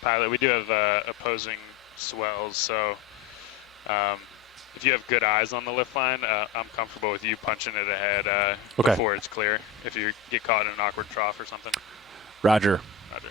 Pilot, we do have opposing swells, so if you have good eyes on the lift line, I'm comfortable with you punching it ahead Okay. before it's clear, if you get caught in an awkward trough or something. Roger. Roger.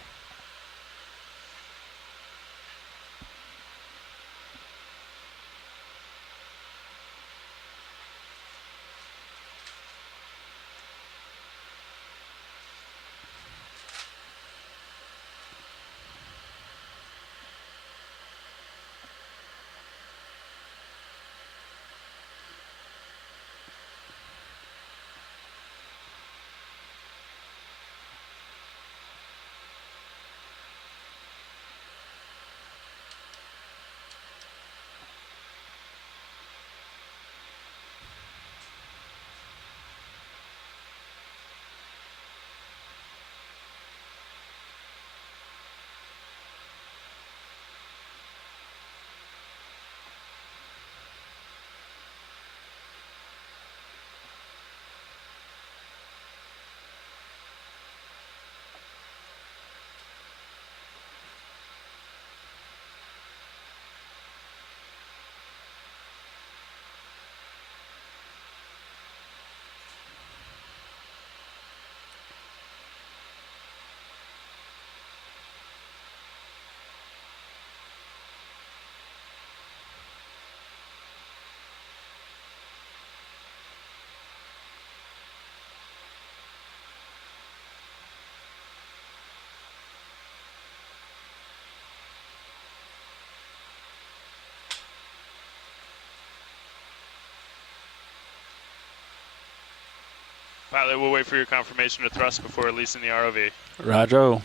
Pilot, we'll wait for your confirmation to thrust before releasing the ROV. Roger.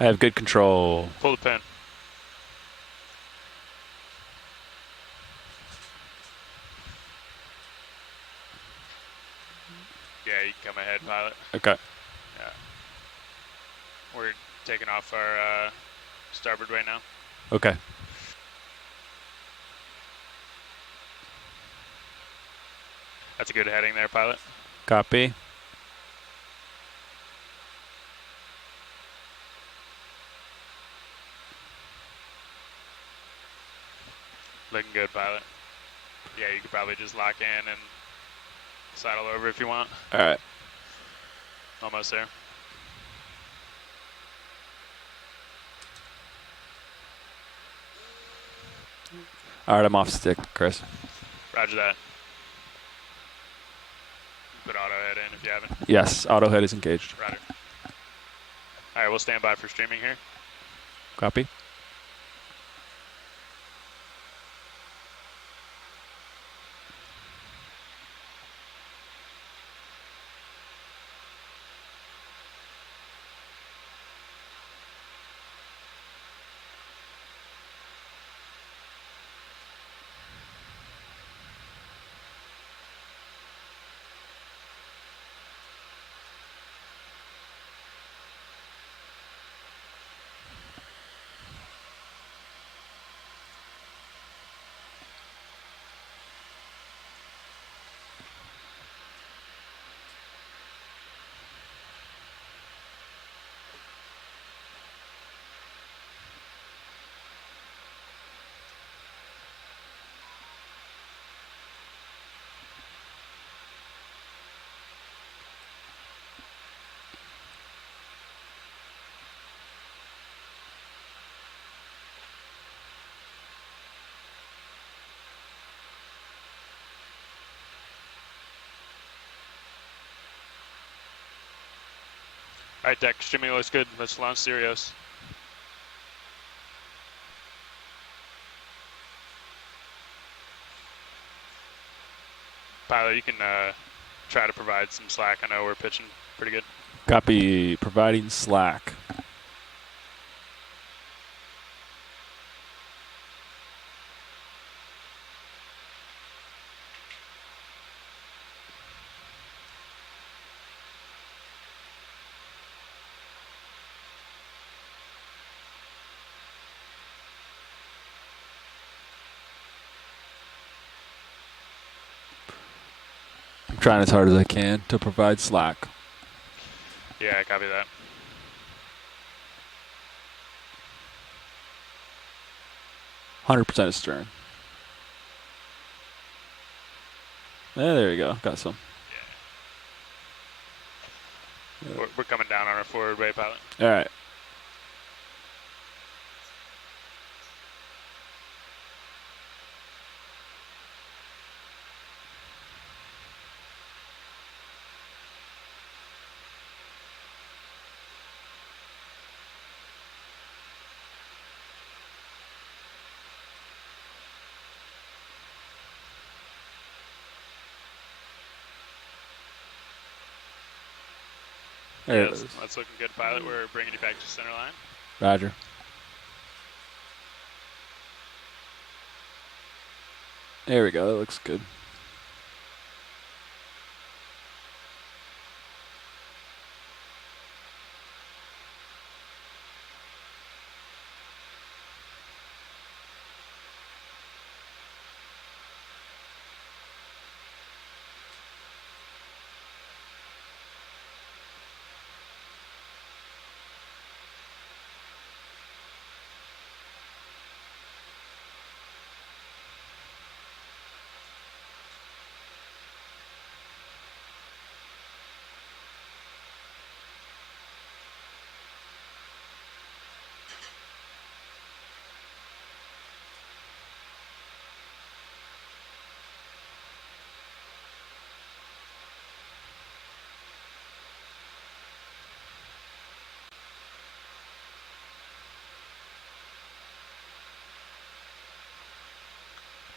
I have good control. Pull the pin. Yeah, you can come ahead, pilot. Okay. Yeah. We're taking off our starboard way now. Okay. That's a good heading there, pilot. Copy. Looking good, pilot. Yeah, you could probably just lock in and saddle over if you want. All right. Almost there. All right, I'm off stick, Chris. Roger that. Put auto head in if you haven't. Yes, auto head is engaged. Roger. All right, we'll stand by for streaming here. Copy. All right, deck streaming looks good. Let's launch Sirius. Pilot, you can try to provide some slack. I know we're pitching pretty good. Copy. Providing slack. Trying as hard as I can to provide slack. Yeah, copy that. %100% astern. Yeah, there you go. Got some. Yeah. We're coming down on our forward way, pilot. All right. There it is. That's looking good, pilot. We're bringing you back to center line. Roger. There we go. That looks good.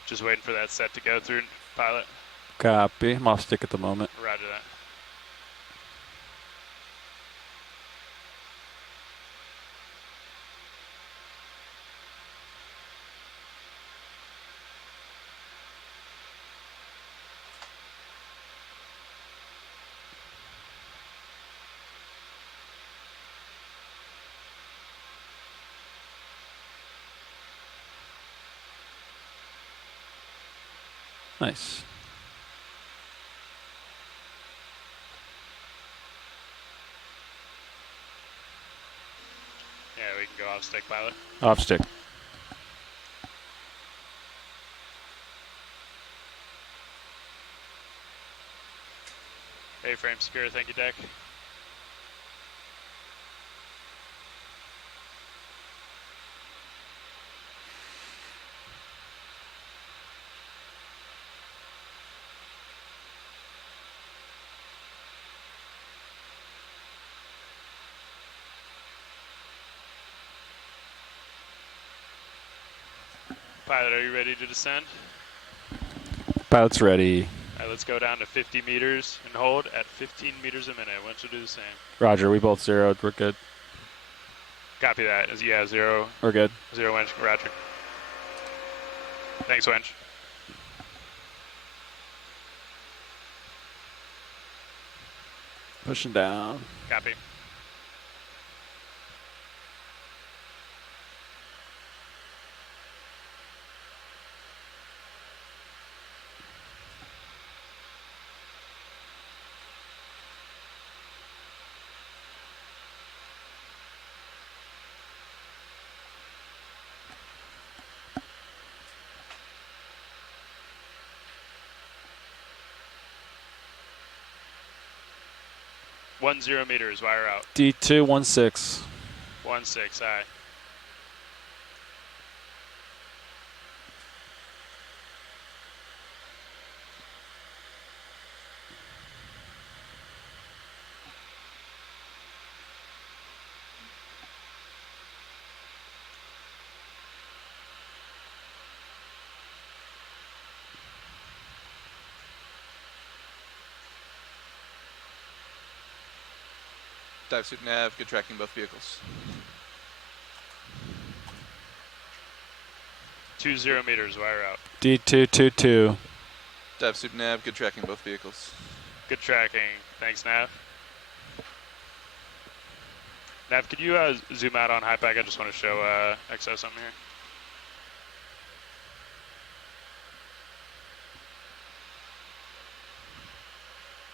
Just waiting for that set to go through, pilot. Copy. I'm off stick at the moment. Roger that. Nice. Yeah, we can go off stick, pilot. Off stick. A-frame secure, thank you, deck. Pilot, are you ready to descend? Pilot's ready. All right, let's go down to 50 meters and hold at 15 meters a minute. Once you do the same. Roger. We both zeroed. We're good. Copy that. Yeah, zero. We're good. Zero winch. Roger. Thanks, winch. Pushing down. Copy. One 0 meters, wire out. D216. 16, aye. Dive suit nav, good tracking both vehicles. 20 meters, wire out. D222. Dive suit nav, good tracking both vehicles. Good tracking. Thanks, Nav. Nav, could you zoom out on HiPAC? I just want to show XO something here.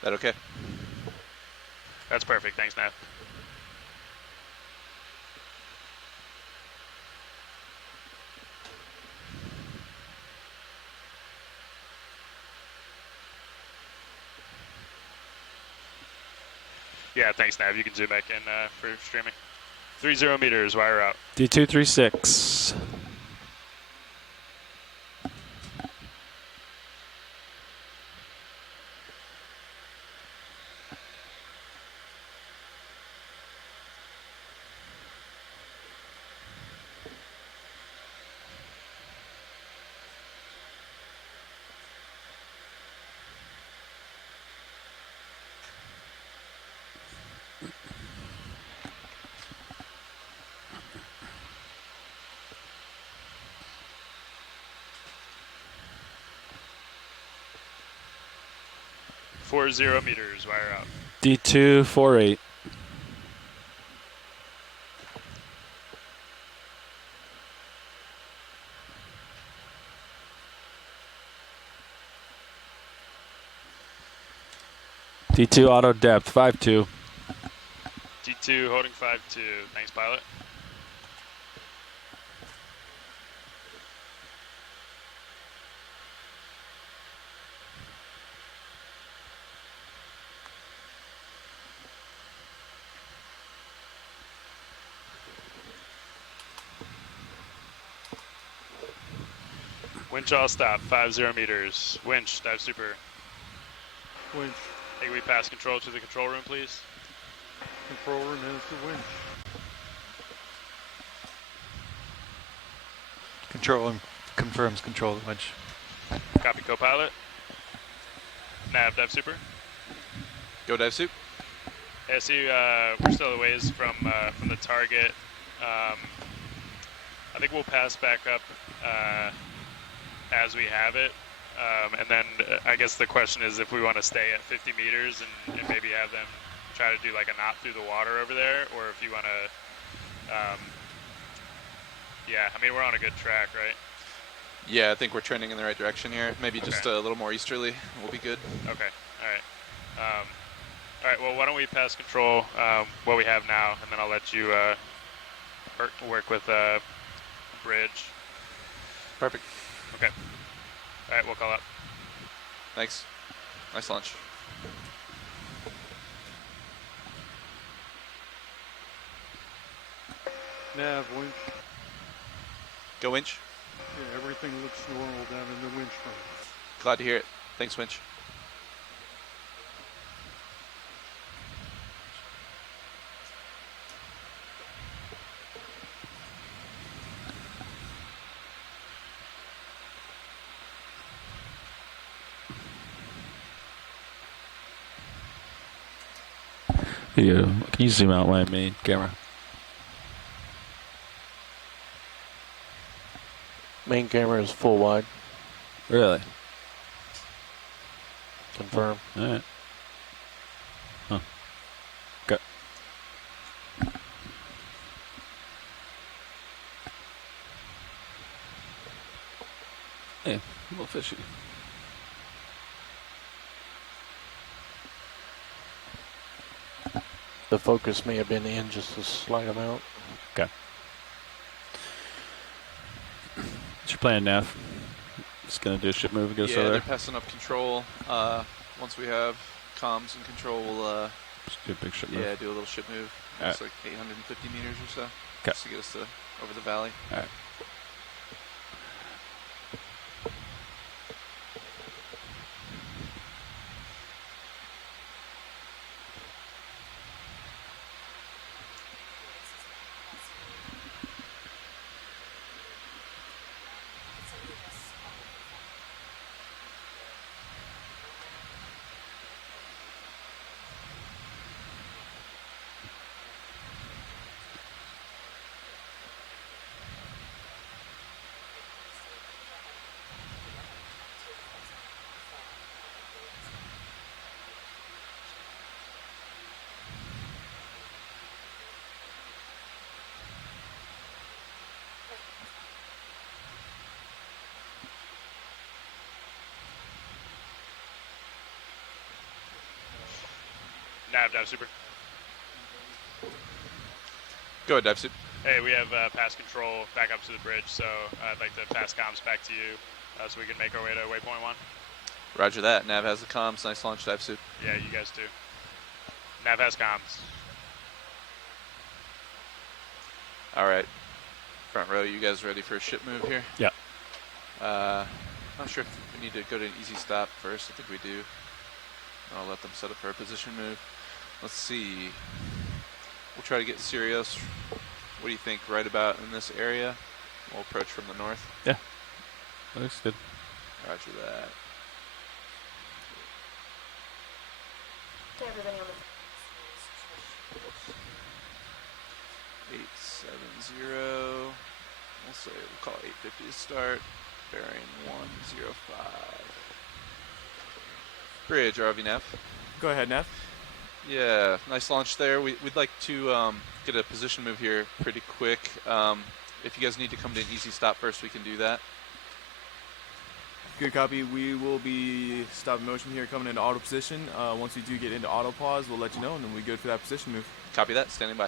That okay? That's perfect. Thanks, Nav. Yeah, thanks, Nav. You can zoom back in for streaming. 30 meters, wire out. D236. Four 0 meters, wire out. D248. D2 auto depth 52. D2 holding 5-2. Thanks, pilot. Winch all stop, 50 meters. Winch, dive super. Winch. Hey, we pass control to the control room, please? Control room has the winch. Control room confirms control of the winch. Copy, co-pilot. Nav, dive super. Go dive suit. Hey, I see we're still a ways from the target. I think we'll pass back up as we have it. And then I guess the question is if we want to stay at 50 meters and maybe have them try to do like a knot through the water over there, or if you want to, yeah, I mean, we're on a good track, right? Yeah, I think we're trending in the right direction here. Maybe just Okay. a little more easterly. We'll be good. Okay, all right. All right, well, why don't we pass control what we have now, and then I'll let you work with bridge. Perfect. Okay. All right, we'll call up. Thanks. Nice launch. Nav, winch. Go winch. Yeah, everything looks normal down in the winch room. Glad to hear it. Thanks, winch. Can you zoom out my main camera? Main camera is full wide. Really? Confirm. All right. Huh. Okay. Hey, a little fishy. The focus may have been in just a slight amount. Okay. What's your plan, Nav? Just gonna do a ship move and get us Yeah, over they're there? passing up control. Once we have comms and control, we'll Just do a big ship move. yeah, do a little ship move. All It's like 850 meters or so. Okay. Just to get us over the valley. All right. Nav, dive super. Go ahead, dive suit. Hey, we have pass control back up to the bridge, so I'd like to pass comms back to you so we can make our way to waypoint 1. Roger that. Nav has the comms. Nice launch, dive suit. Yeah, you guys too. Nav has comms. All right. Front row, you guys ready for a ship move here? Yeah. Not sure if we need to go to an easy stop first. I think we do. I'll let them set up for a position move. Let's see. We'll try to get Sirius. What do you think? Right about in this area? We'll approach from the north. Yeah. That looks good. Roger that. To everybody on the 870. We'll say we'll call 850 to start. Bearing 105. Bridge, RV Nav. Go ahead, Neff. Yeah, nice launch there. We'd like to get a position move here pretty quick. If you guys need to come to an easy stop first, we can do that. Good copy. We will be stop motion here coming into auto position. Once we do get into auto pause, we'll let you know, and then we go for that position move. Copy that. Standing by.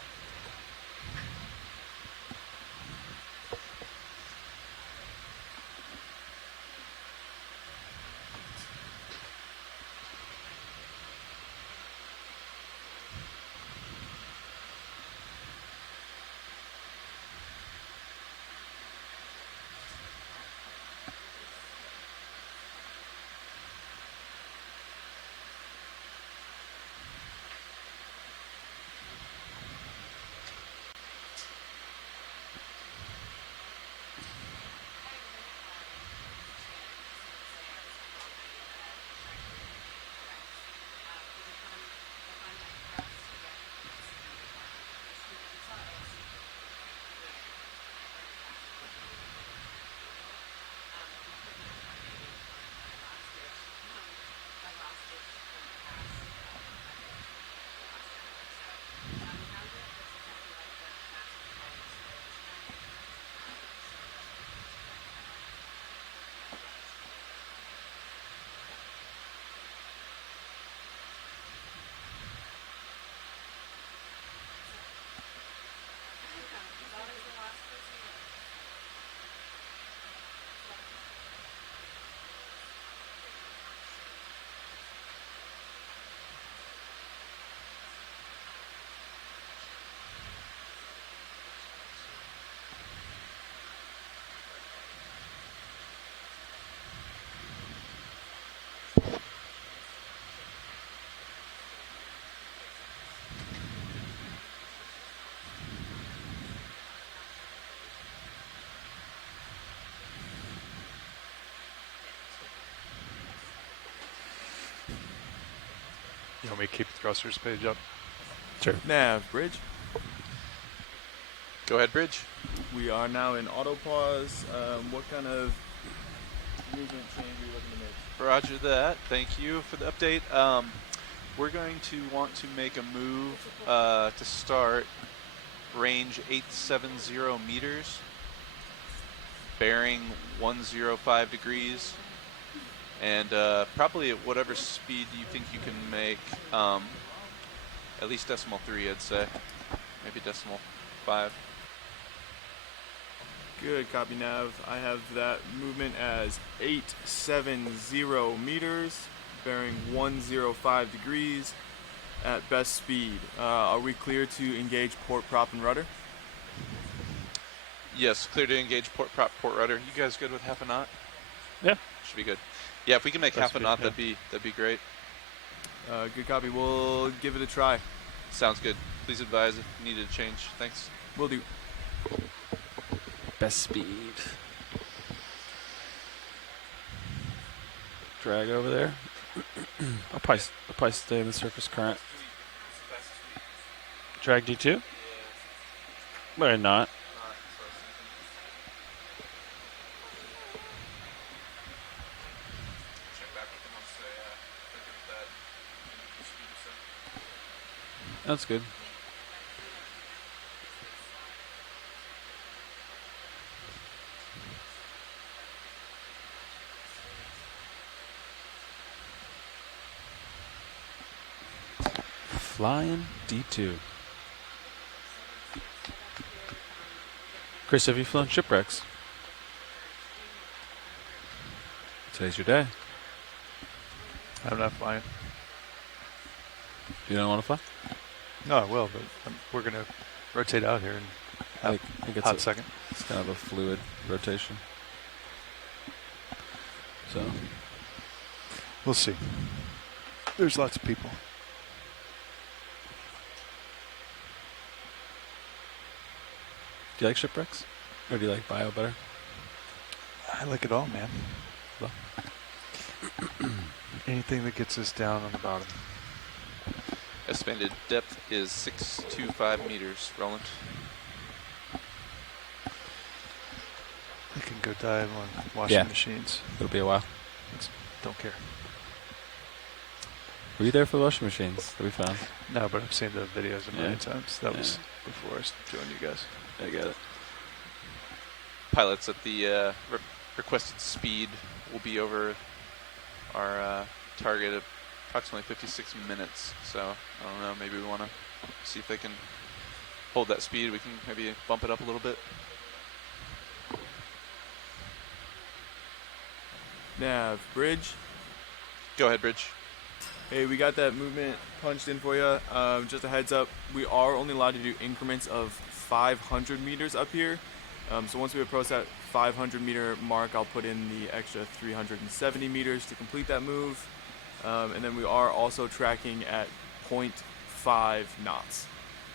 You want me to keep the thrusters page up? Sure. Nav, bridge. Go ahead, Bridge. We are now in auto pause. What kind of movement change are you looking to make? Roger that. Thank you for the update. We're going to want to make a move to start range 870 meters, bearing 105 degrees, and probably at whatever speed you think you can make, at least decimal 3, I'd say. Maybe decimal 5. Good copy, Nav. I have that movement as 870 meters, bearing 105 degrees at best speed. Are we clear to engage port, prop, and rudder? Yes, clear to engage port, prop, port rudder. You guys good with half a knot? Yeah. Should be good. Yeah, if we can make Best half a knot, speed, that'd be great. Good copy. We'll give it a try. Sounds good. Please advise if needed to change. Thanks. Will do. Best speed. Drag over there. I'll probably stay in the surface current. Drag D2? Why not? That's good. Flying D2. Chris, have you flown shipwrecks? Today's your day. I'm not flying. You don't want to fly? No, I will, but we're going to rotate out here in I think it's hot second. It's kind of a fluid rotation. So We'll see. There's lots of people. do you like shipwrecks? Or do you like bio better? I like it all, man. Well. Anything that gets us down on the bottom. Estimated depth is 625 meters, Roland. We can go dive on washing machines. It'll be a while. Don't care. Were you there for the washing machines that we found? No, but I've seen the videos a million Yeah. times. That was before I joined you guys. I got it. Pilots at the requested speed will be over our target of approximately 56 minutes. So, I don't know, maybe we want to see if they can hold that speed. We can maybe bump it up a little bit. Nav, bridge. Go ahead, Bridge. Hey, we got that movement punched in for you. Just a heads up, we are only allowed to do increments of 500 meters up here. So once we approach that 500 meter mark, I'll put in the extra 370 meters to complete that move. And then we are also tracking at 0.5 knots.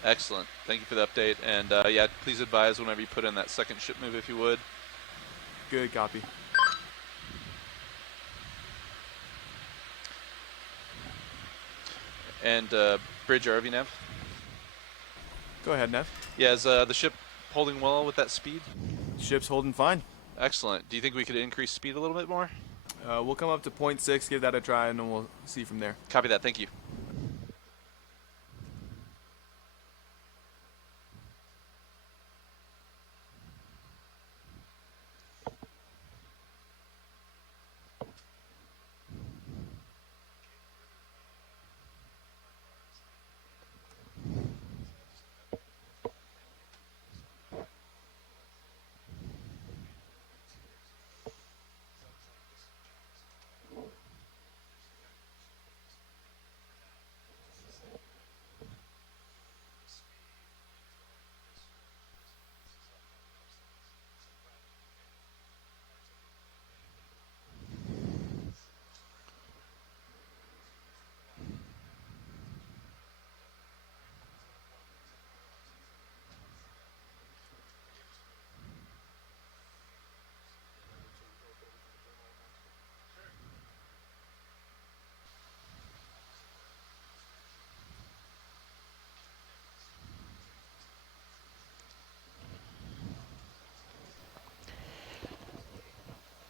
Excellent. Thank you for the update. And yeah, please advise whenever you put in that second ship move if you would. Good copy. And Bridge, RV nav. Go ahead, Nev. Yeah, is the ship holding well with that speed? Ship's holding fine. Excellent. Do you think we could increase speed a little bit more? We'll come up to 0.6, give that a try, and then we'll see from there. Copy that. Thank you.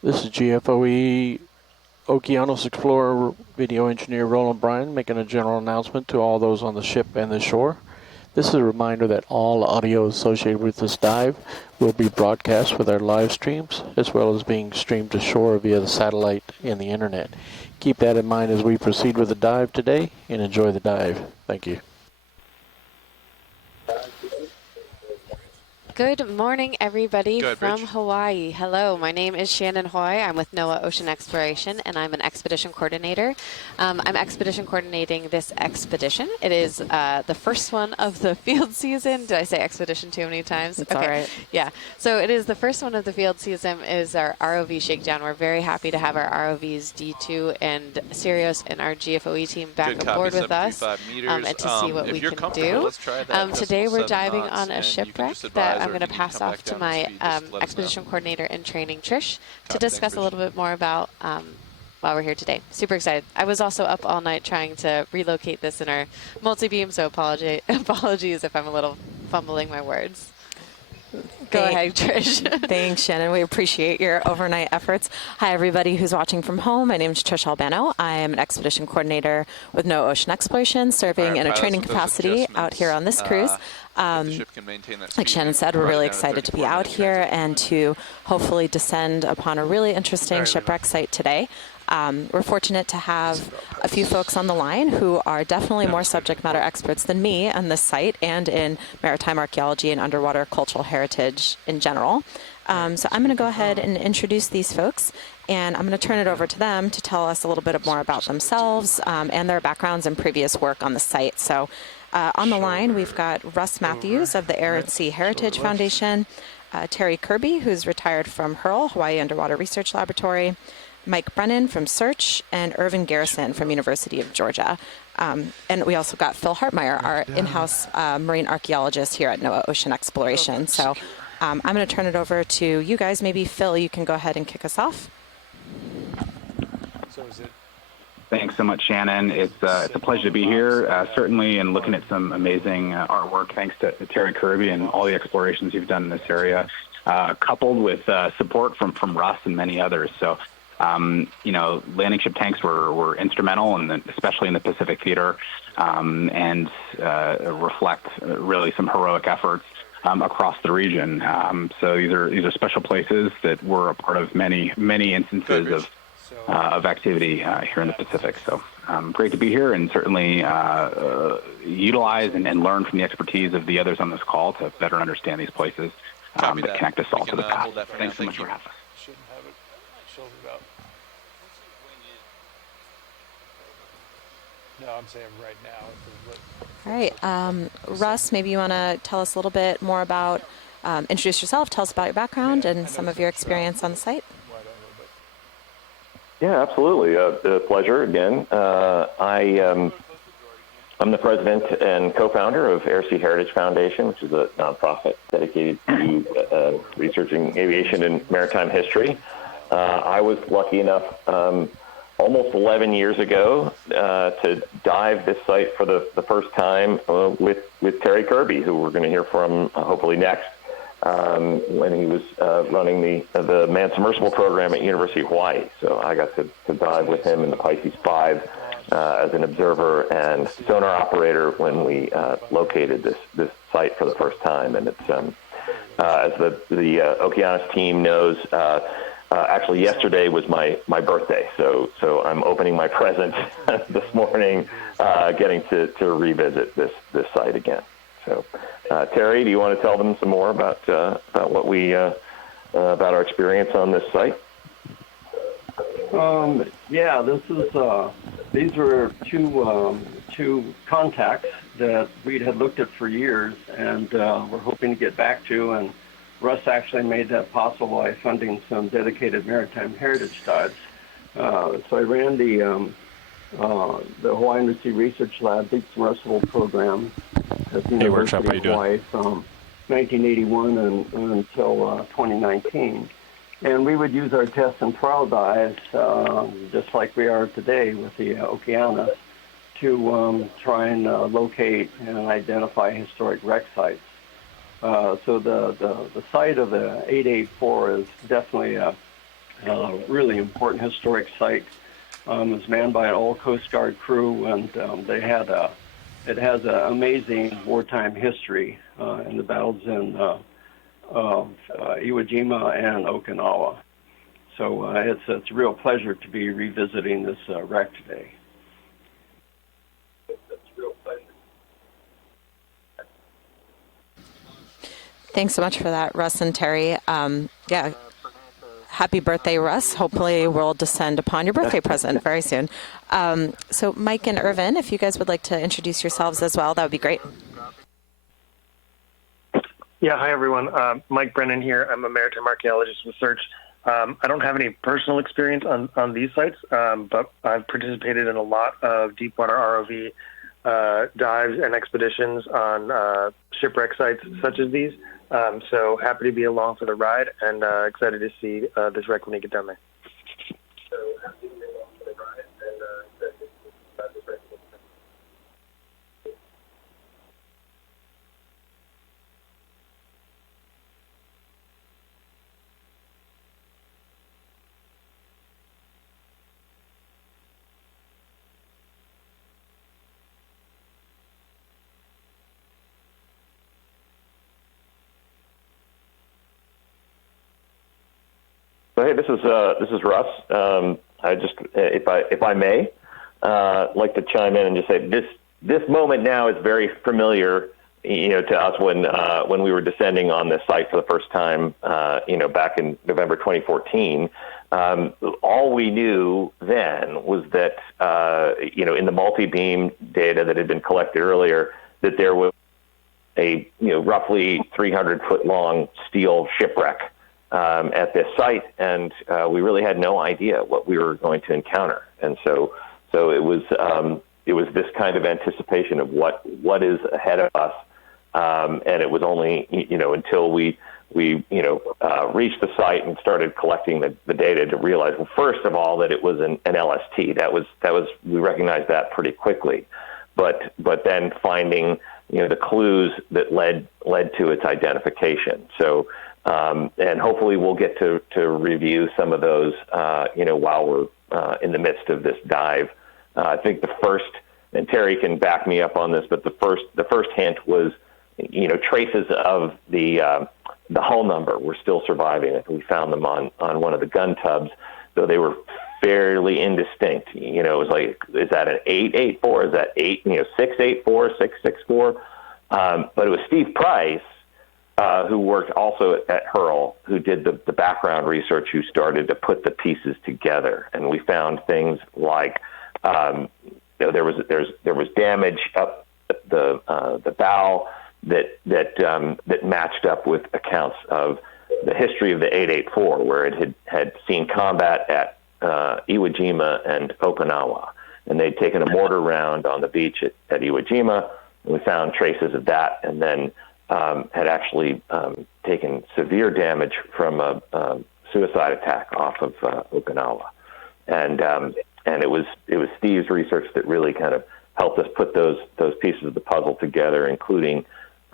This is GFOE Okeanos Explorer video engineer Roland Bryan making a general announcement to all those on the ship and the shore. This is a reminder that all audio associated with this dive will be broadcast with our live streams, as well as being streamed to shore via the satellite and the internet. Keep that in mind as we proceed with the dive today, and enjoy the dive. Thank you. Good morning, everybody Go ahead, from Bridge. Hawaii. Hello, my name is Shannon Hoy. I'm with NOAA Ocean Exploration, and I'm an expedition coordinator. I'm expedition coordinating this expedition. It is the first one of the field season. Did I say expedition too many times? It's all right. Yeah, so it is the first one of the field season. It is our ROV shakedown. We're very happy to have our ROVs D2 and Sirius and our GFOE team back Good aboard copy, with us 735 meters. and to see what if we you're can comfortable, do. let's try that Today we're decimal 7 diving knots, on a and you can shipwreck just advise, that or I'm going to if you need pass come off back to down my speed, just let us know. expedition coordinator in training, Trish, to Copy. discuss Thanks, a little bit more about while we're here today. Super excited. I was also up all night trying to relocate this in our multi-beam, so apologies if I'm a little fumbling my words. Go ahead, Trish. Thanks, Shannon. We appreciate your overnight efforts. Hi, everybody who's watching from home. My name is Trish Albano. I am an expedition coordinator with NOAA Ocean Exploration, serving Alright, in a pilots, training with those capacity out here on this cruise. if the ship can maintain that Like speed, Shannon said, we're run it really down to excited to be 34 out minute here transit. and to hopefully descend upon a really interesting Sorry, shipwreck site today. We're fortunate to have a few folks on the line who are definitely more subject matter experts than me on this site and in maritime archaeology and underwater cultural heritage in general. So I'm going to go ahead and introduce these folks, and I'm going to turn it over to them to tell us a little bit more about themselves and their backgrounds and previous work on the site. So on the line, we've got Russ Matthews of the Air and Sea Heritage Foundation, Terry Kirby, who's retired from HURL, Hawaii Underwater Research Laboratory, Mike Brennan from Search, and Irvin Garrison from University of Georgia. And we also got Phil Hartmeyer, our in-house marine archaeologist here at NOAA Ocean Exploration. So I'm going to turn it over to you guys. Maybe, Phil, you can go ahead and kick us off. So is it? Thanks so much, Shannon. It's a pleasure to be here, certainly, and looking at some amazing artwork. Thanks to Terry Kirby and all the explorations you've done in this area, coupled with support from Russ and many others. So, landing ship tanks were instrumental, and especially in the Pacific Theater, and reflect really some heroic efforts across the region. So these are special places that were a part of many instances of activity here in the Pacific. So great to be here, and certainly utilize and learn from the expertise of the others on this call to better understand these places that connect us all to the past. Thanks so much for having us. Shouldn't have it shouldered out. No, I'm saying right now. All right. Russ, maybe you want to tell us a little bit more about, introduce yourself, tell us about your background and some of your experience on the site. Yeah, absolutely. A pleasure again. I'm the president and co-founder of Air Sea Heritage Foundation, which is a nonprofit dedicated to researching aviation and maritime history. I was lucky enough almost 11 years ago to dive this site for the first time with Terry Kirby, who we're going to hear from hopefully next, when he was running the manned submersible program at University of Hawaii. So I got to dive with him in the Pisces 5 as an observer and sonar operator when we located this site for the first time. And it's as the Okeanos team knows, actually yesterday was my birthday, so I'm opening my present this morning, getting to revisit this site again. So, Terry, do you want to tell them some more about what we about our experience on this site? Yeah, these were two contacts that we had looked at for years, and we're hoping to get back to. And Russ actually made that possible by funding some dedicated maritime heritage dives. So I ran the Hawaii Undersea Research Lab Deep Submersible Program at the University of Hawaii from 1981 until 2019. And we would use our test and trial dives, just like we are today with the Okeanos, to try and locate and identify historic wreck sites. So the site of the 884 is definitely a really important historic site. It's manned by an all Coast Guard crew, and it has an amazing wartime history in the battles of Iwo Jima and Okinawa. So it's a real pleasure to be revisiting this wreck today. Thanks so much for that, Russ and Terry. Yeah, happy birthday, Russ. Hopefully we'll descend upon your birthday present very soon. So Mike and Irvin, if you guys would like to introduce yourselves as well, that would be great. Yeah, hi everyone. Mike Brennan here. I'm a maritime archaeologist with Search. I don't have any personal experience on these sites, but I've participated in a lot of deep water ROV dives and expeditions on shipwreck sites such as these. So happy to be along for the ride, and excited to see this wreck when we get down there. So, hey, this is Russ. I just, if I may, like to chime in and just say this moment now is very familiar, to us when we were descending on this site for the first time, back in November 2014. All we knew then was that, in the multi-beam data that had been collected earlier, that there was a roughly 300-foot long steel shipwreck at this site, and we really had no idea what we were going to encounter. And so it was this kind of anticipation of what is ahead of us, and it was only until we reached the site and started collecting the data to realize, well, first of all, that it was an LST. That was we recognized that pretty quickly, but then finding the clues that led to its identification. So and hopefully we'll get to review some of those while we're in the midst of this dive. I think the first, and Terry can back me up on this, but the first hint was traces of the hull number were still surviving. We found them on one of the gun tubs, though they were fairly indistinct. It was like, is that an 884? Is that 684, 664? But it was Steve Price, who worked also at Hurl, who did the background research, who started to put the pieces together. And we found things like there was damage up the bow that matched up with accounts of the history of the 884, where it had seen combat at Iwo Jima and Okinawa, and they'd taken a mortar round on the beach at Iwo Jima, and we found traces of that, and then had actually taken severe damage from a suicide attack off of Okinawa, and it was Steve's research that really kind of helped us put those pieces of the puzzle together, including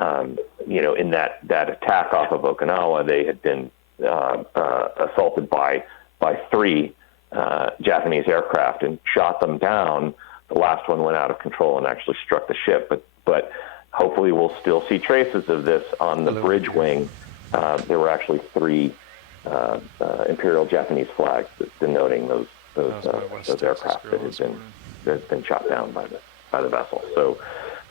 in that attack off of Okinawa, they had been assaulted by 3 Japanese aircraft and shot them down. The last one went out of control and actually struck the ship, but hopefully we'll still see traces of this on the bridge wing. There were actually 3 Imperial Japanese flags denoting those aircraft that had been shot down by the vessel.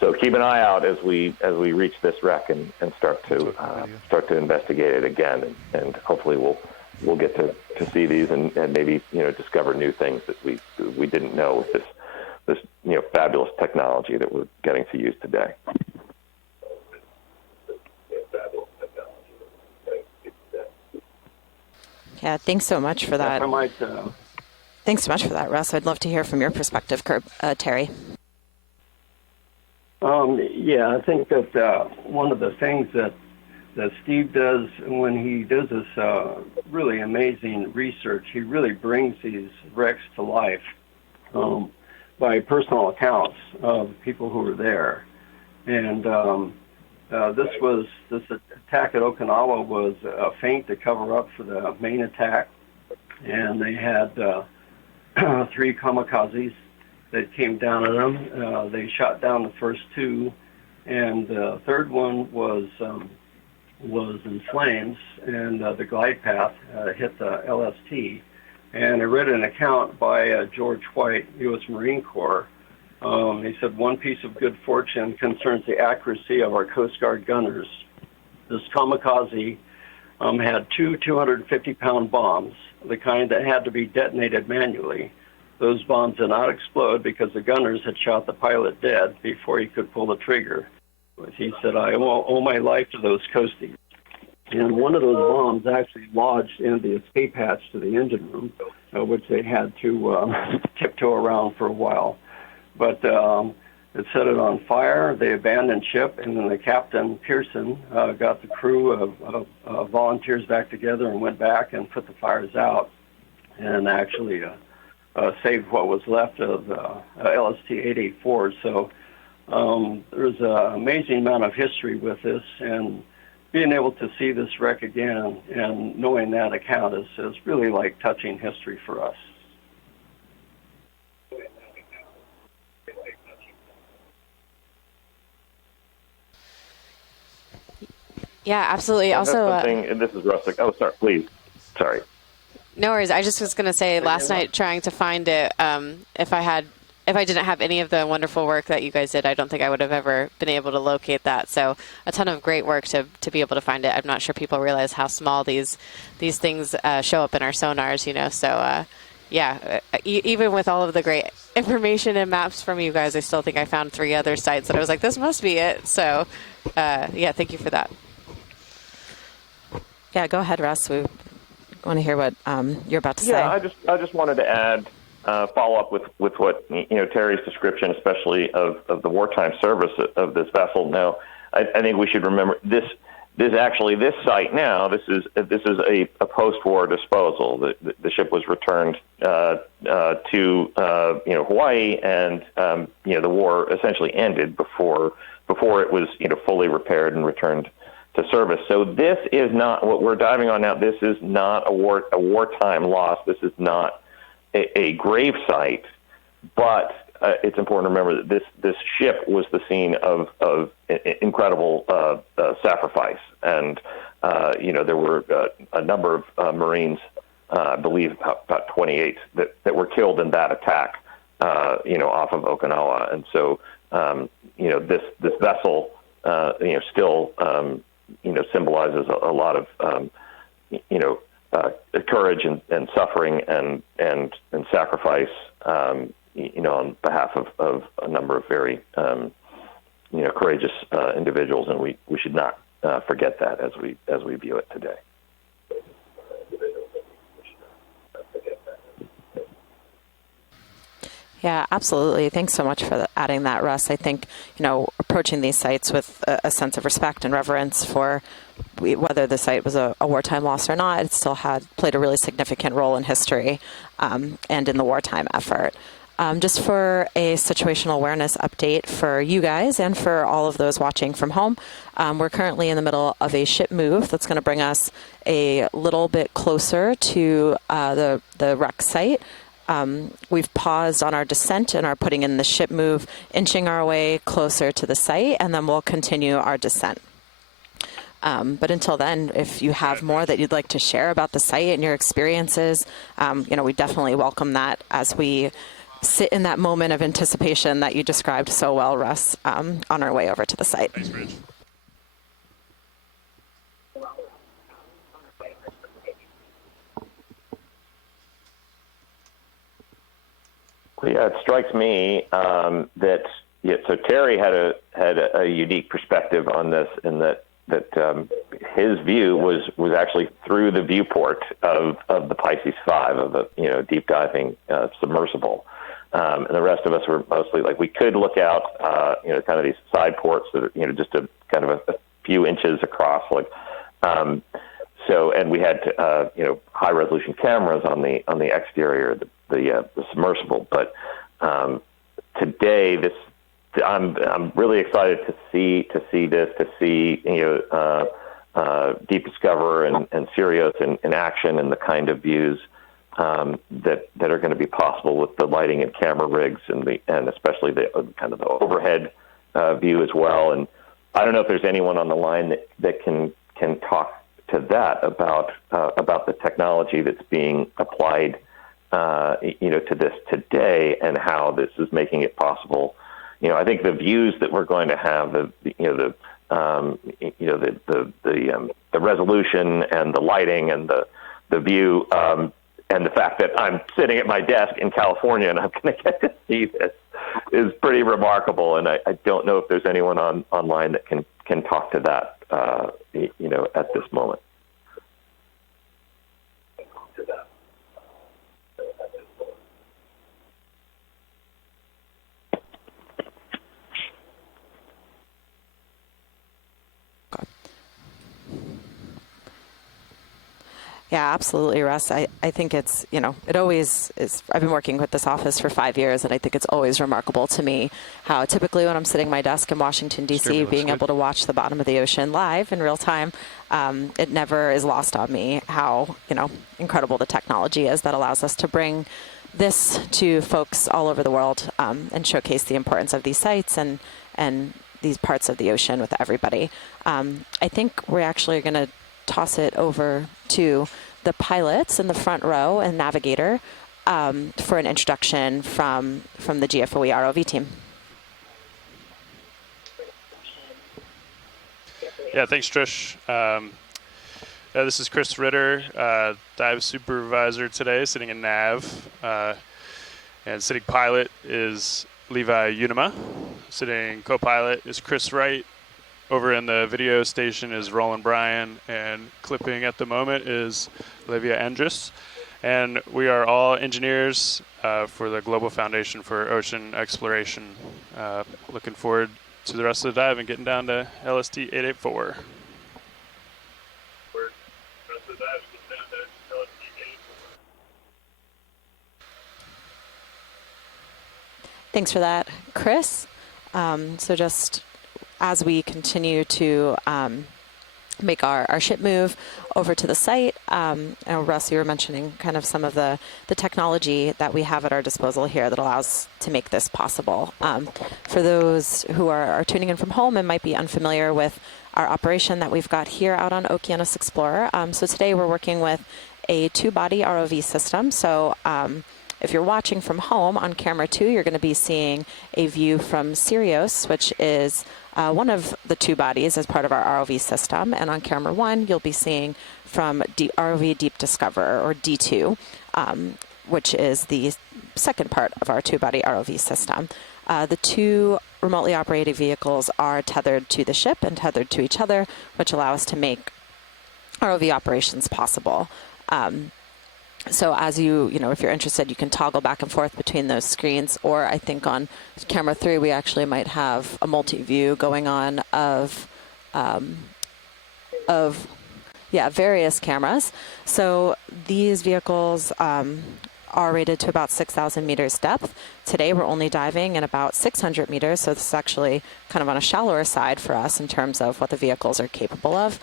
So keep an eye out as we reach this wreck and start to investigate it again, and hopefully we'll get to see these and maybe discover new things that we didn't know with this fabulous technology that we're getting to use today. Yeah, thanks so much for that. Thanks so much for that, Russ. I'd love to hear from your perspective, Terry. Yeah, I think that one of the things that Steve does when he does this really amazing research, he really brings these wrecks to life by personal accounts of people who were there. And this attack at Okinawa was a feint to cover up for the main attack, and they had 3 kamikazes that came down at them. They shot down the first 2, and the third one was in flames, and the glide path hit the LST. And I read an account by George White, U.S. Marine Corps. He said, one piece of good fortune concerns the accuracy of our Coast Guard gunners. This kamikaze had 2 250-pound bombs, the kind that had to be detonated manually. Those bombs did not explode because the gunners had shot the pilot dead before he could pull the trigger. He said, I owe my life to those coasties. And one of those bombs actually lodged in the escape hatch to the engine room, which they had to tiptoe around for a while. But it set it on fire. They abandoned ship, and then the captain, Pearson, got the crew of volunteers back together and went back and put the fires out and actually saved what was left of LST 884. So there's an amazing amount of history with this, and being able to see this wreck again and knowing that account is really like touching history for us. Yeah, absolutely. Also, and this is Russ. Oh, sorry, please. Sorry. No worries. I just was going to say last night trying to find it, if I didn't have any of the wonderful work that you guys did, I don't think I would have ever been able to locate that. So a ton of great work to be able to find it. I'm not sure people realize how small these things show up in our sonars, you know. So yeah, even with all of the great information and maps from you guys, I still think I found 3 other sites that I was like, this must be it. So yeah, thank you for that. Yeah, go ahead, Russ. We want to hear what you're about to say. Yeah, I just wanted to add, follow up with what Terry's description, especially of the wartime service of this vessel. Now, I think we should remember this site now. This is a post-war disposal. The ship was returned to Hawaii, and the war essentially ended before it was fully repaired and returned to service. So this is not what we're diving on now. This is not a wartime loss. This is not a grave site, but it's important to remember that this ship was the scene of incredible sacrifice, and there were a number of Marines, I believe about 28, that were killed in that attack, off of Okinawa, and so this vessel, still symbolizes a lot of courage and suffering and sacrifice, on behalf of a number of very courageous individuals, and we should not forget that as we view it today. Yeah, absolutely. Thanks so much for adding that, Russ. I think, approaching these sites with a sense of respect and reverence for whether the site was a wartime loss or not, it still played a really significant role in history and in the wartime effort. Just for a situational awareness update for you guys and for all of those watching from home, we're currently in the middle of a ship move that's going to bring us a little bit closer to the wreck site. We've paused on our descent and are putting in the ship move, inching our way closer to the site, and then we'll continue our descent. But until then, if you have more that you'd like to share about the site and your experiences, we definitely welcome that as we sit in that moment of anticipation that you described so well, Russ, on our way over to the site. Thanks, Rich. Yeah, it strikes me that so Terry had a unique perspective on this, in that his view was actually through the viewport of the Pisces 5, of the deep diving submersible, and the rest of us were mostly we could look out kind of these side ports that are just a kind of a few inches across, and we had high resolution cameras on the exterior of the submersible. But today, I'm really excited to see Deep Discover and Sirius in action, and the kind of views that are going to be possible with the lighting and camera rigs, and especially the kind of the overhead view as well. And I don't know if there's anyone on the line that can talk to that about the technology that's being applied to this today, and how this is making it possible. I think the views that we're going to have, the resolution and the lighting and the view, and the fact that I'm sitting at my desk in California and I'm going to get to see this is pretty remarkable. And I don't know if there's anyone online that can talk to that, at this moment. Yeah, absolutely, Russ. I think it's, it always is. I've been working with this office for 5 years, and I think it's always remarkable to me how typically when I'm sitting at my desk in Washington, D.C., being able to watch the bottom of the ocean live in real time, it never is lost on me how, incredible the technology is that allows us to bring this to folks all over the world and showcase the importance of these sites and these parts of the ocean with everybody. I think we're actually going to toss it over to the pilots in the front row and navigator for an introduction from the GFOE ROV team. Yeah, thanks, Trish. This is Chris Ritter, dive supervisor today, sitting in nav. And sitting pilot is Levi Unima. Sitting co-pilot is Chris Wright. Over in the video station is Roland Bryan. And clipping at the moment is Olivia Andrus. And we are all engineers for the Global Foundation for Ocean Exploration. Looking forward to the rest of the dive and getting down to LST 884. Thanks for that, Chris. So just as we continue to make our ship move over to the site, and Russ, you were mentioning kind of some of the technology that we have at our disposal here that allows to make this possible. For those who are tuning in from home and might be unfamiliar with our operation that we've got here out on Okeanos Explorer, so today we're working with a two-body ROV system. So if you're watching from home on camera 2, you're going to be seeing a view from Sirius, which is one of the two bodies as part of our ROV system. And on camera 1, you'll be seeing from ROV Deep Discoverer, or D2, which is the second part of our two-body ROV system. The two remotely operated vehicles are tethered to the ship and tethered to each other, which allow us to make ROV operations possible. So as if you're interested, you can toggle back and forth between those screens, or I think on camera 3, we actually might have a multi-view going on of various cameras. So these vehicles are rated to about 6,000 meters depth. Today we're only diving in about 600 meters, so this is actually kind of on a shallower side for us in terms of what the vehicles are capable of.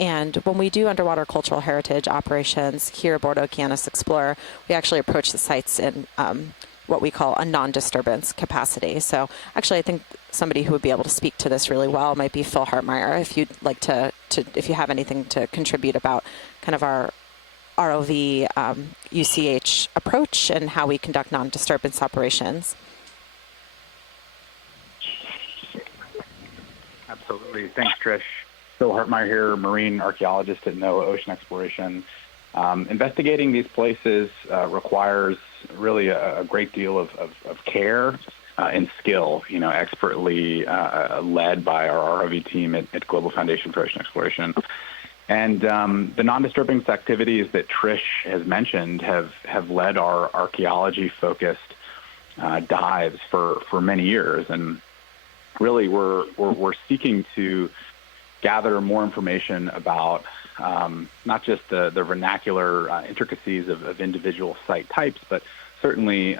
And when we do underwater cultural heritage operations here aboard Okeanos Explorer, we actually approach the sites in what we call a non-disturbance capacity. So actually, I think somebody who would be able to speak to this really well might be Phil Hartmeyer, if you'd like if you have anything to contribute about kind of our ROV UCH approach and how we conduct non-disturbance operations. Absolutely. Thanks, Trish. Phil Hartmeyer here, marine archaeologist at NOAA Ocean Exploration. Investigating these places requires really a great deal of care and skill, expertly led by our ROV team at Global Foundation for Ocean Exploration. And the non-disturbance activities that Trish has mentioned have led our archaeology-focused dives for many years. And really, we're seeking to gather more information about not just the vernacular intricacies of individual site types, but certainly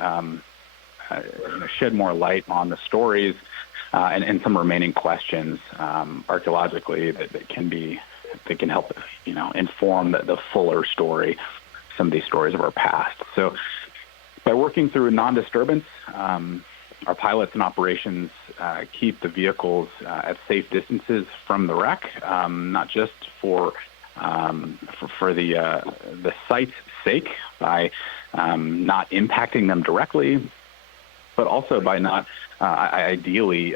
shed more light on the stories and some remaining questions archaeologically that can help inform the fuller story, some of these stories of our past. So by working through non-disturbance, our pilots and operations keep the vehicles at safe distances from the wreck, not just for the site's sake by not impacting them directly, but also by not ideally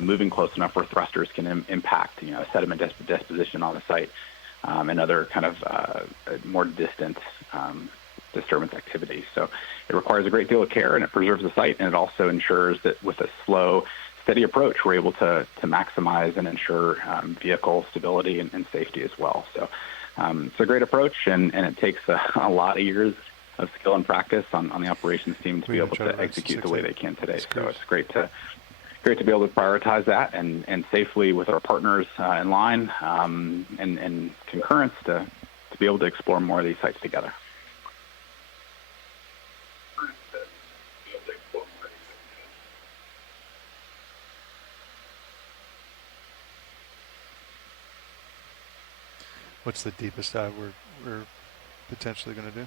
moving close enough where thrusters can impact sediment deposition on the site and other kind of more distant disturbance activities. So it requires a great deal of care, and it preserves the site, and it also ensures that with a slow, steady approach, we're able to maximize and ensure vehicle stability and safety as well. So it's a great approach, and it takes a lot of years of skill and practice on the operations team to be able to execute the way they can today. So it's great to be able to prioritize that and safely with our partners in line and concurrence to be able to explore more of these sites together. What's the deepest dive we're potentially going to do?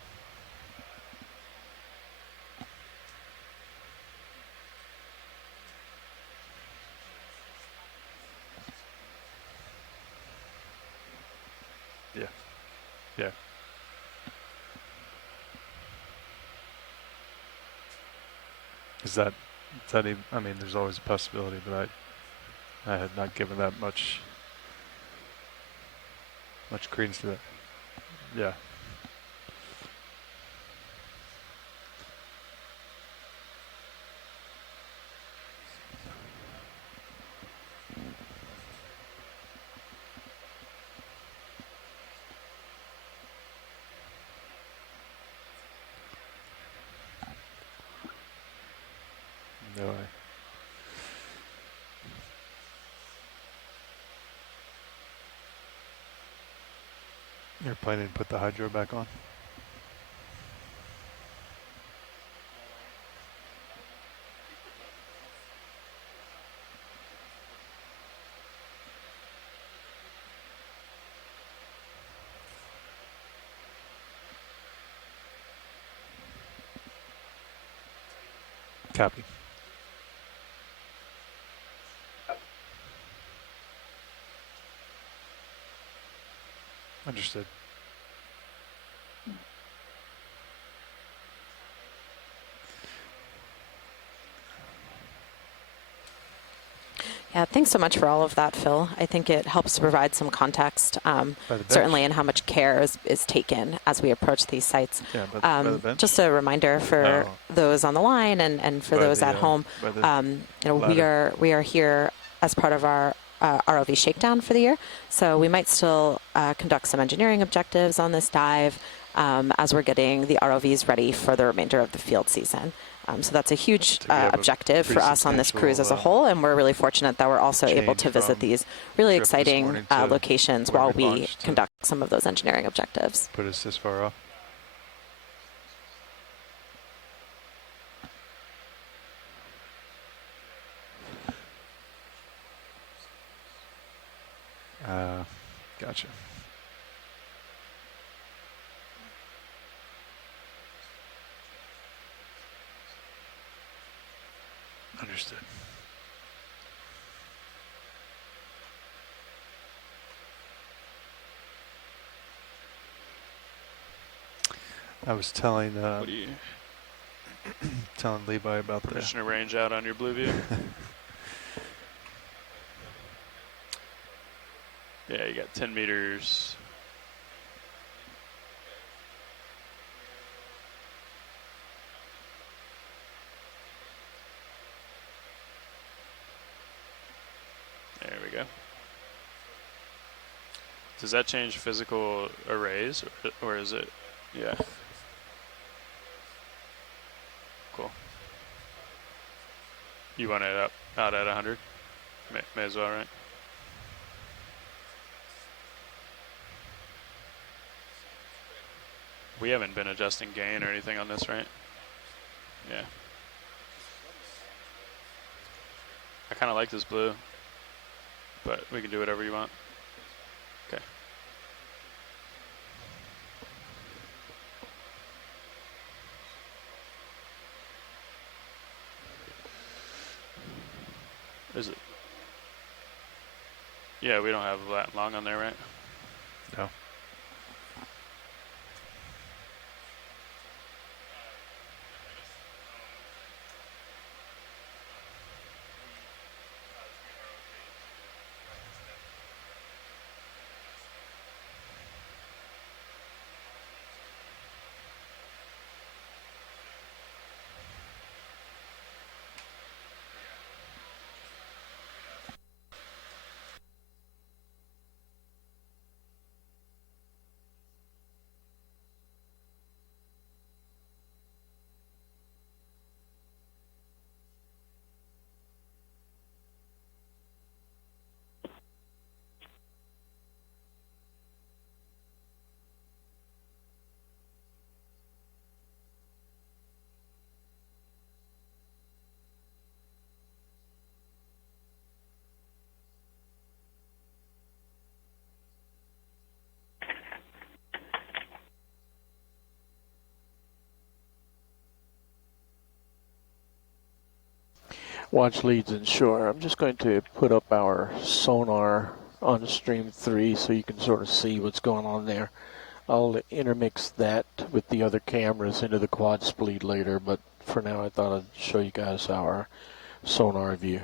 Yeah. Is that even, I mean, there's always a possibility, but I had not given that much credence to that. Yeah. No way. You're planning to put the hydro back on? Copy. Understood. Yeah, thanks so much for all of that, Phil. I think it helps to provide some context, certainly in how much care is taken as we approach these sites. Yeah, by the bench? Just a reminder for those on the line and for those at home, we are here as part of our ROV shakedown for the year. So we might still conduct some engineering objectives on this dive as we're getting the ROVs ready for the remainder of the field season. So that's a huge objective for us on this cruise as a whole, and we're really fortunate that we're also able to visit these really exciting locations while we conduct some of those engineering objectives. Put us this far off. Gotcha. Understood. I was telling telling Levi about permission to range out on your blue view. Yeah, you got 10 meters. There we go. Does that change physical arrays, or is it? Yeah. Cool. You want it out at 100? May as well, right? We haven't been adjusting gain or anything on this, right? Yeah. I kind of like this blue, but we can do whatever you want. Okay. Is it? Yeah, we don't have that long on there, right? No. Watch leads and shore. I'm just going to put up our sonar on stream 3 so you can sort of see what's going on there. I'll intermix that with the other cameras into the quad spleed later, but for now I thought I'd show you guys our sonar view.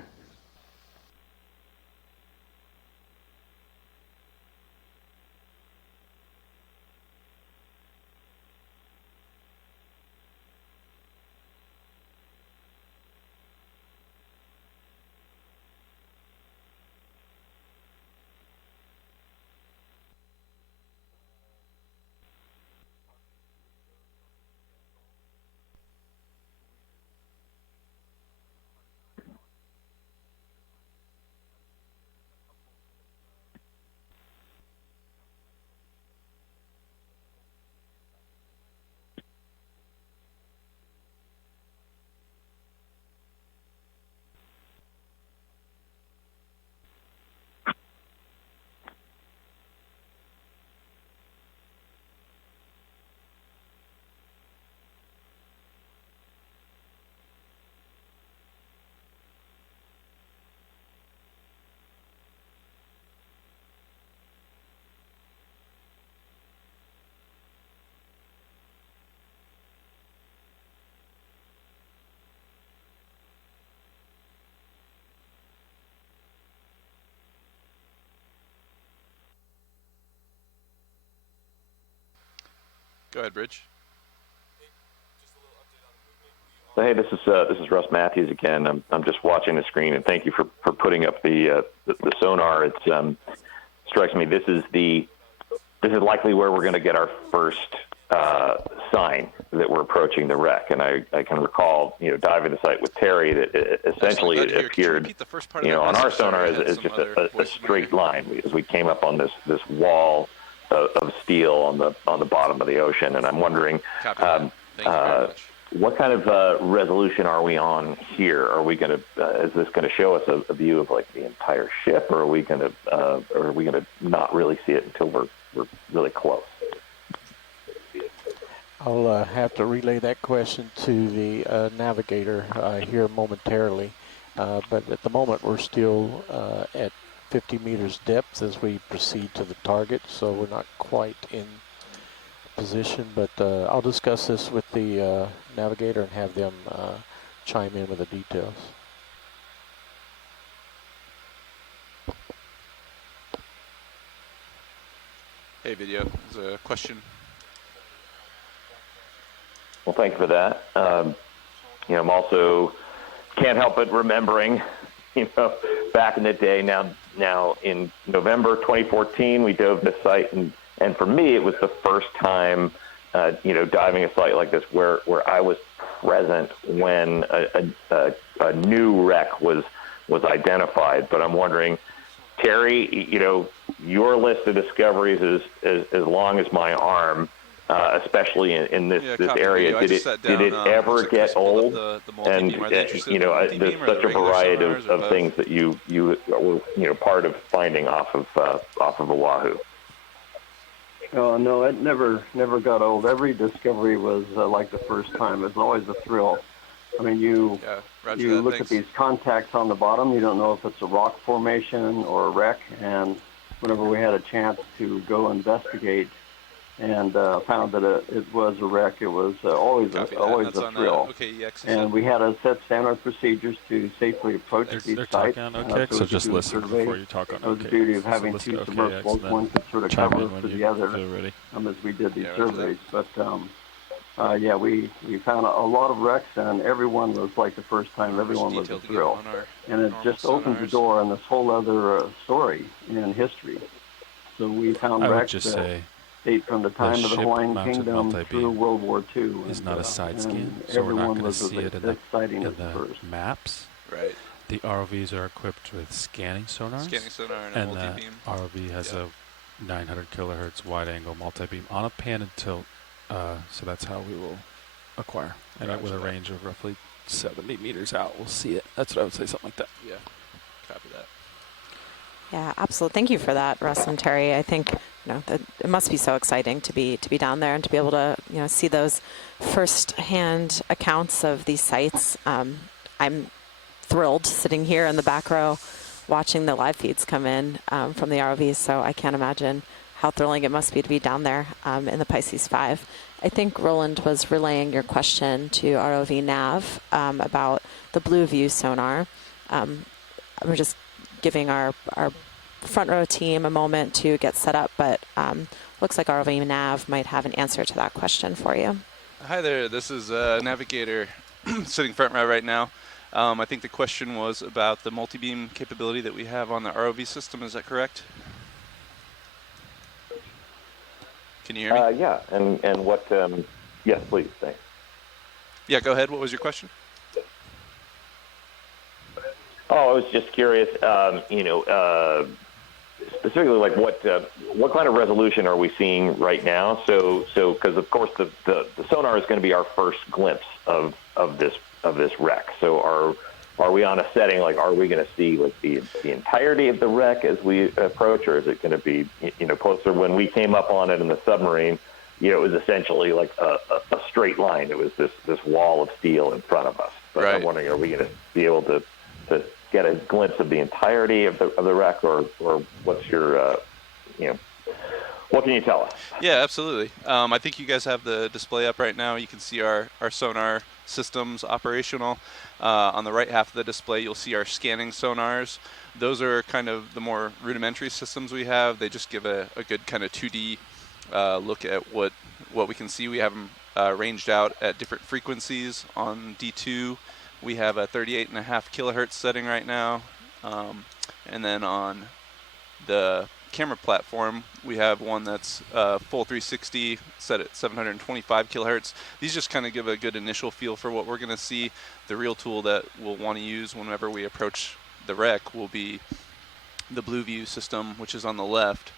Go ahead, Bridge. So, hey, this is Russ Matthews again. I'm just watching the screen, and thank you for putting up the sonar. It strikes me this is likely where we're going to get our first sign that we're approaching the wreck. And I can recall, diving the site with Terry that essentially it appeared, on our sonar as just a straight line as we came up on this wall of steel on the bottom of the ocean. And I'm wondering, what kind of resolution are we on here? Are we going to? Is this going to show us a view of like the entire ship, or are we going to not really see it until we're really close? I'll have to relay that question to the navigator here momentarily, but at the moment we're still at 50 meters depth as we proceed to the target, so we're not quite in position, but I'll discuss this with the navigator and have them chime in with the details. Hey, video. There's a question. Well, thank you for that. I'm also can't help but remembering, back in the day. Now in November 2014, we dove this site, and for me, it was the first time, diving a site like this where I was present when a new wreck was identified. But I'm wondering, Terry, your list of discoveries is as long as my arm. Especially in this area, did it ever get old? And there's such a variety of things that you were part of finding off of Oahu. Oh no, it never got old. Every discovery was like the first time. It's always a thrill. I mean, you look at these contacts on the bottom. You don't know if it's a rock formation or a wreck. And whenever we had a chance to go investigate, and found that it was a wreck, it was always a thrill. And we had to set standard procedures to safely approach these sites. So just listen before you talk on That was the beauty of having two submersibles. One could sort of cover for the other as we did these surveys. But we found a lot of wrecks, and everyone was like the first time. Everyone was a thrill. And it just opens the door on this whole other story in history. So we found wrecks that date from the time of the Hawaiian Kingdom through World War II. Is not a side scan, so we're not going to see it in the maps. Right. The ROVs are equipped with scanning sonars. And a multi-beam. ROV has a 900 kilohertz wide-angle multi-beam on a pan and tilt, so that's how we will acquire. And with a range of roughly 70 meters out, we'll see it. That's what I would say, something like that. Yeah, copy that. Yeah, absolutely. Thank you for that, Russ and Terry. I think that it must be so exciting to be down there and to be able to see those first-hand accounts of these sites. I'm thrilled sitting here in the back row, watching the live feeds come in from the ROVs. So I can't imagine how thrilling it must be to be down there in the Pisces 5. I think Roland was relaying your question to ROV Nav about the Blue View sonar. We're just giving our front row team a moment to get set up, but looks like ROV Nav might have an answer to that question for you. Hi there, this is Navigator sitting front row right now. I think the question was about the multi-beam capability that we have on the ROV system, is that correct? Can you hear me? Yeah, and what, yes, please, thanks. Yeah, go ahead, what was your question? Oh, I was just curious, specifically, like what kind of resolution are we seeing right now? So because of course the sonar is going to be our first glimpse of this wreck. So are we on a setting like, are we going to see like the entirety of the wreck as we approach, or is it going to be closer? When we came up on it in the submarine, it was essentially like a straight line. It was this wall of steel in front of us. But right. I'm wondering, are we going to be able to get a glimpse of the entirety of the wreck, or what's your, what can you tell us? Yeah, absolutely. I think you guys have the display up right now. You can see our sonar systems operational. On the right half of the display, you'll see our scanning sonars. Those are kind of the more rudimentary systems we have. They just give a good kind of 2D look at what we can see. We have them ranged out at different frequencies. On D2, we have a 38.5 kilohertz setting right now. And then on the camera platform, we have one that's full 360 set at 725 kilohertz. These just kind of give a good initial feel for what we're going to see. The real tool that we'll want to use whenever we approach the wreck will be the Blue View system, which is on the left.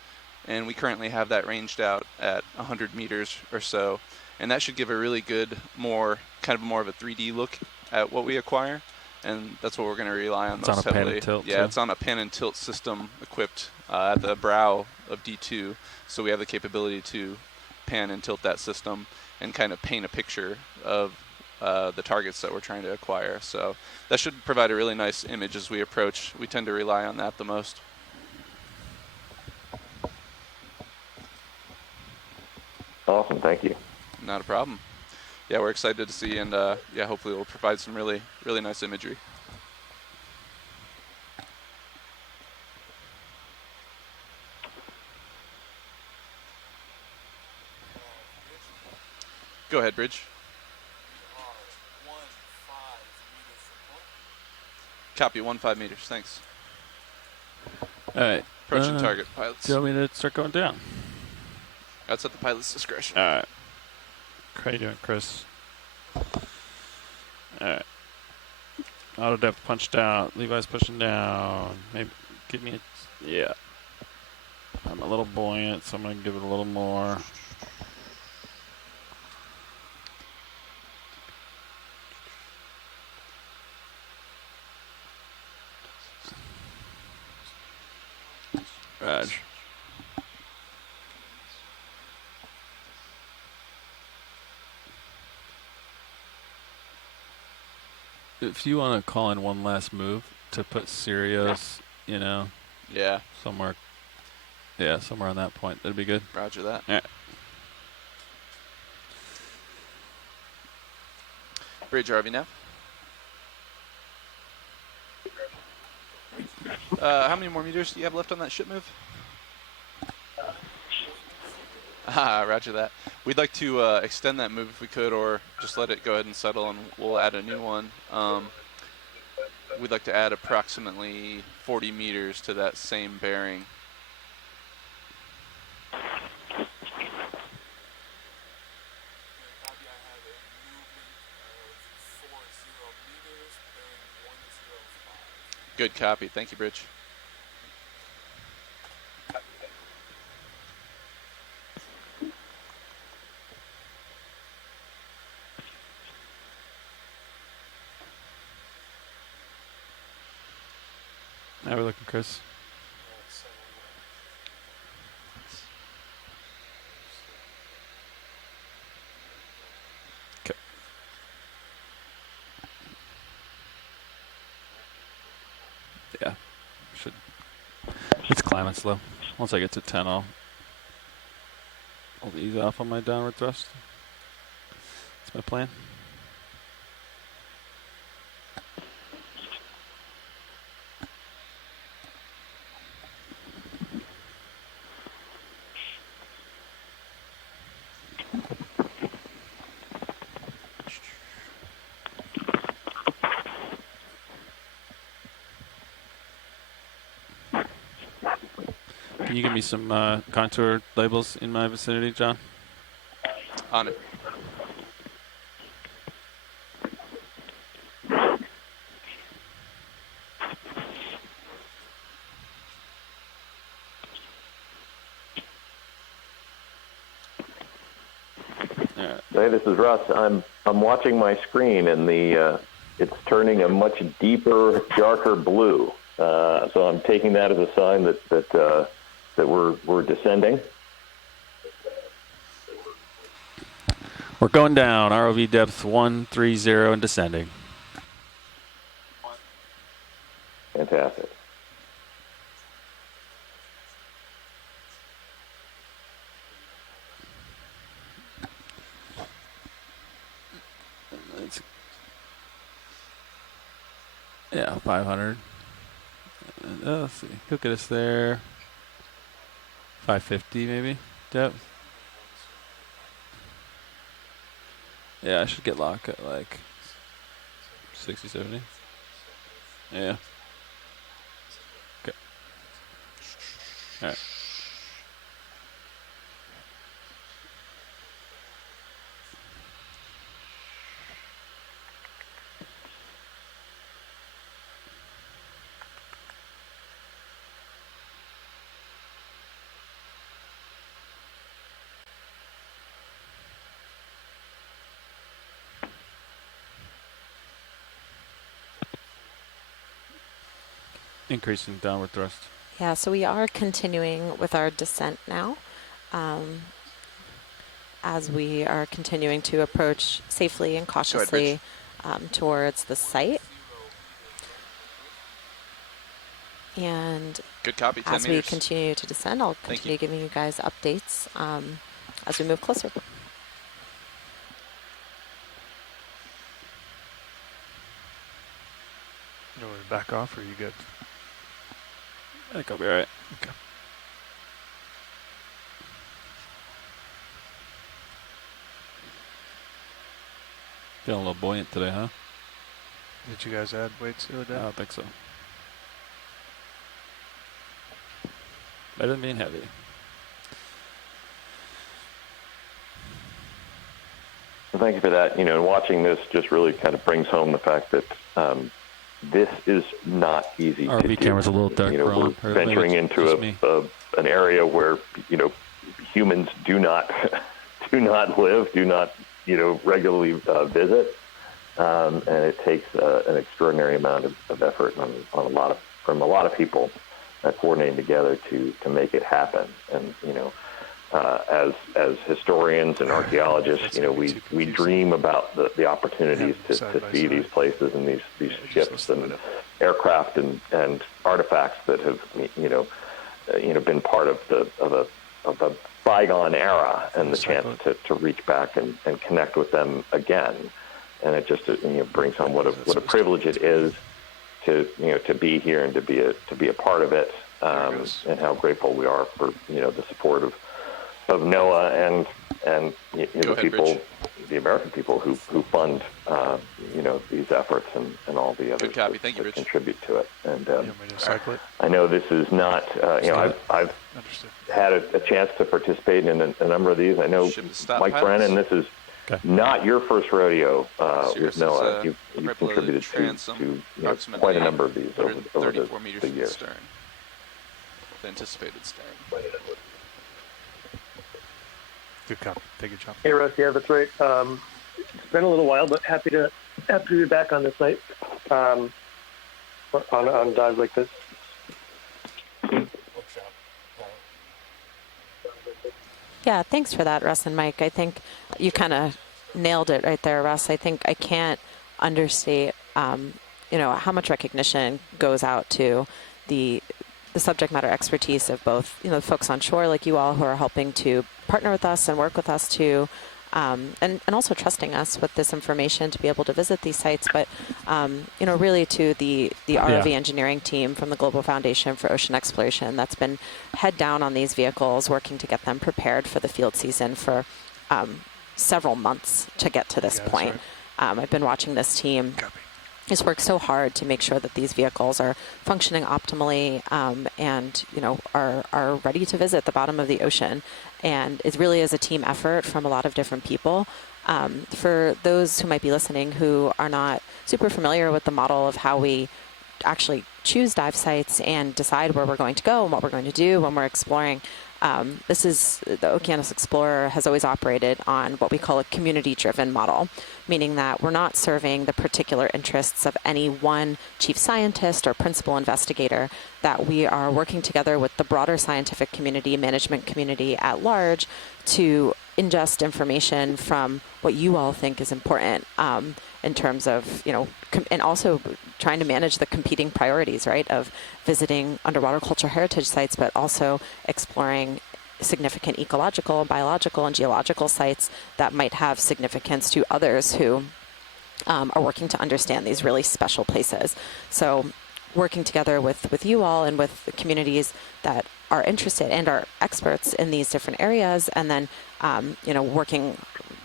And we currently have that ranged out at 100 meters or so. And that should give a really good, more of a 3D look at what we acquire. And that's what we're going to rely on most heavily. Pan and tilt, yeah, too. It's on a pan and tilt system equipped at the brow of D2. So we have the capability to pan and tilt that system and kind of paint a picture of the targets that we're trying to acquire. So that should provide a really nice image as we approach. We tend to rely on that the most. Awesome, thank you. Not a problem. Yeah, we're excited to see, and yeah, hopefully we'll provide some really, really nice imagery. Go ahead, Bridge. Copy, 15 meters, thanks. All right. Approaching target, pilots. Do you want me to start going down? That's at the pilot's discretion. All right. How you doing, Chris? All right. Auto depth punched out. Levi's pushing down. Maybe give me a... Yeah. I'm a little buoyant, so I'm going to give it a little more. Raj. If you want to call in one last move to put Sirius, Yeah. somewhere on that point, that'd be good. Roger that. All right. Bridge RV now. How many more meters do you have left on that ship move? Roger that. We'd like to extend that move if we could, or just let it go ahead and settle, and we'll add a new one. We'd like to add approximately 40 meters to that same bearing. Good copy. Thank you, Bridge. How are we looking, Chris? Okay. Yeah. It's climbing slow. Once I get to 10, I'll I'll ease off on my downward thrust. That's my plan. Can you give me some contour labels in my vicinity, John? On it. Hey, this is Russ. I'm watching my screen, and it's turning a much deeper, darker blue. So I'm taking that as a sign that we're descending. We're going down. ROV depth 130 and descending. Fantastic. Yeah, 500. Let's see. He'll get us there. 550 maybe depth. Yeah, I should get lock at like 60, 70. Yeah. Okay. All right. Increasing downward thrust. Yeah, so we are continuing with our descent now, as we are continuing to approach safely and cautiously towards the site. And good copy. 10 as meters. we continue to descend, I'll continue giving you guys updates as we move closer. You know where to back off, or you good? I think I'll be all right. Okay. Feeling a little buoyant today, huh? Did you guys add weights the other day? I don't think so. Better than being heavy. Well, thank you for that. Watching this just really kind of brings home the fact that this is not easy to do. RV camera's a little dark. We're venturing into an area where humans do not live, do not regularly visit, and it takes an extraordinary amount of effort from a lot of people coordinating together to make it happen. And as historians and archaeologists, we dream about the opportunities to see these places and these ships and aircraft and artifacts that have been part of a bygone era, and the chance to reach back and connect with them again. And it just brings home what a privilege it is to be here and to be a part of it, and how grateful we are for the support of NOAA and the people, Rich. the American people who fund these efforts and all the others that contribute to it. And I know this is not I've had a chance to participate in a number of these. I know Mike Brennan, this is not your first rodeo with NOAA. You've contributed to quite a number of these over the years. Stern. The anticipated stern. Good copy. Thank you, John. Hey, Russ. Yeah, that's right. It's been a little while, but happy to be back on the site on dives like this. Yeah, thanks for that, Russ and Mike. I think you kind of nailed it right there, Russ. I think I can't understate, how much recognition goes out to the the subject matter expertise of both, folks on shore like you all who are helping to partner with us and work with us to, and also trusting us with this information to be able to visit these sites, but really to the ROV engineering team from the Global Foundation for Ocean Exploration that's been head down on these vehicles, working to get them prepared for the field season for several months to get to this point. Right. I've been watching this team just work so hard to make sure that these vehicles are functioning optimally and are ready to visit the bottom of the ocean. And it really is a team effort from a lot of different people. For those who might be listening who are not super familiar with the model of how we actually choose dive sites and decide where we're going to go and what we're going to do when we're exploring, the Okeanos Explorer has always operated on what we call a community-driven model, meaning that we're not serving the particular interests of any one chief scientist or principal investigator, that we are working together with the broader scientific community, management community at large to ingest information from what you all think is important in terms of, and also trying to manage the competing priorities, right, of visiting underwater cultural heritage sites, but also exploring significant ecological, biological, and geological sites that might have significance to others who are working to understand these really special places. So working together with you all and with the communities that are interested and are experts in these different areas, and then working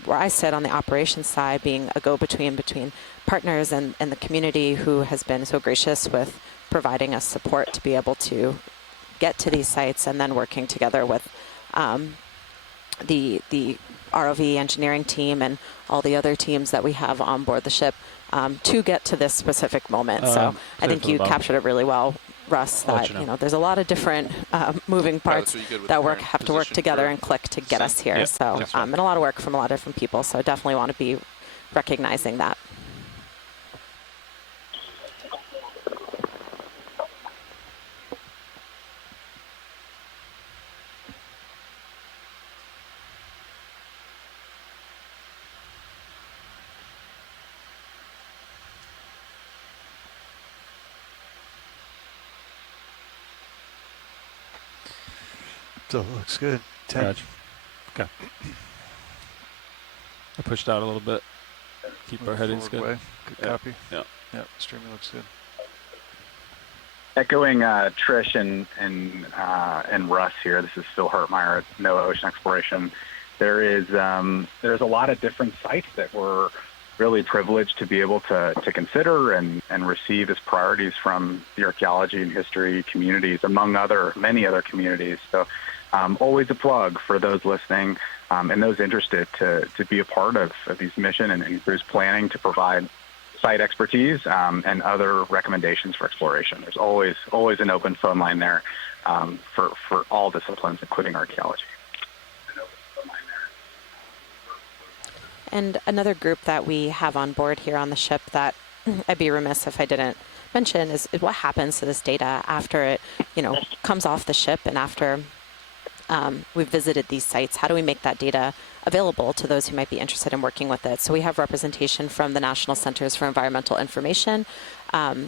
where I sit on the operations side, being a go-between between partners and the community who has been so gracious with providing us support to be able to get to these sites, and then working together with the ROV engineering team and all the other teams that we have on board the ship to get to this specific moment. So I think you captured it really well, Russ, that there's a lot of different moving parts that have to work together and click to get us here. So and a lot of work from a lot of different people. So I definitely want to be recognizing that. Still looks good. 10. Gotcha. Okay. I pushed out a little bit. Keep our headings good. Way. Good copy. Yeah. Yeah. Streaming looks good. Echoing Trish and Russ here. This is Phil Hartmeyer at NOAA Ocean Exploration. There's a lot of different sites that we're really privileged to be able to consider and receive as priorities from the archaeology and history communities, among many other communities. So always a plug for those listening and those interested to be a part of these mission and cruise planning to provide site expertise and other recommendations for exploration. There's always an open phone line there for all disciplines, including archaeology. And another group that we have on board here on the ship that I'd be remiss if I didn't mention is what happens to this data after it, comes off the ship and after we've visited these sites. How do we make that data available to those who might be interested in working with it? So we have representation from the National Centers for Environmental Information.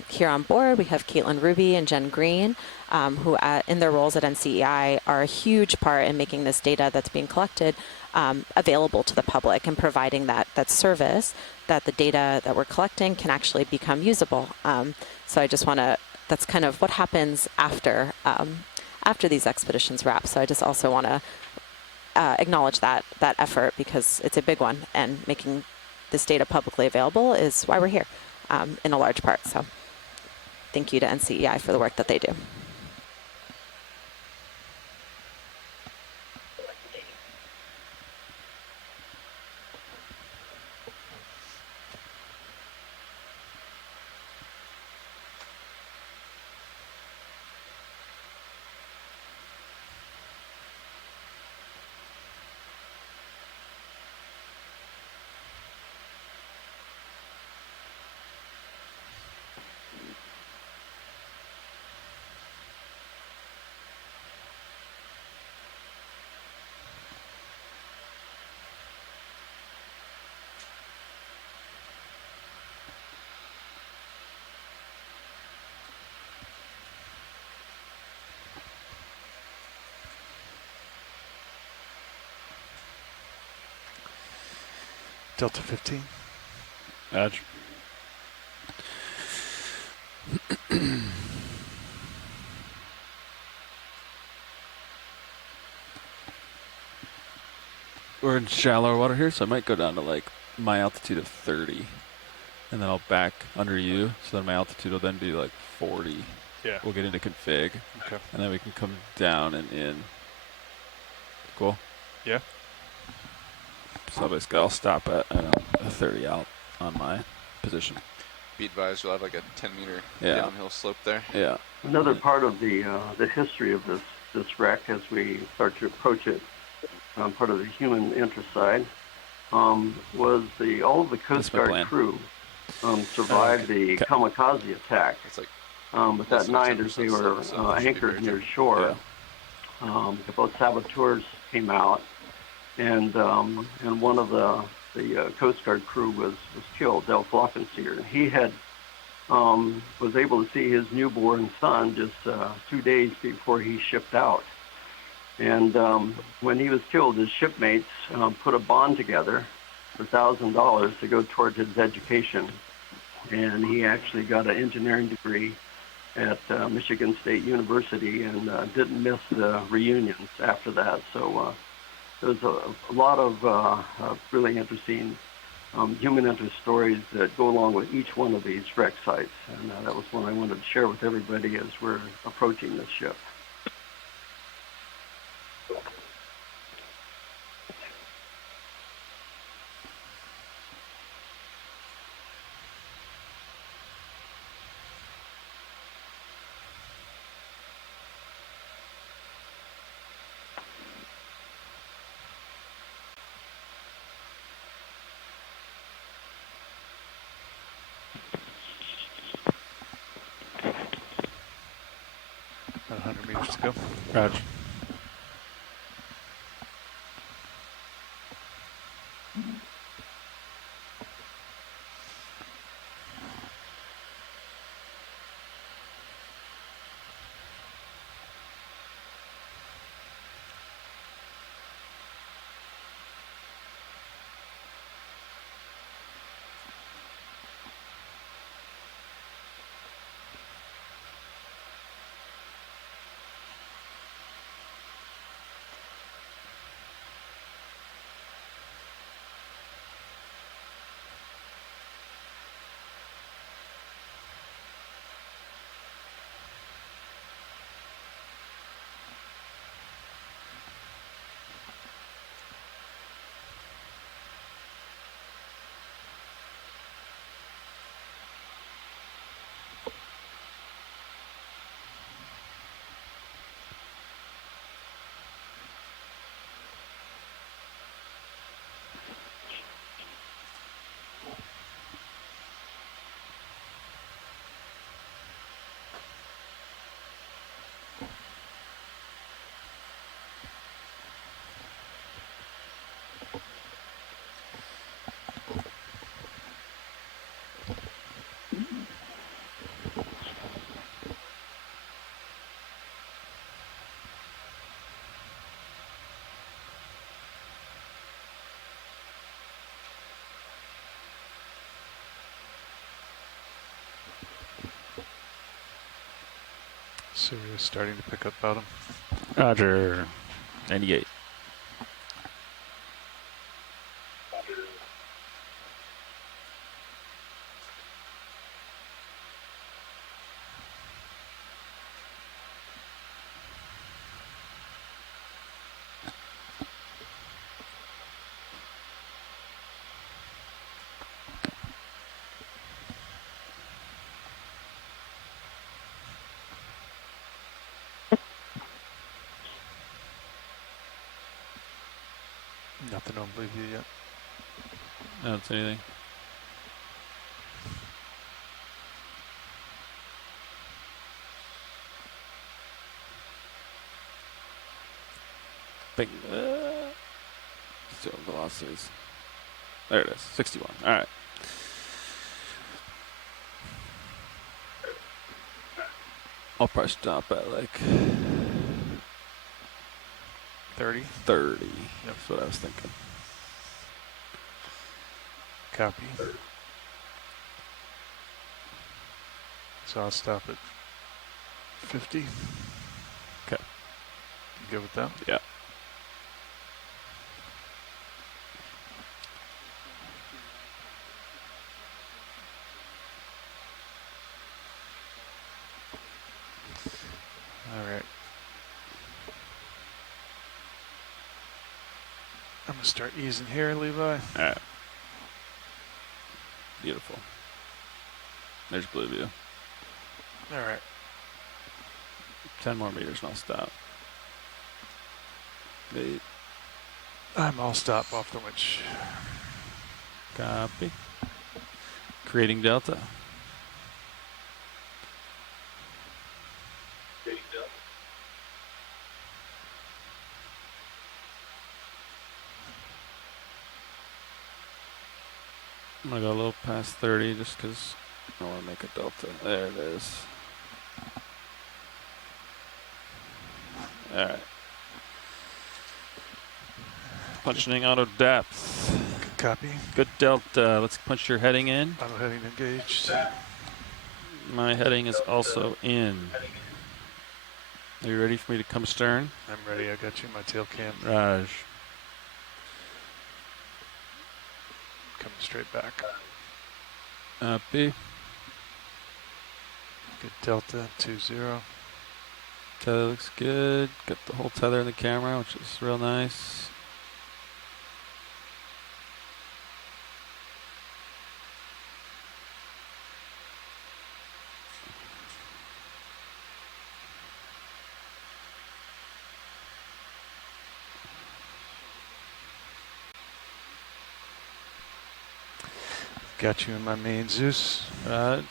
Here on board, we have Caitlin Ruby and Jen Green, who in their roles at NCEI are a huge part in making this data that's being collected available to the public and providing that service that the data that we're collecting can actually become usable. So I just want to, that's kind of what happens after these expeditions wrap. So I just also want to acknowledge that effort because it's a big one, and making this data publicly available is why we're here in a large part. So thank you to NCEI for the work that they do. Delta 15. Edge. We're in shallower water here, so I might go down to like my altitude of 30, and then I'll back under you, so then my altitude will then be like 40. Yeah. We'll get into config, Okay. and then we can come down and in. Cool. Yeah. So basically, I'll stop at a 30 out on my position. Be advised, you'll have like a 10-meter Yeah. downhill slope there. Yeah. Another part of the history of this wreck, as we start to approach it, part of the human interest side, was all of the Coast Guard crew survived the kamikaze attack. It's like but that night, as they were anchored near shore, both saboteurs came out, and one of the Coast Guard crew was killed, Del Flockensteer. He had was able to see his newborn son just 2 days before he shipped out. And when he was killed, his shipmates put a bond together for $1,000 to go toward his education. And he actually got an engineering degree at Michigan State University and didn't miss the reunions after that. So there's a lot of really interesting human interest stories that go along with each one of these wreck sites. And that was one I wanted to share with everybody as we're approaching this ship. About 100 meters to go. Roger. Sirius starting to pick up bottom. Roger. 98. Nothing on Blue View yet. I don't see anything. Big. Still velocities. There it is. 61. All right. I'll probably stop at like 30. 30. That's what I was thinking. Copy. So I'll stop at 50. Okay. You good with that? Yeah. All right. I'm gonna start easing here, Levi. All right. Beautiful. There's blue view. All right. 10 more meters and I'll stop. 8. I'm all stop off the winch. Copy. Creating delta. I'm going to go a little past 30 just because I want to make a delta. There it is. All right. Punching auto depth. Good copy. Good delta. Let's punch your heading in. Auto heading engaged. My heading is also in. Are you ready for me to come stern? I'm ready. I got you in my tail cam. Raj. Coming straight back. Copy. Good delta, 2-0. Tether looks good. Got the whole tether in the camera, which is real nice. Got you in my main Zeus. Raj.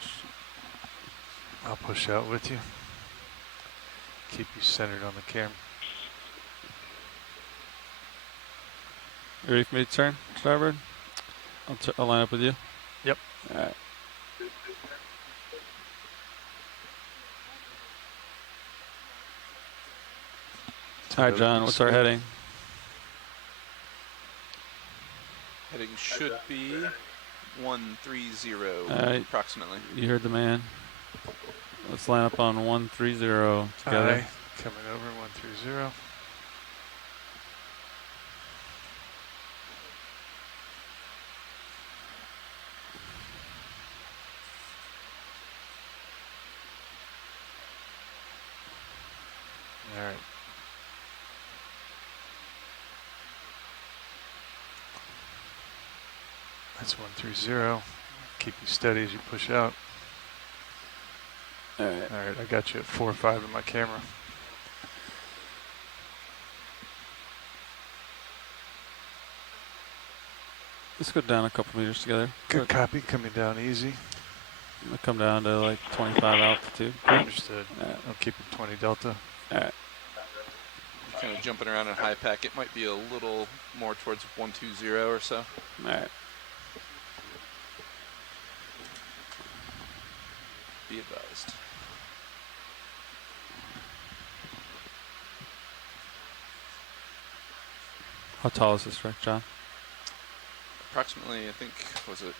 I'll push out with you. Keep you centered on the camera. You ready for me to turn, starboard? I'll line up with you. Yep. All right. All right, John, what's our heading? Heading should be 130 approximately. You heard the man. Let's line up on 130 together. Aye. Coming over 130. All right. That's 130. Keep you steady as you push out. All right. All right, I got you at 4 or 5 in my camera. Let's go down a couple meters together. Good copy. Coming down easy. I'm going to come down to like 25 altitude. Understood. I'll keep it 20 delta. All right. Kind of jumping around in high pack. It might be a little more towards 120 or so. All right. Be advised. How tall is this wreck, John? Approximately, I think, was it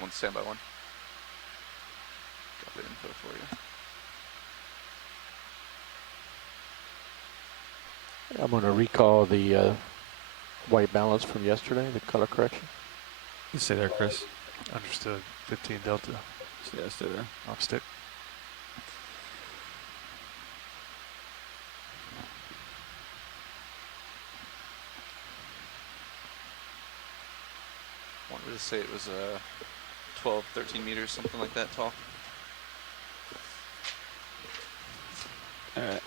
one standby one? Got the info for you. I'm going to recall the white balance from yesterday, the color correction. You stay there, Chris. Understood. 15 delta. Yeah, stay there. Off stick. Wanted to say it was 12, 13 meters, something like that tall. All right.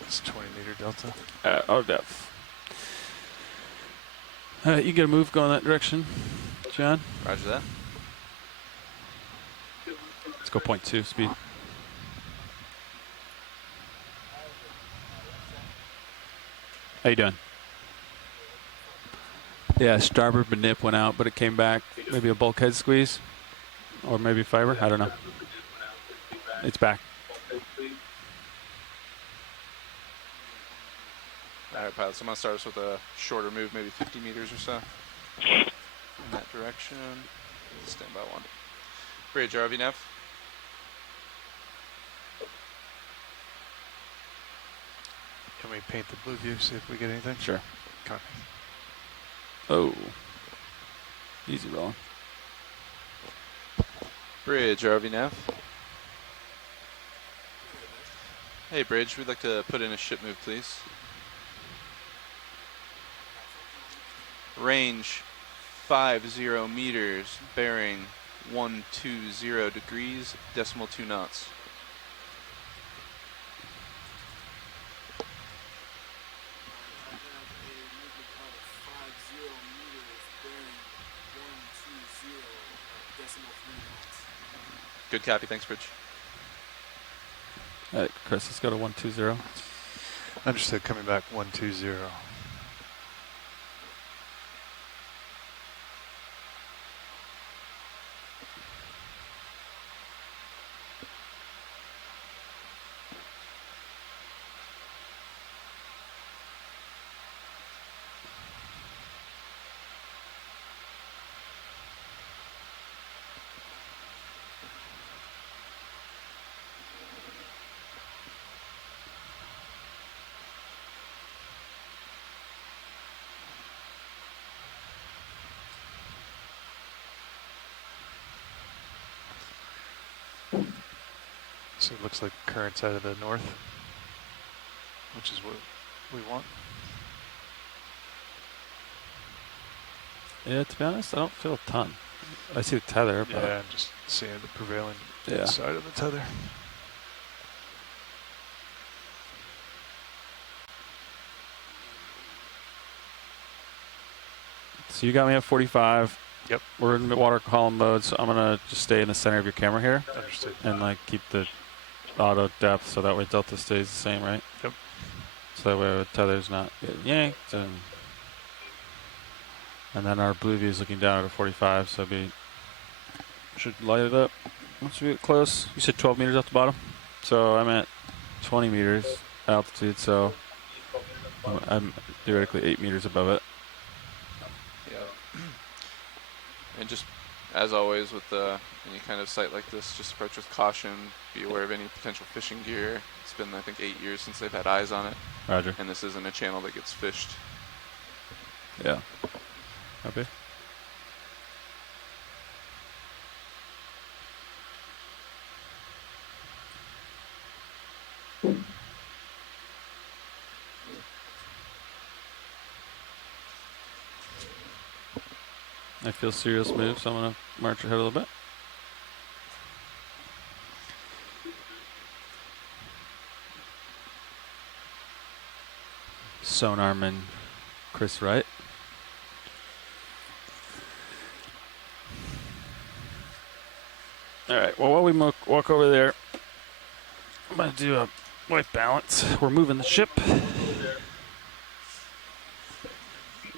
It's 20 meter delta. Auto depth. All right, you get a move going that direction, John. Roger that. Let's go 0.2 speed. How you doing? Yeah, starboard nip went out, but it came back. Maybe a bulkhead squeeze, or maybe fiber. I don't know. It's back. All right, pilots. I'm going to start us with a shorter move, maybe 50 meters or so in that direction. Stand by 1. Bridge, RV nav. Can we paint the blue view, see if we get anything? Sure. Copy. Oh. Easy rolling. Bridge, RV nav. Hey, Bridge, we'd like to put in a ship move, please. Range 50 meters, bearing 120 degrees, decimal 2 knots. Good copy, thanks, Bridge. All right, Chris, let's go to 120. Understood, coming back 120. So it looks like current's out of the north, which is what we want. Yeah, to be honest, I don't feel a ton. I see the tether, but Yeah, I'm just seeing the prevailing Yeah. side of the tether. so you got me at 45. Yep. We're in water column mode, so I'm gonna just stay in the center of your camera here Understood. and like keep the auto depth so that way delta stays the same, right? Yep. So that way the tether's not getting yanked, and then our blue view is looking down at a 45, so should light it up once we get close. You said 12 meters off the bottom, so I'm at 20 meters altitude, so I'm theoretically 8 meters above it. Yeah. And just as always with any kind of site like this, just approach with caution. Be aware of any potential fishing gear. It's been, I think, 8 years since they've had eyes on it. Roger. And this isn't a channel that gets fished. Yeah. Copy. I feel serious move, so I'm going to march ahead a little bit. Sonarman Chris Wright. All right, well, while we walk over there, I'm going to do a white balance. We're moving the ship.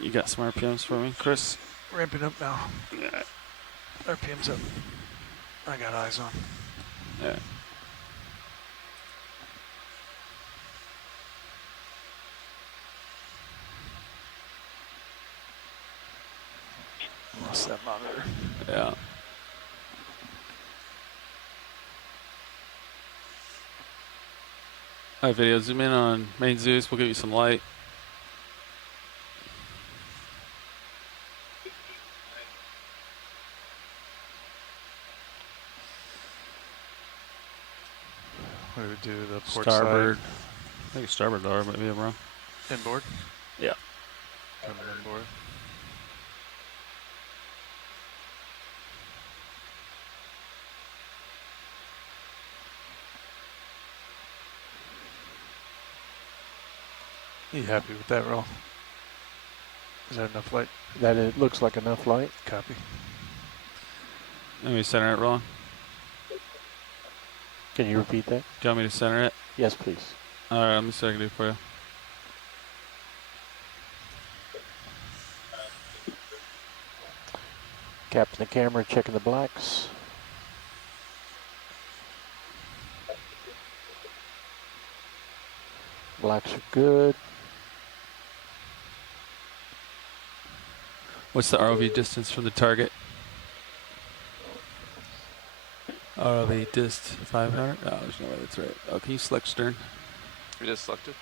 You got some RPMs for me, Chris? Ramping up now. Yeah. RPM's up. I got eyes on. Yeah. Lost that monitor. Yeah. All right, video. Zoom in on main Zeus. We'll give you some light. What do we do? The port Starboard. side? I think it's starboard door, maybe I'm wrong. Inboard? Yeah. Coming inboard. You happy with that roll? Is that enough light? That it looks like enough light. Copy. Let me center it, Roland. Can you repeat that? Do you want me to center it? Yes, please. All right, let me see what I can do for you. Capping the camera, checking the blacks. Blacks are good. What's the ROV distance from the target? ROV dist 500? Oh, there's no way that's right. Oh, can you select stern? We just selected.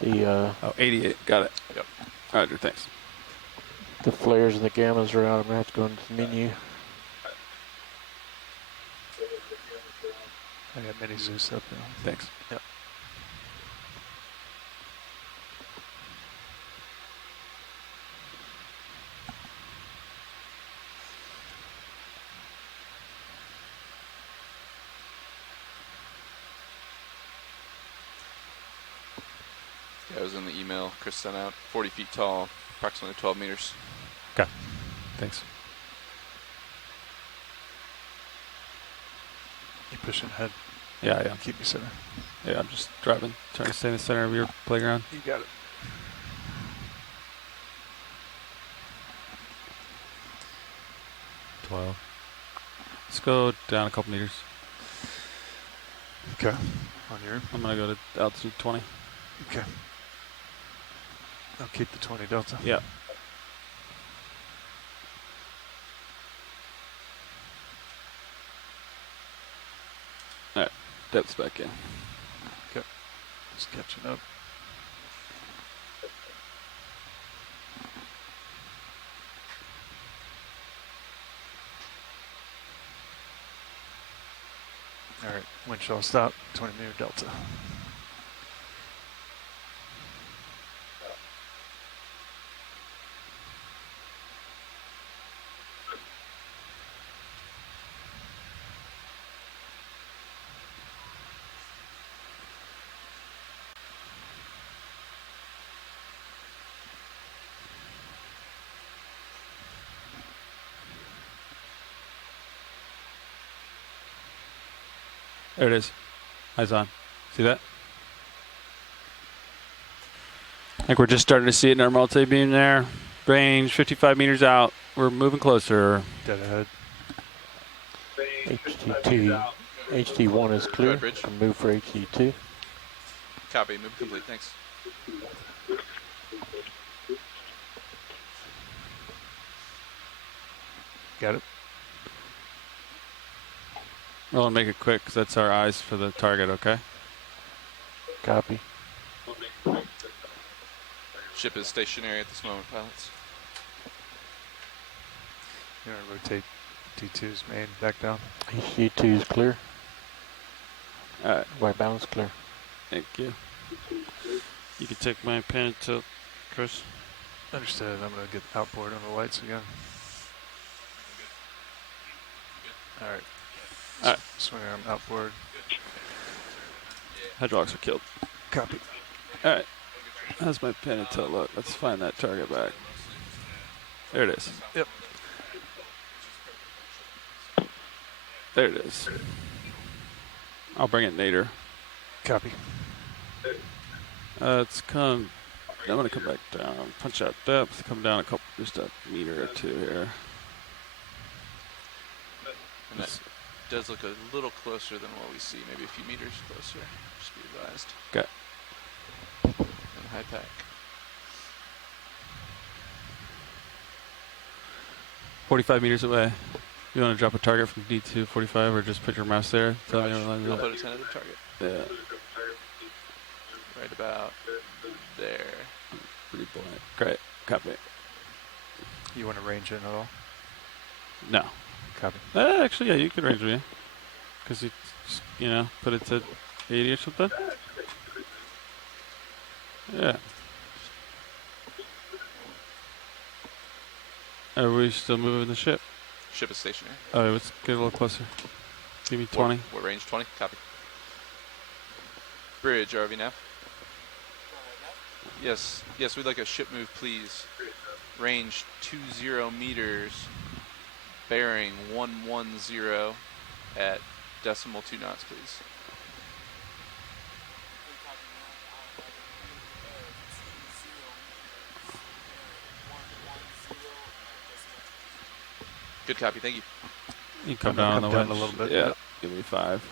The 88. Got it. Yep. Roger, thanks. the flares and the gammas are out. I'm gonna have to go into the menu. I got mini Zeus up now. Thanks. Yep. Yeah, it was in the email Chris sent out. 40 feet tall, approximately 12 meters. Okay. Thanks. You pushing ahead. Yeah, yeah. Keep me center. Yeah, I'm just driving, trying to stay in the center of your playground. You got it. Let's go down a couple meters. Okay. On your. I'm gonna go to altitude 20. Okay. I'll keep the 20 delta. Yeah. All right, depth's back in. Okay. Just catching up. All right, wind shall stop, 20 meter delta. There it is. Eyes on. See that? I think we're just starting to see it in our multi-beam there. Range 55 meters out. We're moving closer. Dead ahead. HT2, HT1 is clear. Bridge. Move for HT2. Copy, move complete, thanks. Got it. We'll make it quick because that's our eyes for the target, okay? Copy. Ship is stationary at this moment, pilots. You're gonna rotate D2's main back down. HT2 is clear. All right. White balance clear. Thank you. You can take my pen and tilt, Chris. Understood. I'm gonna get outboard on the lights again. All right. All right. Swing arm outboard. Hydraulics are killed. Copy. All right. How's my pen and tilt look? Let's find that target back. There it is. Yep. There it is. I'll bring it later. Copy. It's come. I'm gonna come back down. Punch out depth. Come down a couple, just a meter or two here. And that does look a little closer than what we see, maybe a few meters closer. Just be advised. Okay. And high pack. 45 meters away. You want to drop a target from D2 45 or just put your mouse there? Tell me I'll put a tentative target. Yeah. Right about there. Pretty buoyant. Great. Copy. You want to range in at all? No. Copy. Actually, yeah, you could range me. Because you, you know, put it to 80 or something. Yeah. Are we still moving the ship? Ship is stationary. Oh, let's get a little closer. Give me 20. What range? 20? Copy. Bridge, RV nav. Yes, yes, we'd like a ship move, please. Range 20 meters, bearing 110 at decimal 2 knots, please. Good copy, thank you. You can come down on the down winch. a little bit. Yeah, Yep. give me 5.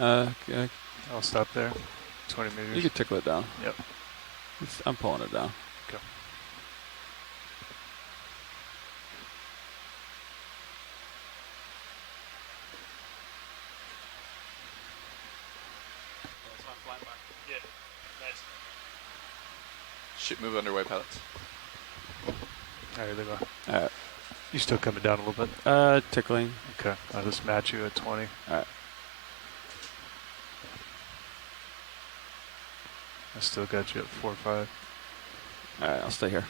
I'll stop there. 20 meters. You could tickle it down. Yep. I'm pulling it down. Okay. Ship move underway, pilots. All right, there you go. All right. You still coming down a little bit? Tickling. Okay. I'll just match you at 20. All right. I still got you at 4 or 5. All right, I'll stay here.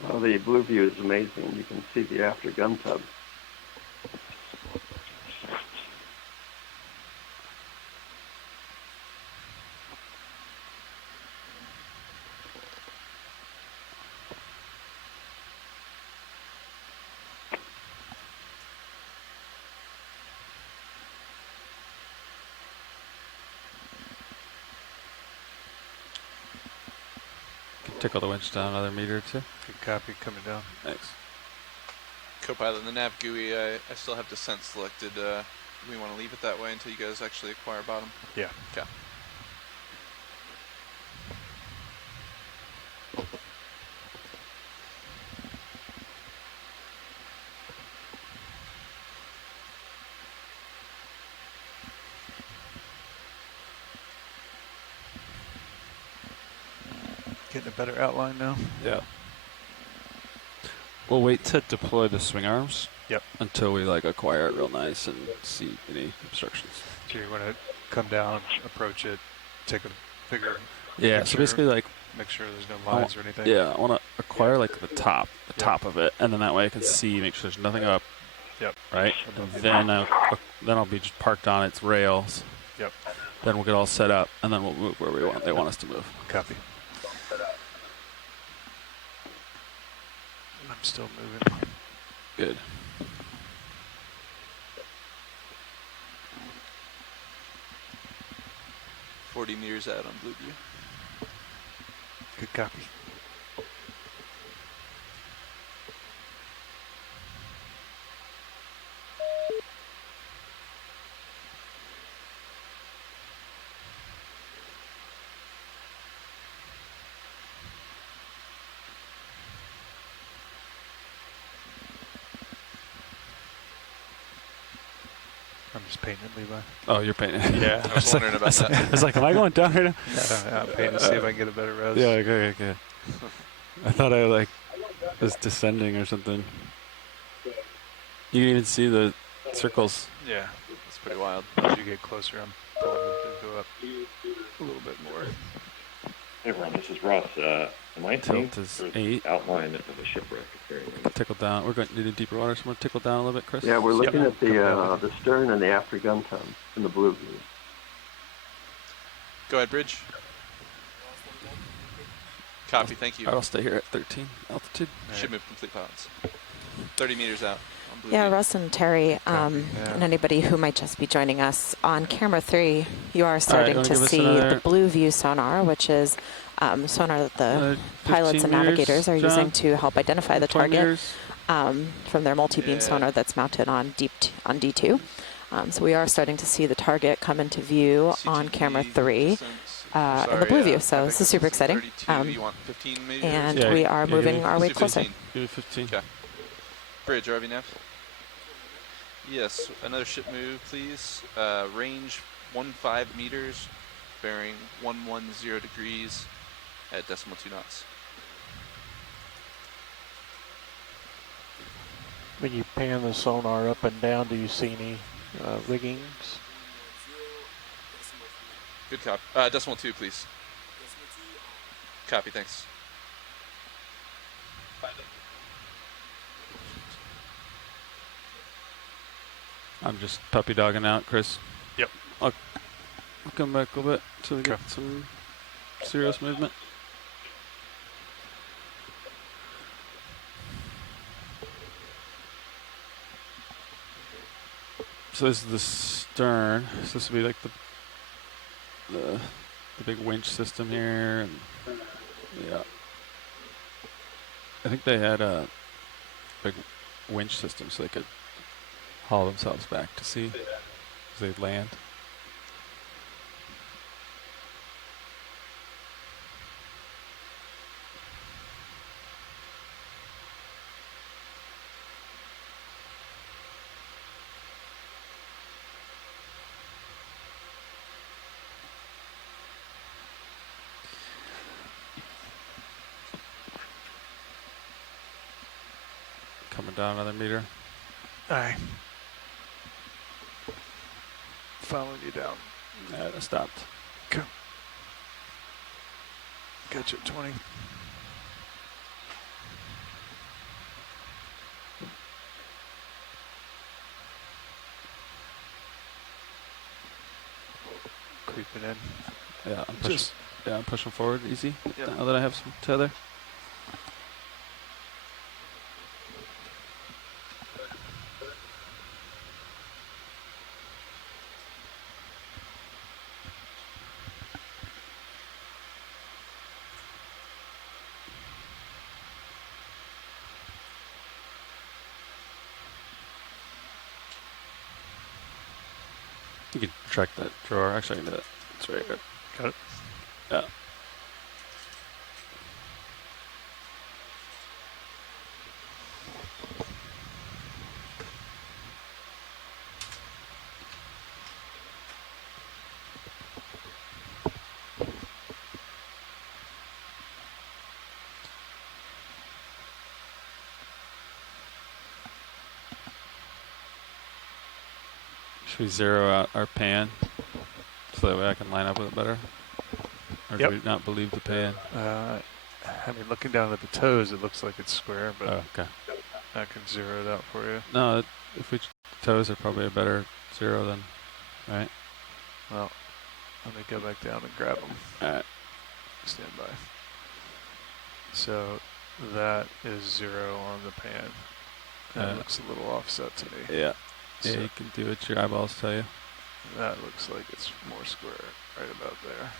Well, the blue view is amazing. You can see the after gun tub. Tickle the winch down another meter or two. Good copy, coming down. Thanks. Copilot, the nav GUI, I still have descent selected. We want to leave it that way until you guys actually acquire bottom? Yeah. Okay. Getting a better outline now. Yeah. We'll wait to deploy the swing arms. Yep. Until we acquire it real nice and see any obstructions. So you want to come down, approach it, take a bigger. Yeah. picture, So basically, make sure there's no lines or anything. Yeah, I want to acquire the top of it, and then that way I can see, make sure there's nothing up. Yep. Right. And then I'll be just parked on its rails. Yep. Then we'll get all set up, and then we'll move where they want us to move. Copy. I'm still moving. Good. $40 meters out on blue view. Good copy. I'm just painting it, Levi. Oh, you're painting. Yeah, I was wondering about that. I was like, am I going down right now? I'm painting to see if I can get a better res. Yeah, okay. I thought I was descending or something. You can even see the circles. Yeah, it's pretty wild. As you get closer, I'm pulling it to go up a little bit more. Hey everyone, this is Russ. Am I Tilt is 8. Outline of the shipwreck. Very nice. Tickle down. We're going to do deeper water, so I'm going to tickle down a little bit, Chris. Yeah, we're looking at the stern and the after gun tub in the blue view. Go ahead, bridge. Copy, thank you. I'll stay here at 13 altitude. Ship move complete, pilots. 30 meters out. On blue Yeah, view. Russ and Terry, and anybody who might just be joining us, on camera 3, you are starting to see the blue view sonar, which is sonar that the pilots and navigators are using to help identify the target from their multi-beam sonar that's mounted on D2. So we are starting to see the target come into view on camera 3 in the blue view. So this is super exciting. You want 15 meters? And we are moving our way closer. Give me 15. Okay. Bridge, RV nav. Yes, another ship move, please. Range 15 meters, bearing 110 degrees at decimal 2 knots. When you pan the sonar up and down, do you see any riggings? Good copy. Decimal 2, please. Copy, thanks. I'm just puppy dogging out, Chris. Yep. I'll come back a little bit until we get some serious movement. So this is the stern. So this would be like the big winch system here, and yeah. I think they had a big winch system so they could haul themselves back to sea as they land. down another meter. Aye. Following you down. I stopped. Okay. Got you at 20. Creeping in. Yeah, I'm pushing forward easy. Yep. Now that I have some tether. You can track that drawer. Actually, I can do it. It's right here. Got it. Yeah. Should we zero out our pan so that way I can line up with it better? Or Yep. do we not believe the pan? I mean, looking down at the toes, it looks like it's square, but Oh, okay. I can zero it out for you. No, if we toes are probably a better zero then, right? Well, let me go back down and grab them. All right. Stand by. So that is 0 on the pan. That looks a little offset to me. Yeah. So Yeah, you can do what your eyeballs tell you. that looks like it's more square, right about there.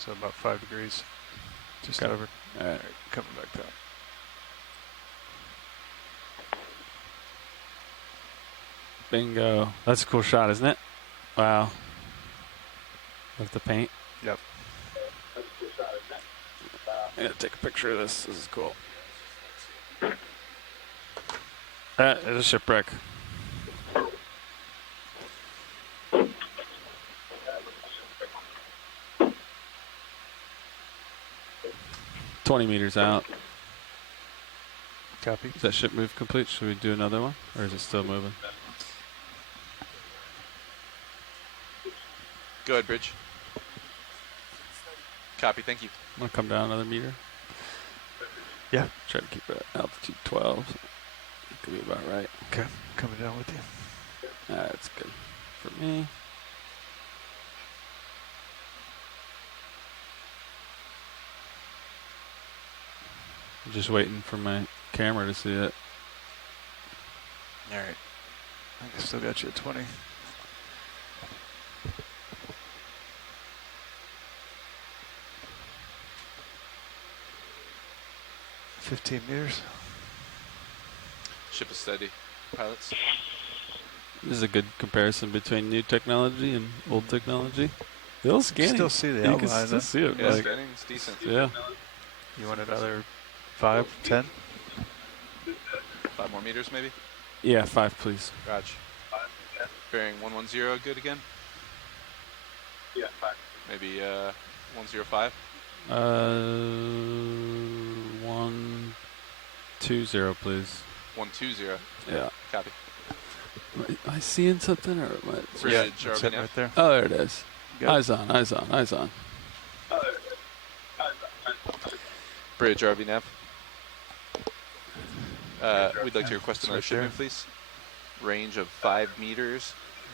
So about 5 degrees, just Okay. over. All right. Coming back down. Bingo. That's a cool shot, isn't it? Wow. With the paint. Yep. I'm gonna take a picture of this. This is cool. That is a shipwreck. $20 meters out. Copy. Is that ship move complete? Should we do another one? Or is it still moving? Go ahead, Bridge. Copy, thank you. I'm gonna come down another meter. Yeah. Try to keep it at altitude 12. Could be about right. Okay, coming down with you. That's good for me. I'm just waiting for my camera to see it. All right. I think I still got you at 20. $15 meters. Ship is steady. Pilots. This is a good comparison between new technology and old technology. Still scanning. Still see the You outline. can still see it. Yeah, like, scanning's decent. yeah. You want another 5, 10? 5 more meters, maybe? Yeah, 5, please. Roger. Bearing 110, good again? Yeah, 5. Maybe 105? 120, please. 120. Yeah. Copy. Am I seeing something or am I? Bridge, Yeah, RV that's it now. right there. Oh, there it is. Good. Eyes on, eyes on, eyes on. Bridge, RV nav. We'd like to request another right shipment, there. please. Range of 5 meters,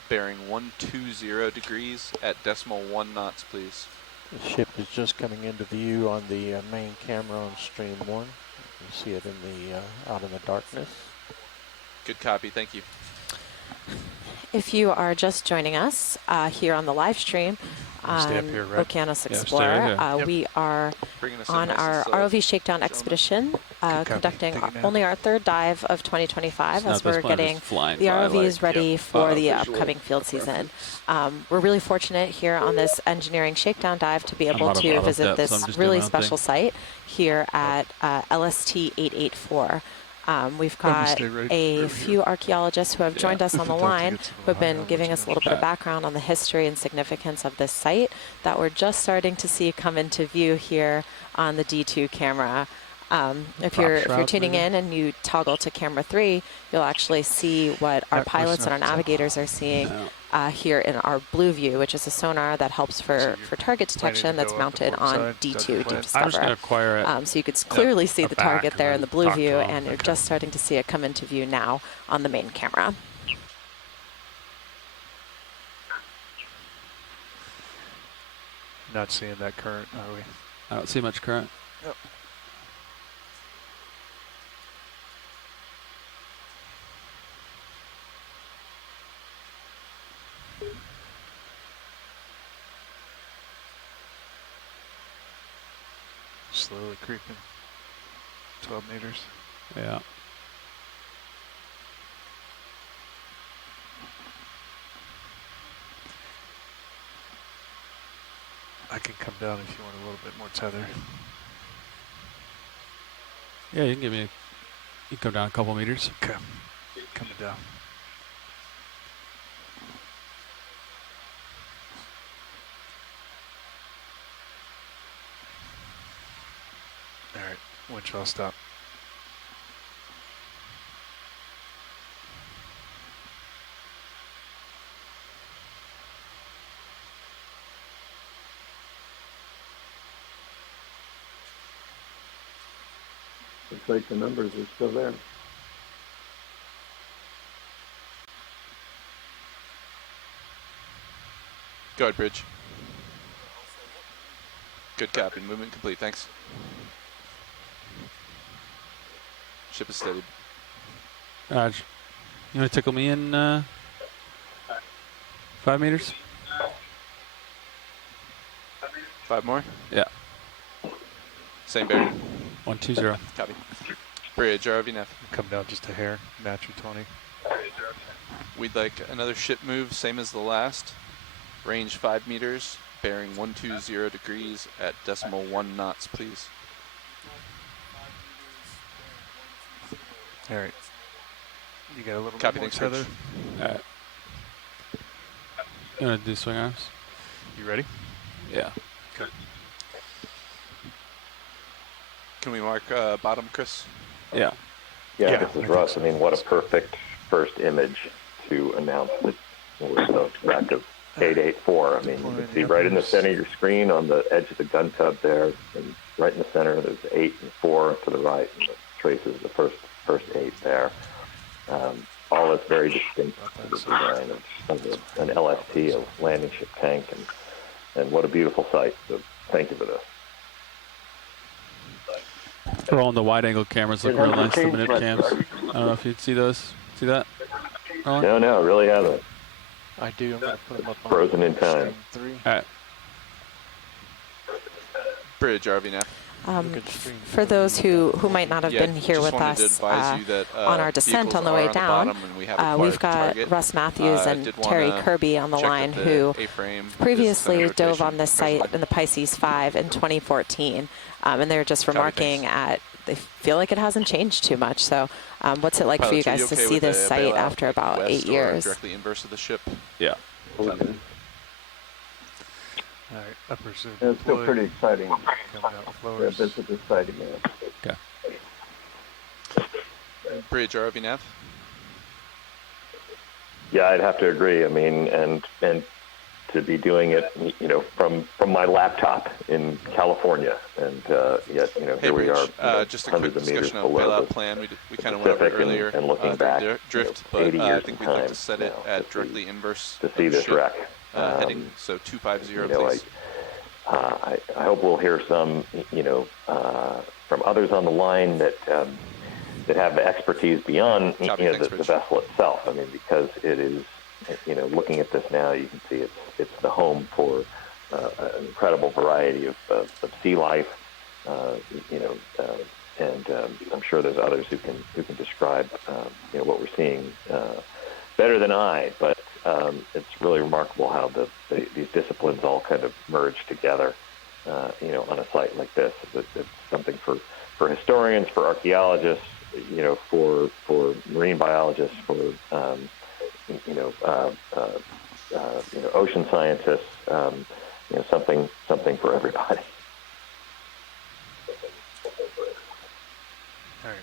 bearing 120 degrees at decimal 1 knots, please. The ship is just coming into view on the main camera on stream 1. You can see it in the out in the darkness. Good copy, thank you. If you are just joining us here on the live stream Stay up on here, right? Okeanos Yeah, stay Explorer, right here. Yep. we are Bringing us in on nice our and slow. ROV shakedown Gentlemen. expedition, copy. conducting Take it now. only our 3rd dive of 2025 Not as this we're plane getting just flying the by, ROVs like, ready yep. for the Visual. upcoming field season. We're really fortunate here on this engineering shakedown dive to be able out of to auto visit depth, this so I'm just really doing my own special thing. site here at LST 884. We've got stay right a over few archaeologists who have joined us on the If the delta line gets a who little have been higher, I'll giving let us a you little bit of background on the history and significance of this site that we're just starting to see come into view here on the D2 camera. If you're tuning in and you toggle to camera 3, you'll actually see what our pilots and our navigators are seeing here in our blue view, which is a sonar that helps for target detection that's mounted on D2 Deep Discover. I'm just going to acquire it. So you could clearly see the target there in the blue view, and you're just starting to see it come into view now on the main camera. Not seeing that current, are we? I don't see much current. Yep. Slowly creeping. 12 meters. Yeah. I can come down if you want a little bit more tether. Yeah, you can give me you can come down a couple meters. Okay. Coming down. All right, winch all stop. Looks like the numbers are still there. Go ahead, Bridge. Good, Captain. Movement complete. Thanks. Ship is steady. Raj, you want to tickle me in 5 meters? 5 more? Yeah. Same bearing. 120. Copy. Bridge, ROV nav. Come down just a hair, match you 20. We'd like another ship move, same as the last. Range 5 meters, bearing 120 degrees at decimal 1 knots, please. All right. You got a little Copy, bit more thanks, tether? Rich. All right. You want to do swing arms? You ready? Yeah. Okay. Can we mark bottom, Chris? Yeah. Yeah, this is Russ. I mean, what a perfect first image to announce that we're so back of 884. I mean, you can see right in the center of your screen on the edge of the gun tub there, and right in the center there's 8 and 4 to the right, and the traces the first 8 there. All is very distinct to the design of an LST, a landing ship tank, and what a beautiful sight. So thank you for this. They're all on the wide-angle cameras, look real nice, the minute cams. I don't know if you'd see those. See that? Roland? No, it really hasn't. I do. I'm going to put them up on Frozen in time. screen 3. All right. Bridge, RV nav. For those who might not have been here with us on our descent on the way down, we've got Russ Matthews and Terry Kirby on the line, who previously dove on this site in the Pisces 5 in 2014, and they're just remarking they feel like it hasn't changed too much. So what's it like for you guys to see this site after about 8 years? Directly inverse of the ship. Yeah. All right, upper zoom. It's still pretty exciting. Floors. Visit this site again. Okay. Bridge, ROV nav. Yeah, I'd have to agree. I mean, and to be doing it, from my laptop in California, and yet, here we are, just a quick hundreds of meters discussion on below bailout plan. We kind of went over it earlier. And looking back, drift, 80 but I years think in we'd like time to set it at directly inverse to see of the this ship, wreck. heading, so 250, please. I hope we'll hear some, from others on the line that have expertise beyond the vessel itself. I mean, because it is, looking at this now, you can see it's the home for an incredible variety of sea life, and I'm sure there's others who can describe what we're seeing better than I. But it's really remarkable how these disciplines all kind of merge together, on a site like this. It's something for historians, for archaeologists, for marine biologists, for ocean scientists, something for everybody.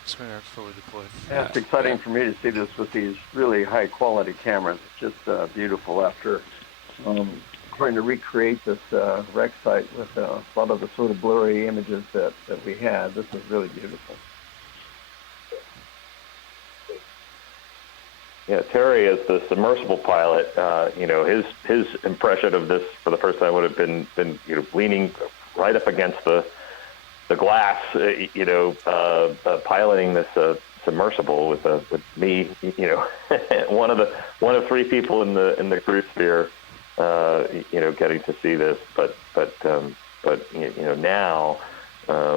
Swing arms fully deployed. Yeah, it's exciting for me to see this with these really high quality cameras. It's just beautiful after trying to recreate this wreck site with a lot of the sort of blurry images that we had. This is really beautiful. Yeah, Terry, as the submersible pilot, his impression of this for the first time would have been leaning right up against the glass, piloting this submersible with me, one of three people in the cruise sphere, getting to see this, but now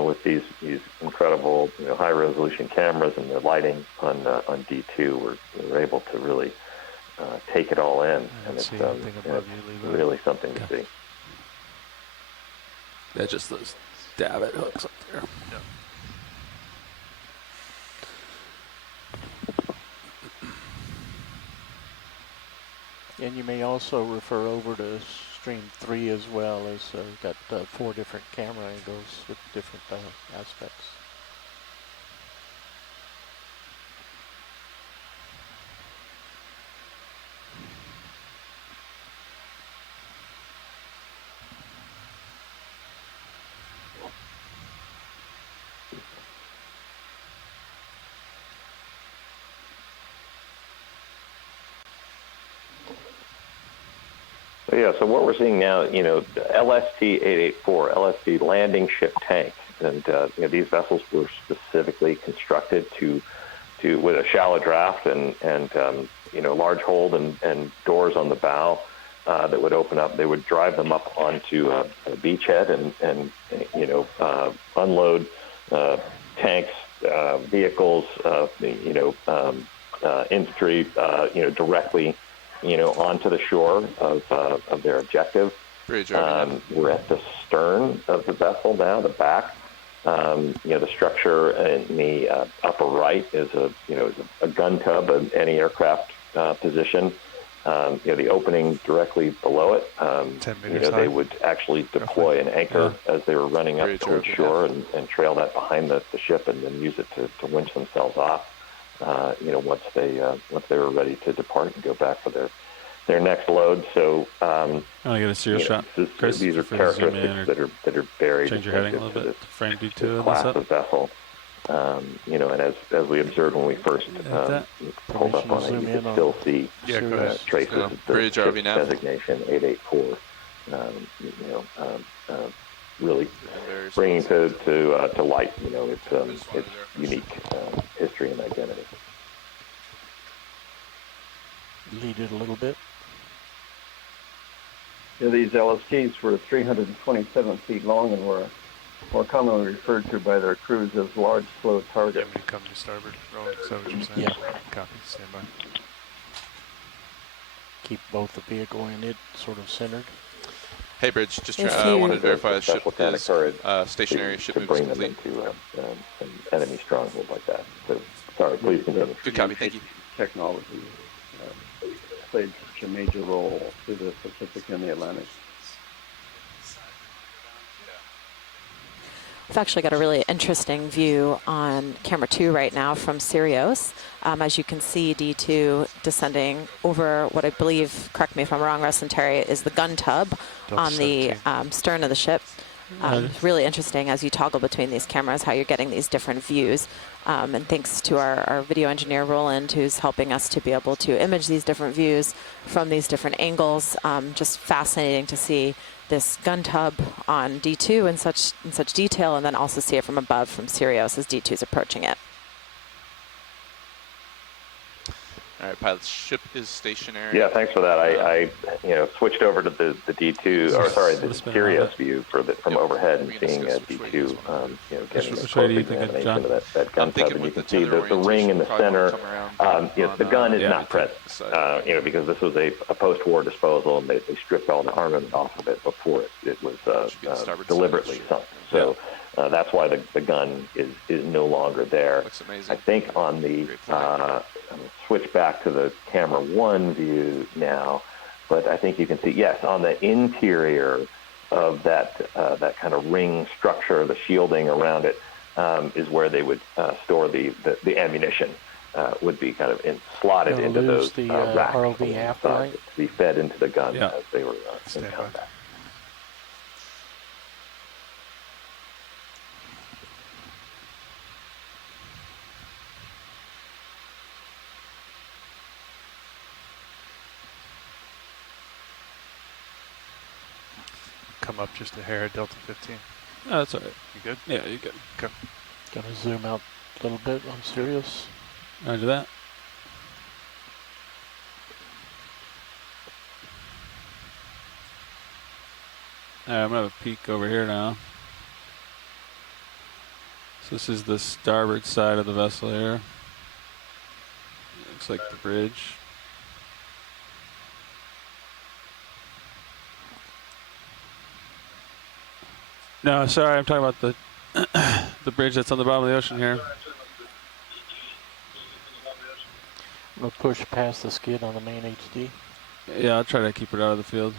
with these incredible high resolution cameras and the lighting on D2, we're able to really take it all in, and it's really something to see. Yeah, just those davit hooks up there. Yeah. And you may also refer over to stream 3 as well, as got 4 different camera angles with different aspects. So what we're seeing now, LST 884, LST landing ship tank, and these vessels were specifically constructed to with a shallow draft and large hold and doors on the bow that would open up. They would drive them up onto a beachhead and unload tanks, vehicles, infantry, directly onto the shore of their objective. We're at the stern of the vessel now, the back. The structure in the upper right is a gun tub, an anti-aircraft position. The opening directly below it, 10 meters high. They would actually deploy an anchor as they were running up towards shore and trail that behind the ship and then use it to winch themselves off. Once they were ready to depart and go back for their next load. So I want to get a serial shot. Chris, these are characteristics that are buried. Change your heading a little bit. Frame D2 class of vessel. And as we observed when we first pulled up on it, you can still see traces of the ship's designation 884. Really bringing to light, its unique history and identity. Lead it a little bit. Yeah, these LSTs were 327 feet long and were more commonly referred to by their crews as large, slow targets. Yeah, come to starboard. Roll. Is that what you're saying? Yeah. Copy. Stand by. Keep both the vehicle and it sort of centered. Hey, Bridge, just wanted to verify the ship is stationary, ship moves bring complete. them into an enemy stronghold like that. So, sorry, please continue. Good copy, thank you. Technology played such a major role through the Pacific and the Atlantic. We've actually got a really interesting view on camera 2 right now from Sirius. As you can see, D2 descending over what I believe, correct me if I'm wrong, Russ and Terry, is the gun tub on the stern of the ship. Really interesting as you toggle between these cameras, how you're getting these different views. And thanks to our video engineer, Roland, who's helping us to be able to image these different views from these different angles. Just fascinating to see this gun tub on D2 in such detail, and then also see it from above from Sirius as D2 is approaching it. All right, pilot, ship is stationary. Yeah, thanks for that. I switched over to the D2, or sorry, the Sirius view from overhead and seeing D2, getting a close examination of that gun tub, and you can see the ring in the center. The gun is not present, because this was a post-war disposal, and they stripped all the armament off of it before it was deliberately sunk. So that's why the gun is no longer there. Looks amazing. I think on the switch back to the camera 1 view now, but I think you can see, yes, on the interior of that kind of ring structure, the shielding around it, is where they would store the ammunition. Would be kind of slotted into those the racks ROV after, right? to be fed into the gun Yeah. as they were in combat. Come up just a hair at Delta 15. Oh, that's all right. You good? Yeah, you good. Okay. Gonna zoom out a little bit on Sirius. Roger that. I'm gonna have a peek over here now. So this is the starboard side of the vessel here. Looks like the bridge. No, sorry, I'm talking about the the bridge that's on the bottom of the ocean here. I'm gonna push past the skid on the main HD. Yeah, I'll try to keep it out of the field.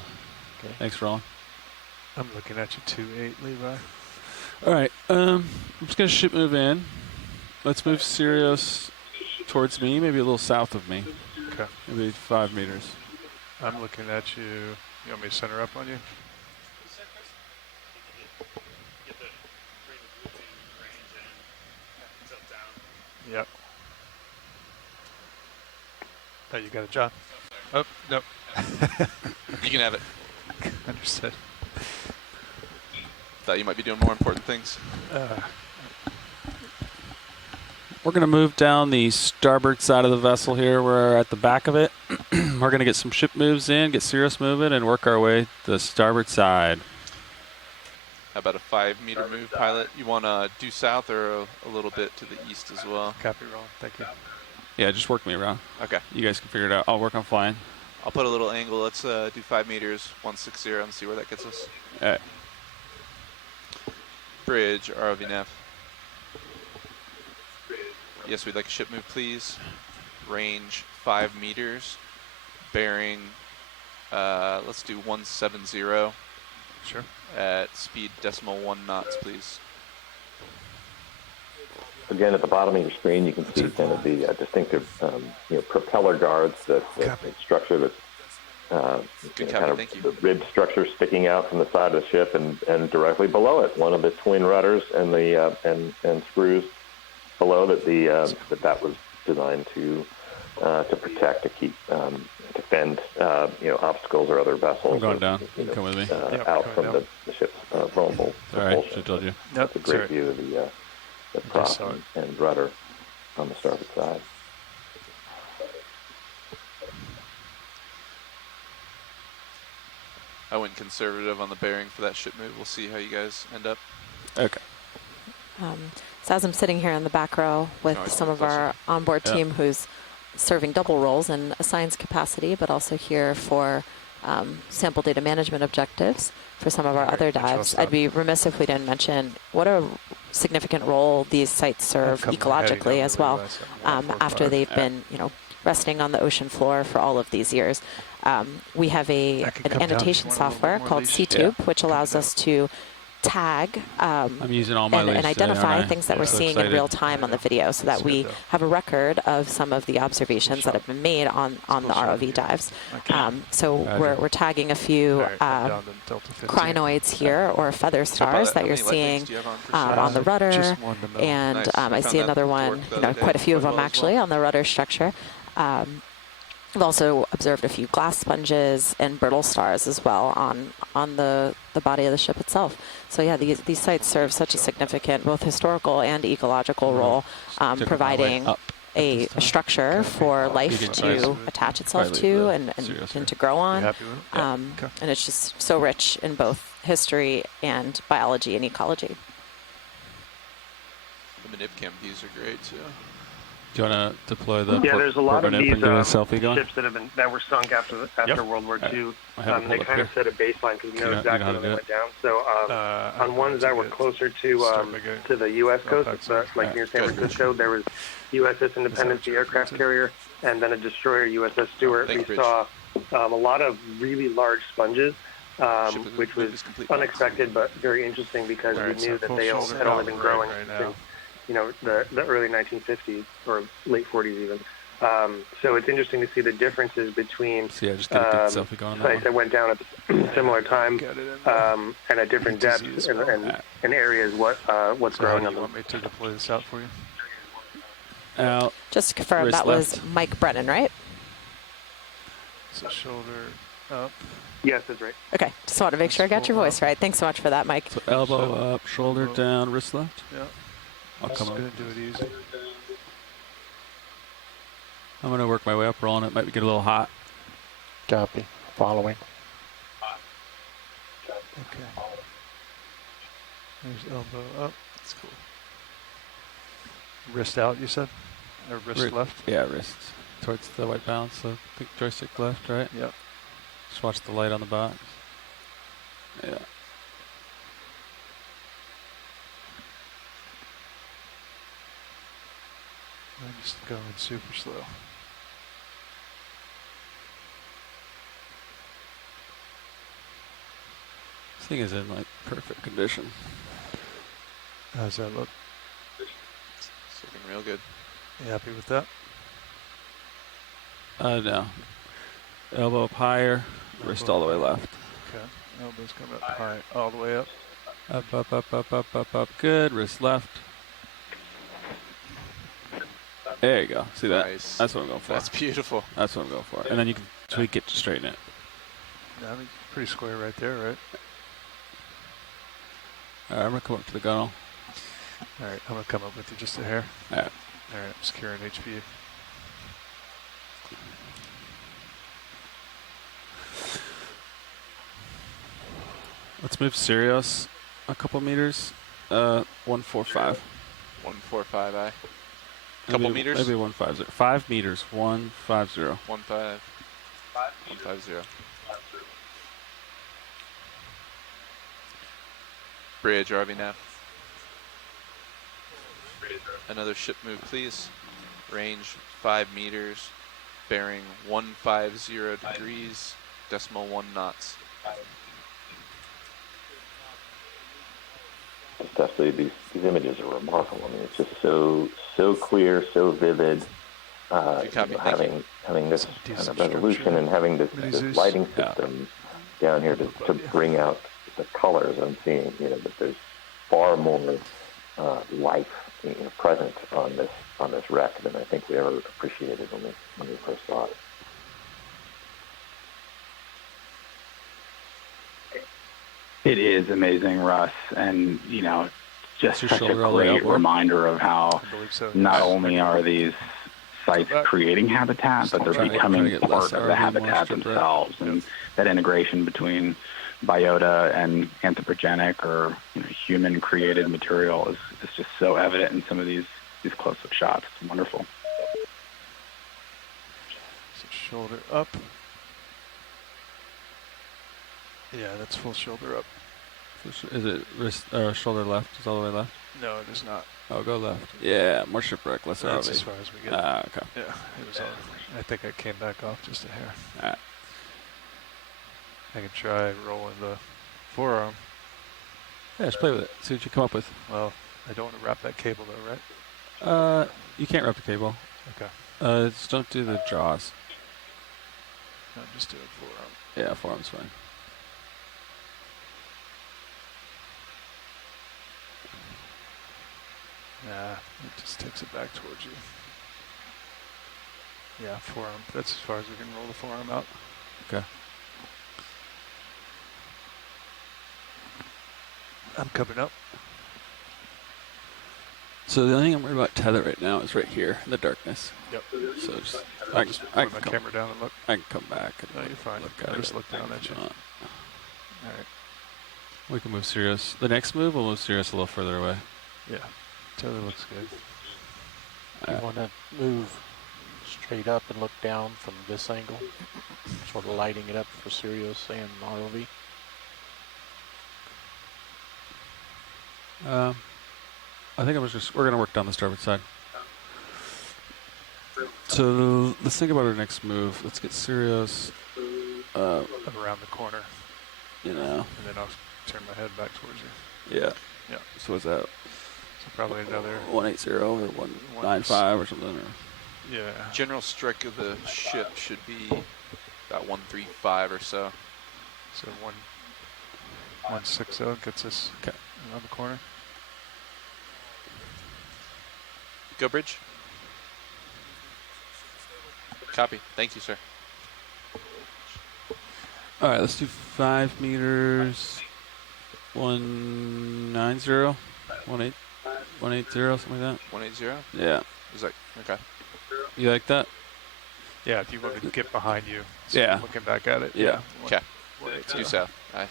Okay. Thanks, Ron. I'm looking at you 2-8, Levi. All right, I'm just gonna ship move in. Let's move Sirius towards me, maybe a little south of me. Okay. Maybe 5 meters. I'm looking at you. You want me to center up on you? Yep. Oh, you got it, John? Oh, no. You can have it. Understood. Thought you might be doing more important things. We're going to move down the starboard side of the vessel here. We're at the back of it. We're going to get some ship moves in, get Sirius moving, and work our way to the starboard side. How about a 5-meter move, pilot? You want to due south or a little bit to the east as well? Copy, Roland. Thank you. Yeah, just work me around. Okay. You guys can figure it out. I'll work on flying. I'll put a little angle. Let's do 5 meters, 160, and see where that gets us. All right. Bridge, ROV nav. Yes, we'd like a ship move, please. Range 5 meters. Bearing, let's do 170. Sure. At speed decimal 1 knots, please. Again, at the bottom of your screen, you can see kind of the distinctive propeller guards, that structure that's Good kind of thank you. the rib structure sticking out from the side of the ship, and directly below it, one of the twin rudders and the and screws below that was designed to protect, to keep, to fend obstacles or other vessels. I'm going down. You can come with me. Out from the ship's vulnerable. All right, I told you. That's a great view of the prop and rudder on the starboard side. I went conservative on the bearing for that ship move. We'll see how you guys end up. Okay. So as I'm sitting here in the back row with some of our onboard team who's serving double roles in a science capacity, but also here for sample data management objectives for some of our other dives, I'd be remiss if we didn't mention what a significant role these sites serve ecologically as well after they've been, resting on the ocean floor for all of these years. We have an annotation software called CTube, which allows us to tag I'm using all my and identify things that we're seeing in real time on the video, so that we have a record of some of the observations that have been made on the ROV dives. So we're tagging a few crinoids here, or feather stars that you're seeing on the rudder, and I see another one, quite a few of them actually on the rudder structure. We've also observed a few glass sponges and brittle stars as well on the body of the ship itself. So yeah, these sites serve such a significant both historical and ecological role, providing a structure for life to attach itself to and to grow on. And it's just so rich in both history and biology and ecology. The manipcam views are great too. Do you want to deploy the there's a lot of these ships that were sunk after World War II. They kind of set a baseline because we know exactly when they went down. So on ones that were closer to the U.S. coast, like near San Francisco, there was USS Independence, the aircraft carrier, and then a destroyer, USS Stewart. We saw a lot of really large sponges move which was is complete. unexpected but very interesting because we knew that they had only been growing since, the early 1950s or late 40s even. So it's interesting to see the differences between So yeah, just get a good selfie going on sites that went down at a similar time and at different depths and areas what's growing How on do you them. want me to deploy this out for you? Just to confirm, wrist that left. was Mike Brennan, right? So shoulder up. Yes, that's right. Okay, just want to make sure I got your voice right. Thanks so much for that, Mike. So elbow up, shoulder down, wrist left. Yeah. I'll come up. Gonna do it easy. I'm gonna work my way up, rolling it. Might get a little hot. Copy. Following. Okay. There's elbow up. That's cool. Wrist out, you said? Or wrist left? Yeah, wrist towards the white balance. So think joystick left, right? Yep. Just watch the light on the box. Yeah. I'm just going super slow. This thing is in like perfect condition. How's that look? It's looking real good. You happy with that? No. Elbow up higher, wrist all the way left. Okay. Elbows coming up high, all the way up. Up, up, up, up, up, up, up. Good. Wrist left. There you go. See that? Nice. That's what I'm going for. That's beautiful. That's what I'm going for. And then you can tweak it to straighten it. Yeah, I mean, pretty square right there, right? All right, I'm going to come up to the gunnel. All right, I'm going to come up with you just a hair. All right. All right, securing HP. Let's move Sirius a couple meters. 145. 145, aye. Couple meters? Maybe 150. 5 meters. 150. 150. Bridge, RV nav. Another ship move, please. Range 5 meters. Bearing 150 degrees, decimal 1 knots. Especially these images are remarkable. I mean, it's just so clear, so vivid. Having this kind of resolution and having this lighting system down here to bring out the colors. I'm seeing, that there's far more life present on this wreck than I think we ever appreciated when we first saw it. It is amazing, Russ, and just Your such a shoulder all the way great upward? reminder of how not only are these sites creating habitat, but they're trying to becoming get part less of the RV, more habitat strip rack. themselves, and that integration between biota and anthropogenic or human-created material is just so evident in some of these close-up shots. It's wonderful. So shoulder up. Yeah, that's full shoulder up. Is it wrist shoulder left? Is all the way left? No, it is not. Oh, go left. Yeah, more shipwreck, less That's RV. as far as we get. Okay. Yeah, it was on. I think I came back off just a hair. Alright. I can try rolling the forearm. Yeah, just play with it. See what you come up with. Well, I don't want to wrap that cable though, right? You can't wrap the cable. Okay. Just don't do the jaws. I'm just doing forearm. Yeah, forearm's fine. Nah, it just takes it back towards you. Yeah, forearm. That's as far as we can roll the forearm out. Okay. I'm coming up. So the only thing I'm worried about tether right now is right here in the darkness. Yep. So just I'll just put my camera down and look. I can come back. And No, you're fine. Look I at just it. look down at you. All right. We can move Sirius. The next move, we'll move Sirius a little further away. Yeah. Tether looks good. You want to move straight up and look down from this angle, sort of lighting it up for Sirius and ROV. I think we're going to work down the starboard side. So let's think about our next move. Let's get Sirius. Around the corner. you know. And then I'll turn my head back towards you. Yeah. Yeah. So what's that? So probably another 180 or 195 or something. Or yeah. General strike of the ship should be about 135 or so. So 160 gets us around the corner. Go bridge. Copy. Thank you, sir. All right, let's do 5 meters. 190, 180, something like that. 180. Yeah. Is that okay? You like that? Yeah, if you want me to get behind you. So Yeah. I'm looking back at it. Yeah. Okay. Due south. Aye.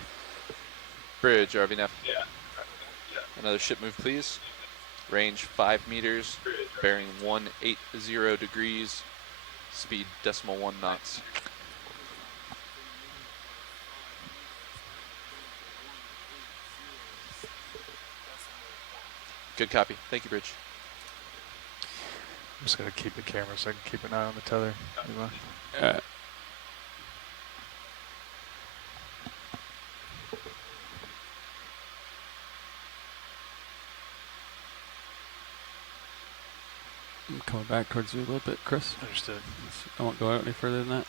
Bridge, RVNF. Yeah. Another ship move, please. Range 5 meters. Bearing 180 degrees. Speed .1 knots. Good copy. Thank you, Bridge. I'm just going to keep the camera so I can keep an eye on the tether. I'm coming back towards you a little bit, Chris. Understood. I won't go out any further than that.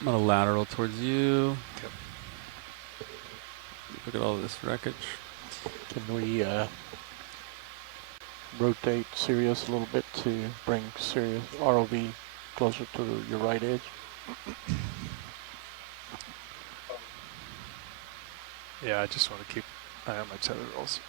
I'm going to lateral towards you. Okay. Look at all this wreckage. Can we rotate Sirius a little bit to bring Sirius ROV closer to your right edge? Yeah, I just want to keep an eye on my tether rolls.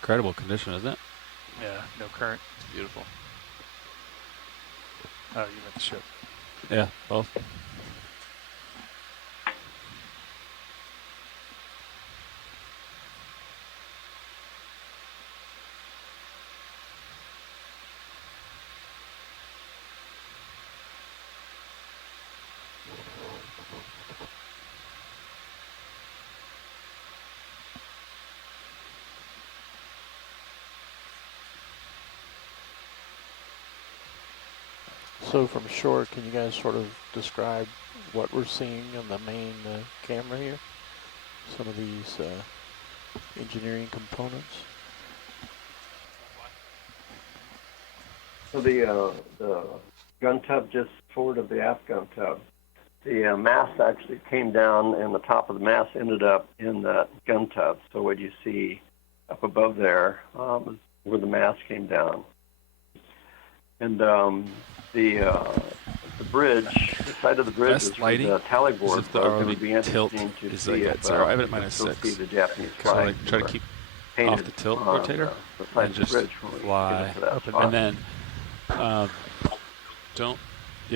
Incredible condition, isn't it? Yeah, no current. It's beautiful. Oh, you meant the ship. Yeah, both. So from shore, can you guys sort of describe what we're seeing on the main camera here? Some of these engineering components? So the gun tub just forward of the aft gun tub, the mast actually came down, and the top of the mast ended up in that gun tub. So what you see up above there is where the mast came down. And the bridge, the side of the bridge Best is where lighting the tally board is if the was. It would ROV be tilt interesting to is see like if at 0. I have it at you'll minus still 6. see the Japanese So flag. like try to keep painted off the tilt on rotator the side and of the just bridge when we fly get to that up spot. and then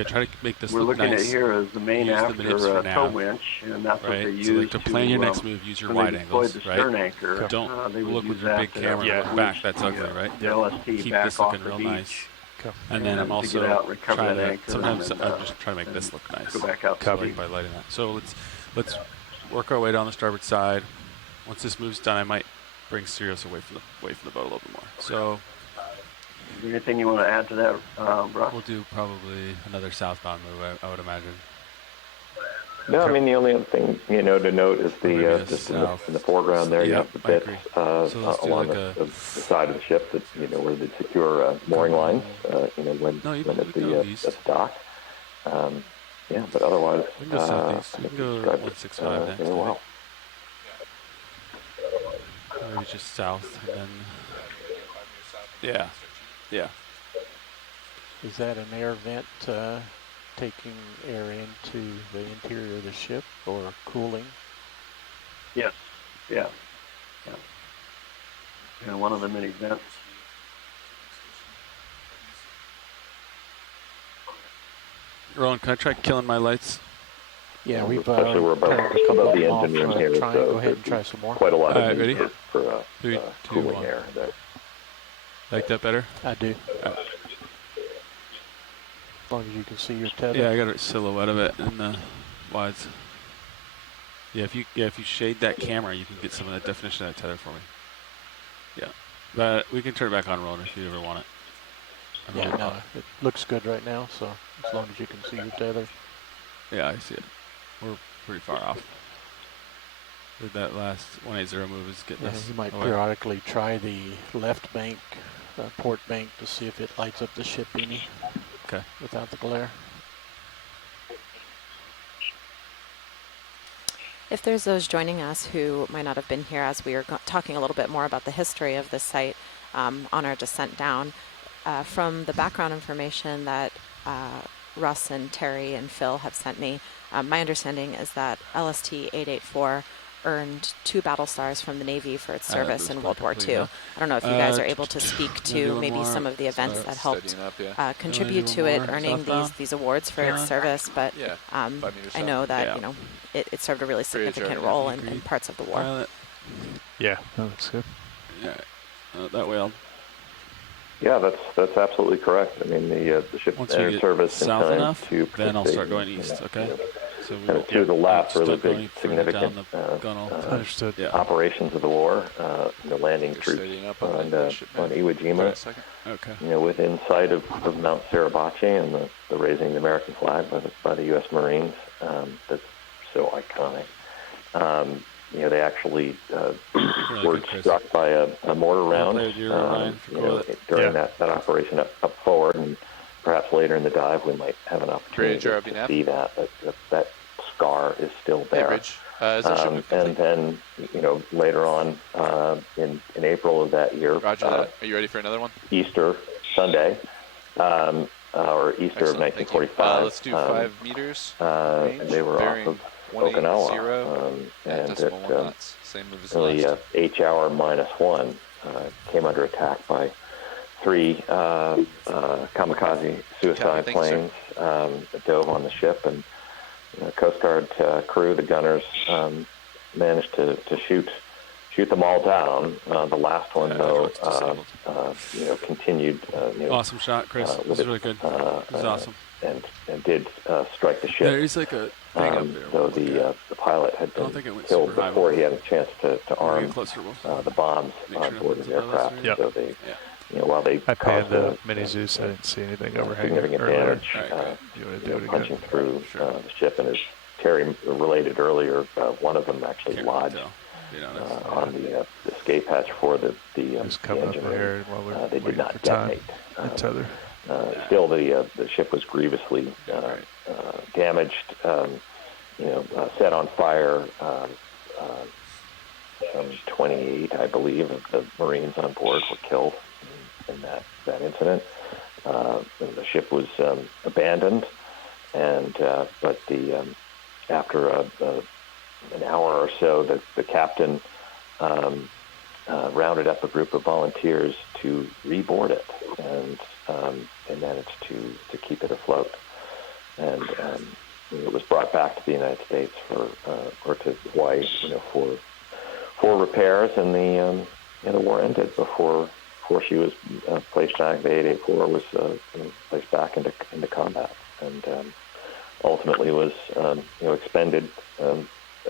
try to make this We're look looking nice. at here as the main Use the after mids for tow nav, winch, and that's what they right? use So like to plan your next to, move, use your when wide they deploy angles, the right? stern anchor. Don't they would look use with your big that camera to from the back. winch That's ugly, right? the LST Keep back this off looking the real beach. nice. Okay. And then I'm to also get out and recover trying that to anchor sometimes and I'm just trying to make this look nice. go back out to Like by lighting that. So let's work our way down the starboard side. Once this move's done, I might bring Sirius away from the boat a little bit more. So Is there anything you want to add to that, Brock? we'll do probably another southbound move, I would imagine. No, I mean, the only other thing, to note is Maybe the, a just south. in the foreground there, you Yep, have the I bits agree. So let's do along like the side of the ship that, where they secure mooring lines, when at the dock. Yeah, but otherwise, We can go southeast. I We think can go you described 165 it next. very well. Maybe just south and then. Yeah. Is that an air vent taking air into the interior of the ship or cooling? Yes. Yeah. One of the many vents. Rowan, can I try killing my lights? Yeah, we've Especially we're above, turned a couple above the of them engine room off. here. Try, so go ahead and there's try some more. Quite a lot All of right, need ready? for 3, 2, cooling 1. air there. Like that better? I do. As long as you can see your tether. Yeah, I got a silhouette of it in the wides. Yeah, if you shade that camera, you can get some of that definition of that tether for me. Yeah, but we can turn it back on, Roland, if you ever want it. Yeah, no, it looks good right now. So as long as you can see your tether. Yeah, I see it. We're pretty far off. That last 180 move is getting us. You might away. periodically try the left bank, port bank, to see if it lights up the ship any. Okay. Without the glare. If there's those joining us who might not have been here as we are talking a little bit more about the history of this site on our descent down, from the background information that Russ and Terry and Phil have sent me, my understanding is that LST 884 earned 2 battle stars from the Navy for its service in World War II. I don't know if you guys are able to speak to maybe some of the events that helped contribute to it earning these awards for its service, but I know that you know it served a really significant role in parts of the war. Yeah, that looks good. Yeah, that way Yeah, that's absolutely correct. I mean, the ship entered service in south time enough, to then I'll start going east. Okay. So we kind of two of the last really big, significant operations of the war. Landing troops on Iwo Jima. Okay. Within sight of Mount Suribachi and the raising of the American flag by the U.S. Marines. That's so iconic. They actually were struck by a mortar round during that operation up forward, and perhaps later in the dive we might have an opportunity to see that. But that scar is still there. And then, later on in April of that year, Roger that. Are you ready for another one? Easter Sunday, or Easter of 1945. Let's do 5 meters. And they were off of Okeanos, and at same move as really H-hour -1 came under attack by 3 kamikaze suicide planes that dove on the ship, and Coast Guard crew, the gunners, managed to shoot them all down. The last one, though, continued. Awesome shot, Chris. It was really good. It was awesome. And did strike the ship. There's like a thing up there. Though the pilot had been killed before he had a chance to arm the bombs on board his aircraft. So they, while they panned the Mini Zeus, I didn't see anything overhanging. Significant damage, punching through the ship, and as Terry related earlier, one of them actually lodged on the escape hatch for the engine room. They did not detonate. Still, the ship was grievously damaged, set on fire. Some 28, I believe, of the Marines on board were killed in that incident. And the ship was abandoned, but after an hour or so, the captain rounded up a group of volunteers to reboard it, and managed to keep it afloat. And it was brought back to the United States or to Hawaii, for repairs, and the war ended before she was placed back. The 884 was placed back into combat, and ultimately was expended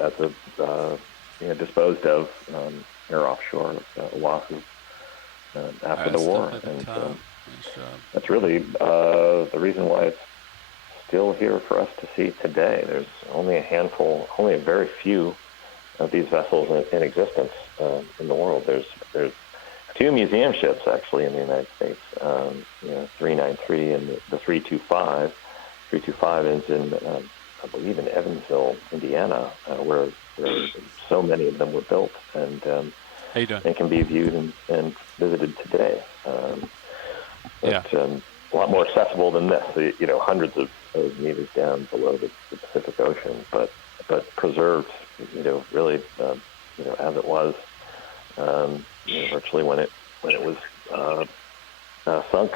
as disposed of air offshore Oahu after the war. And that's really the reason why it's still here for us to see today. There's only a very few of these vessels in existence in the world. There's 2 museum ships actually in the United States. 393 and the 325. 325 is in, I believe, in Evansville, Indiana, where so many of them were built, and how you doing? And can be viewed and visited today. A lot more accessible than this. Hundreds of meters down below the Pacific Ocean, but preserved, really, as it was, virtually when it was sunk,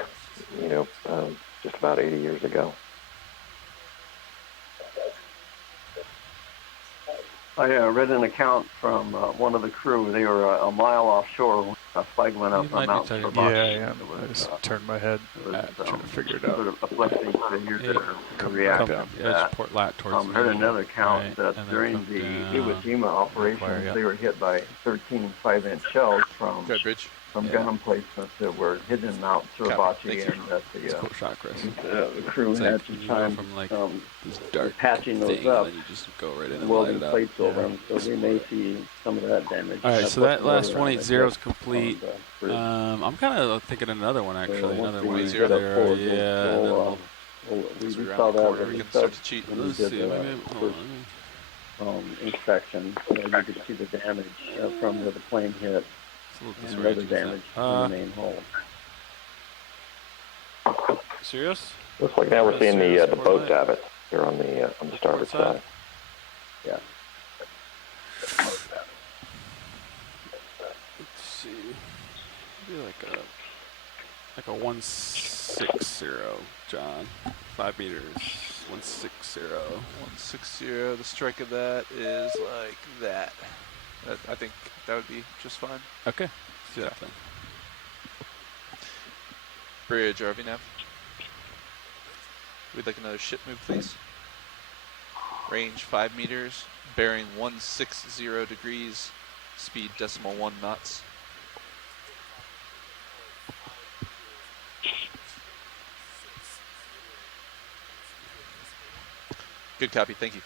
just about 80 years ago. I read an account from one of the crew. They were a mile offshore a flag went up You might on be Mount talking- Sorbachi. Yeah, yeah. It was, I just turned my head, it was, trying to figure it out. sort of a flexing figure Hey, to react down. to Edge that. port lat towards Heard me, another count right, that and then during come the down, Iwo Jima operations, Macquarie, yeah. they were hit by 13 5-inch shells from Good, Bridge. from Yeah. gun emplacements that were hidden in Mount Thank Suribachi, you. and that It's a cool shot, Chris. the crew It's had like some when you go time from like this with dark patching those thing, up, and then you just go right in and and light welding it up. plates over Yeah. them, so we may see some of that damage. All right, That's so what that the last weather 180 on is the complete. bridge. I'm kind of thinking another one actually, once another we one right get up there. forward, Yeah, and then we As we round saw the that corner, when we we can start to started- cheat. when we let's did see. the Maybe, hold first on. inspection. You could see the damage from where the plane hit, It's a little and disorienting, other isn't it? damage in the main hull. Serious? Looks like now we're seeing the Port boat light. davits here on the starboard side. Yeah. Let's see. Maybe like a 160, John. 5 meters. 160. 160. The strike of that is like that. I think that would be just fine. Okay. See that then. Bridge, RV nav. We'd like another ship move, please. Range 5 meters, bearing 160 degrees, speed .1 knots. Good copy, thank you.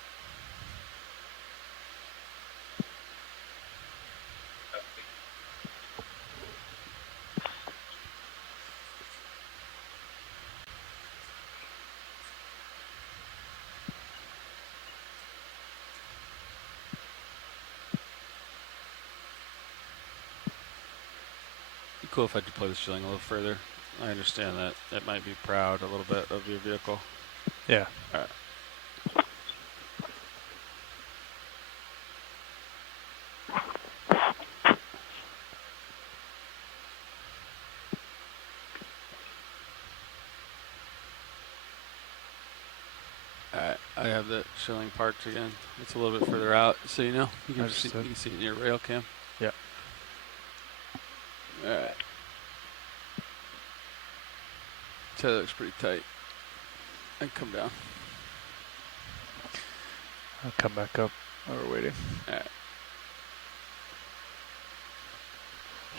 Be cool if I deploy the shielding a little further. I understand that it might be proud a little bit of your vehicle. Yeah. All right. I have that showing parked again. It's a little bit further out, so you know. You can see it in your rail cam. Yeah. Alright. So that looks pretty tight. And come down. I'll come back up while we're waiting. Alright.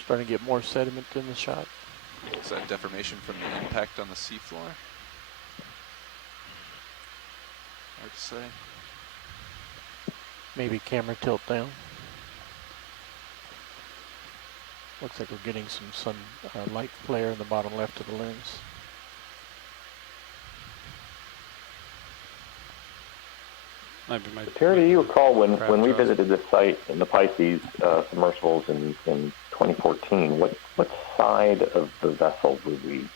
Starting to get more sediment in the shot. Is that deformation from the impact on the seafloor? Hard to say. Maybe camera tilt down. Looks like we're getting some sun light flare in the bottom left of the lens. Terry, do you recall when we visited this site in the Pisces submersibles in 2014, what side of the vessel were we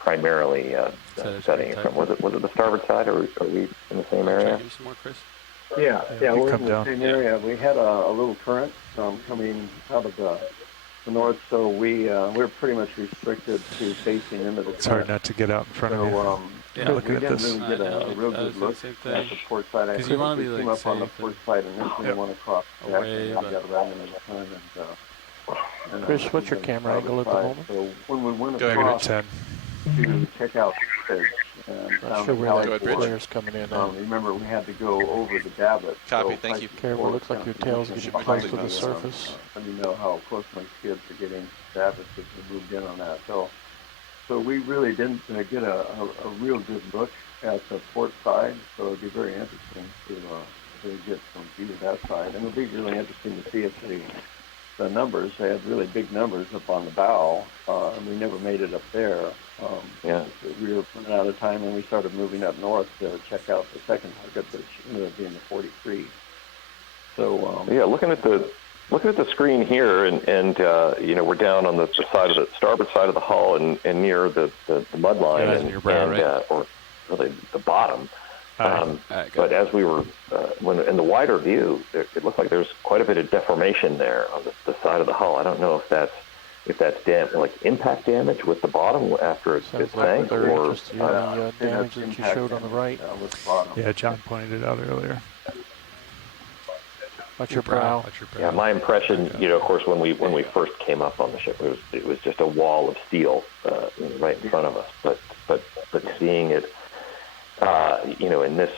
primarily setting it from? Was it the starboard side, or are we in the same area? Some more, Chris? Yeah, we're in the down. same area. We had a little current coming out of the north, so we're pretty much restricted to facing into the It's hard not to get out in front of you. Yeah, looking we at didn't this. really get a real good look at the port side. I 'Cause you think wanna we be, came like, up on the safe port and- side initially, Yep. went across the deck, Away, and but- got around in the time. And Chris, what's your camera angle at the moment? So when we went Go ahead, across Negative 10. to check out the bridge, and Not found sure the where Cali that Bridge. flare's coming in at. remember, we had to go over the davit. Copy, so thank you. Careful, looks like your tail's getting close to the surface. Let me know how close my skids are getting to the davit as we moved in on that. So we really didn't get a real good look at the port side, so it'd be very interesting to get some view of that side. And it'll be really interesting to see if the numbers, they had really big numbers up on the bow, and we never made it up there. We were running out of time, and we started moving up north to check out the second target, which ended up being the 43. So Looking at the screen here, and we're down on the side of the starboard side of the hull and near the mud line, Yeah, that's in your brow, right? or really the bottom. Alright, But as we were, when in the wider view, it looked like there's quite a bit of deformation there on the side of the hull. I don't know if that's like impact damage with the bottom after it Sounds like sank, they're or interested in the damage that you showed on the right. with the bottom. Yeah, John pointed it out earlier. Watch your prow. Watch your prow. Yeah, my impression, of course, when we first came up on the ship, it was just a wall of steel right in front of us. But seeing it, in this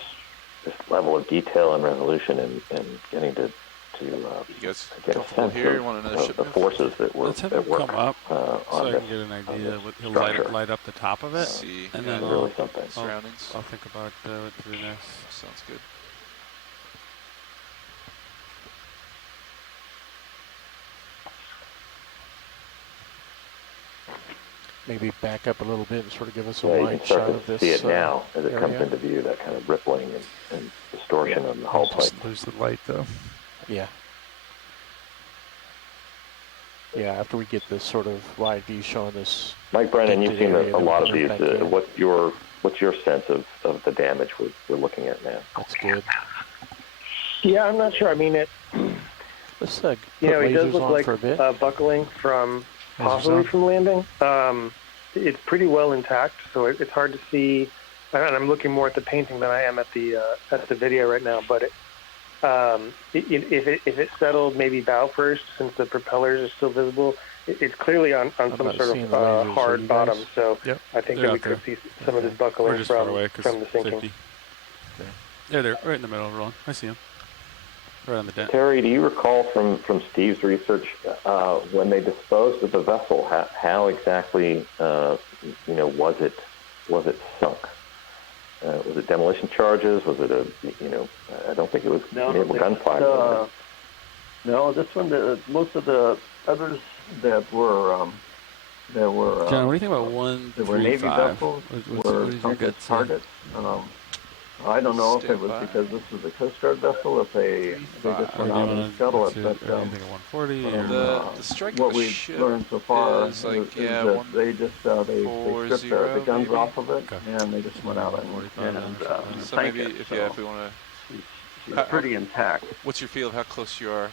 level of detail and resolution, and getting to get a sense here. Want another of the forces that were Let's have at him work come up on so I this. can get an idea. He'll structure. light up the top of it, See, and yeah, then really something. Surroundings. I'll think about what to do next. Sounds good. Maybe back up a little bit and sort of give us a You wide can shot start of to this see it now as it comes area. into view, that kind of rippling and distortion on the hull plate. Just lose the light, though. Yeah. Yeah, after we get this sort of wide view showing this. Mike Brennan, you've seen area, a lot of these. back in. What's your sense of the damage we're looking at now? That's good. Yeah, I'm not sure. I mean, Let's put it does lasers look on like for a bit. buckling from possibly from landing. It's pretty well intact, so it's hard to see. And I'm looking more at the painting than I am at the video right now. But if it settled maybe bow first, since the propellers are still visible, it's clearly on some sort of hard bottom. So Yep. I think They're that we out there. could see some of this We're buckling just far away from the sinking. safety. Yeah, they're right in the middle, Roland. I see them. Right on the dent. Terry, do you recall from Steve's research when they disposed of the vessel, how exactly was it sunk? Was it demolition charges? Was it I don't think it was naval gunfire. No, this one, most of the others that were John, what do you think about that were Navy 135? vessels What were is your sunk gut as say? targets. I don't know if it was Stand by. because this was a Coast Guard vessel, if they just Or went do you out want and to scuttle it, do but anything at 140? The strike what of the we've ship learned so far is like, is yeah, that they just they stripped the guns maybe? off of it, Okay. and they just went out and 145 So sank maybe it. if we want She's pretty intact. what's your feel of how close you are?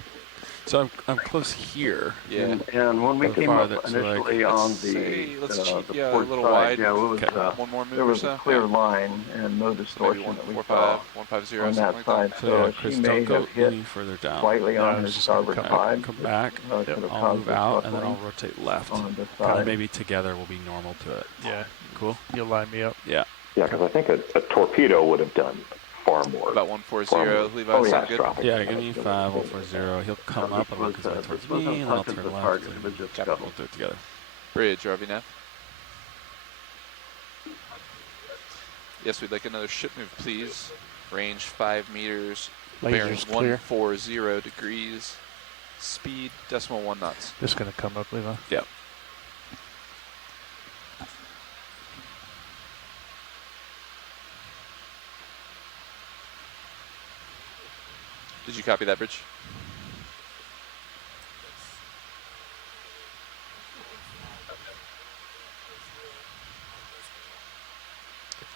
So I'm close here. Yeah. And when we How came far up that's initially like- on let's say- let's cheat, the yeah, a port little side, wide. yeah, it was One more move there or was so? a clear Yeah. line and no So maybe distortion that we 145, saw 150, on something that like side. that. So yeah, So Chris, she may don't go have hit any further down. slightly No, I on was his just gonna starboard come side. Come back. Could have I'll caused move this out, and then I'll buckling rotate left. on this Kind of side. maybe together will be normal to it. Yeah, Cool? you'll line me up. Yeah. Yeah, because I think a torpedo would have done far more. About 140, Levi, Oh, yeah, sound good? dropping. Yeah, give me 5-140. He'll come up and look his way towards me, and then I'll turn left. Target, And but just we'll scuttle. do it together. Bridge, RV nav. Yes, we'd like another ship move, please. Range 5 meters, bearing Lasers clear. 140 degrees, speed .1 knots. Just going to come up, Levi. Yep. Did you copy that, Bridge?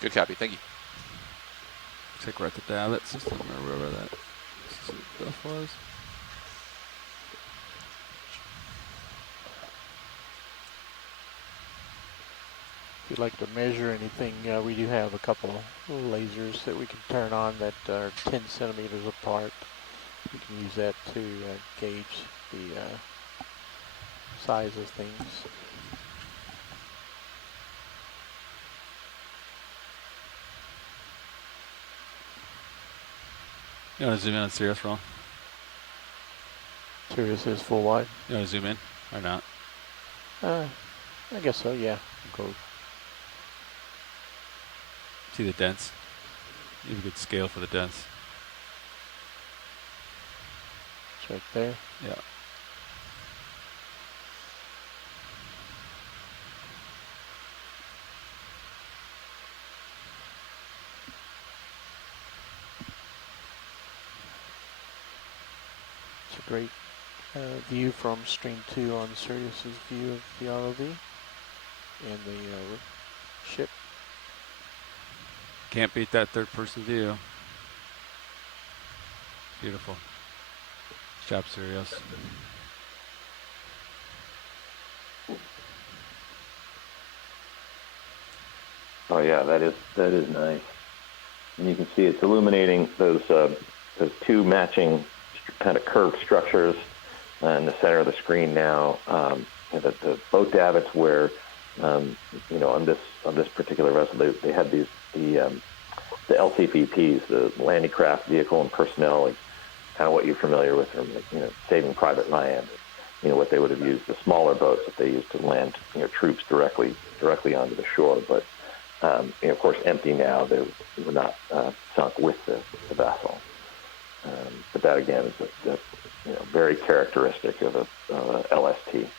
Good copy, thank you. Take right the Davit system or wherever that stuff was. If you'd like to measure anything, we do have a couple lasers that we can turn on that are 10 centimeters apart. We can use that to gauge the size of things. You want to zoom in on Sirius, Ron? Sirius is full wide. You want to zoom in or not? I guess so, yeah. Go. See the dents? You have a good scale for the dents. It's right there. Yeah. It's a great view from stream 2 on Sirius's view of the ROV and the ship. Can't beat that third person view. Beautiful. Good job, Sirius. Oh yeah, that is nice. And you can see it's illuminating those two matching kind of curved structures in the center of the screen now. The boat davits where, on this particular vessel, they had the LCVPs, the landing craft vehicle and personnel, like kind of what you're familiar with from, Saving Private Ryan. What they would have used, the smaller boats that they used to land, troops directly onto the shore. But, of course, empty now. They were not sunk with the vessel. But that, again, is very characteristic of a LST.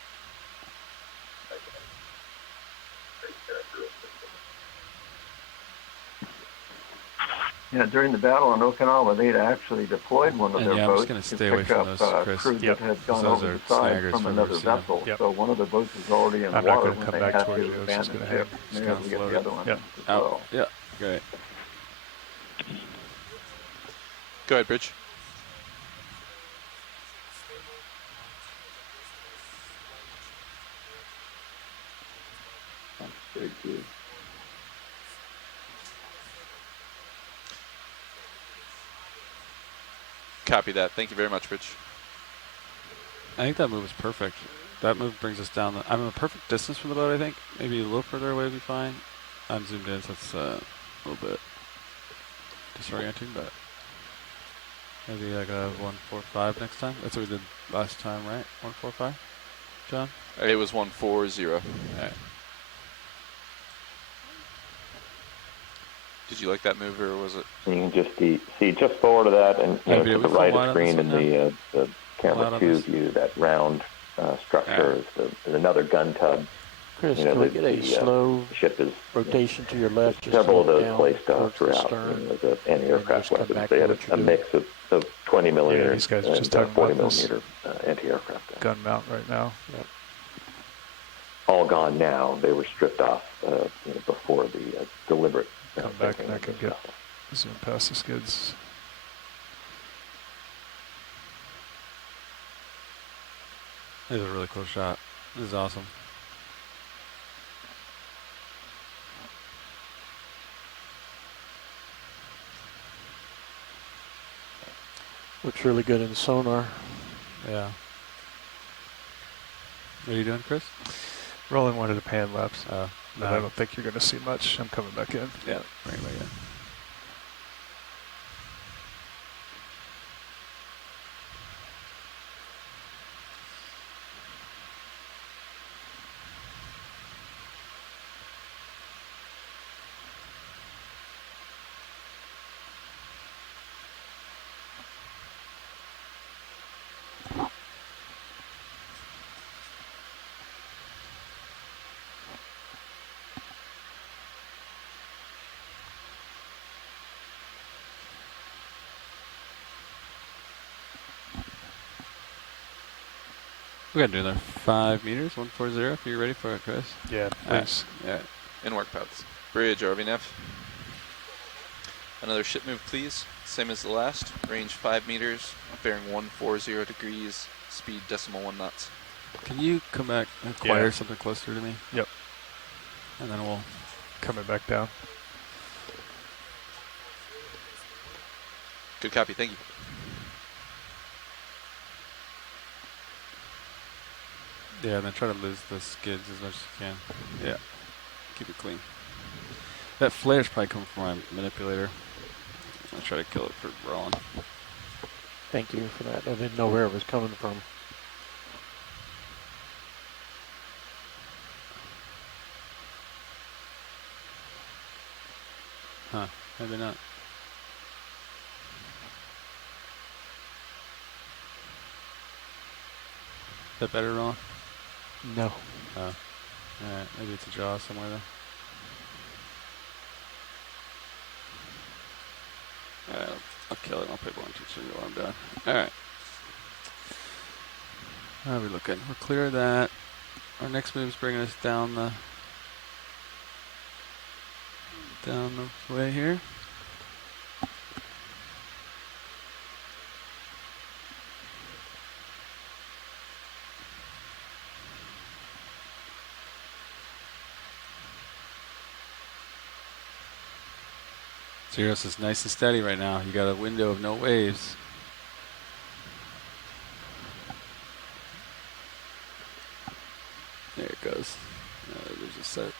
Yeah, during the battle on Okinawa, they'd actually deployed one of their boats to pick up crew that had gone over the side from another vessel. So one of the boats was already in water when they had to abandon the ship. They were able to get the other one as well. Yeah, great. Go ahead, Bridge. Very good. Copy that. Thank you very much, Rich. I think that move is perfect. That move brings us down. I'm a perfect distance from the boat, I think. Maybe a little further away would be fine. I'm zoomed in, so it's a little bit disorienting, but maybe like a 145 next time. That's what we did last time, right? 145, John? It was 140. All right. Did you like that move, or was it? You can just see just forward of that, and to the right of the screen in the camera 2 view, that round structure is another gun tub. Chris, can we get a slow ship is rotation to your left? Just several of those down placed throughout. The anti-aircraft weapons. They had a mix of 20 millimeter, these guys are just 40 millimeter anti-aircraft gun mount right now. Yep. All gone now. They were stripped off before the deliberate. Come back and I can get zoom past the skids. This is a really cool shot. This is awesome. Looks really good in sonar. Yeah. What are you doing, Chris? Rolling one at a pan lapse. No. I don't think you're going to see much. I'm coming back in. Yeah, bring it back in. We got to do another 5 meters, 140. If you're ready for it, Chris. Yeah, please. Yeah. In work paths. Bridge, RVNF. Another ship move, please. Same as the last. Range 5 meters, bearing 140 degrees, speed 0.1 knots. Can you come back and acquire something closer to me? Yep. And then we'll coming back down. Good copy. Thank you. Yeah, and then try to lose the skids as much as you can. Yeah. Keep it clean. That flare's probably coming from my manipulator. I'll try to kill it for rolling. Thank you for that. I didn't know where it was coming from. Huh. Maybe not. Is that better, Ron? No. Oh. Alright, maybe it's a jaw somewhere there. Alright, I'll kill it. I'll pay 1, 2, 3 while I'm done. Alright. How are we looking? We're clear of that. Our next move is bringing us down the way here. Zeros is nice and steady right now. You got a window of no waves. There it goes. There's a set.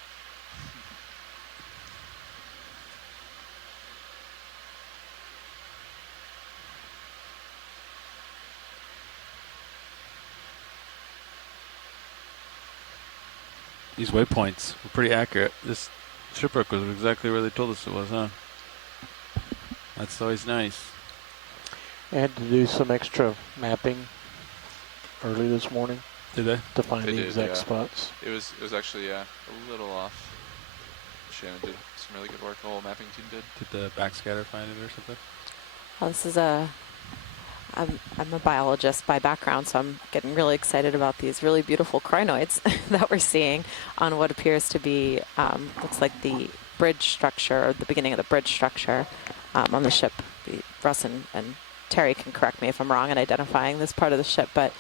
These waypoints were pretty accurate. This shipwreck was exactly where they told us it was, huh? That's always nice. I had to do some extra mapping early this morning. Did they? To find They the did, exact yeah. spots. It was actually a little off. Shannon did some really good work. The whole mapping team did. Did the backscatter find it or something? Well, this is I'm a biologist by background, so I'm getting really excited about these really beautiful crinoids that we're seeing on what appears to be, looks like the bridge structure, or the beginning of the bridge structure on the ship. Russ and Terry can correct me if I'm wrong in identifying this part of the ship, but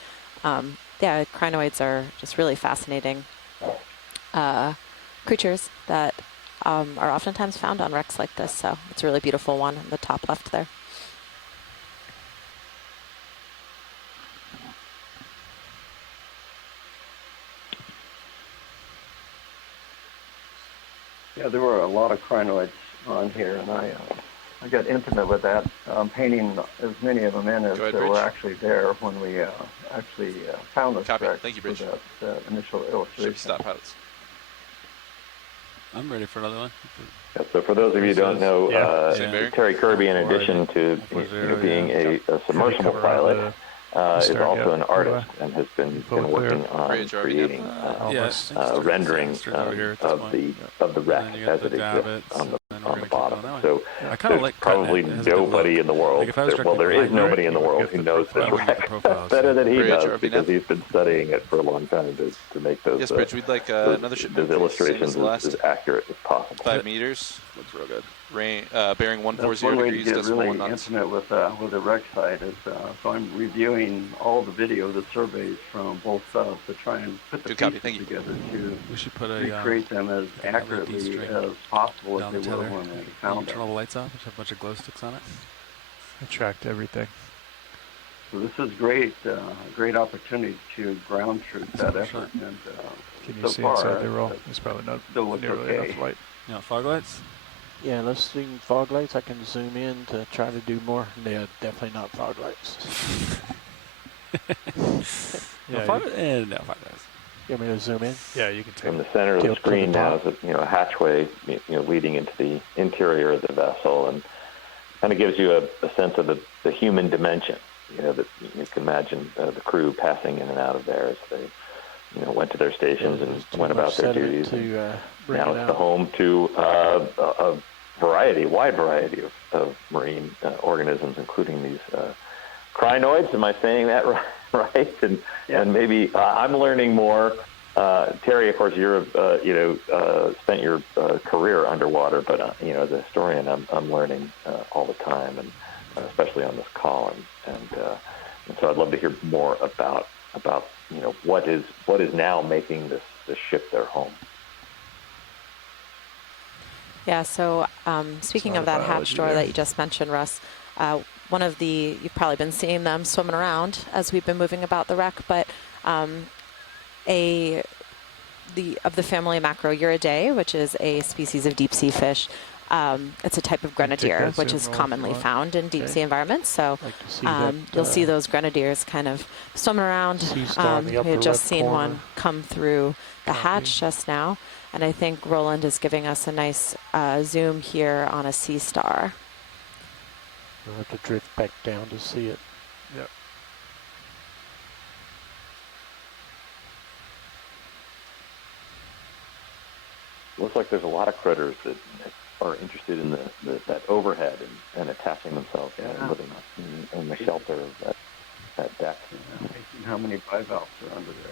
yeah, crinoids are just really fascinating creatures that are oftentimes found on wrecks like this, so it's a really beautiful one in the top left there. Yeah, there were a lot of crinoids on here, and I got intimate with that, painting as many of them in as there were actually there when we actually found this wreck. Thank you, Bridge. With that initial illustration. Ship stop pilots. I'm ready for another one. Yeah, so for those of you who don't know, Terry Kirby, in addition to being a submersible pilot, is also an artist and has been working on creating renderings of the wreck as it exists on the bottom. So there's probably nobody in the world. There is nobody in the world who knows this wreck better than he does, because he's been studying it for a long time to make those. Yes, Bridge. We'd like another ship. Those illustrations as accurate as possible. 5 meters. Looks real good. Bearing 140 That's one way to degrees. get Decimal really 1 knots. intimate with the wreck site. Is so I'm reviewing all the video, the surveys from both sides to try and put the pieces together to recreate them as accurately as possible as they were when they found Turn all the lights off. Just have a bunch of glow sticks on it. Attract everything. So this is great, great opportunity to ground truth that effort. And Can you so see far, inside the roll? It's probably not nearly enough light. You know, fog lights? Yeah, let's see fog lights. I can zoom in to try to do more. Yeah, definitely not fog lights. No fog lights. You want me to zoom in? Yeah, you can take. In the center of the screen now is a hatchway, leading into the interior of the vessel, and kind of gives you a sense of the human dimension. That you can imagine the crew passing in and out of there as they went to their stations and went about their duties. Now it's the home to a wide variety of marine organisms, including these crinoids. Am I saying that right? And maybe I'm learning more. Terry, of course, you're spent your career underwater, but as a historian, I'm learning all the time, and especially on this call, and so I'd love to hear more about what is now making this ship their home. Yeah, so speaking of that hatch door that you just mentioned, Russ, you've probably been seeing them swimming around as we've been moving about the wreck, but of the family Macroeuridae, which is a species of deep sea fish, it's a type of grenadier, which is commonly found in deep sea environments. So you'll see those grenadiers kind of swimming around. We had just seen one come through the hatch just now. And I think Roland is giving us a nice zoom here on a sea star. We'll have to drift back down to see it. Yep. Looks like there's a lot of critters that are interested in that overhead and attaching themselves and living in the shelter of that deck. How many bivalves are under there?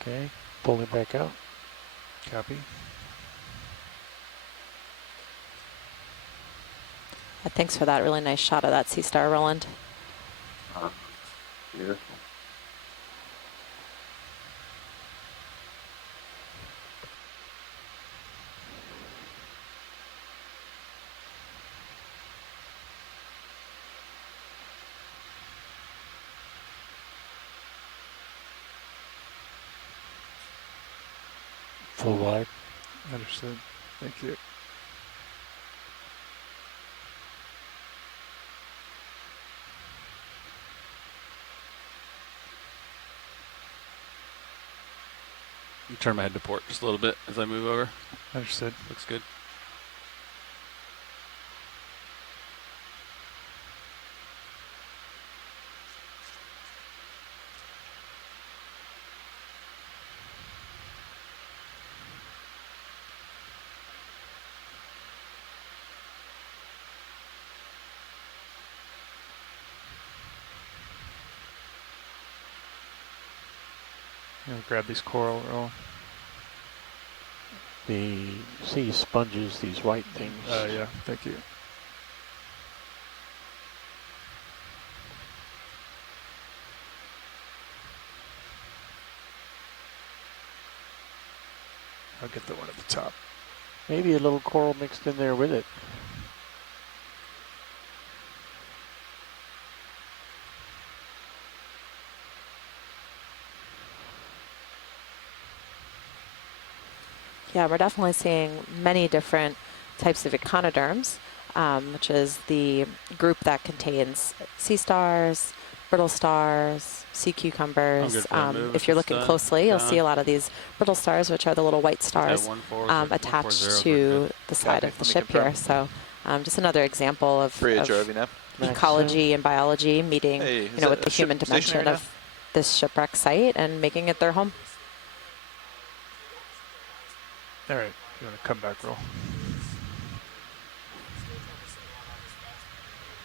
Okay, pull it back out. Copy. Thanks for that really nice shot of that sea star, Roland. Beautiful. Full wide. Understood. Thank you. Turn my head to port just a little bit as I move over. Understood. Looks good. You know, grab these coral roll. The sea sponges, these white things. Yeah, thank you. I'll get the one at the top. Maybe a little coral mixed in there with it. Yeah, we're definitely seeing many different types of echinoderms, which is the group that contains sea stars, brittle stars, sea cucumbers. If you're looking closely, you'll see a lot of these brittle stars, which are the little white stars attached to the side of the ship here. So just another example of ecology and biology meeting with the human dimension of this shipwreck site and making it their home. All right, you want to come back roll?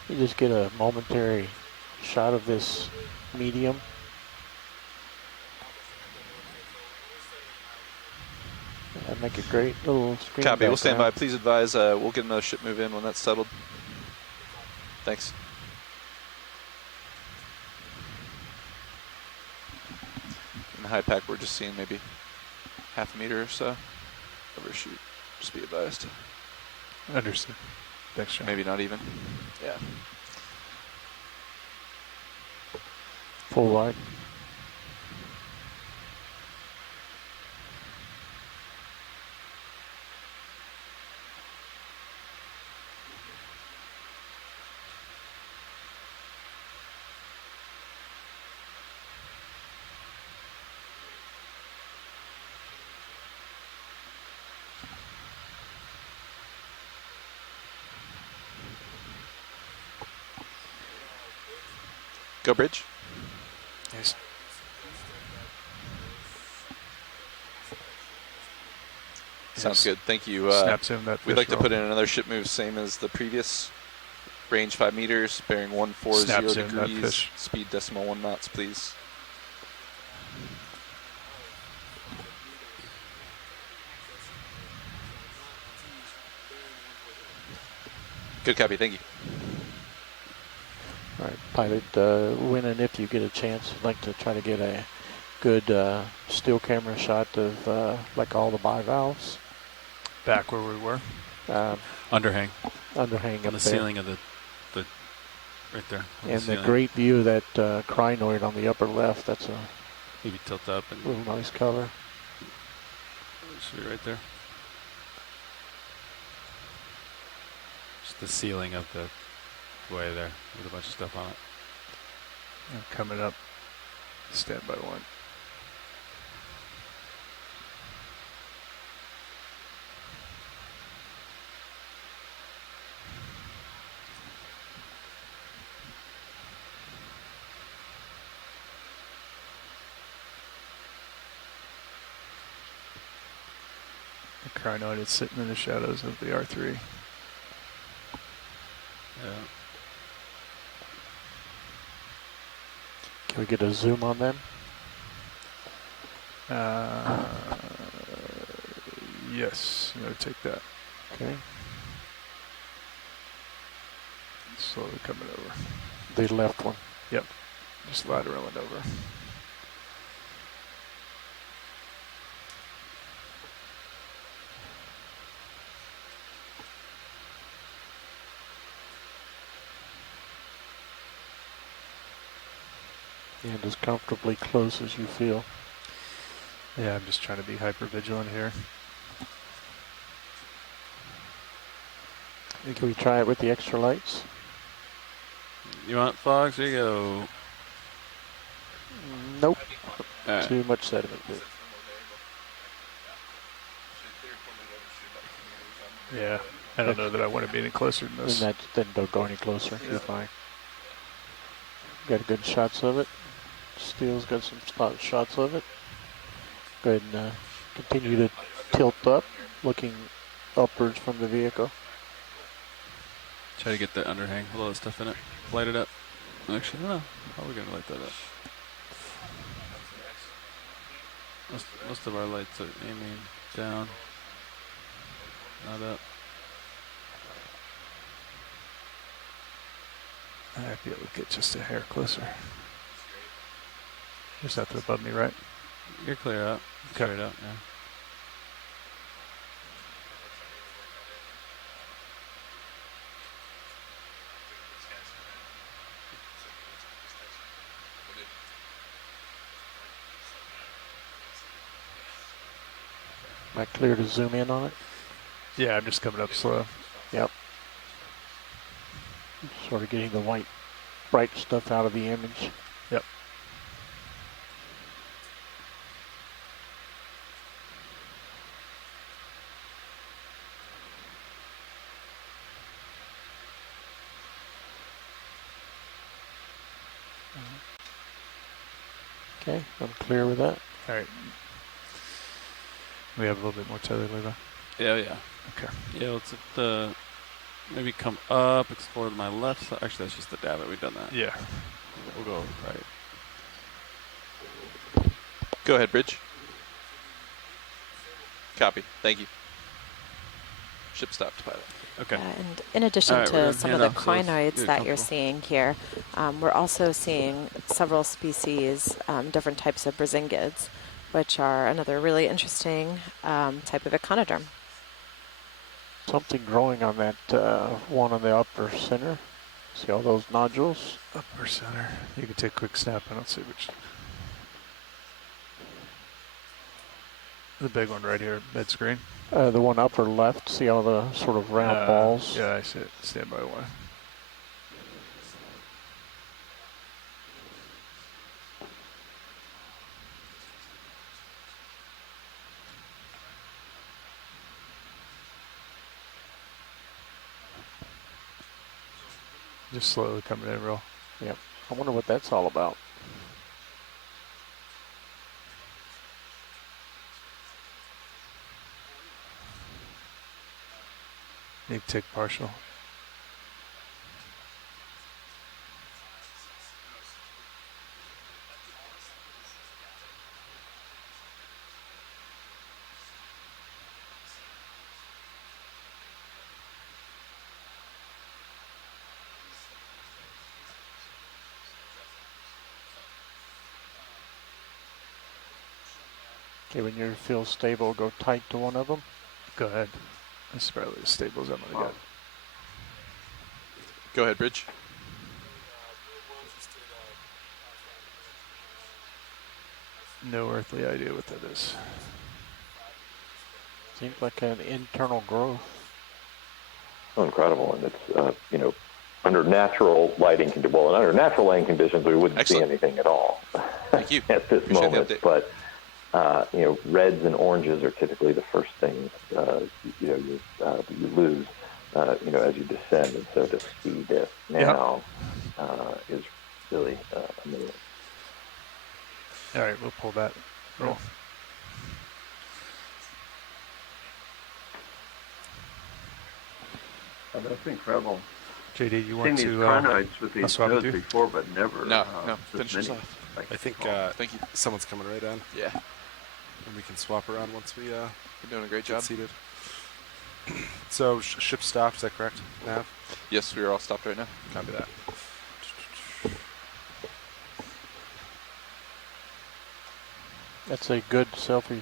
You just get a momentary shot of this medium. That'd make a great little screen. Copy, we'll stand by. Please advise, we'll get another ship move in when that's settled. Thanks. In the high pack, we're just seeing maybe half a meter or so. Overshoot, just be advised. Understood. Thanks, John. Maybe not even. Yeah. Full wide. Go bridge. Yes. Sounds good. Thank you. Snap zoom that we'd like to roll. put in another ship move, same as the previous. Range 5 meters, bearing 140 degrees, speed decimal 1 knots, please. Good copy, thank you. All right, pilot, when and if you get a chance, I'd like to try to get a good still camera shot of like all the bivalves. Back where we were? Underhang. Underhang on the ceiling of the right there. And the great view of that crinoid on the upper left, that's a maybe tilt up and real nice color. See right there. Just the ceiling of the way there with a bunch of stuff on it. Coming up, stand by 1. The crinoid is sitting in the shadows of the R3. Yeah. Can we get a zoom on them? Yes, you gotta take that. Okay. Slowly coming over. The left one. Yep. Just lateraling over. And as comfortably close as you feel. Yeah, I'm just trying to be hyper vigilant here. Can we try it with the extra lights? You want fogs? Here you go. Nope. All right. Too much sediment. Yeah, I don't know that I want to be any closer than this. Then don't go any closer. Yeah. You're fine. Got good shots of it. Steele's got some shots of it. Go ahead and continue to tilt up, looking upwards from the vehicle. Try to get the underhang, a lot of stuff in it. Light it up. Actually, no. How are we going to light that up? Most of our lights are aiming down, not up. I might be able to get just a hair closer. Just have to above me, right? You're clear out. Straight out, yeah. Am I clear to zoom in on it? Yeah, I'm just coming up slow. Yep. Sort of getting the white, bright stuff out of the image. Yep. Okay, I'm clear with that. All right. We have a little bit more tether, Levi. Yeah, yeah. Okay. Yeah, let's maybe come up, explore to my left side. Actually, that's just the davit. We've done that. Yeah. We'll go right. Go ahead, Bridge. Copy. Thank you. Ship stopped, pilot. Okay. And in addition to some of the crinoids that you're seeing here, we're also seeing several species, different types of Brisinghids, which are another really interesting type of echinoderm. Something growing on that one on the upper center. See all those nodules? Upper center. You can take a quick snap. I don't see which. The big one right here, mid screen. The one upper left. See all the sort of round balls? Yeah, I see it. Stand by one. Just slowly coming in, real. Yep. I wonder what that's all about. Need to take partial. Okay, when you feel stable, go tight to one of them. Go ahead. That's probably as stable as I'm going to get. Go ahead, Bridge. No earthly idea what that is. Seems like an internal growth. Oh, incredible. And it's, under natural lighting conditions, well, under natural lighting conditions, we wouldn't see anything at all. Thank you. At this moment. But, reds and oranges are typically the first things, you lose, as you descend. And so to see this now is really amazing. All right, we'll pull that. Roll. Oh, that's incredible. JD, you I've want seen to these crinoids with these swap nodes with you? before, but never. No, this finish many. this off. I think Thank you. someone's coming right on. Yeah. And we can swap around once we You're doing a great get job. seated. So ship stopped, is that correct, Nav? Yes, we are all stopped right now. Copy that. That's a good selfie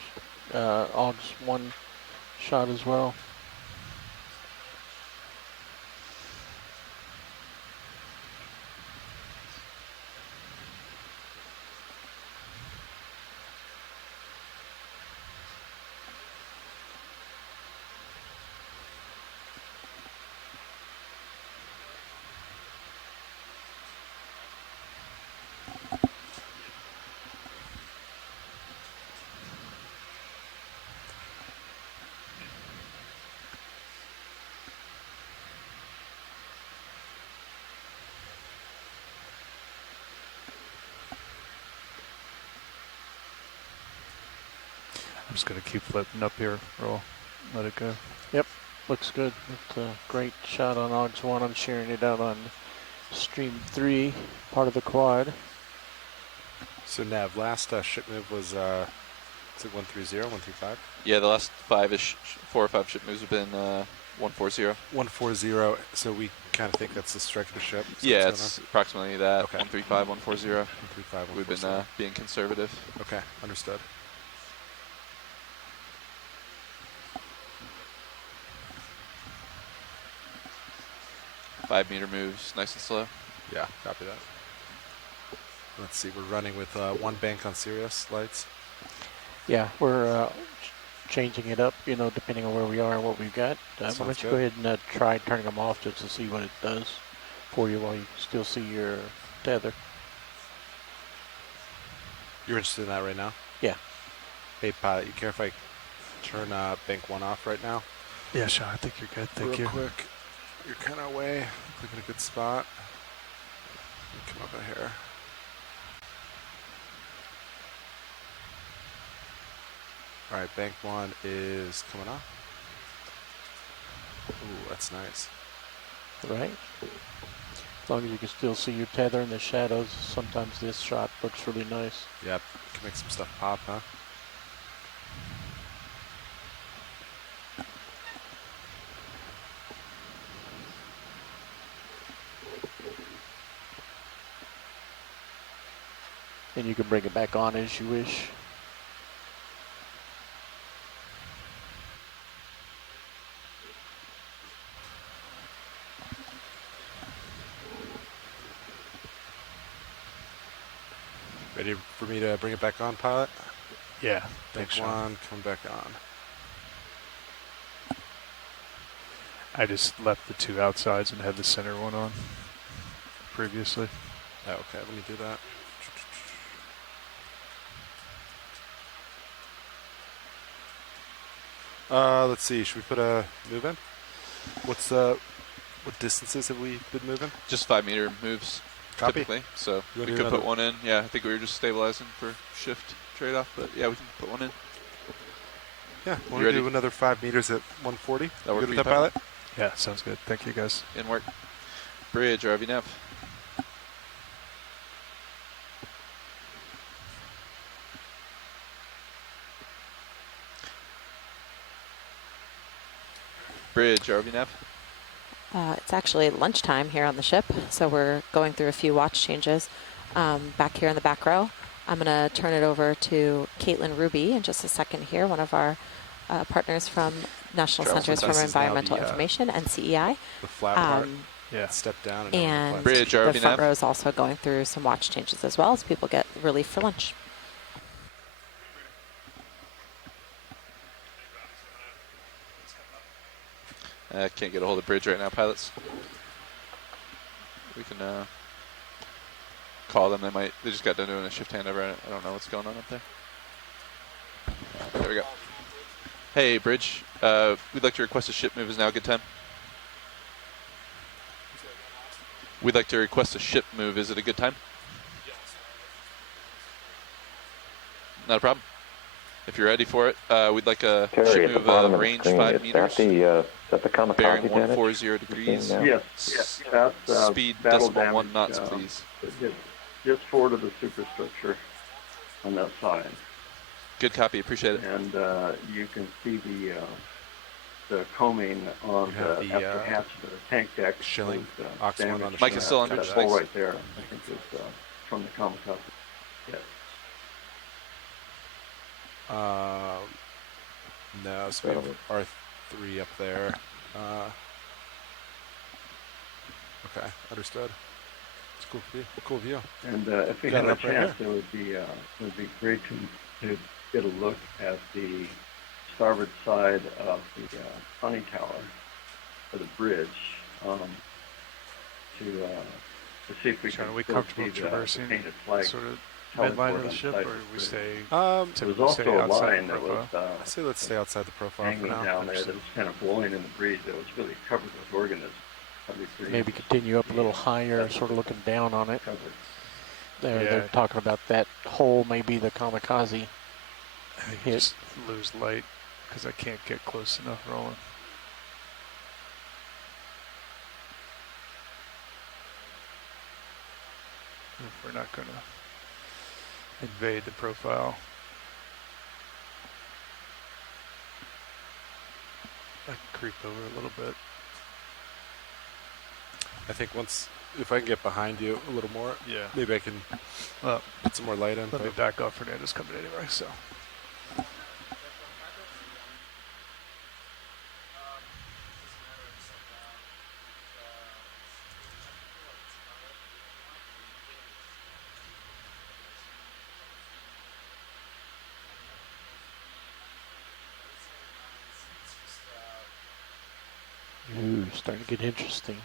AUX 1 shot as well. just going to keep flipping up here. Roll. Let it go. Yep, looks good. It's a great shot on Augs 1. I'm sharing it out on stream 3, part of the quad. So Nav, last ship move was is it 130, 135? Yeah, the last 5-ish, 4 or 5 ship moves have been 140. 140. So we kind of think that's the strike of the ship. Yeah, it's approximately that. Okay. 135, 140. 135, 140. We've been being conservative. Okay, understood. Five-meter moves, nice and slow. Yeah, copy that. Let's see, we're running with one bank on Sirius lights. Yeah, we're changing it up, you know, depending on where we are and what we've got. Why don't you go ahead and try turning them off just to see what it does for you while you still see your tether. You're interested in that right now? Yeah. Hey, pilot, you care if I turn bank 1 off right now? Yeah, Sean, I think you're good. Thank you. Real quick. You're kind of away. Click in a good spot. Come over here. All right, bank 1 is coming off. Ooh, that's nice. Right? As long as you can still see your tether in the shadows, sometimes this shot looks really nice. Yep, can make some stuff pop, huh? And you can bring it back on as you wish. Ready for me to bring it back on, pilot? Yeah, Bank thanks, Sean. 1, come back on. I just left the 2 outsides and had the center one on previously. Oh, okay, let me do that. Let's see. Should we put a move in? What distances have we been moving? Just 5-meter moves, Copy. typically. So You we wanna do could put another- one in. Yeah, I think we were just stabilizing for shift trade-off, but yeah, we can put one in. Yeah, You want to ready? do another 5 meters at 140? That work Good for with you, that, pilot? Yeah, sounds good. Thank you, guys. In work. Bridge, RV nav. Bridge, RV nav. It's actually lunchtime here on the ship, so we're going through a few watch changes back here in the back row. I'm going to turn it over to Caitlin Ruby in just a second here, one of our partners from National Charles, Centers for this is now Environmental the, Information and CEI. The flat part. Yeah. Step down And Bridge, the RV front nav. row is also going through some watch changes as well as people get relief for lunch. Can't get a hold of Bridge right now, pilots. We can call them. They just got done doing a shift handover. I don't know what's going on up there. There we go. Hey, Bridge. We'd like to request a ship move. Is now a good time? We'd like to request a ship move. Is it a good time? Not a problem. If you're ready for it, we'd like a Terry, ship at the move bottom of the range screen, 5 is meters. that the kamikaze Bearing damage? 140 degrees. Yes, that's Speed battle decimal damage, 1 knots, please. Just forward of the superstructure on that side. Good copy. Appreciate it. And you can see the combing on You have the the, after hatch, the tank deck. shilling, was, oxygen on damaged. the Mike is still under. That hole right there, I think, is from the kamikaze. Yes. No, so we have R3 up there. Okay, understood. It's a cool view. And if we Got had it a up right chance, here. it would be great to get a look at the starboard side of the conning tower for the bridge to see if we Sean, can are we still comfortable see the traversing painted flag. sort of telling midline board of the on ship, side or of do the we bridge. stay? There was typically also stay a outside line the that was profile? I say let's stay outside the profile for hanging now. down there that was kind of blowing in the breeze that was really covered with organisms. Probably pretty Maybe continue up a little higher, sort of looking down on it. covered. They're talking about that hole may be the kamikaze. I hit. just lose light because I can't get close enough rolling. If we're not going to invade the profile, I can creep over a little bit. I think if I can get behind you a little more, Yeah. maybe I can get some more light in. Let me back off. Fernando's coming anyway, so. Ooh, starting to get interesting.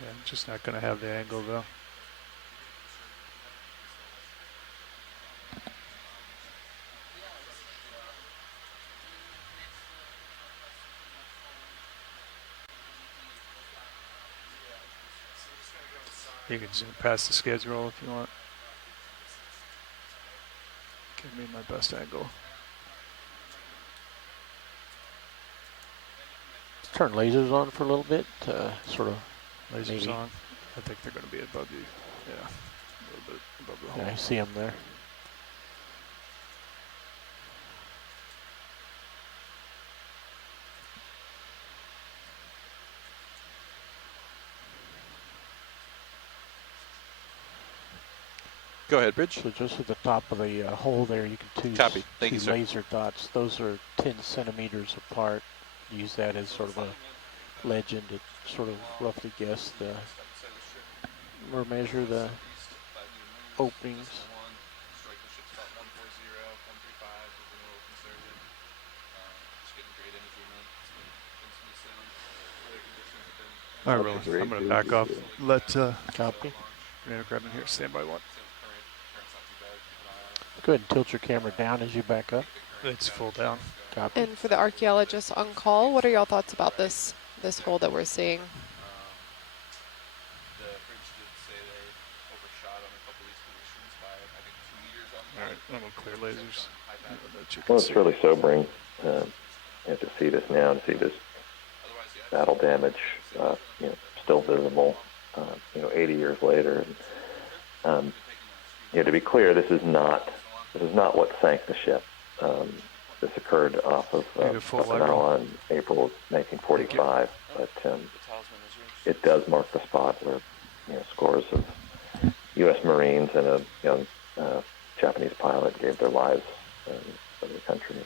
Yeah, I'm just not going to have the angle though. You can zoom past the schedule if you want. Give me my best angle. Let's turn lasers on for a little bit, sort of. Lasers maybe. on. I think they're going to be above you. Yeah, a little bit above the hole. Yeah, I see them there. Go ahead, Bridge. So just at the top of the hole there, you can Copy. Thank two you, sir. laser dots. Those are 10 centimeters apart. Use that as sort of a legend to sort of roughly guess or measure the openings. All right, Roland. I'm going to back off. Let Copy. Fernando grab in here. Stand by one. Go ahead and tilt your camera down as you back up. It's full down. Copy. And for the archaeologists on call, what are y'all thoughts about this hole that we're seeing? All right, I'm going to clear lasers. Well, it's really sobering to see this now, to see this battle damage, still visible, 80 years later. And, to be clear, this is not what sank the ship. This occurred off of Okinawa in April of 1945, but it does mark the spot where scores of U.S. Marines and a young Japanese pilot gave their lives for their country.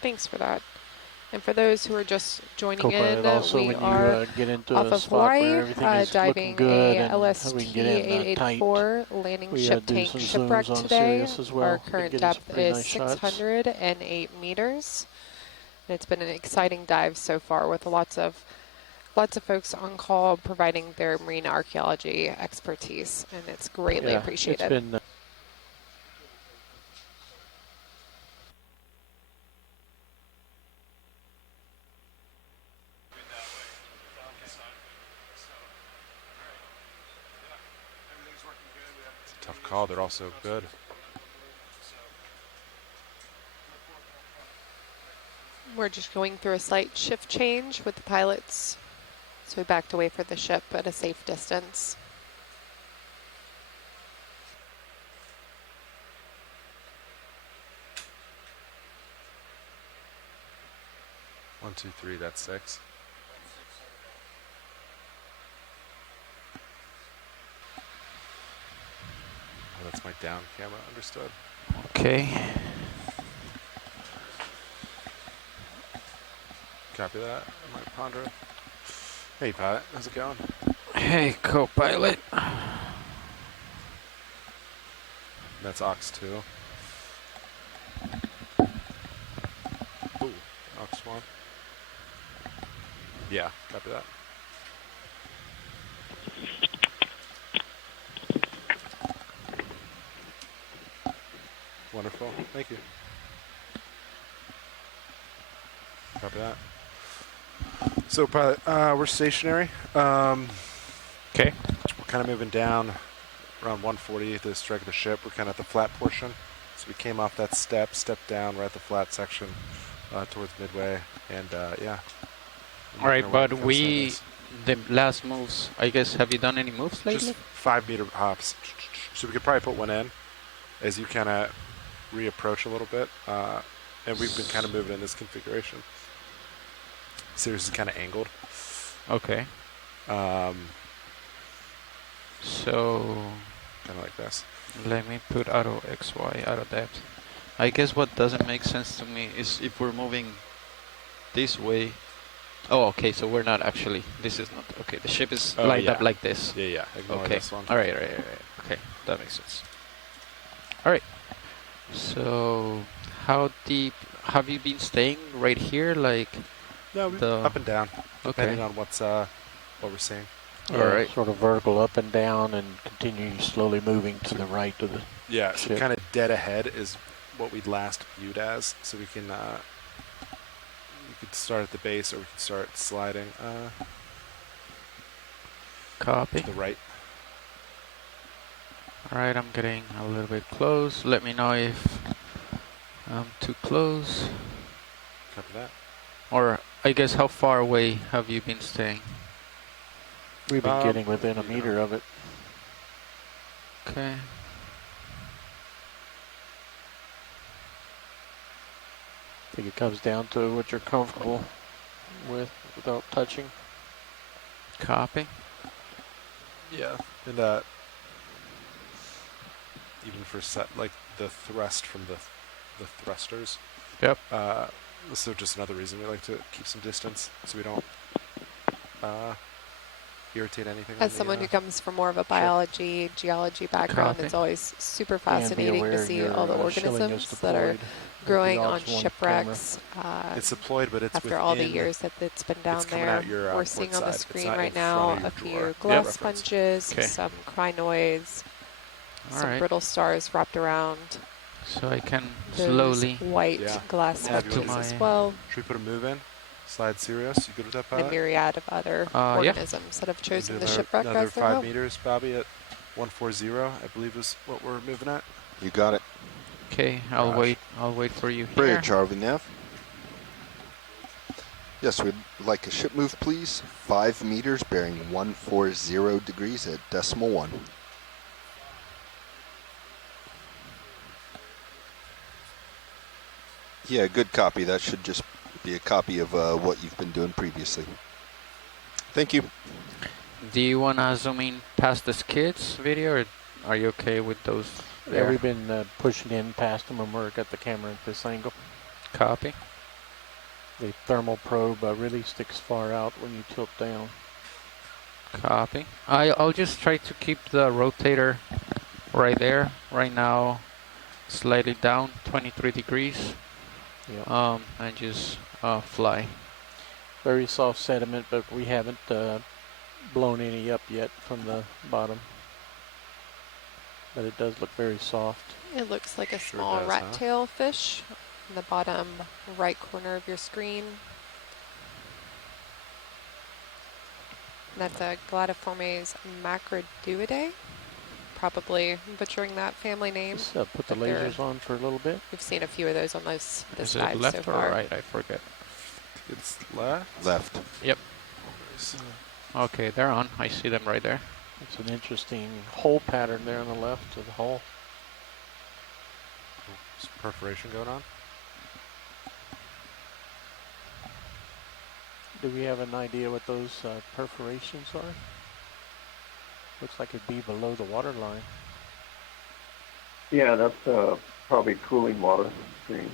Thanks for that. And for those who are just joining in, also, we when are you get into off a of spot Hawaii, where everything is diving good a and LST we can get in, 884 landing ship do tank some shipwreck zooms on today. Sirius as well. Our We can current get in some depth pretty is nice shots. 608 meters. And it's been an exciting dive so far with lots of folks on call providing their marine archaeology expertise, and it's greatly appreciated. It's been It's a tough call. They're also good. We're just going through a slight shift change with the pilots, so we backed away for the ship at a safe distance. One, two, three. That's 6. Oh, that's my down camera. Understood. okay. Copy that. My Pondra. Hey, pilot. How's it going? Hey, co-pilot. That's Ox 2. Ooh, Ox 1. Yeah, copy that. Wonderful. Thank you. Copy that. So pilot, we're stationary. Okay. We're kind of moving down around 140 to strike the ship. We're kind of at the flat portion. So we came off that stepped down right at the flat section towards midway, and yeah. All right, but the last moves, I guess, have you done any moves lately? Just 5 meter hops. So we could probably put one in as you kind of reapproach a little bit. And we've been kind of moving in this configuration. Sirius is kind of angled. Okay. So kind of like this. Let me put auto XY, auto depth. I guess what doesn't make sense to me is if we're moving this way. Oh, okay, so we're not actually, this is not, okay, the ship is lined up like this. Yeah, ignore okay. this one. All right. Okay, that makes sense. All right. So how deep have you been staying right here? Like, no, up and down, depending on what we're seeing. Yeah, all right. Sort of vertical up and down and continue slowly moving to the right of the Yeah, ship. so kind of dead ahead is what we'd last viewed as. So we can we could start at the base or we could start sliding copy. to the right. All right, I'm getting a little bit close. Let me know if I'm too close. Copy that. Or I guess how far away have you been staying? We've been getting within a meter of it. Okay. I think it comes down to what you're comfortable with without touching. Copy. Yeah, and even for like the thrust from the thrusters. Yep. So just another reason we like to keep some distance so we don't irritate anything. As someone who comes from more of a biology, geology background, it's always super fascinating to see all the organisms that are growing on shipwrecks. It's deployed, but it's after all the years that it's been down there. We're seeing on the screen right now a few glass sponges, some crinoids, some brittle stars wrapped around. So I can those slowly white glass sponges as well. Should we put a move in? Slide Sirius. You good with that, Pilot? And a myriad of other organisms that have chosen the shipwreck another as their 5 home. meters, Bobby, at 140, I believe is what we're moving at. You got it. Okay, I'll wait for you here. Bridge, Harvey Nav. Yes, we'd like a ship move, please. 5 meters, bearing 140 degrees at decimal 1. Yeah, good copy. That should just be a copy of what you've been doing previously. Thank you. Do you want to zoom in past the skids video, or are you okay with those there? Yeah, we've been pushing in past them when we're at the camera at this angle. Copy. The thermal probe really sticks far out when you tilt down. Copy. I'll just try to keep the rotator right there. Right now, slightly down, 23 degrees. Yep. And just fly. Very soft sediment, but we haven't blown any up yet from the bottom. But it does look very soft. It looks like a small rat tail fish in the bottom right corner of your screen. That's a Gladiformes macroduidae. Probably butchering that family name. Just put the lasers on for a little bit. We've seen a few of those on this Is dive it left so far. or right? I forget. It's left. Left. Yep. Okay, they're on. I see them right there. It's an interesting hole pattern there on the left of the hull. Some perforation going on. Do we have an idea what those perforations are? Looks like it'd be below the water line. Yeah, that's probably cooling water stream.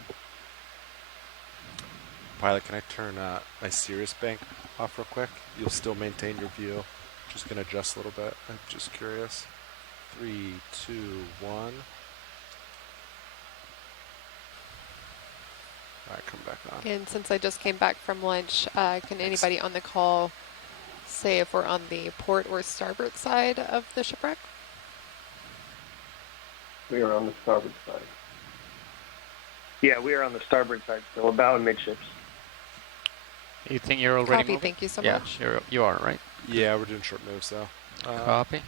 Pilot, can I turn my Sirius bank off real quick? You'll still maintain your view. Just going to adjust a little bit. I'm just curious. 3, 2, 1. All right, come back on. And since I just came back from lunch, can anybody on the call say if we're on the port or starboard side of the shipwreck? We are on the starboard side. Yeah, we are on the starboard side, so about midships. You think you're already Copy, moving? thank you so yeah, much. you are, right? Yeah, we're doing short moves, so. Copy.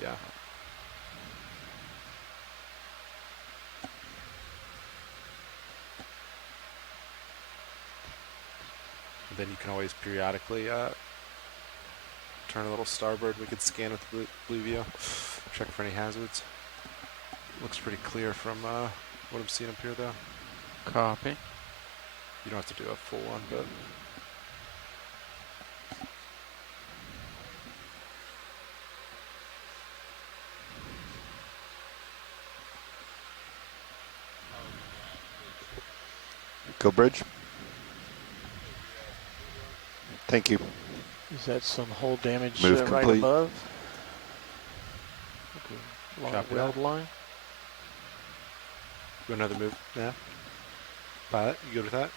Yeah. Then you can always periodically turn a little starboard. We could scan with the blue view, check for any hazards. Looks pretty clear from what I'm seeing up here, though. Copy. You don't have to do a full one, but. Go bridge. Thank you. Is that some hull damage Move right complete. above? Okay. Long Copy weld that. line. Do another move now. Pilot, you good with that?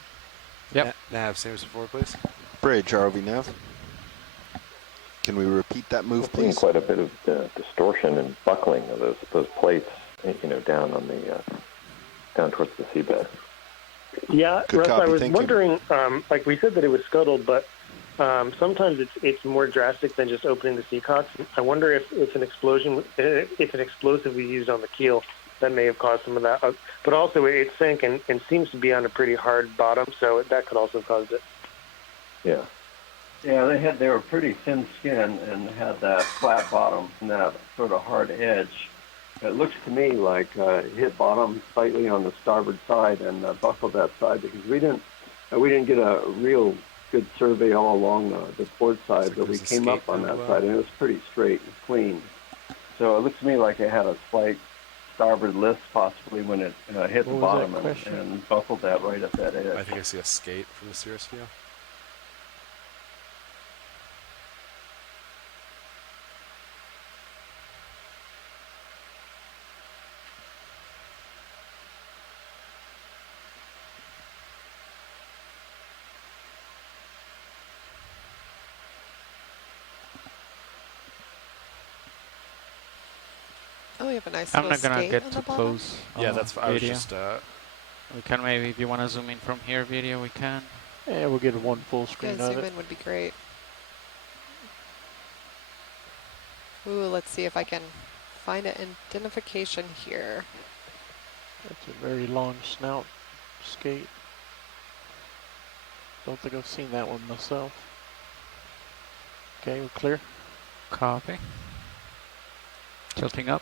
Yep. Nav, same as before, please. Bridge, ROV nav. Can we repeat that move, We're seeing please? quite a bit of distortion and buckling of those plates, down on the down towards the seabed. Yeah, Good Russ, copy, I was thank you. wondering, like we said that it was scuttled, but sometimes it's more drastic than just opening the seacocks. I wonder if an explosive we used on the keel, that may have caused some of that. But also it sank and seems to be on a pretty hard bottom, so that could also have caused it. Yeah. Yeah, they were pretty thin skinned and had that flat bottom and that sort of hard edge. It looks to me like it hit bottom slightly on the starboard side and buckled that side because we didn't get a real good survey all along the port side, Like but we there's a came up skate on down that below. side and it was pretty straight and clean. So it looks to me like it had a slight starboard lift possibly when it hit the What was bottom that question? and buckled that right at that edge. I think I see a skate from the Cirrus view. Oh, we have a nice I'm little not gonna skate get on too the bottom. close. Yeah, that's. I was video. just. We can maybe, if you want to zoom in from here, video, we can. Yeah, we'll get one full Yeah, screen of zoom it. in would be great. Ooh, let's see if I can find an identification here. That's a very long snout skate. Don't think I've seen that one myself. Okay, we're clear. Copy. Tilting up.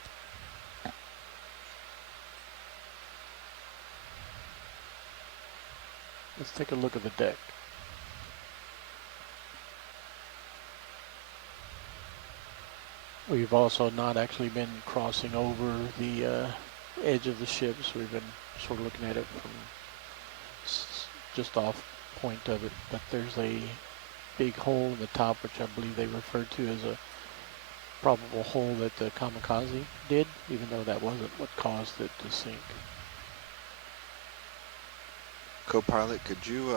Let's take a look at the deck. We've also not actually been crossing over the edge of the ships. We've been sort of looking at it from just off point of it. But there's a big hole in the top, which I believe they referred to as a probable hole that the kamikaze did, even though that wasn't what caused it to sink. Co-pilot, could you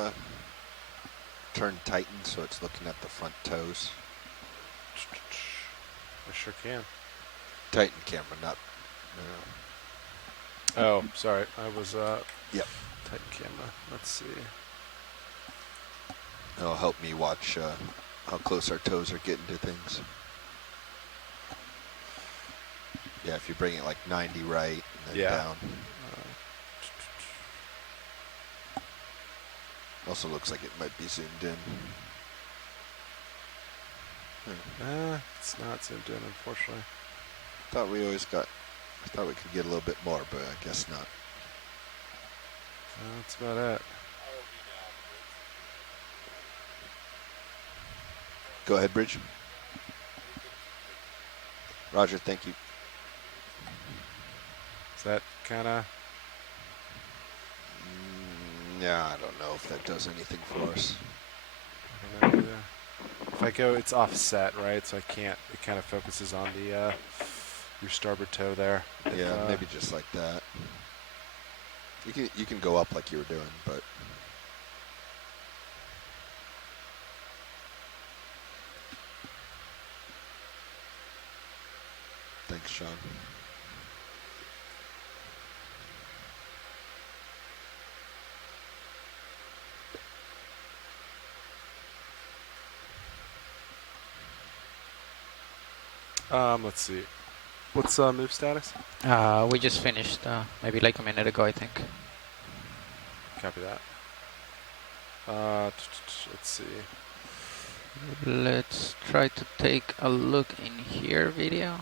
turn Titan so it's looking at the front toes? I sure can. Titan camera, not. Oh, sorry. I was. Yep. Titan camera. Let's see. It'll help me watch how close our toes are getting to things. Yeah, if you bring it like 90 right and then down. Also looks like it might be zoomed in. It's not zoomed in, unfortunately. I thought we could get a little bit more, but I guess not. That's about it. Go ahead, Bridge. Roger, thank you. Is that kind of... Yeah, I don't know if that does anything for us. I don't know either. If I go, it's offset, right? So I can't, it kind of focuses on the your starboard toe there. Yeah, maybe just like that. You can go up like you were doing, but thanks, Sean. Let's see. What's move status? We just finished, maybe like a minute ago, I think. Copy that. Let's see. Let's try to take a look in here, video.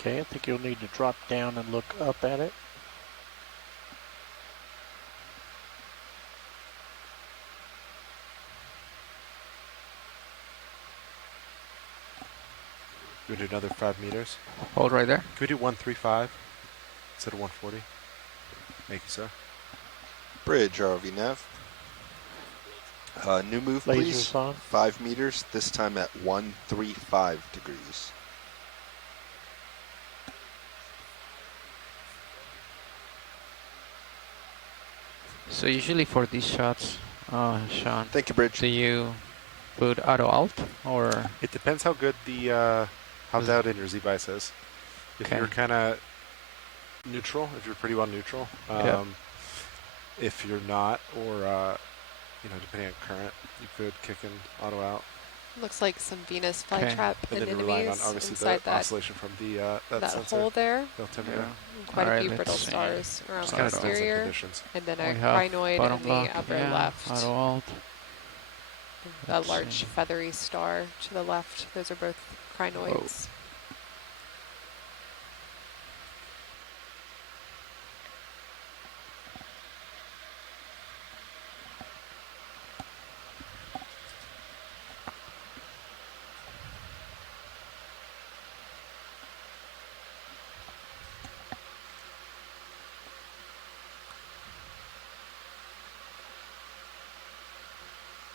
Okay, I think you'll need to drop down and look up at it. Can we do another 5 meters? Hold right there. Can we do 135 instead of 140? Thank you, sir. Bridge, ROV nav. New move, Lasers please. on. 5 meters, this time at 135 degrees. So usually for these shots, Sean, thank you, Bridge. Do you put auto alt or? It depends how good the how dialed in your Z-Bice is. If Okay. you're kind of neutral, if you're pretty well neutral, Yep. if you're not, or you know, depending on current, you could kick in auto out. Looks like some Venus Okay. flytrap And then anemones relying on obviously inside the that, oscillation from the that sensor. hole there. Altimeter. Quite Alright, a few brittle let's see. stars around Just the kinda depends on exterior, conditions. and then We a have crinoid bottom in the block, upper yeah, left. auto alt. A Let's large see. feathery star to the left. Those are both crinoids.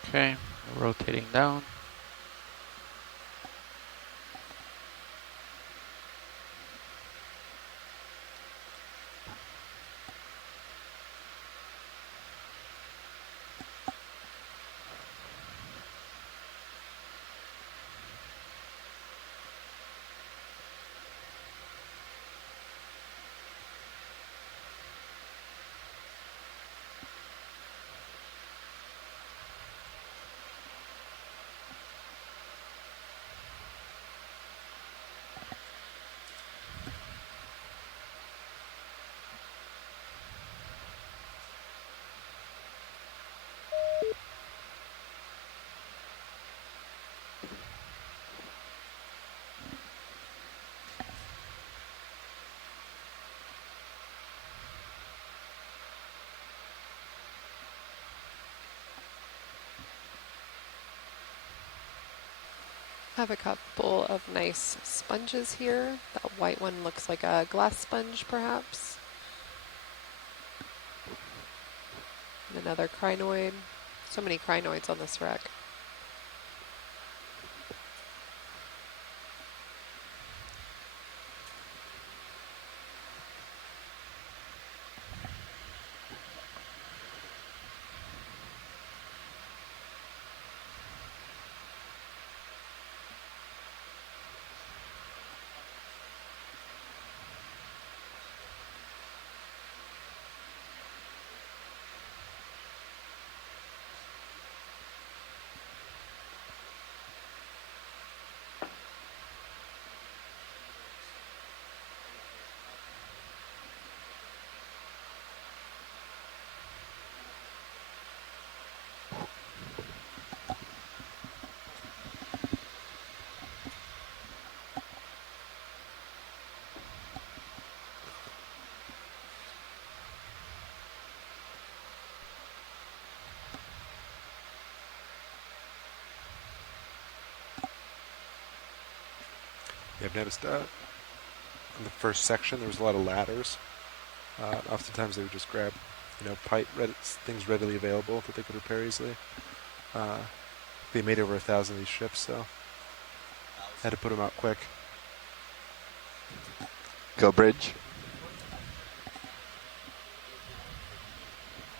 Okay, rotating down. I have a couple of nice sponges here. That white one looks like a glass sponge, perhaps. And another crinoid. So many crinoids on this wreck. I've noticed in the first section there was a lot of ladders. Oftentimes they would just grab, you know, things readily available that they could repair easily. They made over 1,000 of these ships, so had to put them out quick. Go Bridge.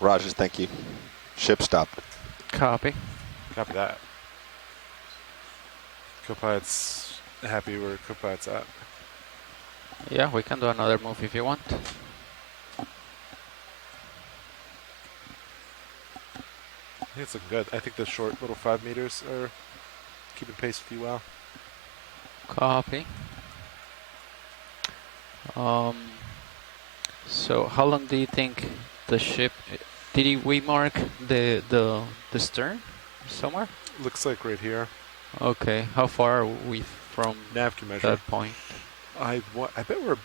Rogers, thank you. Ship stopped. Copy. Copy that. Copilot's happy where Copilot's at. Yeah, we can do another move if you want. I think it's looking good. I think the short little 5 meters are keeping pace with you well. Copy. So how long do you think the ship? Did we mark the stern somewhere? Looks like right here. Okay. How far are we from Nav can measure. that point? I bet we're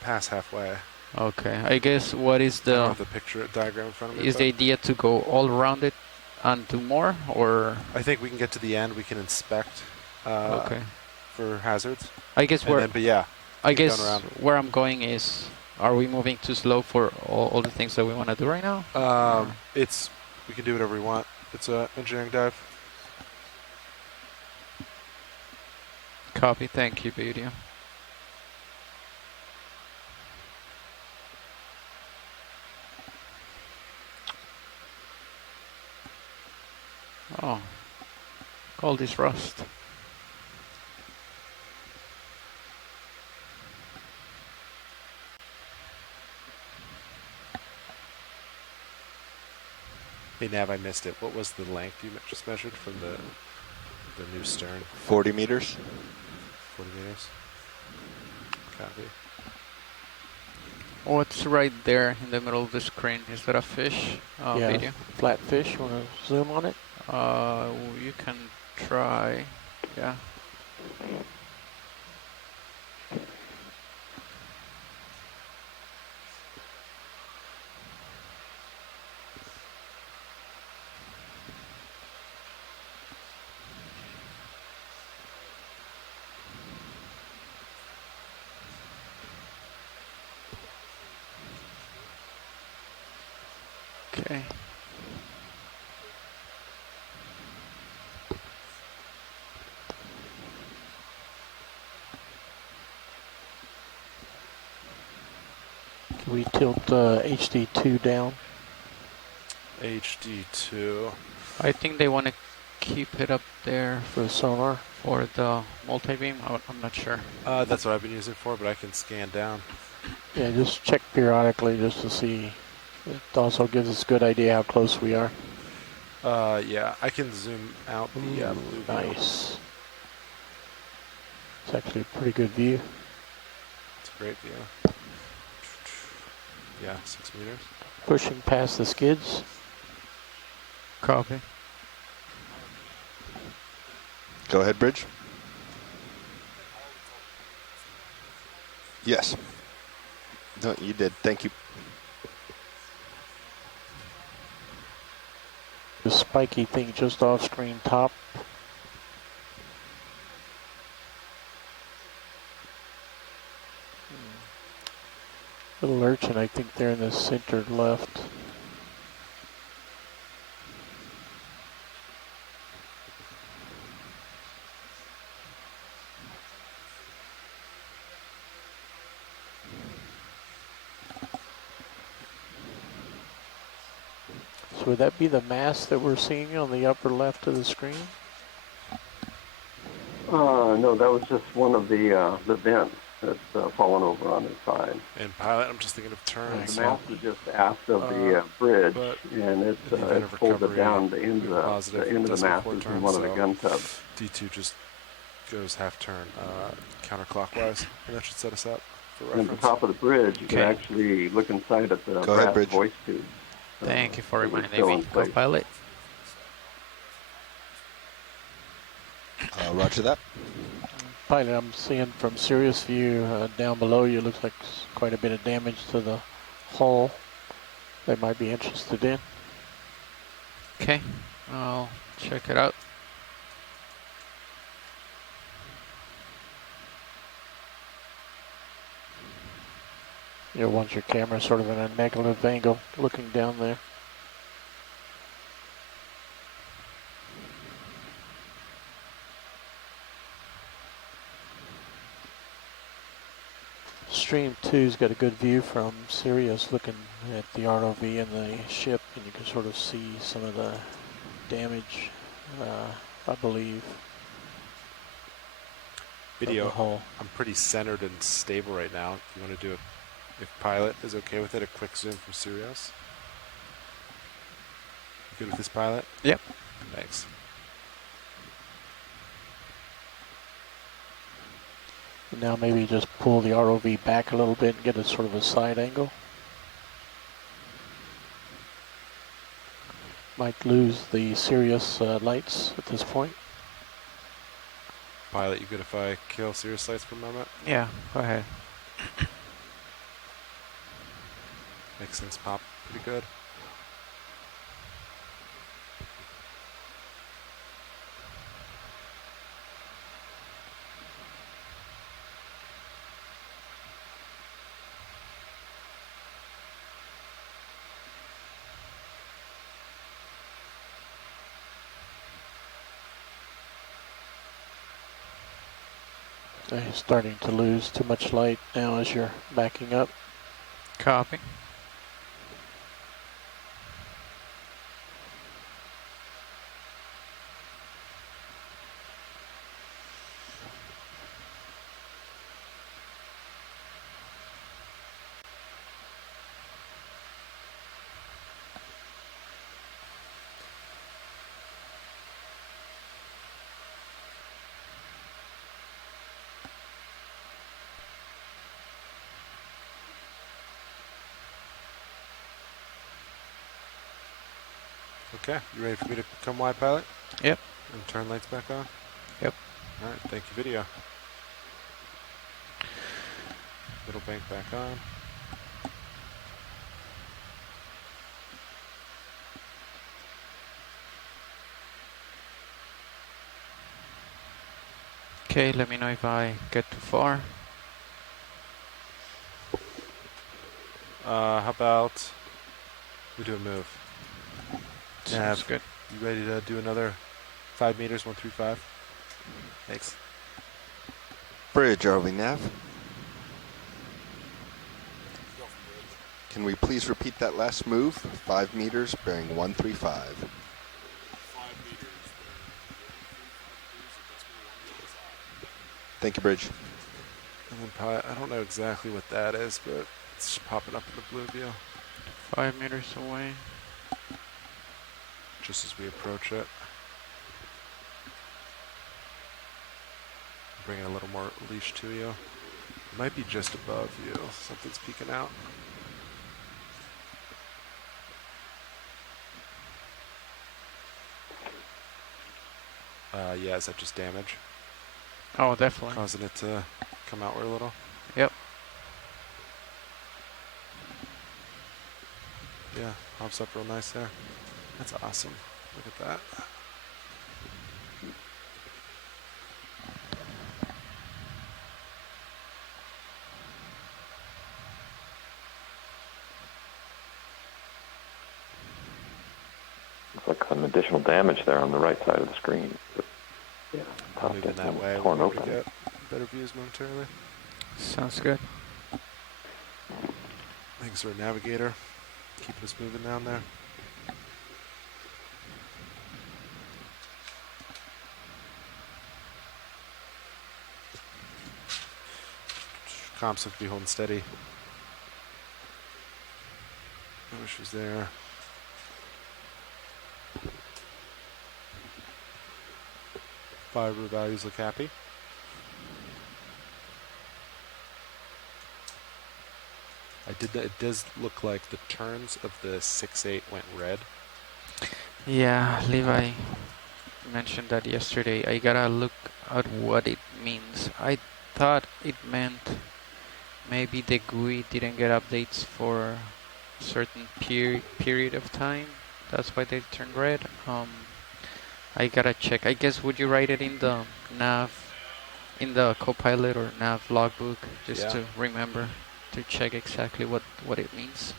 past halfway. Okay. I guess what is I don't the have the picture diagram in front of me. is the idea to go all around it and do more, or I think we can get to the end. We can inspect. Okay. For hazards. I guess And then, but yeah. I keep going guess around. where I'm going is, are we moving too slow for all the things that we want to do right now? We can do whatever we want. It's a engineering dive. Copy. Thank you, video. Oh, all this rust. Hey Nav, I missed it. What was the length you just measured from the new stern? 40 meters. 40 meters. Copy. What's right there in the middle of the screen? Is that a fish? Yeah, Video? flat fish. Want to zoom on it? You can try. Yeah. Okay. Can we tilt HD2 down? HD2. I think they want to keep it up there for the sonar or the multi-beam. I'm not sure. That's what I've been using for, but I can scan down. Yeah, just check periodically just to see. It also gives us a good idea how close we are. Yeah, I can zoom out the blue view. Nice. It's actually a pretty good view. It's a great view. Yeah, 6 meters. Pushing past the skids. Copy. Go ahead, Bridge. Yes. No, you did. Thank you. The spiky thing just off screen top. Little urchin, I think they're in the center left. So would that be the mass that we're seeing on the upper left of the screen? No, that was just one of the vents that's fallen over on its side. And pilot, I'm just thinking of turns. The mass is just aft of the bridge, and it's folded down the end of the mast is in one of the gun tubs. D2 just goes half turn counterclockwise, and that should set us up for And reference. at the top of the bridge, you can actually look inside at the brass voice tube. Thank you for reminding still me. in place. Co-pilot. Roger that. Pilot, I'm seeing from Sirius view down below you, looks like quite a bit of damage to the hull they might be interested in. Okay, I'll check it out. You want your camera sort of in a negative angle looking down there. Stream 2's got a good view from Sirius looking at the ROV and the ship, and you can sort of see some of the damage, I believe. Video, of the hull. I'm pretty centered and stable right now. If you want to do it, if pilot is okay with it, a quick zoom from Sirius. Good with this pilot? Yep. Thanks. And now maybe just pull the ROV back a little bit and get a sort of a side angle. Might lose the Sirius lights at this point. Pilot, you good if I kill Sirius lights for a moment? Yeah, go ahead. Makes things pop pretty good. You're starting to lose too much light now as you're backing up. Copy. Okay, you ready for me to come wide, pilot? Yep. And turn lights back on? Yep. All right, thank you, video. Middle bank back on. Okay, let me know if I get too far. How about we do a move? Sounds good. You ready to do another 5 meters, 135? Thanks. Bridge, ROV nav. Can we please repeat that last move? 5 meters, bearing 135. Thank you, Bridge. And then pilot, I don't know exactly what that is, but it's just popping up in the blue view. 5 meters away. Just as we approach it. Bringing a little more leash to you. It might be just above you. Something's peeking out. Yeah, is that just damage? Oh, definitely. Causing it to come outward a little? Yep. Yeah, hops up real nice there. That's awesome. Look at that. Looks like some additional damage there on the right side of the screen. But, yeah, top Moving that way, torn we'll be able open. to get better views momentarily. Sounds good. Thanks to our navigator. Keeping us moving down there. Comps have to be holding steady. No issues there. Fiber values look happy. It does look like the turns of the 6.8 went red. Yeah, Levi mentioned that yesterday. I gotta look at what it means. I thought it meant maybe the GUI didn't get updates for a certain period of time. That's why they turned red. I gotta check. I guess would you write it in the nav, in the Copilot or nav logbook, just to remember to check exactly what it means.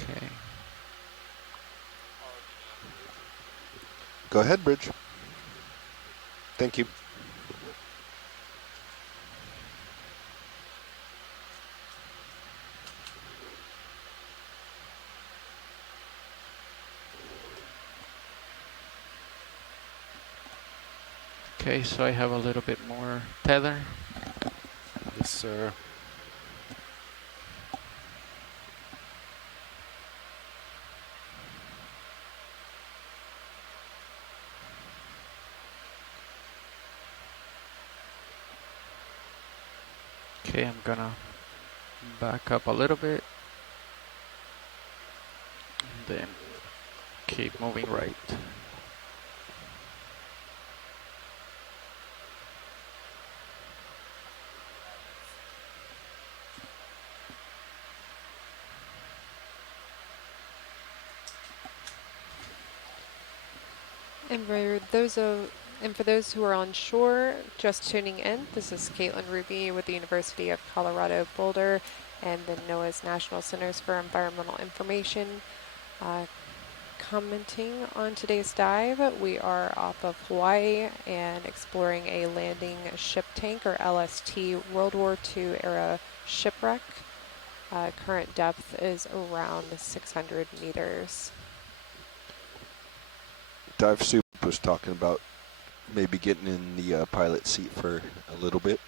Okay. Go ahead, Bridge. Thank you. Okay, so I have a little bit more tether. Yes, sir. Okay, I'm gonna back up a little bit. And then keep moving right. And for those who are on shore, just tuning in, this is Caitlin Ruby with the University of Colorado Boulder and the NOAA's National Centers for Environmental Information. Commenting on today's dive, we are off of Hawaii and exploring a landing ship tank, or LST, World War II era shipwreck. Current depth is around 600 meters. Dive Soup was talking about maybe getting in the pilot seat for a little bit.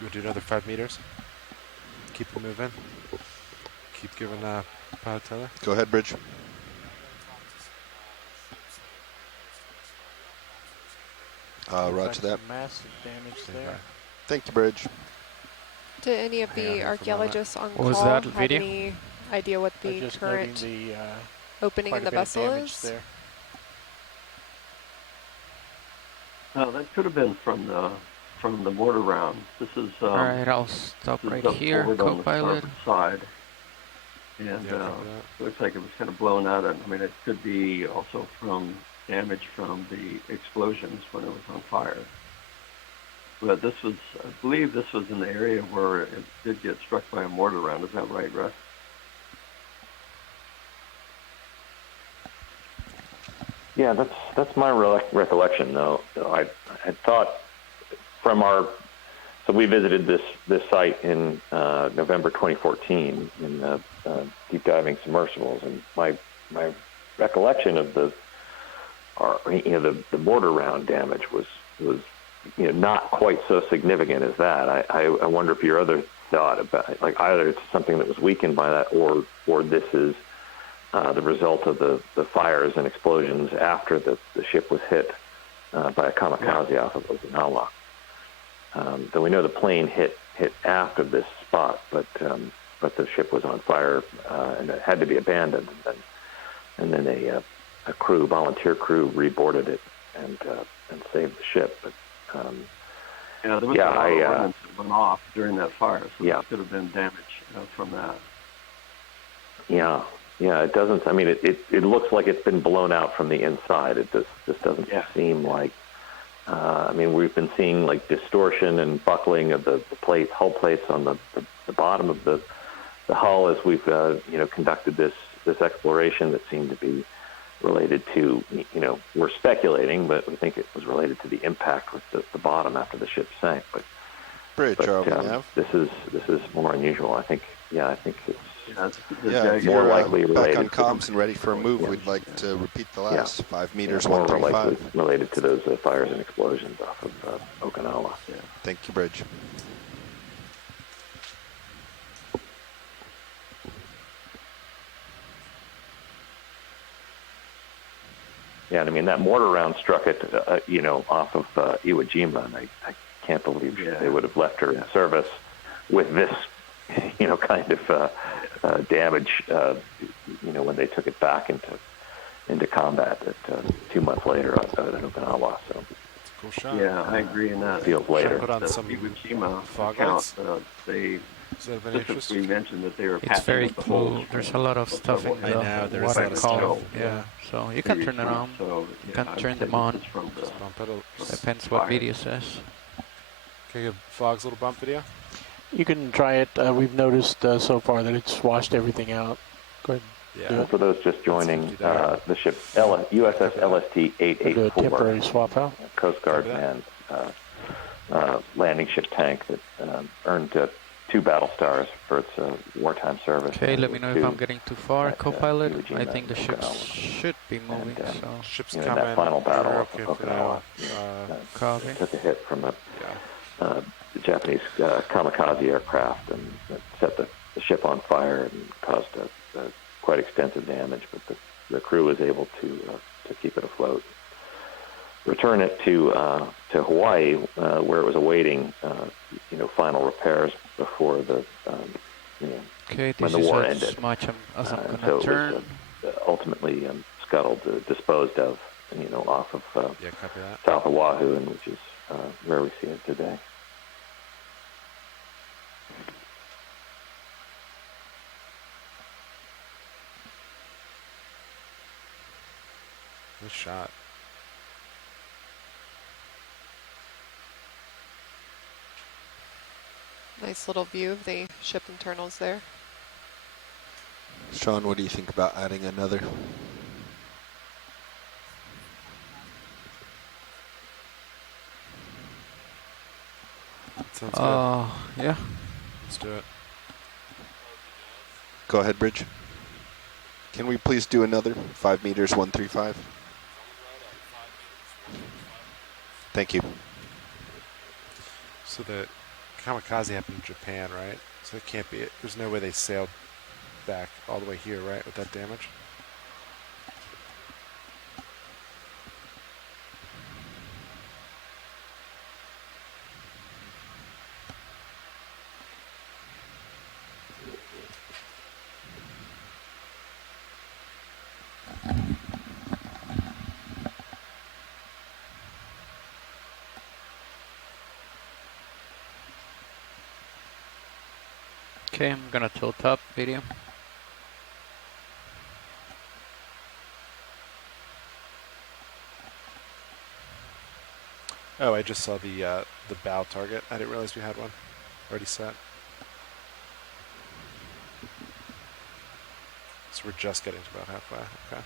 You want to do another 5 meters? Keep it moving. Keep giving pilot tether. Go ahead, Bridge. Roger that. Massive damage there. Thank you, Bridge. Do any of the archaeologists on call was that have video? any idea what the Just current noting the, opening in the vessel is? There. That could have been from the mortar round. This is All right, I'll stop right here, co-pilot. Side, and looks like it was kind of blown out. I mean, it could be also from damage from the explosions when it was on fire. But this was, I believe, this was in the area where it did get struck by a mortar round. Is that right, Russ? Yeah, that's my recollection, though. I had thought from our, so we visited this site in November 2014 in deep diving submersibles, and my recollection of the mortar round damage was not quite so significant as that. I wonder if your other thought about, like, either it's something that was weakened by that, or this is the result of the fires and explosions after the ship was hit by a kamikaze off of Okinawa. Though we know the plane hit after this spot, but the ship was on fire and it had to be abandoned. And then a volunteer crew reboarded it and saved the ship. But there was a lot of ordnance that went off during that fire, so there could have been damage from that. Yeah, it doesn't. I mean, it looks like it's been blown out from the inside. It just doesn't seem like. I mean, we've been seeing like distortion and buckling of the hull plates on the bottom of the hull as we've conducted this exploration that seemed to be related to, we're speculating, but we think it was related to the impact with the bottom after the ship sank. But this is more unusual. I think it's more likely related. Back on comms and ready for a move. We'd like to repeat the last 5 meters. More likely related to those fires and explosions off of Okinawa. Yeah. Thank you, Bridge. Yeah, and I mean, that mortar round struck it, off of Iwo Jima, and I can't believe they would have left her in service with this, kind of damage, when they took it back into combat 2 months later at Okinawa. So, cool shot. Yeah, I agree in that. Feels later. Put on some Iwo Jima fog account, lights. they specifically mentioned that they were. It's very cool. There's a lot of stuff in the water column. Yeah, so you can turn it on. You can turn them on. Depends what video says. Okay, give Fog's little bump video. You can try it. We've noticed so far that it's washed everything out. Go ahead. Yeah. For those just joining, the ship USS LST 884. Do a temporary swap out. Coast Guard manned landing ship tank that earned 2 battle stars for its wartime service. Okay, let me know if I'm getting too far, co-pilot. Iwo Jima I think the and ship Okinawa. should be moving, And, so... Ship's in coming. that final battle You're of okay for Okinawa, now. Copy. took a hit from a Yeah. the Japanese kamikaze aircraft and that set the ship on fire and caused quite extensive damage, but the crew was able to keep it afloat. Return it to Hawaii, where it was awaiting final repairs before the Okay, when this the is war as ended. much as I'm So gonna it turn. was ultimately scuttled, disposed of, off of Yeah, copy that. South Oahu, and which is where we see it today. Nice shot. Nice little view of the ship internals there. Sean, what do you think about adding another? Sounds good. Yeah. Let's do it. Go ahead, Bridge. Can we please do another? 5 meters, 135. Thank you. So the kamikaze happened in Japan, right? So it can't be it. There's no way they sailed back all the way here, right, with that damage? Okay, I'm gonna tilt up video. Oh, I just saw the bow target. I didn't realize we had one already set. So we're just getting to about halfway. Okay.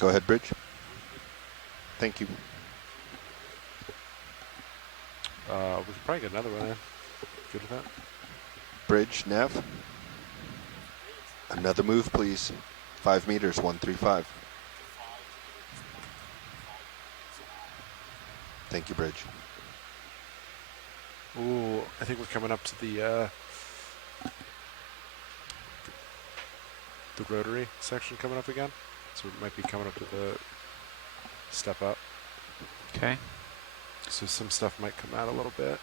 Go ahead, Bridge. Thank you. We could probably get another one in. Good with that? Bridge, nav. Another move, please. 5 meters, 135. Thank you, Bridge. Ooh, I think we're coming up to the rotary section coming up again. So it might be coming up to the step up. Okay. So some stuff might come out a little bit.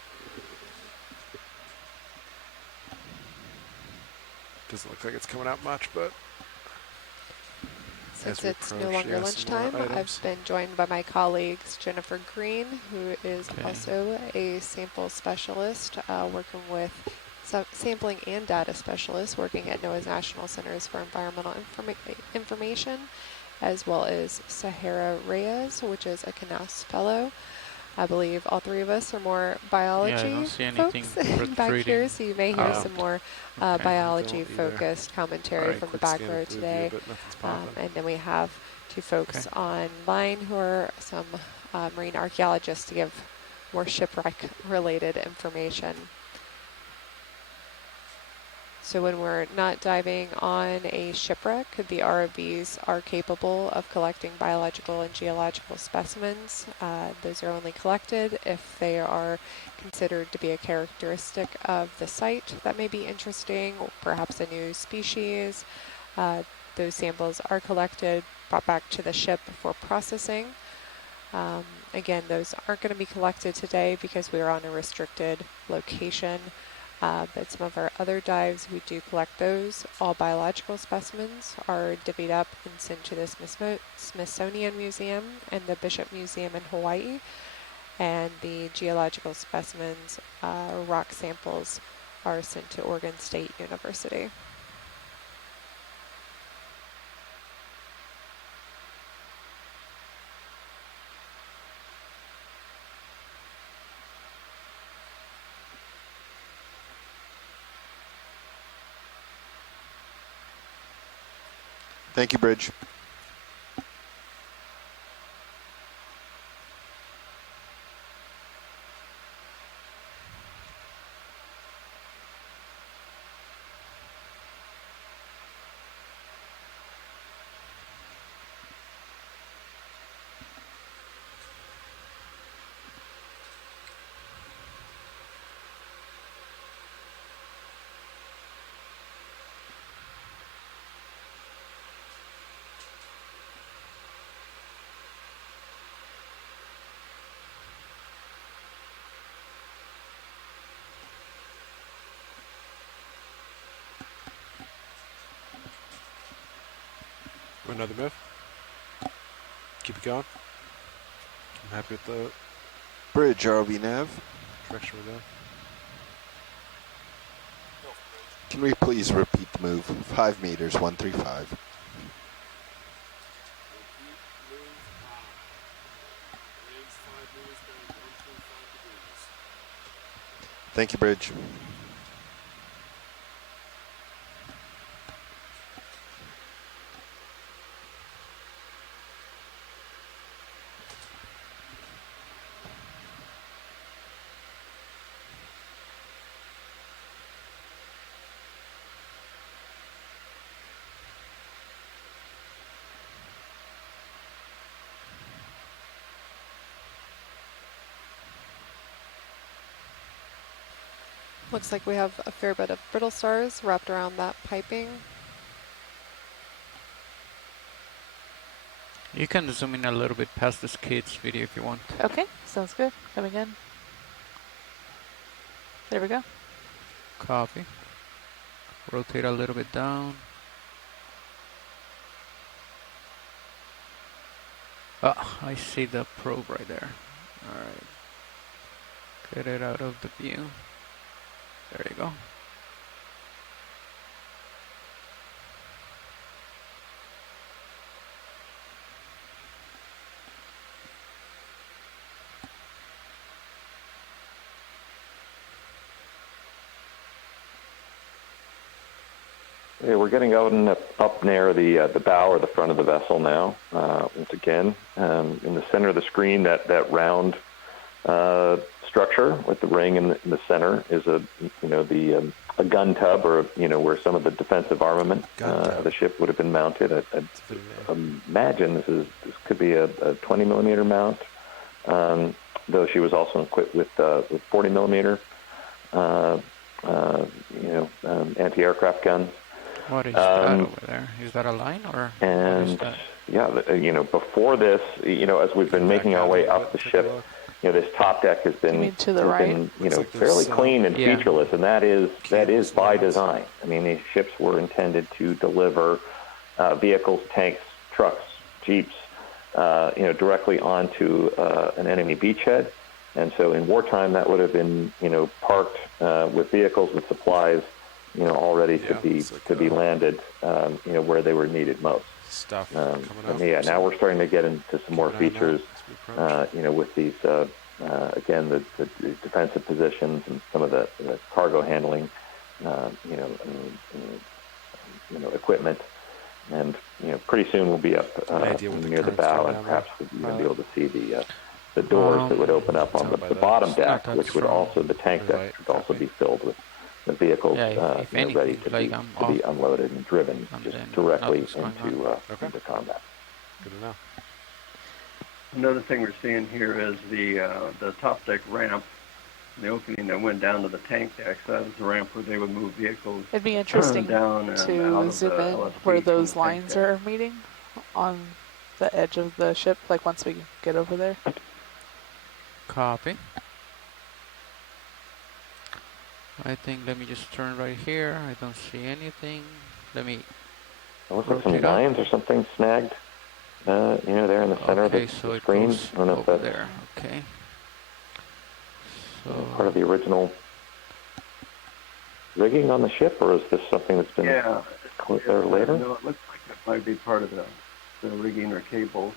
Doesn't look like it's coming out much, but since it's no longer lunchtime, I've been joined by my colleagues Jennifer Green, who is also a sample specialist working with sampling and data specialist working at NOAA's National Centers for Environmental Information, as well as Sahara Reyes, which is a CNAS fellow. I believe all three of us are more biology folks back here, so you may hear some more biology-focused commentary from the back row today. And then we have two folks online who are some marine archaeologists to give more shipwreck-related information. So when we're not diving on a shipwreck, the ROVs are capable of collecting biological and geological specimens. Those are only collected if they are considered to be a characteristic of the site that may be interesting, or perhaps a new species. Those samples are collected, brought back to the ship for processing. Again, those aren't going to be collected today because we are on a restricted location. But some of our other dives, we do collect those. All biological specimens are divvied up and sent to the Smithsonian Museum and the Bishop Museum in Hawaii. And the geological specimens, rock samples, are sent to Oregon State University. Thank you, Bridge. Another move. Keep it going. I'm happy with the Bridge, ROV nav. direction we're going. Can we please repeat the move? 5 meters, 135. Thank you, Bridge. Looks like we have a fair bit of brittle stars wrapped around that piping. You can zoom in a little bit past this kid's video if you want. Okay, sounds good. Coming in. There we go. Copy. Rotate a little bit down. Ah, I see the probe right there. Alright. Get it out of the view. There you go. Yeah, we're getting out and up near the bow or the front of the vessel now. Once again, in the center of the screen, that round structure with the ring in the center is a gun tub, or where some of the defensive armament of the ship would have been mounted. I imagine this could be a 20 millimeter mount, though she was also equipped with 40 millimeter anti-aircraft guns. What is that over there? Is that a line or? And yeah, before this, as we've been making our way up the ship, this top deck has been, You mean to the right? fairly clean and Yeah. featureless, and that is by design. I mean, these ships were intended to deliver vehicles, tanks, trucks, jeeps, directly onto an enemy beachhead. And so in wartime, that would have been, parked with vehicles with supplies, all ready to be landed, where they were needed most. Stuff and now we're starting to get into some more features, with these, again, the defensive positions and some of the cargo handling, equipment. And, pretty soon we'll be up near the bow, and perhaps we'll be able to see the doors that would open up on the bottom deck, which would also, the tank deck would also be filled with the vehicles if anything, ready to be unloaded and driven just directly into combat. Good to know. Another thing we're seeing here is the top deck ramp, the opening that went down to the tank deck. So that was the ramp where they would move vehicles. It'd be interesting down to zoom in where those lines are meeting on the edge of the ship, like once we get over there. Copy. I think, let me just turn right here. I don't see anything. Let me It looks like some lines or something snagged, there in the center of the screen. I don't know if that's there. Okay. So part of the original rigging on the ship, or is this something that's been clear later? No, it looks like it might be part of the rigging or cables.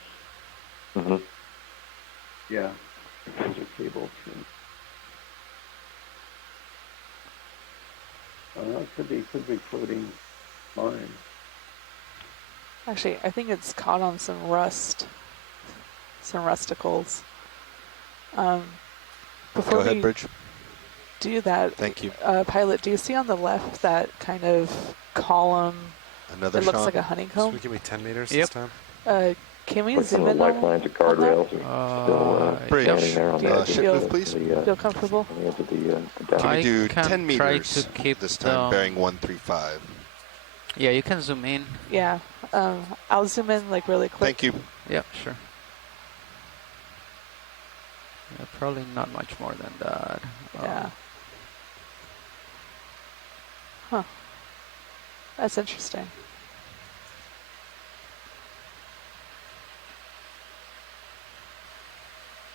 Mm-hmm. Yeah, those are cables. Could be floating lines. Actually, I think it's caught on some rust, some rusticles. Before Go ahead, we Bridge. do that, Thank you. Pilot, do you see on the left that kind of column? Another it looks shot. like a honeycomb. So give me 10 meters this time. Can we Like zoom some of in the on lifelines or guardrails are still Bridge. standing there on the Ship move, please. Feel comfortable? on the edge of the deck. Can we do 10 try meters to keep this time, the- bearing 135? Yeah, you can zoom in. Yeah. I'll zoom in like really quick. Thank you. Yep, sure. Yeah, probably not much more than that. Yeah. Huh. That's interesting.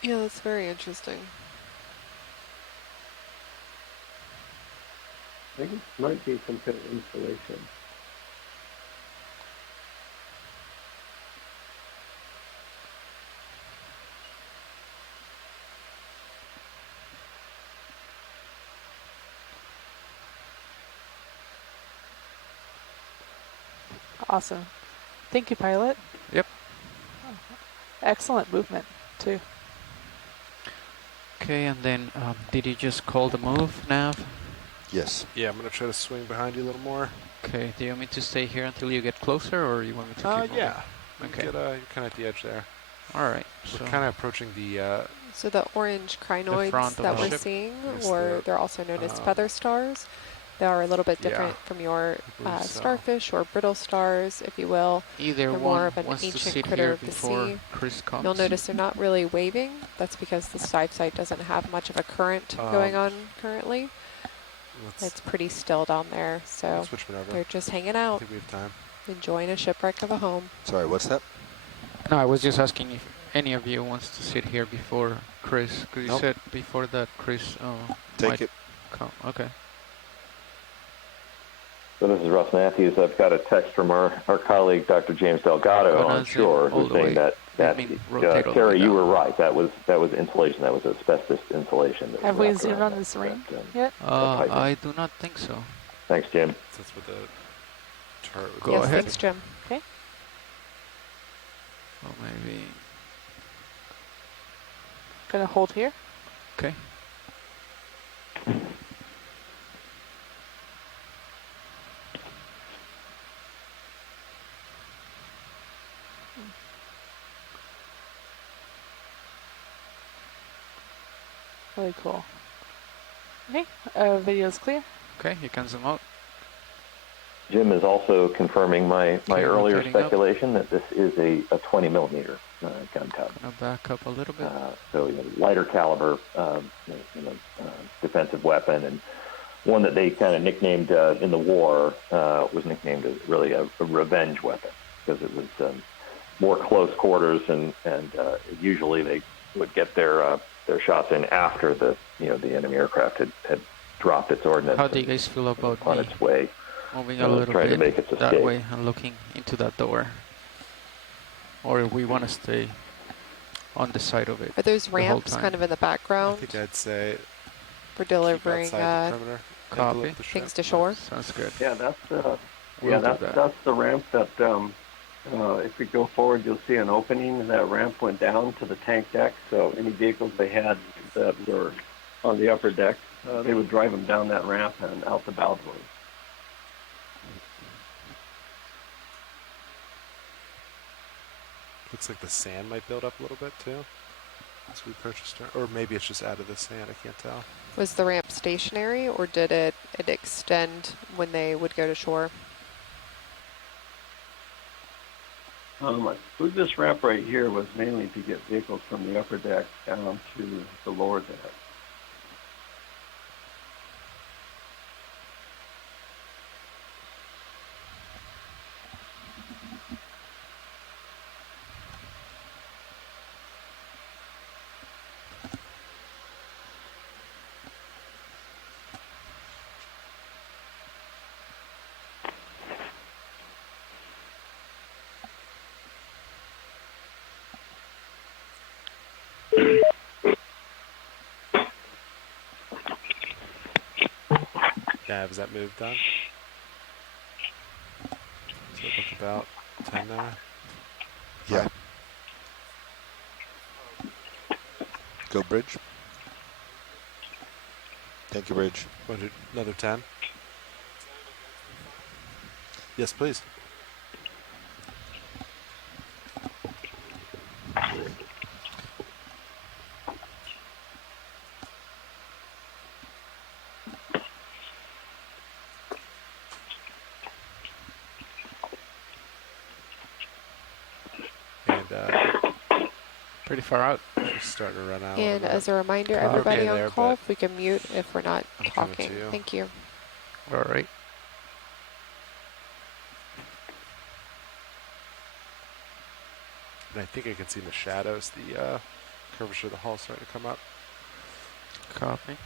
Yeah, that's very interesting. I think it might be some kind of installation. Awesome. Thank you, Pilot. Yep. Excellent movement, too. Okay, and then did you just call the move, Nav? Yes. Yeah, I'm going to try to swing behind you a little more. Okay, do you want me to stay here until you get closer, or you want me to keep moving? Yeah. Okay. You're kind of at the edge there. All right. We're So kind of approaching the... So the orange crinoids front of that the we're ship. seeing, Yes, or they're also known as feather stars, they are a little bit different from your believe so. starfish or brittle stars, if you will. either They're one more of an wants to ancient sit critter here of the before sea. Chris comes. You'll notice they're not really waving. That's because the dive site doesn't have much of a current going on currently. It's pretty still down there, so switch maneuver. they're just hanging I out, think we have time. enjoying a shipwreck of a home. Sorry, what's that? No, I was just asking if any of you wants to sit here before Chris, because you Nope. said before that Chris Take might it. come. Okay. So this is Russ Matthews. I've got a text from our colleague, Dr. James Delgado, Oh, on that's it, shore, all who's the saying way. that rotate all the way Terry, you down. were right. That was insulation. That was asbestos insulation. That Have was we wrapped zoomed around on this that, ring that, yet? I do not think so. Thanks, Jim. So that's what the turret would Go yes, ahead. thanks, Jim. Okay. Oh, maybe. Gonna hold here. Okay. Really cool. Okay. Video's clear. Okay, you can zoom out. Jim is also confirming my earlier rotating up. speculation that this is a 20 millimeter gun tub. Gonna back up a little bit. So lighter caliber, defensive weapon, and one that they kind of nicknamed in the war was nicknamed as really a revenge weapon because it was more close quarters, and usually they would get their shots in after the enemy aircraft had dropped its ordnance. How do you guys feel about on me its way? moving a little trying bit to make its that escape. way and looking into that door? Or we want to stay on the side of it? Are those the whole ramps time? kind of in the background I think I'd say for delivering outside the perimeter. Copy. things to shore? Sounds good. Yeah, that's We'll do that. that's the ramp that if we go forward, you'll see an opening, and that ramp went down to the tank deck. So any vehicles they had that were on the upper deck, they would drive them down that ramp and out the bow doors. Looks like the sand might build up a little bit too. As we purchased it, or maybe it's just out of the sand. I can't tell. Was the ramp stationary, or did it extend when they would go to shore? I believe this ramp right here was mainly to get vehicles from the upper deck down to the lower deck. Nav, is that move done? So it look about 10 there. Yeah. Go bridge. Thank you, bridge. Want to do another 10? Yes, please. Pretty far out. Just starting to run out. And as a reminder, Copy. everybody Okay on there, call, but if we can mute if we're not I'm coming talking. to you. Thank you. All right. And I think I can see in the shadows the curvature of the hull starting to come up. Copy.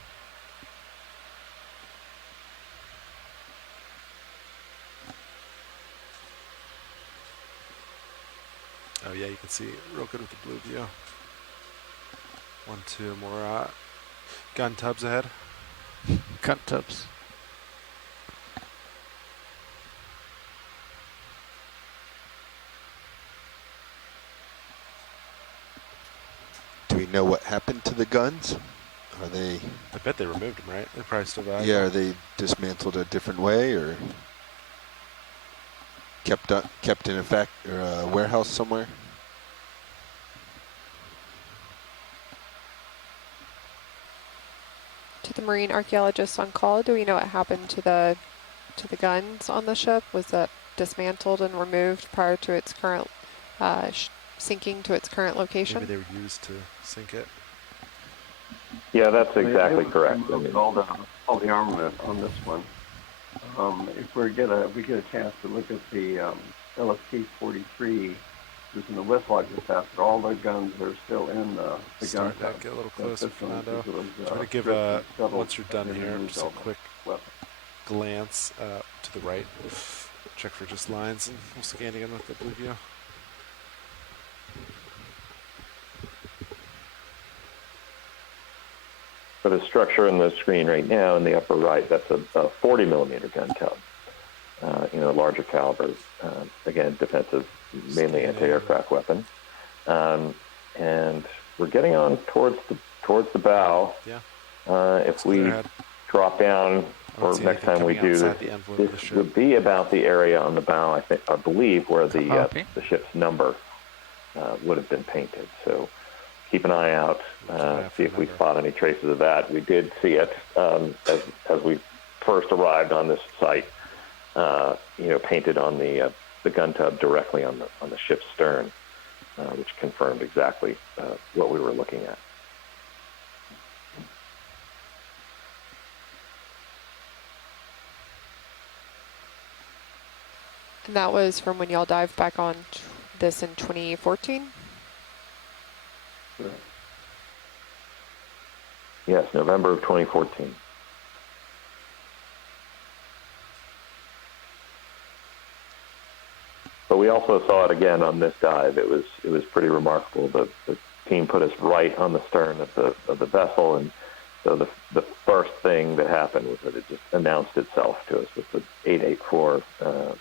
Oh yeah, you can see real good with the blue view. 1, 2 more gun tubs ahead. Gun tubs. Do we know what happened to the guns? Are they? I bet they removed them, right? They're probably still valuable. Yeah, are they dismantled a different way, or kept in a warehouse somewhere? To the marine archaeologists on call, do we know what happened to the guns on the ship? Was that dismantled and removed prior to its current sinking to its current location? Maybe they were used to sink it. Yeah, that's exactly correct. I mean, All the armament on this one. If we get a chance to look at the LST 43, who's in the Westlog disaster, all the guns are still in the gun Start tub. that, get a little closer, This one Fernando. was, Try to give once you're done here, just a quick glance to the right. Check for just lines, and we'll scan again with the blue view. For the structure on the screen right now in the upper right, that's a 40 millimeter gun tub. Larger caliber, again, defensive, mainly anti-aircraft weapon. And we're getting on towards the bow. Yeah. If we drop down, or next time we do, this would be about the area on the bow, I believe, where the ship's number would have been painted. So keep an eye out, see if we spot any traces of that. We did see it as we first arrived on this site. painted on the gun tub directly on the ship's stern, which confirmed exactly what we were looking at. And that was from when y'all dived back on this in 2014? Yes, November of 2014. But we also saw it again on this dive. It was pretty remarkable. The team put us right on the stern of the vessel, and so the first thing that happened was that it just announced itself to us with the 884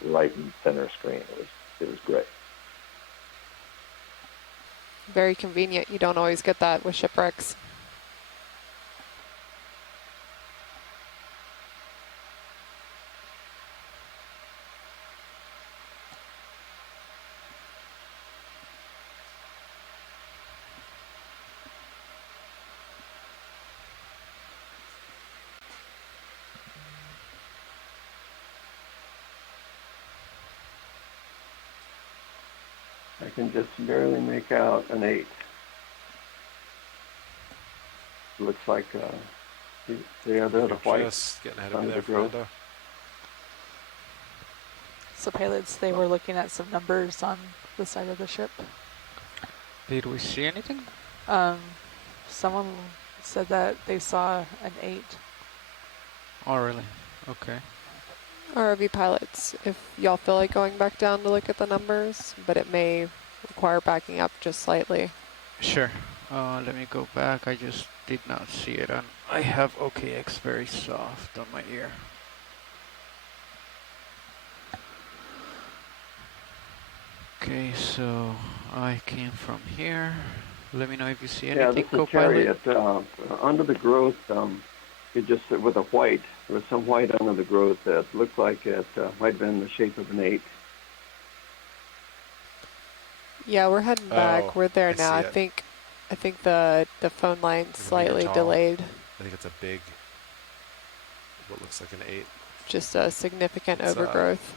right in center screen. It was great. Very convenient. You don't always get that with shipwrecks. I can just barely make out an 8. Looks like they're the white. Just getting ahead of me under there, the growth. Fernando. So pilots, they were looking at some numbers on the side of the ship. Did we see anything? Someone said that they saw an 8. Oh, really? Okay. ROV pilots, if y'all feel like going back down to look at the numbers, but it may require backing up just slightly. Sure. Let me go back. I just did not see it. And I have OKX very soft on my ear. Okay, so I came from here. Let me know if you see anything, this is co-pilot. Chariot. Under the growth, it just with a white. There was some white under the growth that looked like it might have been the shape of an 8. Yeah, we're heading back. We're there now. I think the phone line's slightly delayed. I think it's a big, what looks like an 8. Just a significant overgrowth.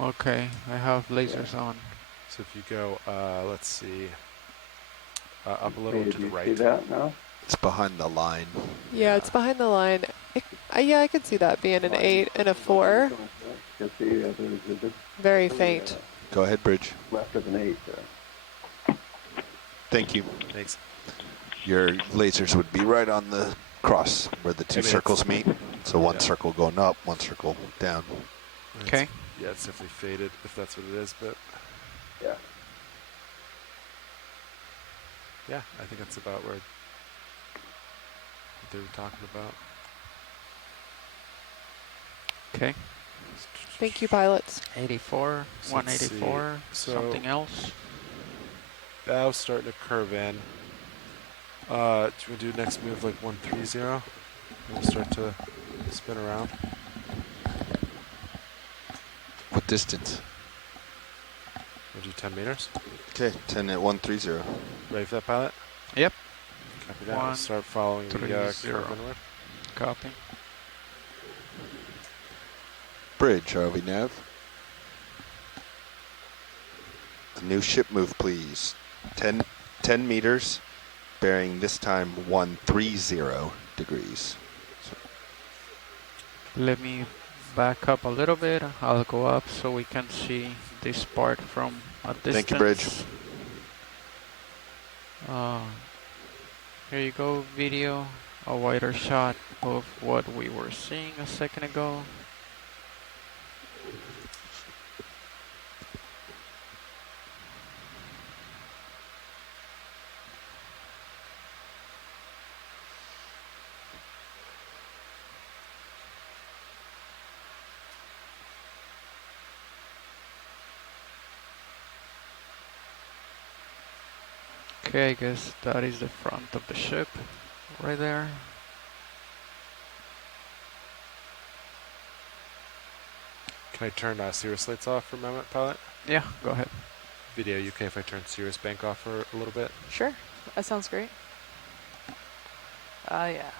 Okay, I have lasers on. So if you go, let's see, up a little to the right. See that now? It's behind the line. Yeah, it's behind the line. Yeah, I could see that being an 8 and a 4. Very faint. Go ahead, Bridge. Left of an 8. Thank you. Thanks. Your lasers would be right on the cross where the two circles meet. So one circle going up, one circle down. Okay. Yeah, it's definitely faded if that's what it is, but yeah. Yeah, I think that's about where they were talking about. Okay. Thank you, pilots. 84, So 184, something else. Bow's starting to curve in. Do you want to do next move like 130? We'll start to spin around. What distance? We'll do 10 meters. Okay, 10 at 130. Ready for that, pilot? Yep. Copy that. We'll start following the curve inward. Copy. Bridge, ROV nav. A new ship move, please. 10 meters, bearing this time 130 degrees. So Let me back up a little bit. I'll go up so we can see this part from a distance. Thank you, Bridge. Here you go, video. A wider shot of what we were seeing a second ago. Okay, I guess that is the front of the ship right there. Can I turn Cirrus lights off for a moment, pilot? Yeah, go ahead. Video, you okay if I turn Cirrus bank off for a little bit? Sure, that sounds great. Yeah.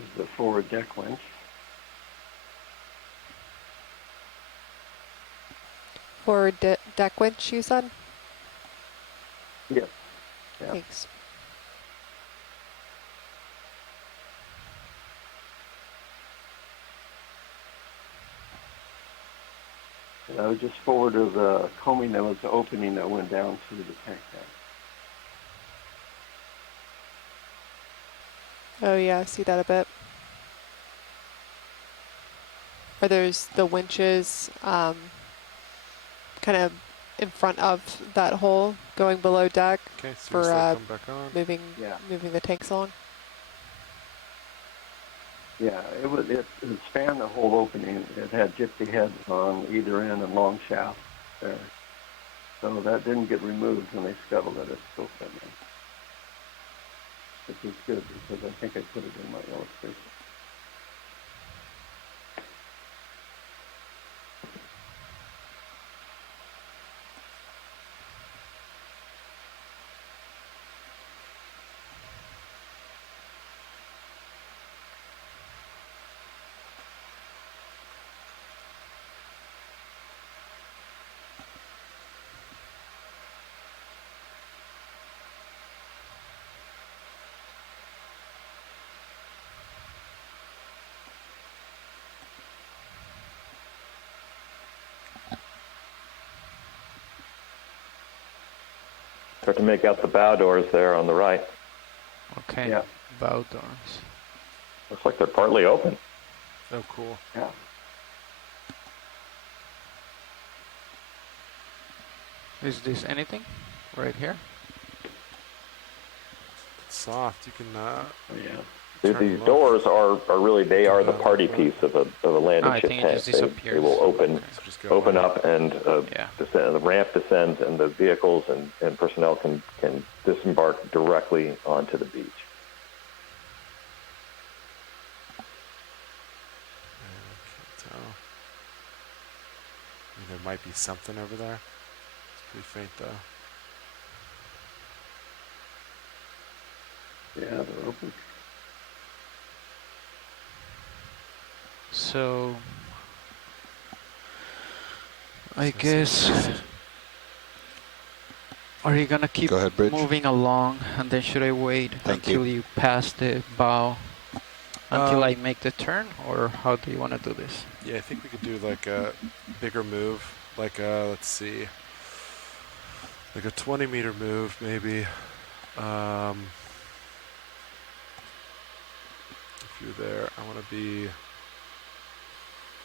is the forward deck winch. Forward deck winch, you said? Yes. Yeah. Thanks. And I was just forward of the coaming that was the opening that went down through the tank deck. Oh yeah, I see that a bit. Are those the winches kind of in front of that hole going below deck for come back on. moving Yeah. moving the tanks along? Yeah, it spanned the whole opening. It had gypsy heads on either end and long shafts there. So that didn't get removed when they scuttled it. It's still sitting there. Which is good because I think I put it in my illustration. Start to make out the bow doors there on the right. Okay. Yeah. Bow doors. Looks like they're partly open. Oh, cool. Yeah. Is this anything right here? It's soft. You can. Yeah. These doors are really, they are the party piece of a landing ship think it tank. just disappears. They will open up and descend, the ramp descends and the vehicles and personnel can disembark directly onto the beach. Can't tell. There might be something over there. It's pretty faint though. Yeah, they're open. So I guess, are you gonna keep moving along, and then should I wait until you pass the bow until I make the turn, or how do you want to do this? Yeah, I think we could do like a bigger move, like let's see, like a 20-meter move maybe. If you're there, I want to be.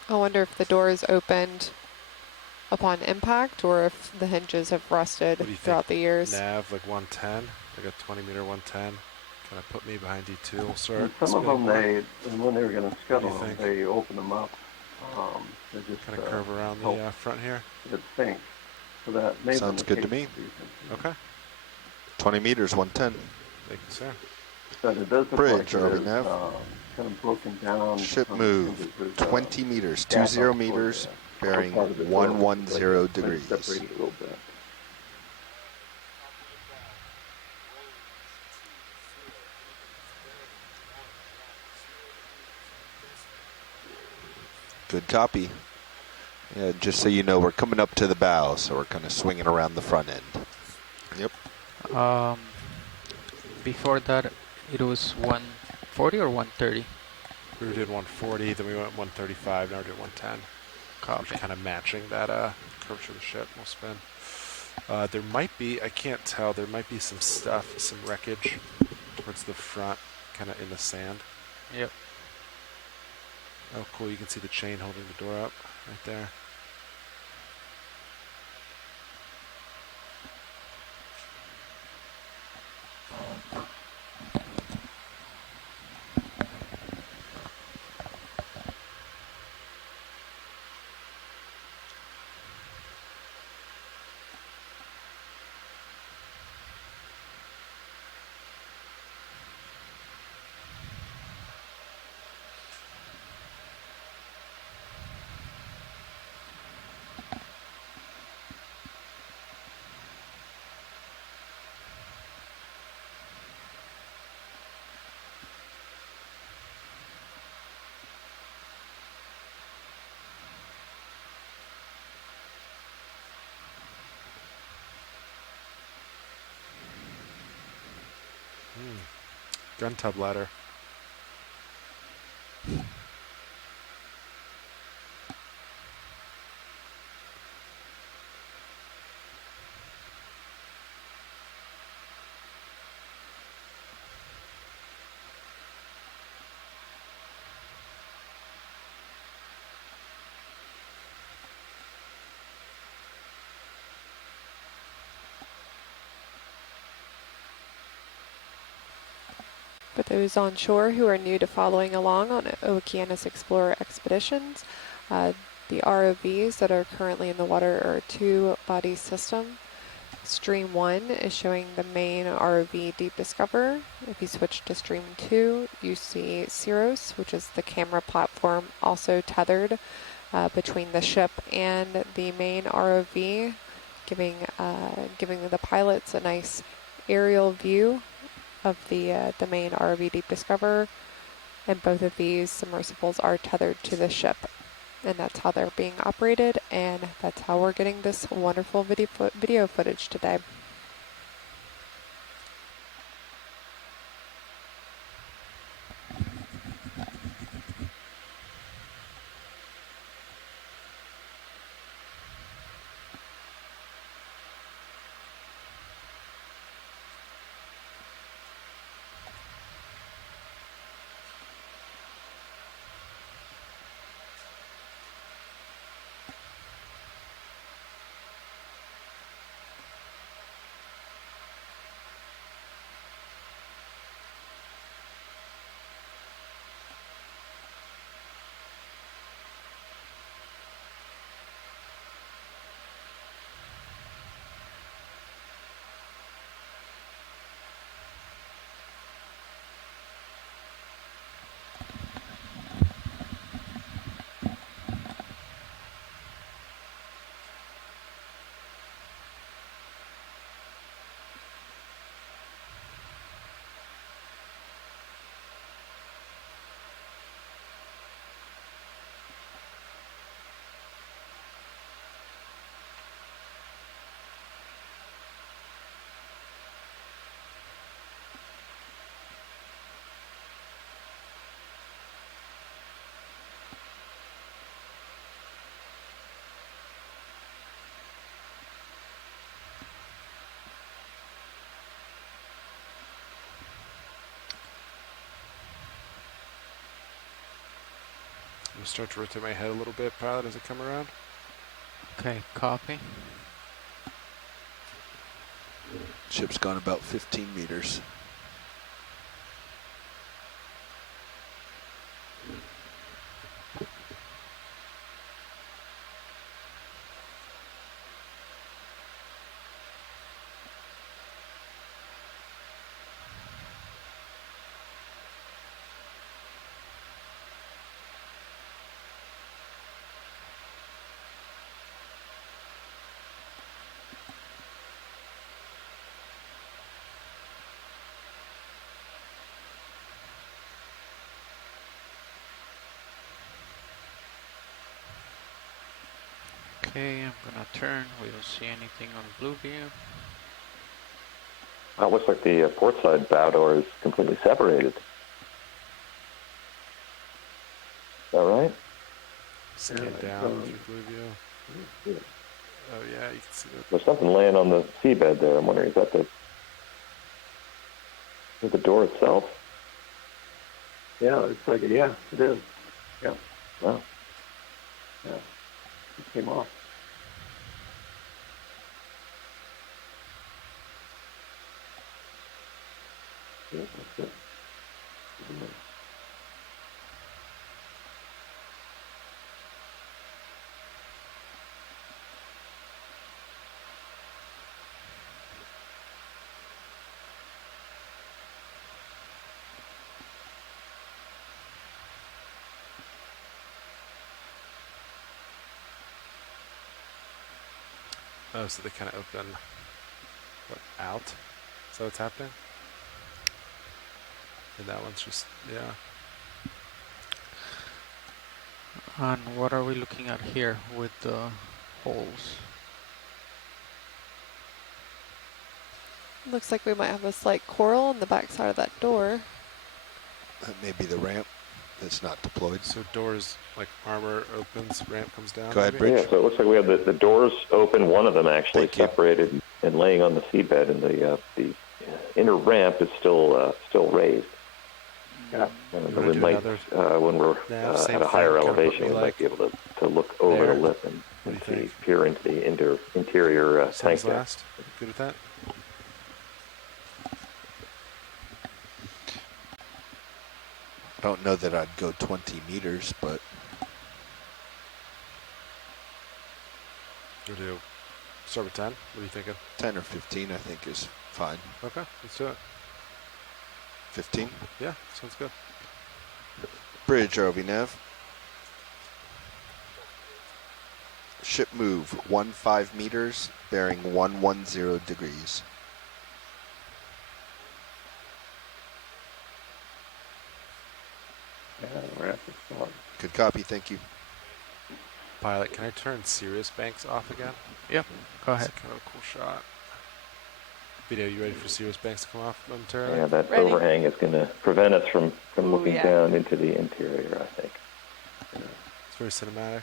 I wonder if the door is opened upon impact or if the hinges have rusted throughout the years. Nav, like 110, like a 20-meter 110. Kind of put me behind D2. We'll start. And some of them, when they were going to scuttle them, they opened them up. They just kind of curve around the front here. It sinks. So that made Sounds good to me. Okay. 20 meters, 110. Thank you, sir. But it does look Bridge, like over it's, now. kind of broken down. Ship move, 20 meters, 20 meters, bearing 110 degrees. Separated a little bit. Good copy. Yeah, just so you know, we're coming up to the bow, so we're kind of swinging around the front end. Yep. Before that, it was 140 or 130? We did 140, then we went 135, now we're doing 110. Copy. We're kind of matching that curvature of the ship. We'll spin. There might be, I can't tell, there might be some stuff, some wreckage towards the front, kind of in the sand. Yep. Oh, cool. You can see the chain holding the door up right there. Gun tub ladder. For those on shore who are new to following along on Okeanos Explorer expeditions, the ROVs that are currently in the water are a two-body system. Stream 1 is showing the main ROV Deep Discoverer. If you switch to Stream 2, you see Cirrus, which is the camera platform also tethered between the ship and the main ROV, giving the pilots a nice aerial view of the main ROV Deep Discoverer, and both of these submersibles are tethered to the ship, and that's how they're being operated, and that's how we're getting this wonderful video footage today. I'm gonna start to rotate my head a little bit, pilot, as I come around. Okay, copy. Ship's gone about 15 meters. Okay, I'm gonna turn. We don't see anything on blue view. It looks like the port side bow door is completely separated. Is that right? Scan down through blue view. Oh yeah, you can see that. There's something laying on the seabed there. I'm wondering, is that the door itself? Yeah, it's like, yeah, it is. Yeah. Wow. Yeah. It came off. Yeah, that's it. Oh, so they kind of open out. So what's happening? And that one's just, yeah. And what are we looking at here with the holes? Looks like we might have a slight coral on the back side of that door. That may be the ramp that's not deployed. So doors, like armor opens, ramp comes down. Go ahead, maybe? Bridge. Yeah, so it looks like we have the doors open, one of them actually Thank you. separated and laying on the seabed, and the inner ramp is still raised. Yeah. We might, when we're at a higher elevation, we might be able to look over the lip and see, peer into the interior tank deck. Last. Good with that? I don't know that I'd go 20 meters, but We'll do start with 10. What are you thinking? 10 or 15 I think is fine. Okay, let's do it. 15? Yeah, sounds good. Bridge, ROV nav. Ship move 15 meters, bearing 110 degrees. Good copy, thank you. Pilot, can I turn Sirius Banks off again? Yep, go ahead. That's kind of a cool shot. Video, you ready for Sirius Banks to come off momentarily? Yeah, that overhang is going to prevent us from looking down into the interior, I think. It's very cinematic.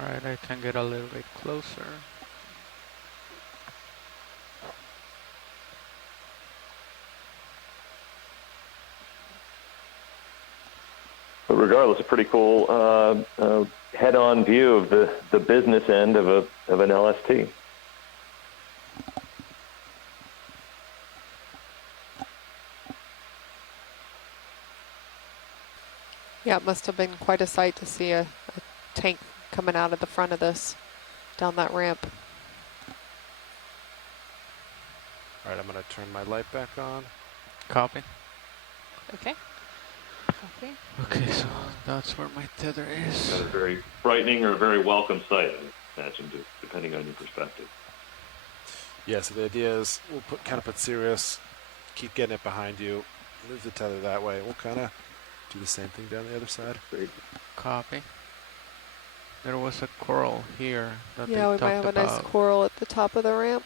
Alright, I can get a little bit closer. But regardless, a pretty cool head-on view of the business end of an LST. Yeah, it must have been quite a sight to see a tank coming out of the front of this down that ramp. All right, I'm going to turn my light back on. Copy. Okay. Copy. Okay, so that's where my tether is. Not a very frightening or a very welcome sight, I imagine, depending on your perspective. Yeah, so the idea is we'll kind of put Sirius, keep getting it behind you, move the tether that way. We'll kind of do the same thing down the other side. Great. Copy. There was a coral here that Yeah, we they might have talked a nice about. coral at the top of the ramp.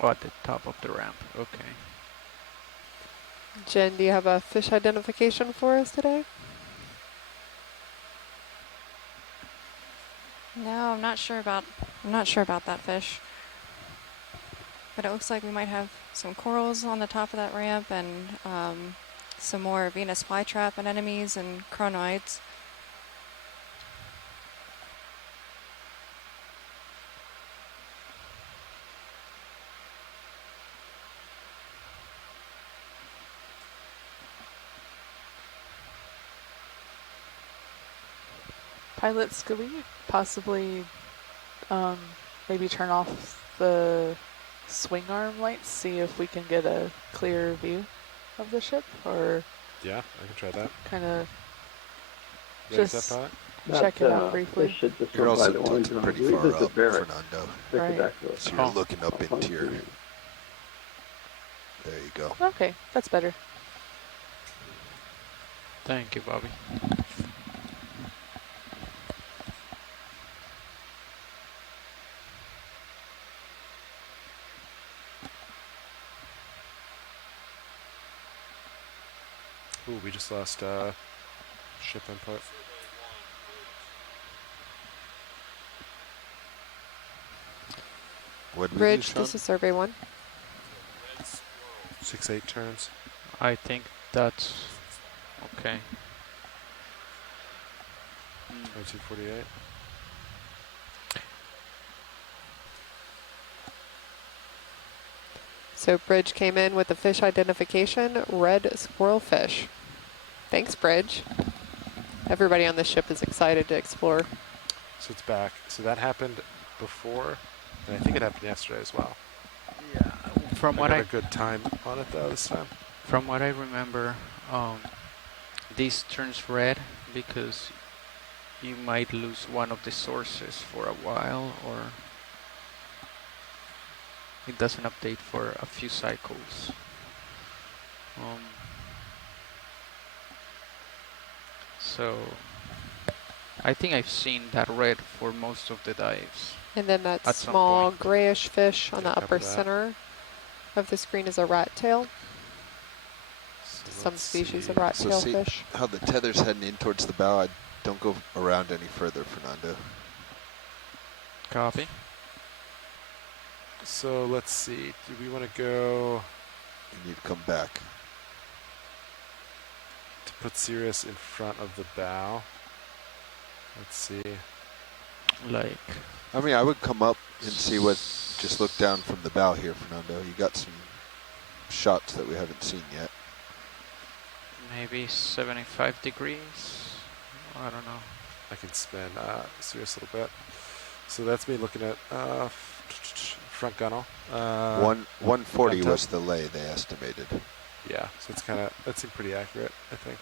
Oh, at the top of the ramp. Okay. Jen, do you have a fish identification for us today? No, I'm not sure about that fish. But it looks like we might have some corals on the top of that ramp and some more Venus flytrap anemones and chronoids. Pilots, could we possibly maybe turn off the swing arm lights, see if we can get a clear view of the ship, or Yeah, I can try that. kind of Ready just for that, check it out briefly? You're also tilted pretty far up, Fernando. Right. So you're looking up into your... There you go. Okay, that's better. Thank you, Bobby. Ooh, we just lost ship input. What Bridge, this is survey 1. 6-8 turns. I think that's okay. 2248. So Bridge came in with the fish identification, red squirrel fish. Thanks, Bridge. Everybody on the ship is excited to explore. So it's back. So that happened before, and I think it happened yesterday as well. Yeah. From what got a good time on it though this time. From what I remember, this turns red because you might lose one of the sources for a while, or it doesn't update for a few cycles. So I think I've seen that red for most of the dives. And then that At some small point. grayish fish on Yeah, the copy upper that. center of the screen is a rat tail. So Some let's species see. of rat So tail see fish. how the tether's heading in towards the bow. I don't go around any further, Fernando. Copy. So let's see. Do we want to go You need to come back. to put Sirius in front of the bow? Let's see. Like, I mean, I would come up and see what. Just look down from the bow here, Fernando. You got some shots that we haven't seen yet. maybe 75 degrees. I don't know. I can spin Sirius a little bit. So that's me looking at front gunnel. 140 front was the lay they estimated. Yeah, so it's kind of, that seemed pretty accurate, I think.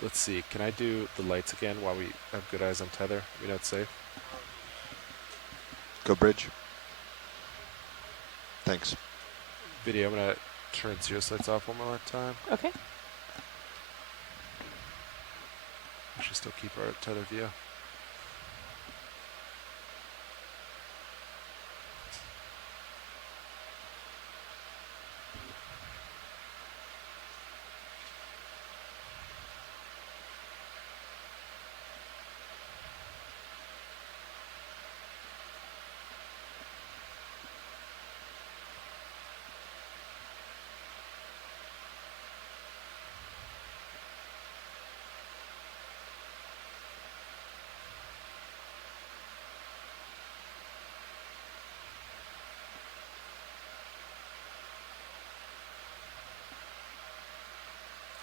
Let's see. Can I do the lights again while we have good eyes on tether? We know it's safe. Go bridge. Thanks. Video, I'm going to turn Sirius lights off one more time. Okay. We should still keep our tether view.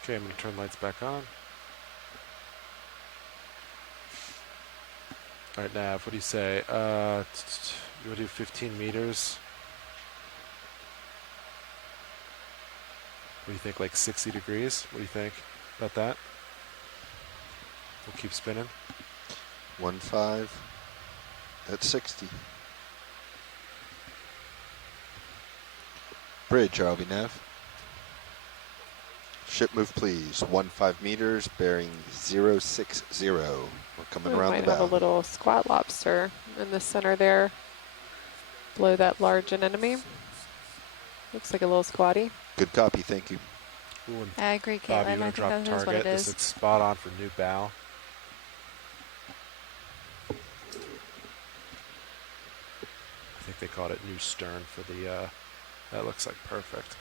Okay, I'm going to turn lights back on. All right, Nav, what do you say? You want to do 15 meters? What do you think, like 60 degrees? What do you think about that? We'll keep spinning. 1.5 at 60. Bridge, RLB Nav. Ship move, please. 15 meters, bearing 060. We're coming We around might the have a bow. little squat lobster in the center there, below that large anemone. Looks like a little squatty. Good copy, thank you. Ooh, and I agree, Bob, Caitlin. you I want to think drop that is what target? it This is. looks spot on for new bow. I think they called it new stern for the, that looks like perfect.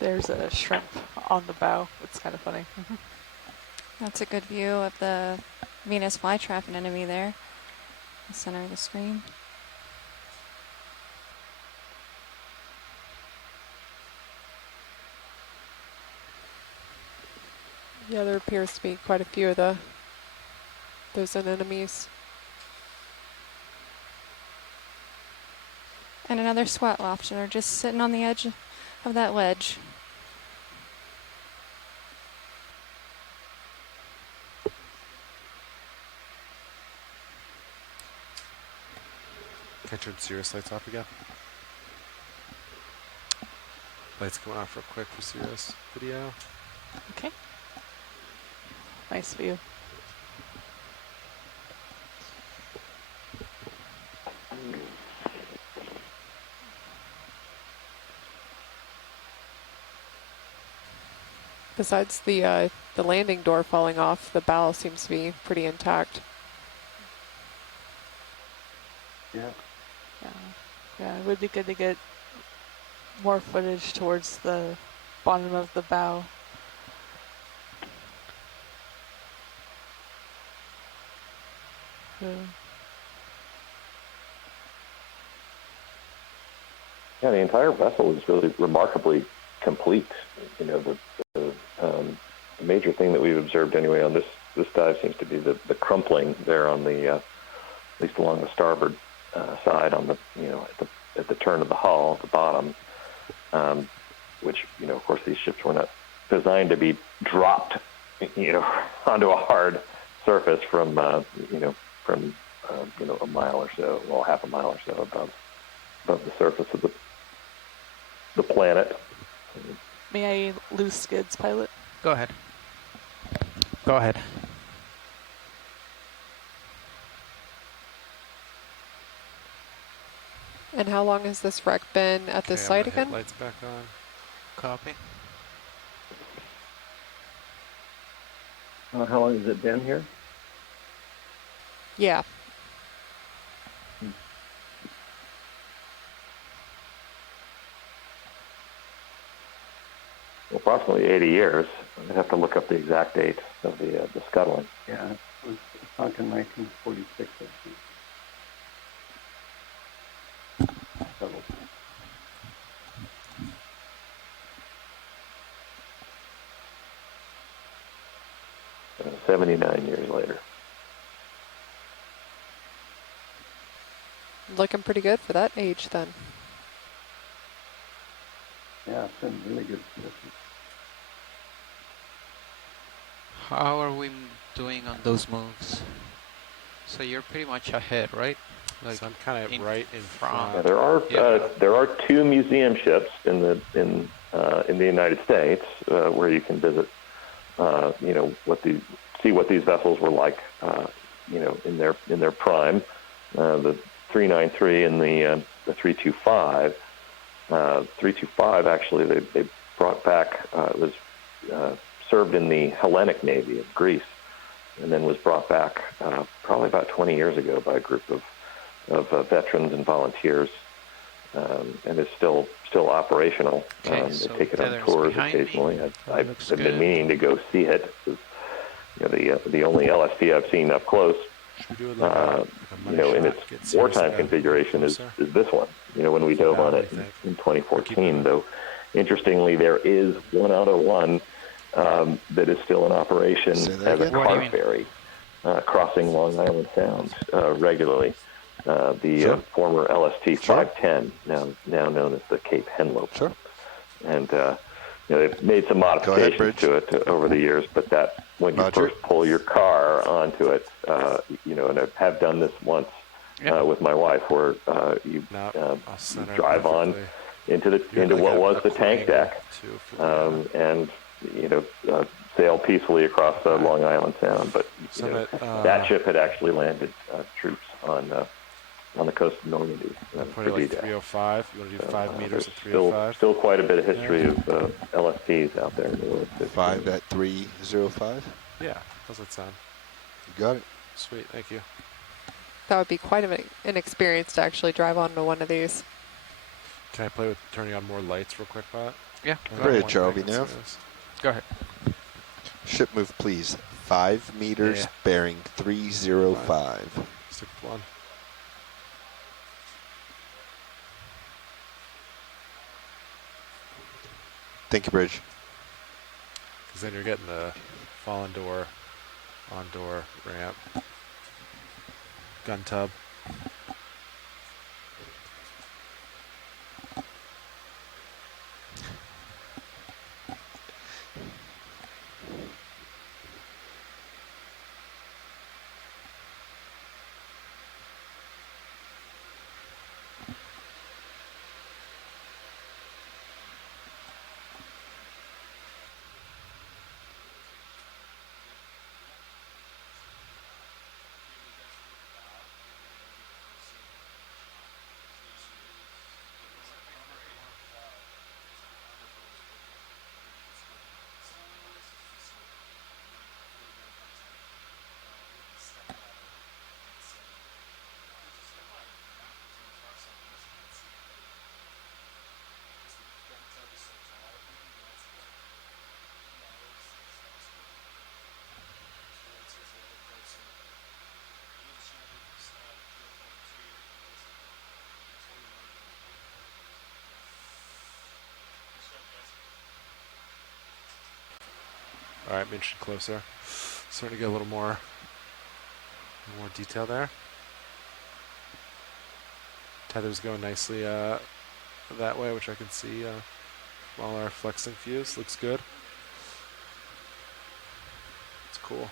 There's a shrimp on the bow. It's kind of funny. That's a good view of the Venus flytrap anemone there, the center of the screen. Yeah, there appears to be quite a few of those anemones. And another squat lobster just sitting on the edge of that ledge. Can I turn Sirius lights off again? Lights going off real quick for Sirius video. Okay. Nice view. Besides the landing door falling off, the bow seems to be pretty intact. Yeah. Yeah, it would be good to get more footage towards the bottom of the bow. Yeah, the entire vessel is really remarkably complete. You know, the major thing that we've observed anyway on this dive seems to be the crumpling there on the, at least along the starboard side on the, you know, at the turn of the hull at the bottom, which, you know, of course these ships were not designed to be dropped, you know, onto a hard surface from, you know, a mile or so, well, half a mile or so above the surface of the planet. May I loose skids, pilot? Go ahead. Go ahead. And how long has this wreck been at this site again? Lights back on. Copy. How long has it been here? Yeah. Approximately 80 years. I'd have to look up the exact date of the scuttling. Yeah, it was sunk in 1946, I think. Several times. 79 years later. Looking pretty good for that age then. Yeah, it's in really good condition. How are we doing on those moves? So you're pretty much ahead, right? Like so I'm kind of right in front. Yeah, there are two museum ships in the United States where you can visit. You know, see what these vessels were like. You know, in their prime. The 393 and the 325. 325 actually they brought back. It was served in the Hellenic Navy of Greece, and then was brought back probably about 20 years ago by a group of veterans and volunteers, and is still operational. Okay, so they take it on tours occasionally. I've been meaning to go see it. You know, the only LST I've seen up close, you know, in its wartime configuration is this one. You know, when we dove on it in 2014, though, interestingly, there is one out of one that is still in operation as a car ferry crossing Long Island Sound regularly. The former LST 510, now known as the Cape Henlope. Sure. And you know, they've made some modifications to it over the years, but that when you first pull your car onto it, you know, and I have done this once with my wife, where you drive on into what was the tank deck, and you know, sail peacefully across Long Island Sound. But you know, that ship had actually landed troops on the coast of Normandy. Put it like 305. You want to do 5 meters at 305? Still quite a bit of history of LSTs out there in the world. 5 at 305? Yeah, how's that sound? You got it. Sweet, thank you. That would be quite an experience to actually drive onto one of these. Can I play with turning on more lights real quick, Bot? Yeah. Bridge, RV nav. Go ahead. Ship move, please. 5 meters, bearing 305. Stick with one. Thank you, Bridge. Because then you're getting the fallen door, on door, ramp, gun tub. right, inching closer. Starting to get a little more detail there. Tether's going nicely that way, which I can see while our flexing fuse. Looks good. It's cool.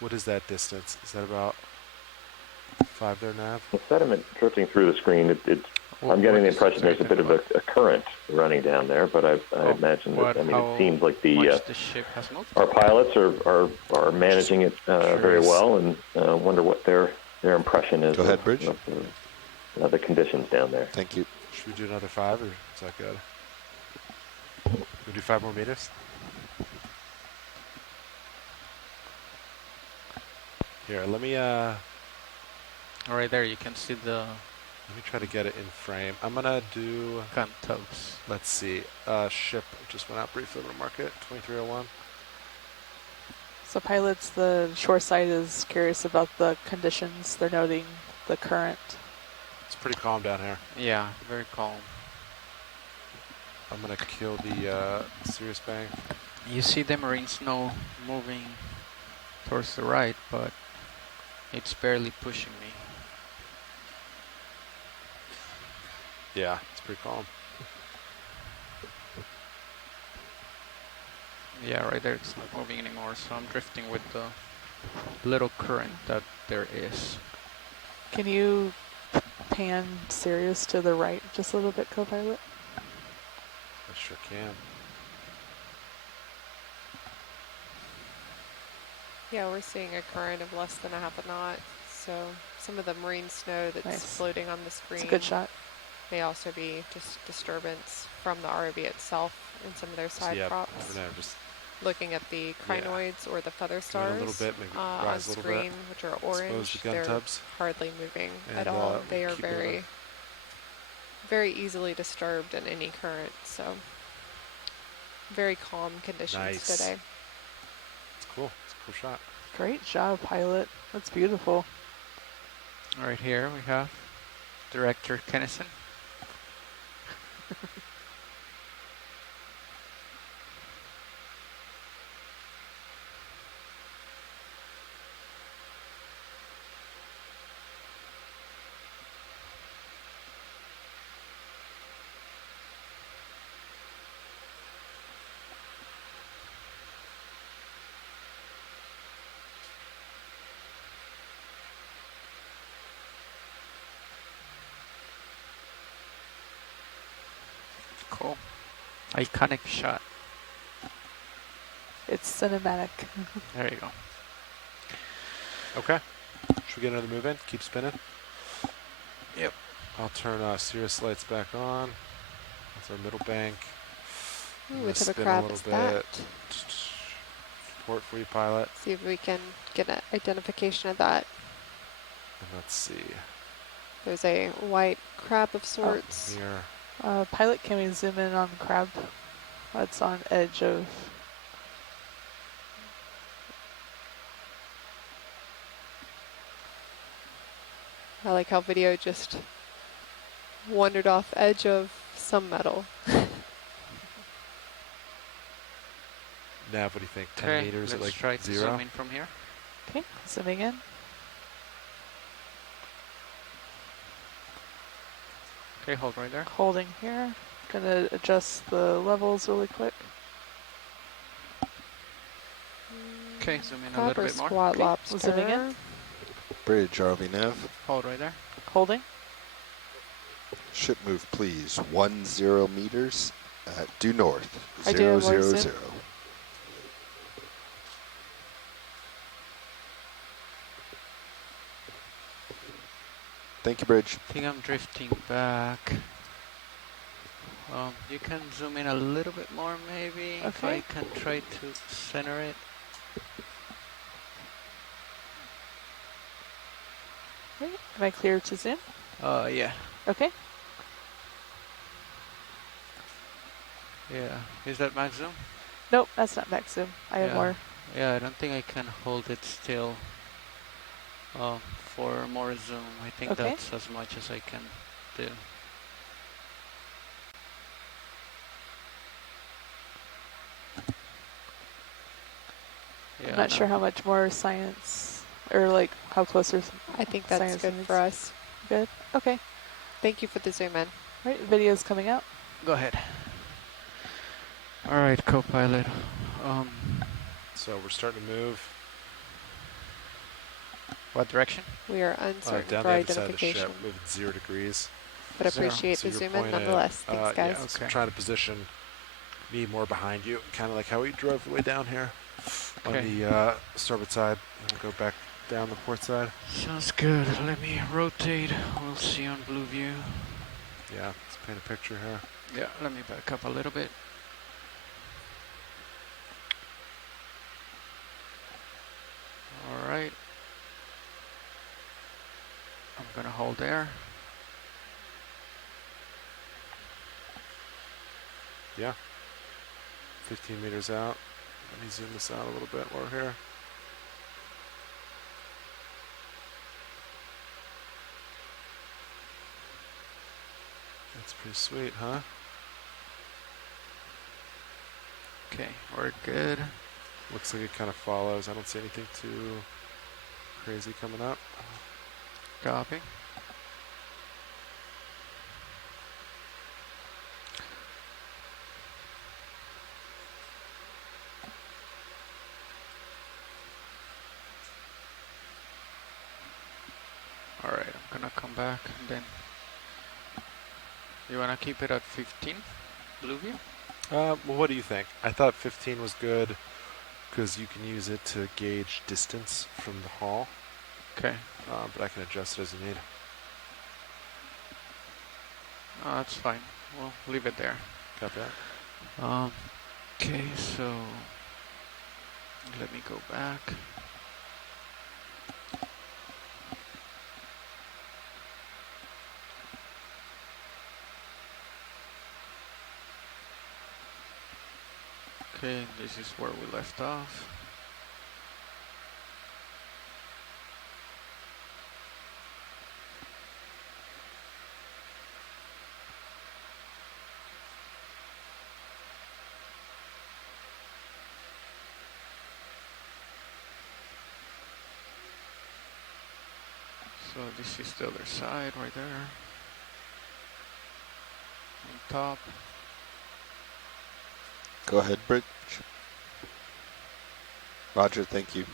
What is that distance? Is that about 5 there, Nav? The sediment drifting through the screen, I'm getting the impression there's a bit of a current running down there, but I imagine that, it seems like the ship has moved? our pilots are managing it very well, and wonder what their impression is. Go ahead, Bridge. Of the conditions down there. Thank you. Should we do another 5, or is that good? We do 5 more meters? Here, let me Right there, you can see the... Let me try to get it in frame. I'm gonna do... Cantos. Let's see. Ship just went out briefly to market, 2301. So pilots, the shore side is curious about the conditions. They're noting the current. It's pretty calm down here. Yeah, very calm. I'm gonna kill the Sirius bank. You see the marine snow moving towards the right, but it's barely pushing me. Yeah, it's pretty calm. Yeah, right there, it's not moving anymore, so I'm drifting with the little current that there is. Can you pan Sirius to the right just a little bit, co-pilot? I sure can. Yeah, we're seeing a current of less than a half a knot, so some of the marine snow that's floating on the screen. It's a good shot. May also be just disturbance from the ROV itself and some of their side props. Just looking at the crinoids or the feather stars a little bit, maybe on rise a little screen, bit. which are orange, The gun they're tubs. hardly moving And, at all. They are keep it very easily disturbed in any current, so very calm conditions today. It's cool. It's a cool shot. Great job, pilot. That's beautiful. Right here we have Director Kennison. Cool. Iconic shot. It's cinematic. There you go. Okay. Should we get another move in? Keep spinning? Yep. I'll turn Sirius lights back on. That's our middle bank. Ooh, what type of crab is that? Port for you, pilot. See if we can get an identification of that. And let's see. There's a white crab of sorts. Here. Pilot, can we zoom in on crab? That's on edge of... I like how video just wandered off edge of some metal. Nav, what do you think? 10 meters at like try to 0? zoom in from here. Okay, zooming in. Okay, hold right there. Holding here. Gonna adjust the levels really quick. Okay, zoom in a little bit more. Squat Okay, lobster. zooming in. Bridge, RV Nav. Hold right there. Holding. Ship move, please. 10 meters. Due north. I do 000. have more zoom. Thank you, Bridge. I think I'm drifting back. You can zoom in a little bit more, maybe. If I can try to center it. Okay, am I clear to zoom? Yeah. Okay. Yeah. Is that max zoom? Nope, that's not max zoom. I have more. Yeah, I don't think I can hold it still for more zoom. I think that's as much as I can do. I'm not sure how much more science, or like how close are I think that's science good needs. for us. Good. Okay. Thank you for the zoom in. All right, video's coming out. Go ahead. All right, co-pilot. So we're starting to move What direction? We are uncertain down for the other side of the ship, identification, moving 0 degrees. but appreciate So the you're zoom in pointed, nonetheless. Thanks, guys. Yeah, so trying to position me more behind you, kind of like how we drove the way down here on the starboard side. And we'll go back down the port side. Sounds good. Let me rotate. We'll see on blue view. Yeah, let's paint a picture here. Yeah, let me back up a little bit. All right. I'm gonna hold there. Yeah. 15 meters out. Let me zoom this out a little bit more here. That's pretty sweet, huh? Okay, we're good. Looks like it kind of follows. I don't see anything too crazy coming up. Copy. All right, I'm gonna come back and then you wanna keep it at 15 blue view? Well, what do you think? I thought 15 was good because you can use it to gauge distance from the hull. Okay. But I can adjust it as you need. That's fine. We'll leave it there. Copy that. Okay, so let me go back. Okay, this is where we left off. So this is the other side right there. On top. Go ahead, Bridge. Roger, thank you.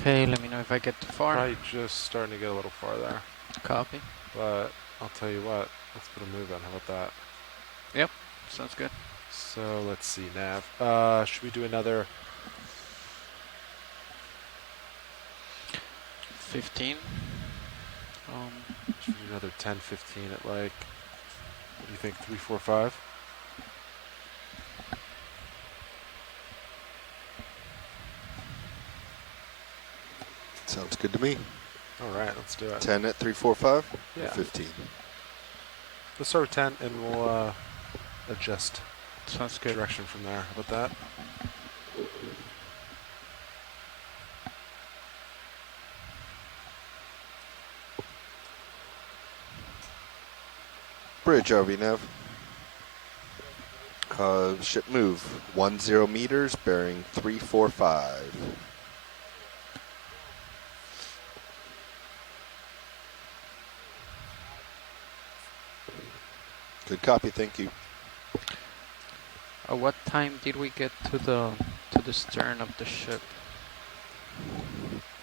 Okay, let me know if I get too far. Probably just starting to get a little far there. Copy. But I'll tell you what, let's put a move on. How about that? Yep, sounds good. So let's see, Nav. Should we do another 15? Should we do another 10, 15 at like, what do you think, 3, 4, 5? Sounds good to me. All right, let's do it. 10 at 3, 4, 5? Yeah. Or 15. Let's start with 10 and we'll adjust Sounds good. direction from there. How about that? Bridge, RV Nav. Ship move 10 meters, bearing 345. Good copy, thank you. What time did we get to the stern of the ship?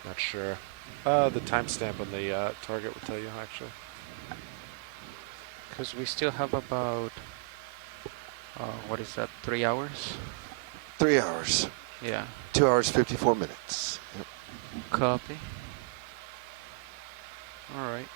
Not sure. The timestamp on the target will tell you, actually. Because we still have about, what is that, 3 hours? 3 hours. Yeah. 2 hours, 54 minutes. Yep. Copy. All right.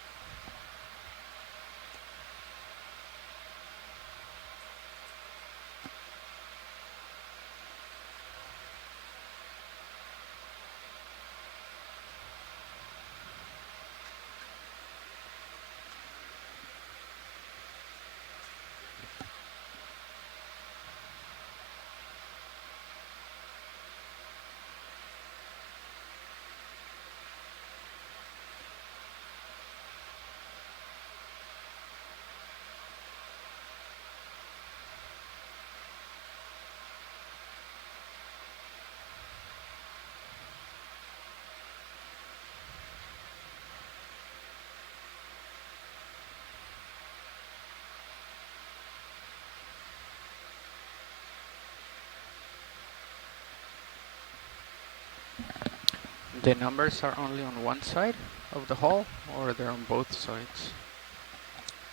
The numbers are only on one side of the hull, or they're on both sides?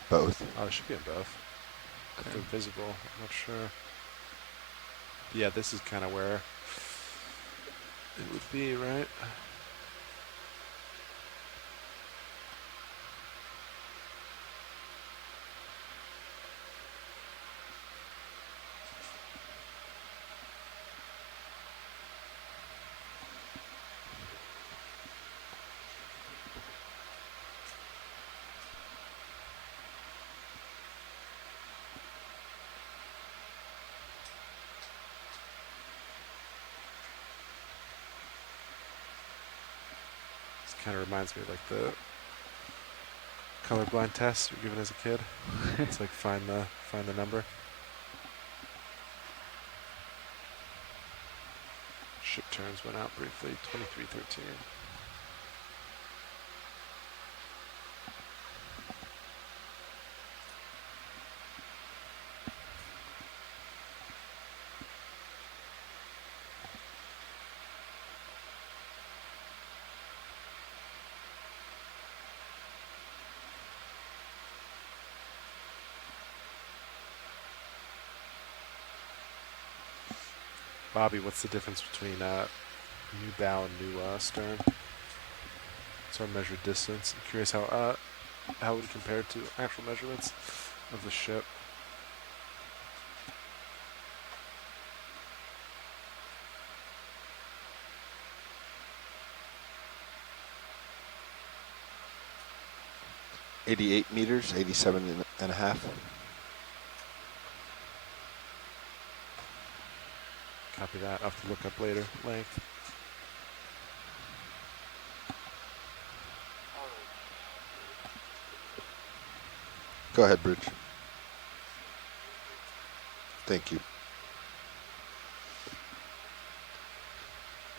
Both. Oh, it should be on both. Okay. They're visible. I'm not sure. Yeah, this is kind of where it would be, right? Kind of reminds me of like the colorblind test you're given as a kid. It's like find the number. Ship turns went out briefly. 2313. Bobby, what's the difference between new bow and new stern? It's our measured distance. I'm curious how it would compare to actual measurements of the ship. $88 meters, 87 and a half. Copy that. I'll have to look up later. Length. Go ahead, Bridge. Thank you.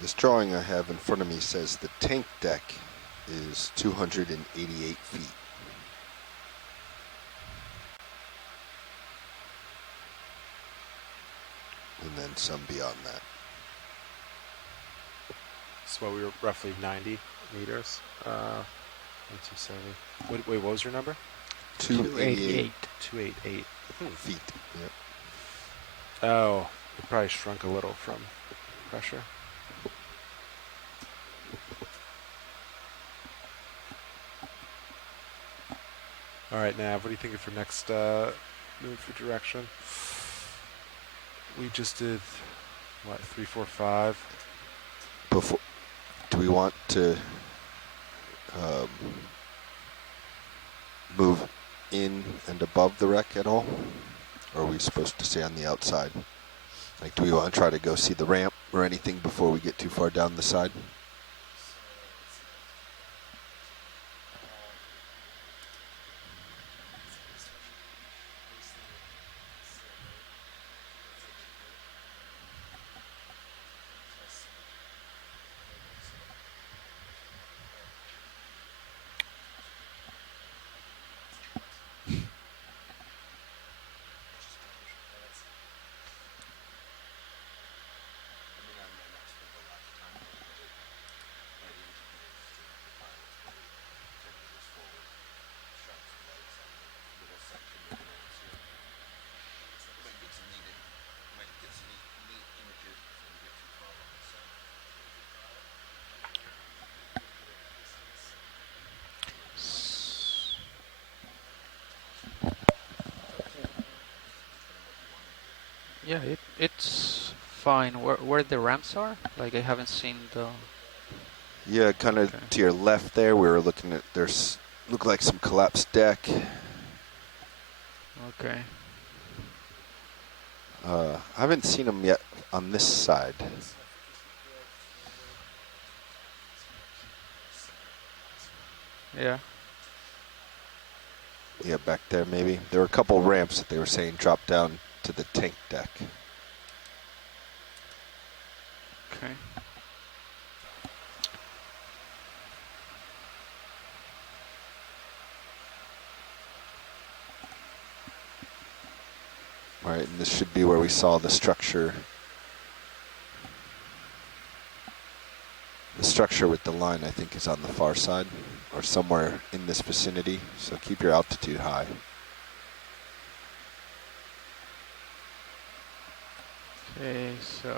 This drawing I have in front of me says the tank deck is 288 feet. And then some beyond that. So we were roughly 90 meters. 170. Wait, what was your number? 288. 288. Feet. Yep. Oh, it probably shrunk a little from pressure. All right, Nav, what are you thinking for next move for direction? We just did, what, 3, 4, 5? Before, do we want to move in and above the wreck at all? Or are we supposed to stay on the outside? Like, do we want to try to go see the ramp or anything before we get too far down the side? Yeah, it's fine. Where the ramps are? Like, I haven't seen the... Yeah, kind of to your left there, we were looking at, look like some collapsed deck. Okay. I haven't seen them yet on this side. Yeah. Yeah, back there maybe. There were a couple ramps that they were saying drop down to the tank deck. Okay. All right, and this should be where we saw the structure. The structure with the line, I think, is on the far side or somewhere in this vicinity, so keep your altitude high. Okay, so...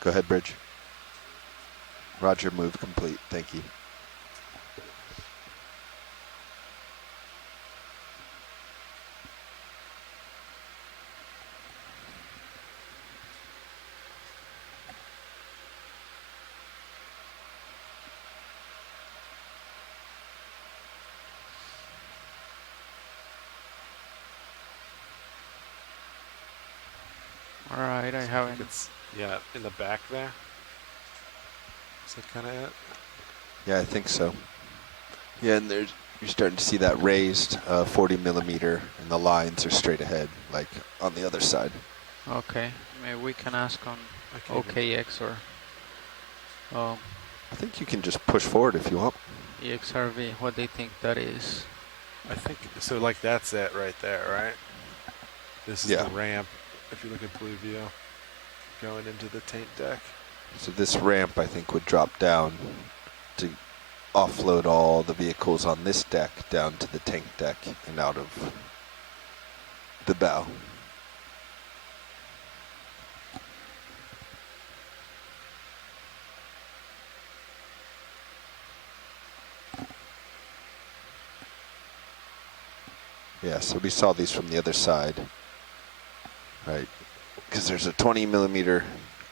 Go ahead, Bridge. Roger, move complete. Thank you. All right, I haven't... Yeah, in the back there. Is that kind of it? Yeah, I think so. Yeah, and you're starting to see that raised 40 millimeter, and the lines are straight ahead, like on the other side. Okay, maybe we can ask on OKX or... I think you can just push forward if you want. EXRV, what they think that is. I think, so like that's it right there, right? This is the ramp, if you look at Blue View, going into the tank deck. So this ramp, I think, would drop down to offload all the vehicles on this deck down to the tank deck and out of the bow. Yeah, so we saw these from the other side, right? Because there's a 20 millimeter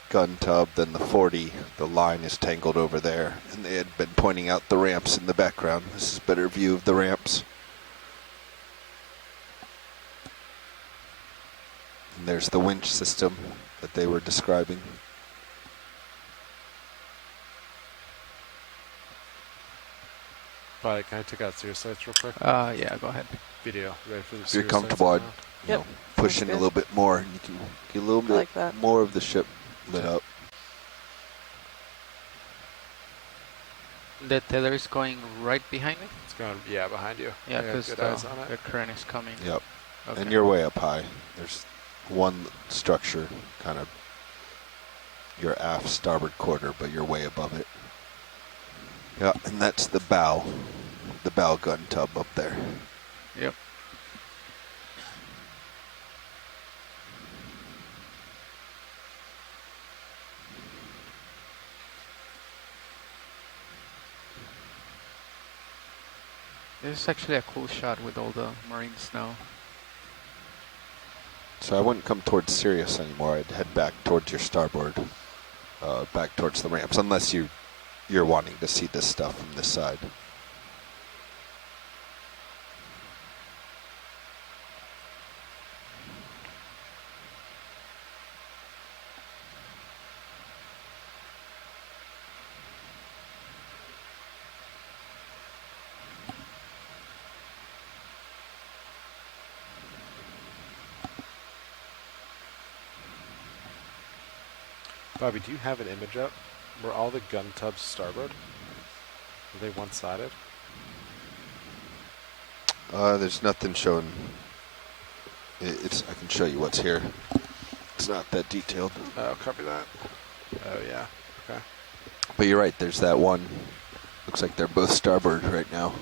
gun tub, then the 40, the line is tangled over there, and they had been pointing out the ramps in the background. This is a better view of the ramps. And there's the winch system that they were describing. But can I take out serious sights real quick? Yeah, go ahead. Video, ready for the If you're serious comfortable, I'd sights push in a little bit more, and you can get a little bit more of the ship lit up. The tether is going right behind me? It's going, yeah, behind you. Yeah, I got because good eyes on it. the current is coming. Yep. Okay. And you're way up high. There's one structure, kind of your aft starboard quarter, but you're way above it. Yeah, and that's the bow gun tub up there. Yep. This is actually a cool shot with all the marine snow. So I wouldn't come towards Sirius anymore. I'd head back towards your starboard, back towards the ramps, unless you're wanting to see this stuff from this side. Bobby, do you have an image up? Were all the gun tubs starboard? Were they one-sided? There's nothing showing. I can show you what's here. It's not that detailed. Oh, copy that. Oh, yeah. Okay. But you're right, there's that one. Looks like they're both starboard right now.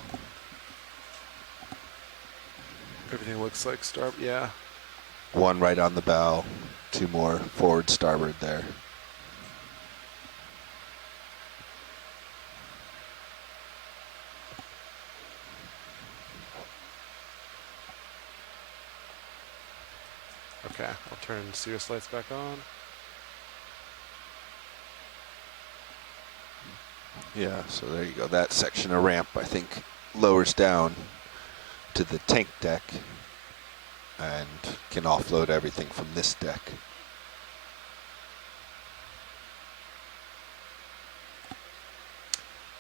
Everything looks like starboard, yeah. One right on the bow, two more forward starboard there. Okay, I'll turn Sirius lights back on. Yeah, so there you go. That section of ramp, I think, lowers down to the tank deck and can offload everything from this deck.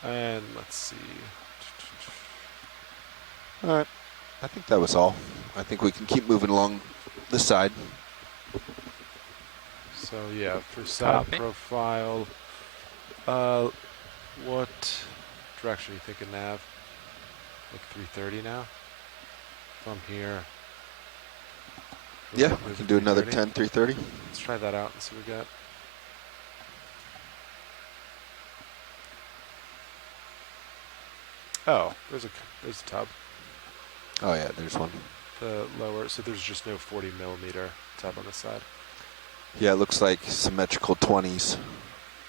And let's see. All right, I think that was all. I think we can keep moving along this side. So yeah, for side profile, what direction are you thinking, Nav? Like 330 now? From here. Yeah, we can do another 10, 330. Let's try that out and see what we got. Oh, there's a tub. Oh yeah, there's one. The lower, so there's just no 40 millimeter tub on the side. Yeah, it looks like symmetrical 20s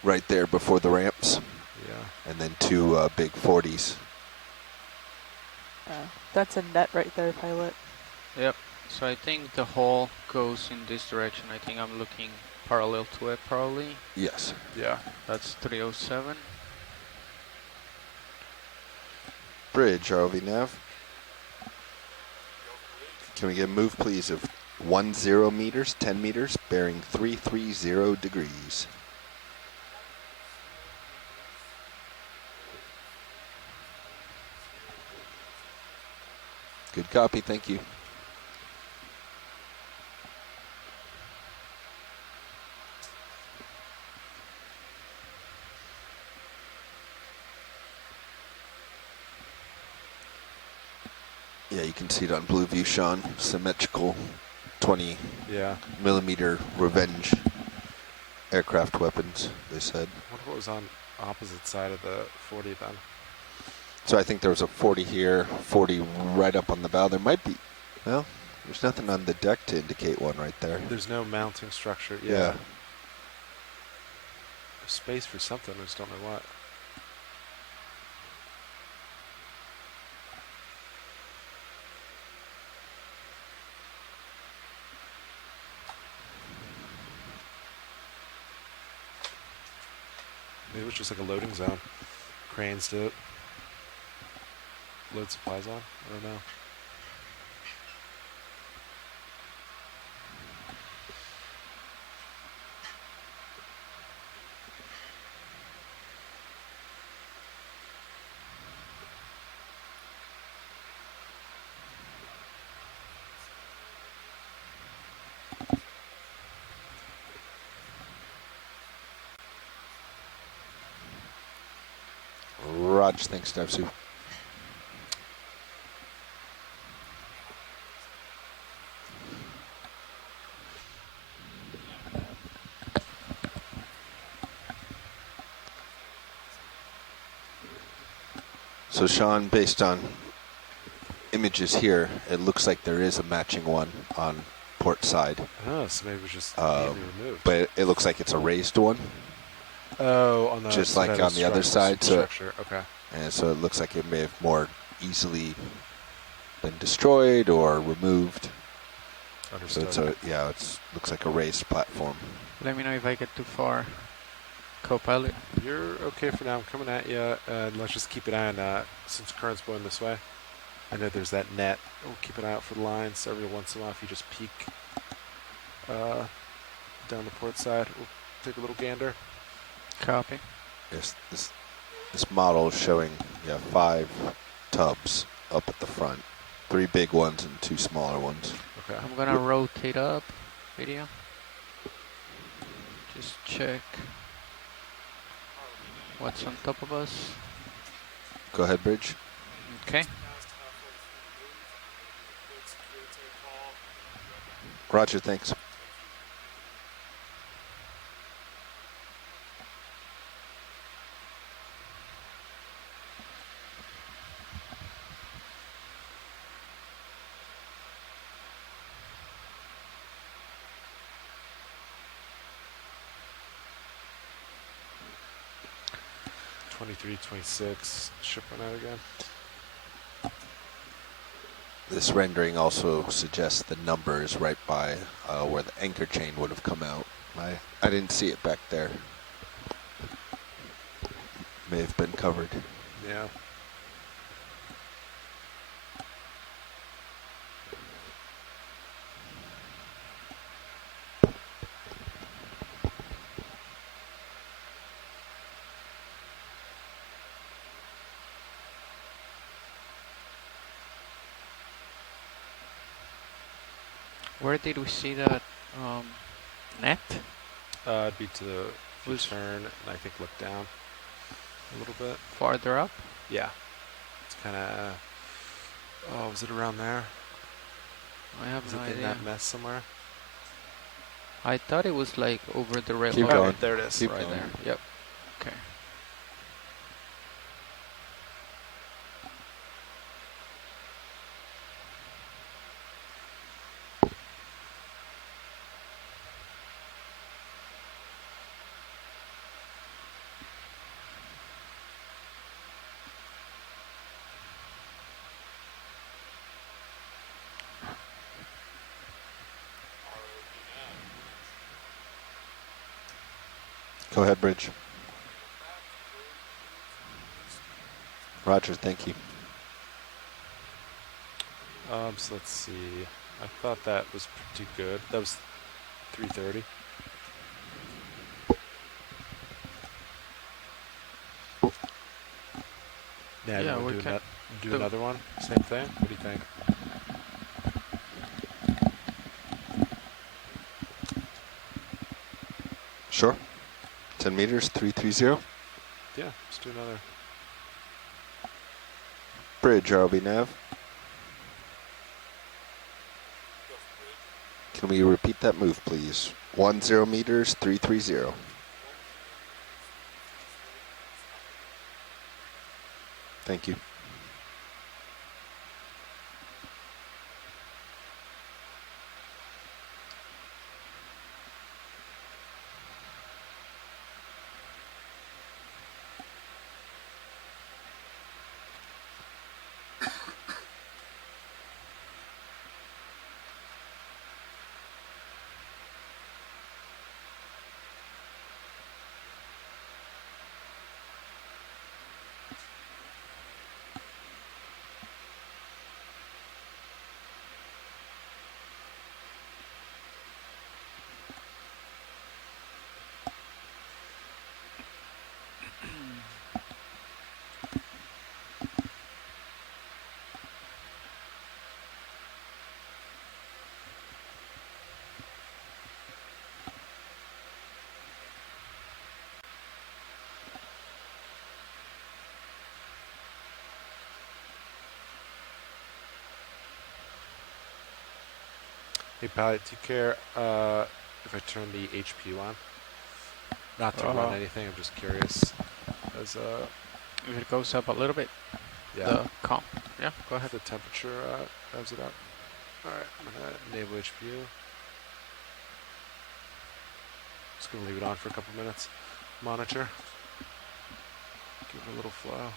right there before the ramps. Yeah. And then two big 40s. That's a net right there, pilot. Yep. So I think the hull goes in this direction. I think I'm looking parallel to it, probably. Yes. Yeah. That's 307. Bridge, ROV nav. Can we get a move, please, of 10 meters, 10 meters, bearing 330 degrees. Good copy, thank you. Yeah, you can see it on blue view, Sean. Symmetrical 20 millimeter Revenge aircraft weapons, they said. I wonder what was on opposite side of the 40 then. So I think there was a 40 here, 40 right up on the bow. There might be, well, there's nothing on the deck to indicate one right there. There's no mounting structure. Yeah. Yeah. There's space for something, I just don't know what. Maybe it was just like a loading zone. Cranes to load supplies on. I don't know. Raj, thanks, Dive Soup. So Sean, based on images here, it looks like there is a matching one on port side. Oh, so maybe it was just easily removed. But it looks like it's a raised one. Oh, on the just so like on the other side. So structure. Okay. And so it looks like it may have more easily been destroyed or removed. Understood. So it's looks like a raised platform. Let me know if I get too far. Co-pilot. You're okay for now. I'm coming at you. Let's just keep an eye on since current's blowing this way. I know there's that net. We'll keep an eye out for the lines. Every once in a while, if you just peek down the port side, we'll take a little gander. Copy. Yes, this model is showing 5 tubs up at the front, 3 big ones and 2 smaller ones. Okay. I'm gonna rotate up video. Just check what's on top of us. Go ahead, Bridge. Okay. Roger, thanks. '23, '26. Ship run out again. This rendering also suggests the number is right by where the anchor chain would have come out. I didn't see it back there. May have been covered. Yeah. Where did we see that net? It'd be to the turn, and I think look down a little bit. Farther up? Yeah. It's kind of. Oh, was it around there? I have no it in idea. that mess somewhere? I thought it was like over the rail. Keep going. There it is. Keep right going. there. Yep. Okay. Go ahead, Bridge. Roger, thank you. So let's see. I thought that was pretty good. That was 330. Yeah, Yeah, you we want can to do another one? Same thing? What do you think? Sure. 10 meters, 330. Yeah, let's do another. Bridge, ROV nav. Can we repeat that move, please? 10 meters, 330. Thank you. Hey, pilot, do you care if I turn the HPU on? Not to run anything, I'm just curious. As if it goes up a little bit, yeah. the comp. Yeah, go ahead. The temperature revs it up. All right, I'm gonna enable HPU. Just gonna leave it on for a couple minutes. Monitor. Give it a little flow.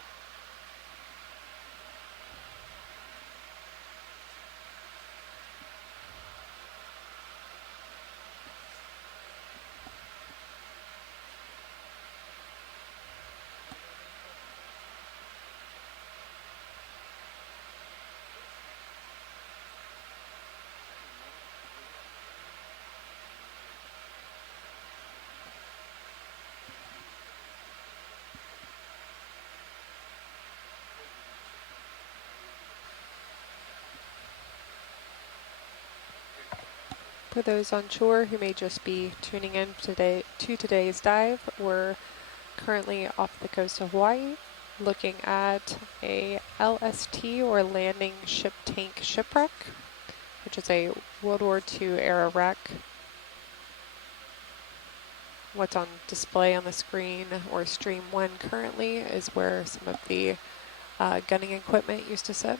For those on shore who may just be tuning in to today's dive, we're currently off the coast of Hawaii looking at a LST or landing ship tank shipwreck, which is a World War II era wreck. What's on display on the screen or stream 1 currently is where some of the gunning equipment used to sit.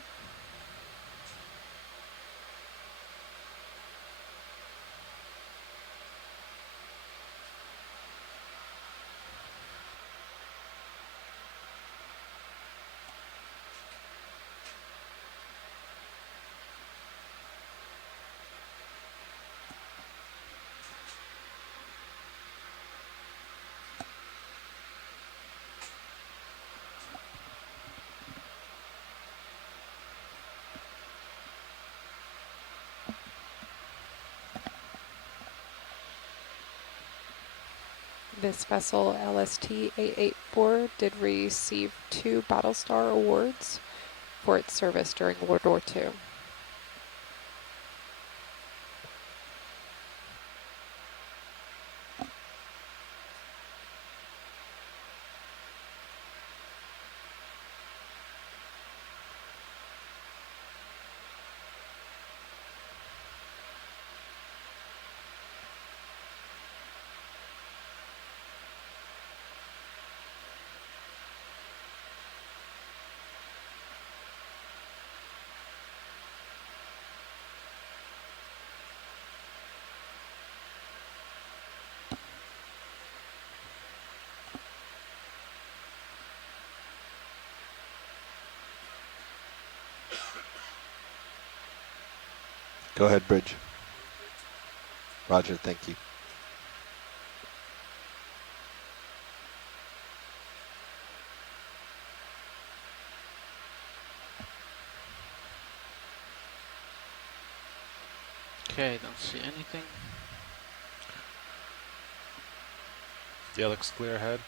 This vessel, LST 884, did receive 2 Battle Star awards for its service during World War II. Go ahead, Bridge. Roger, thank you. Okay, don't see anything. Yeah, looks clear ahead.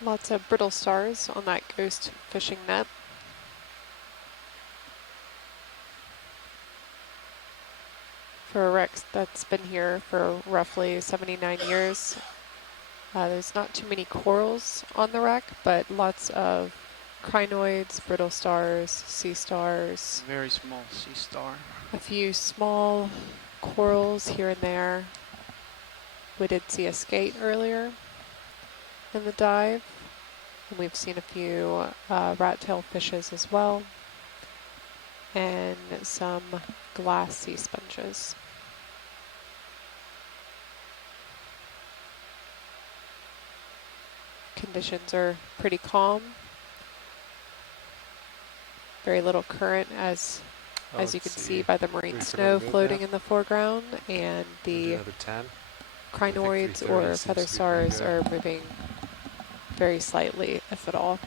Lots of brittle stars on that ghost fishing net. For a wreck that's been here for roughly 79 years, there's not too many corals on the wreck, but lots of crinoids, brittle stars, sea stars. Very small sea star. A few small corals here and there. We did see a skate earlier in the dive, and we've seen a few rat-tailed fishes as well, and some glass sea sponges. Conditions are pretty calm. Very little current as you can see by the marine snow floating in the foreground, and the crinoids or feather stars are moving very slightly, if at all.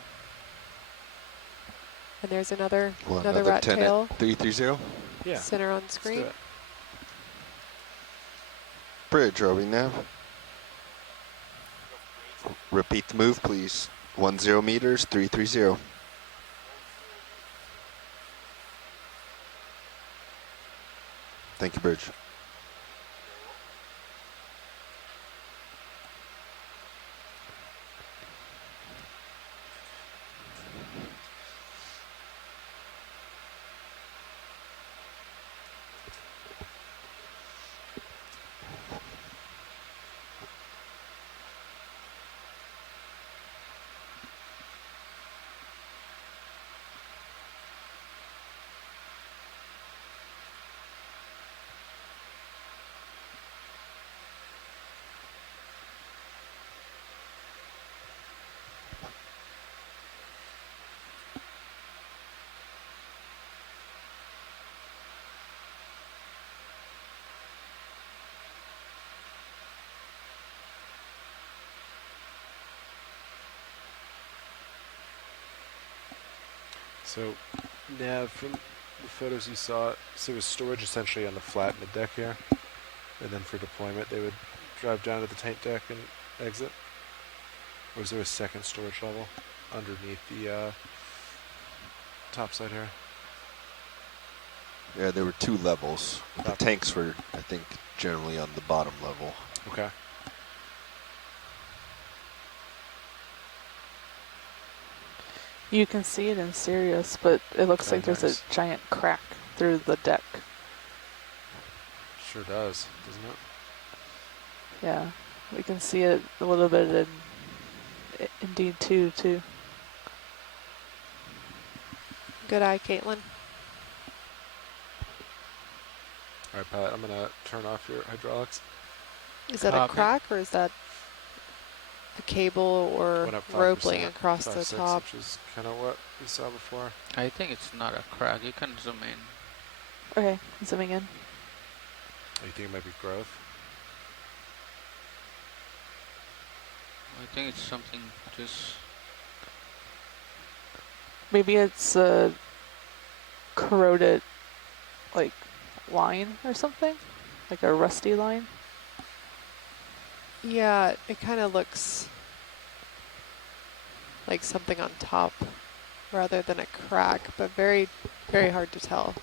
And there's another Well, another rat 10 tail. at 330. Yeah. Center on screen. Bridge, are we nav? Repeat the move, please. 10 meters, 330. Thank you, Bridge. So, Nav, from the photos you saw, so it was storage essentially on the flat mid deck here, and then for deployment they would drive down to the tank deck and exit? Or was there a second storage level underneath the topside here? Yeah, there were 2 levels. The tanks were, I think, generally on the bottom level. Okay. You can see it in Sirius, but it looks like there's a giant crack through the deck. Sure does, doesn't it? Yeah, we can see it a little bit in D2 too. Good eye, Caitlin. All right, Pat, I'm going to turn off your hydraulics. Is that a crack or is that a cable or rope laying across the top? Which is kind of what we saw before. I think it's not a crack. You can zoom in. Okay, zooming in. Oh, you think it might be growth? I think it's something just... Maybe it's a corroded, like, line or something? Like a rusty line? Yeah, it kind of looks like something on top rather than a crack, but very, very hard to tell.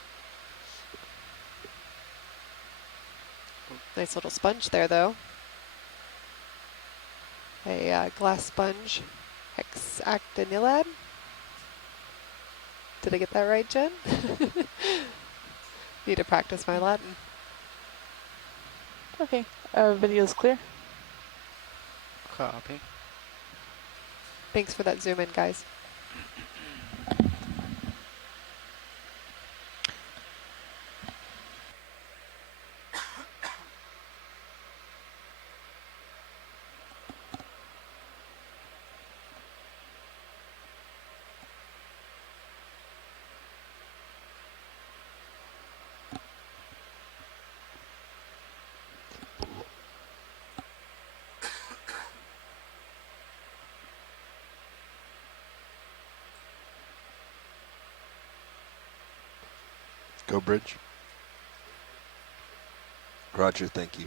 Nice little sponge there, though. A glass sponge, hexactinylad. Did I get that right, Jen? Need to practice my Latin. Okay, video's clear. Copy. Thanks for that zoom in, guys. Go, Bridge. Roger, thank you.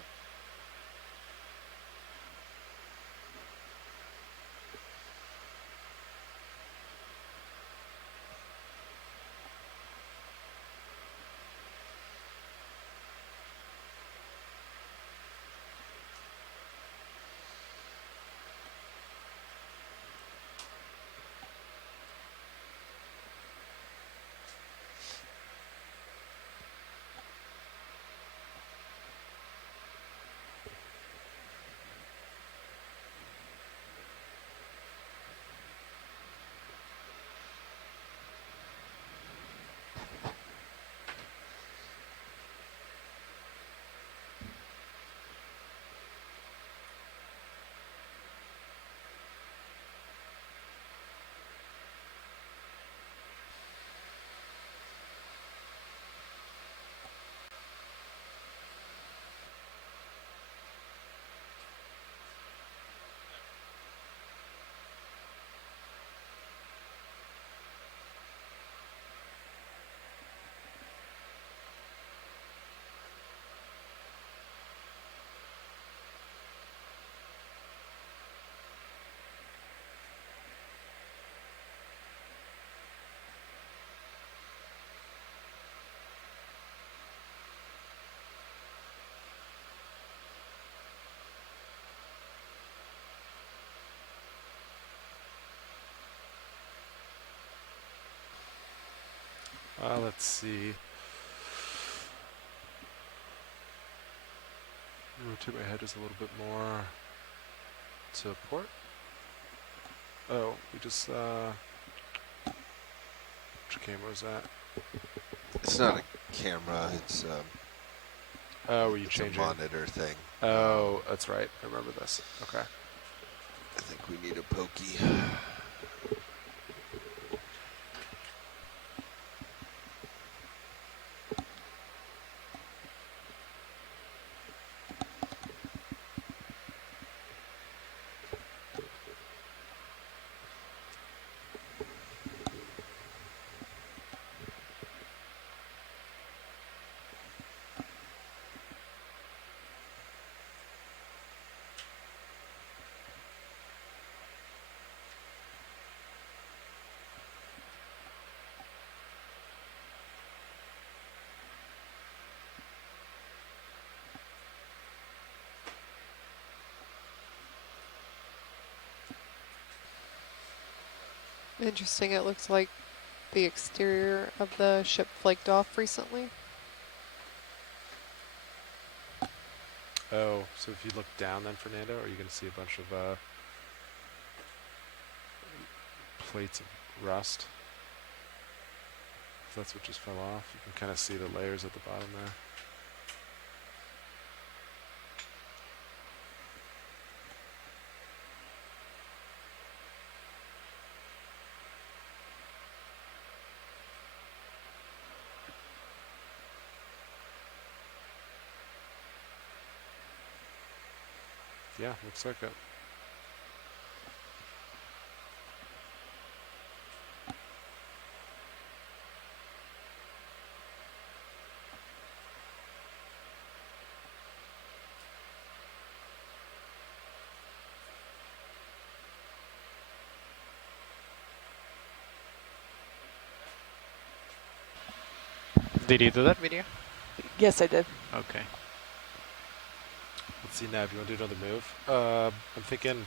Let's see. Rotate my head just a little bit more to port. Oh, we just, which camera was that? It's not a camera, it's were you it's changing? a monitor thing. Oh, that's right. I remember this. Okay. I think we need a pokey. Interesting. It looks like the exterior of the ship flaked off recently. Oh, so if you look down then, Fernando, are you going to see a bunch of plates of rust? If that's what just fell off, you can kind of see the layers at the bottom there. Yeah, looks like it. Did you do that video? Yes, I did. Okay. Let's see, Nav, you want to do another move? I'm thinking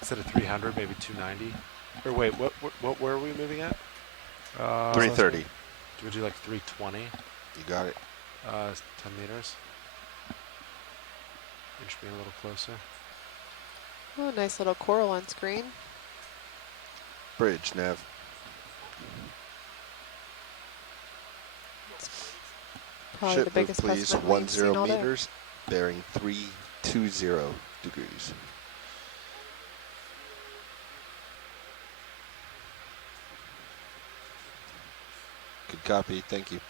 instead of 300, maybe 290. Or wait, what were we moving at? 330. Do we do like 320? You got it. 10 meters. Inch me a little closer. Oh, nice little coral on screen. Bridge, Nav. Probably Ship the biggest move, please. specimen we've seen 10 all day. meters, bearing 320 degrees. Good copy. Thank you.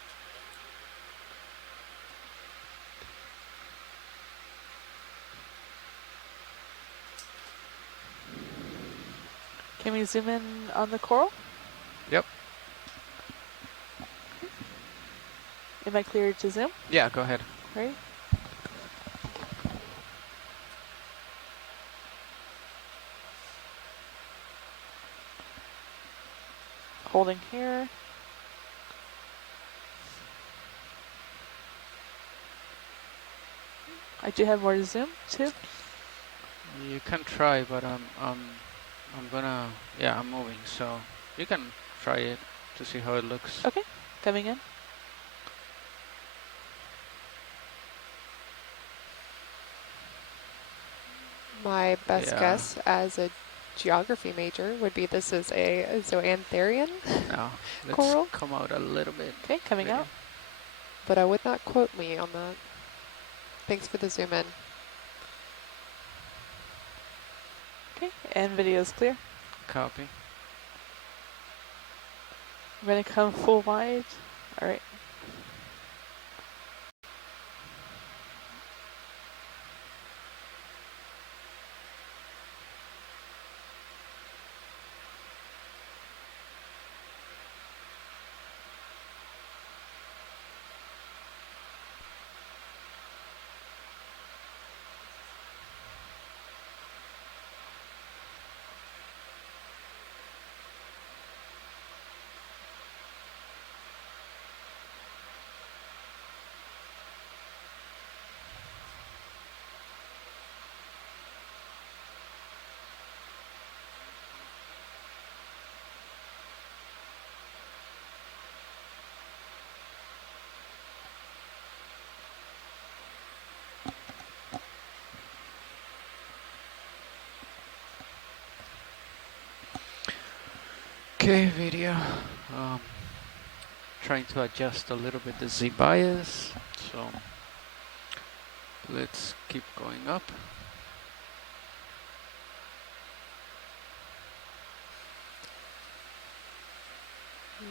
Can we zoom in on the coral? Yep. Am I clear to zoom? Yeah, go ahead. Great. Holding here. I do have more to zoom too. You can try, but I'm gonna, yeah, I'm moving, so you can try it to see how it looks. Okay, coming in. My best Yeah. guess as a geography major would be this is a zoantherian Now, let's coral. come out a little bit. Okay, coming out. But I would not quote me on that. Thanks for the zoom in. Okay, and video's clear. Copy. I'm gonna come full wide. All right. Okay, video. Trying to adjust a little bit the Z bias. So let's keep going up.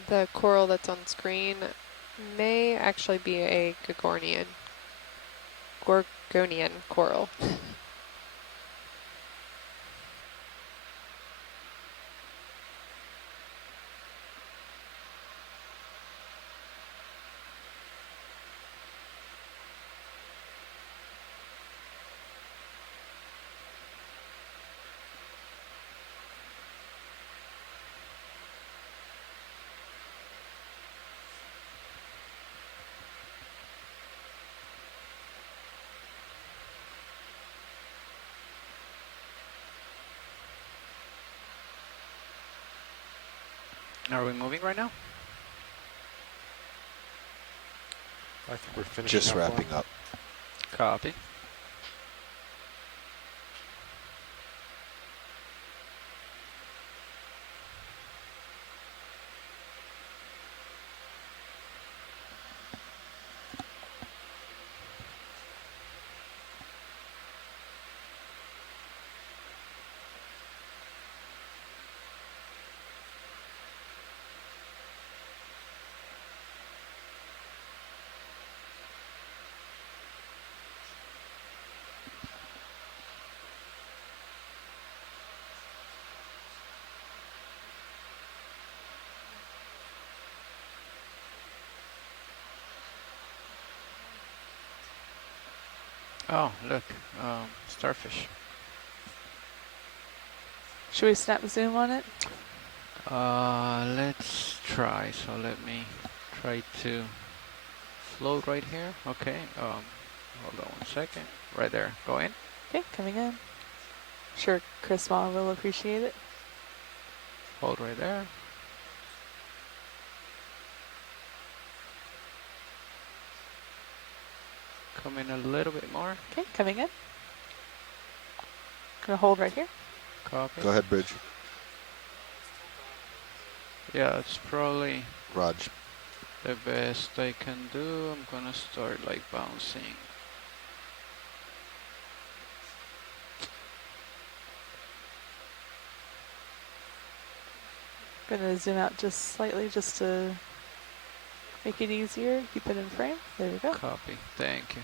The coral that's on screen may actually be a Gorgonian coral. Are we moving right now? I think we're finishing Just up wrapping one. up. Copy. Oh, look, starfish. Should we snap zoom on it? Let's try. So let me try to float right here. Okay. Hold on 1 second. Right there. Go in. Okay, coming in. Sure, Chris Ma will appreciate it. Hold right there. Come in a little bit more. Okay, coming in. Gonna hold right here. Copy. Go ahead, Bridge. Yeah, it's probably Raj. the best I can do. I'm gonna start like bouncing. Gonna zoom out just slightly just to make it easier. Keep it in frame. There we go. Copy. Thank you.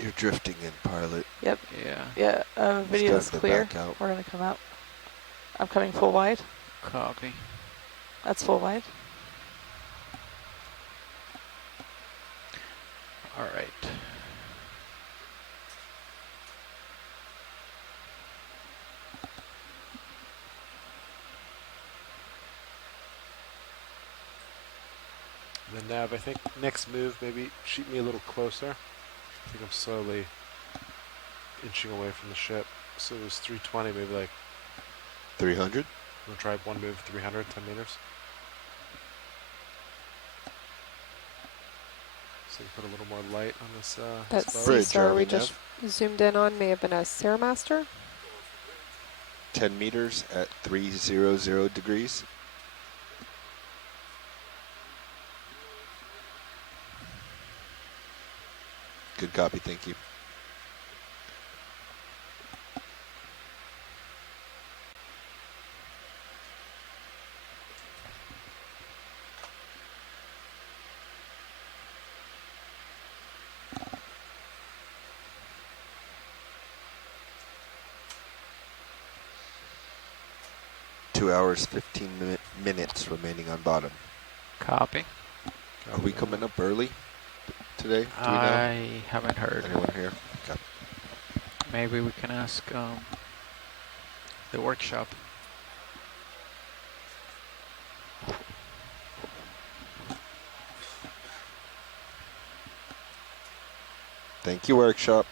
You're drifting in, pilot. Yep. Yeah. Yeah, video is Starting to clear. back out. We're gonna come out. I'm coming full wide. Copy. That's full wide. All right. And then Nav, I think next move, maybe shoot me a little closer. I think I'm slowly inching away from the ship. So it was 320, maybe like 300? We'll try one move, 300, 10 meters. So you put a little more light on this. That this boat. sea star we just zoomed in on may have been a Sailmaster. 10 meters at 300 degrees. Good copy, thank you. Hours, 15 minutes remaining on bottom. Copy. Are we coming up early today? Do we know? I haven't heard. Anyone here? Okay. Maybe we can ask the workshop. Thank you, workshop.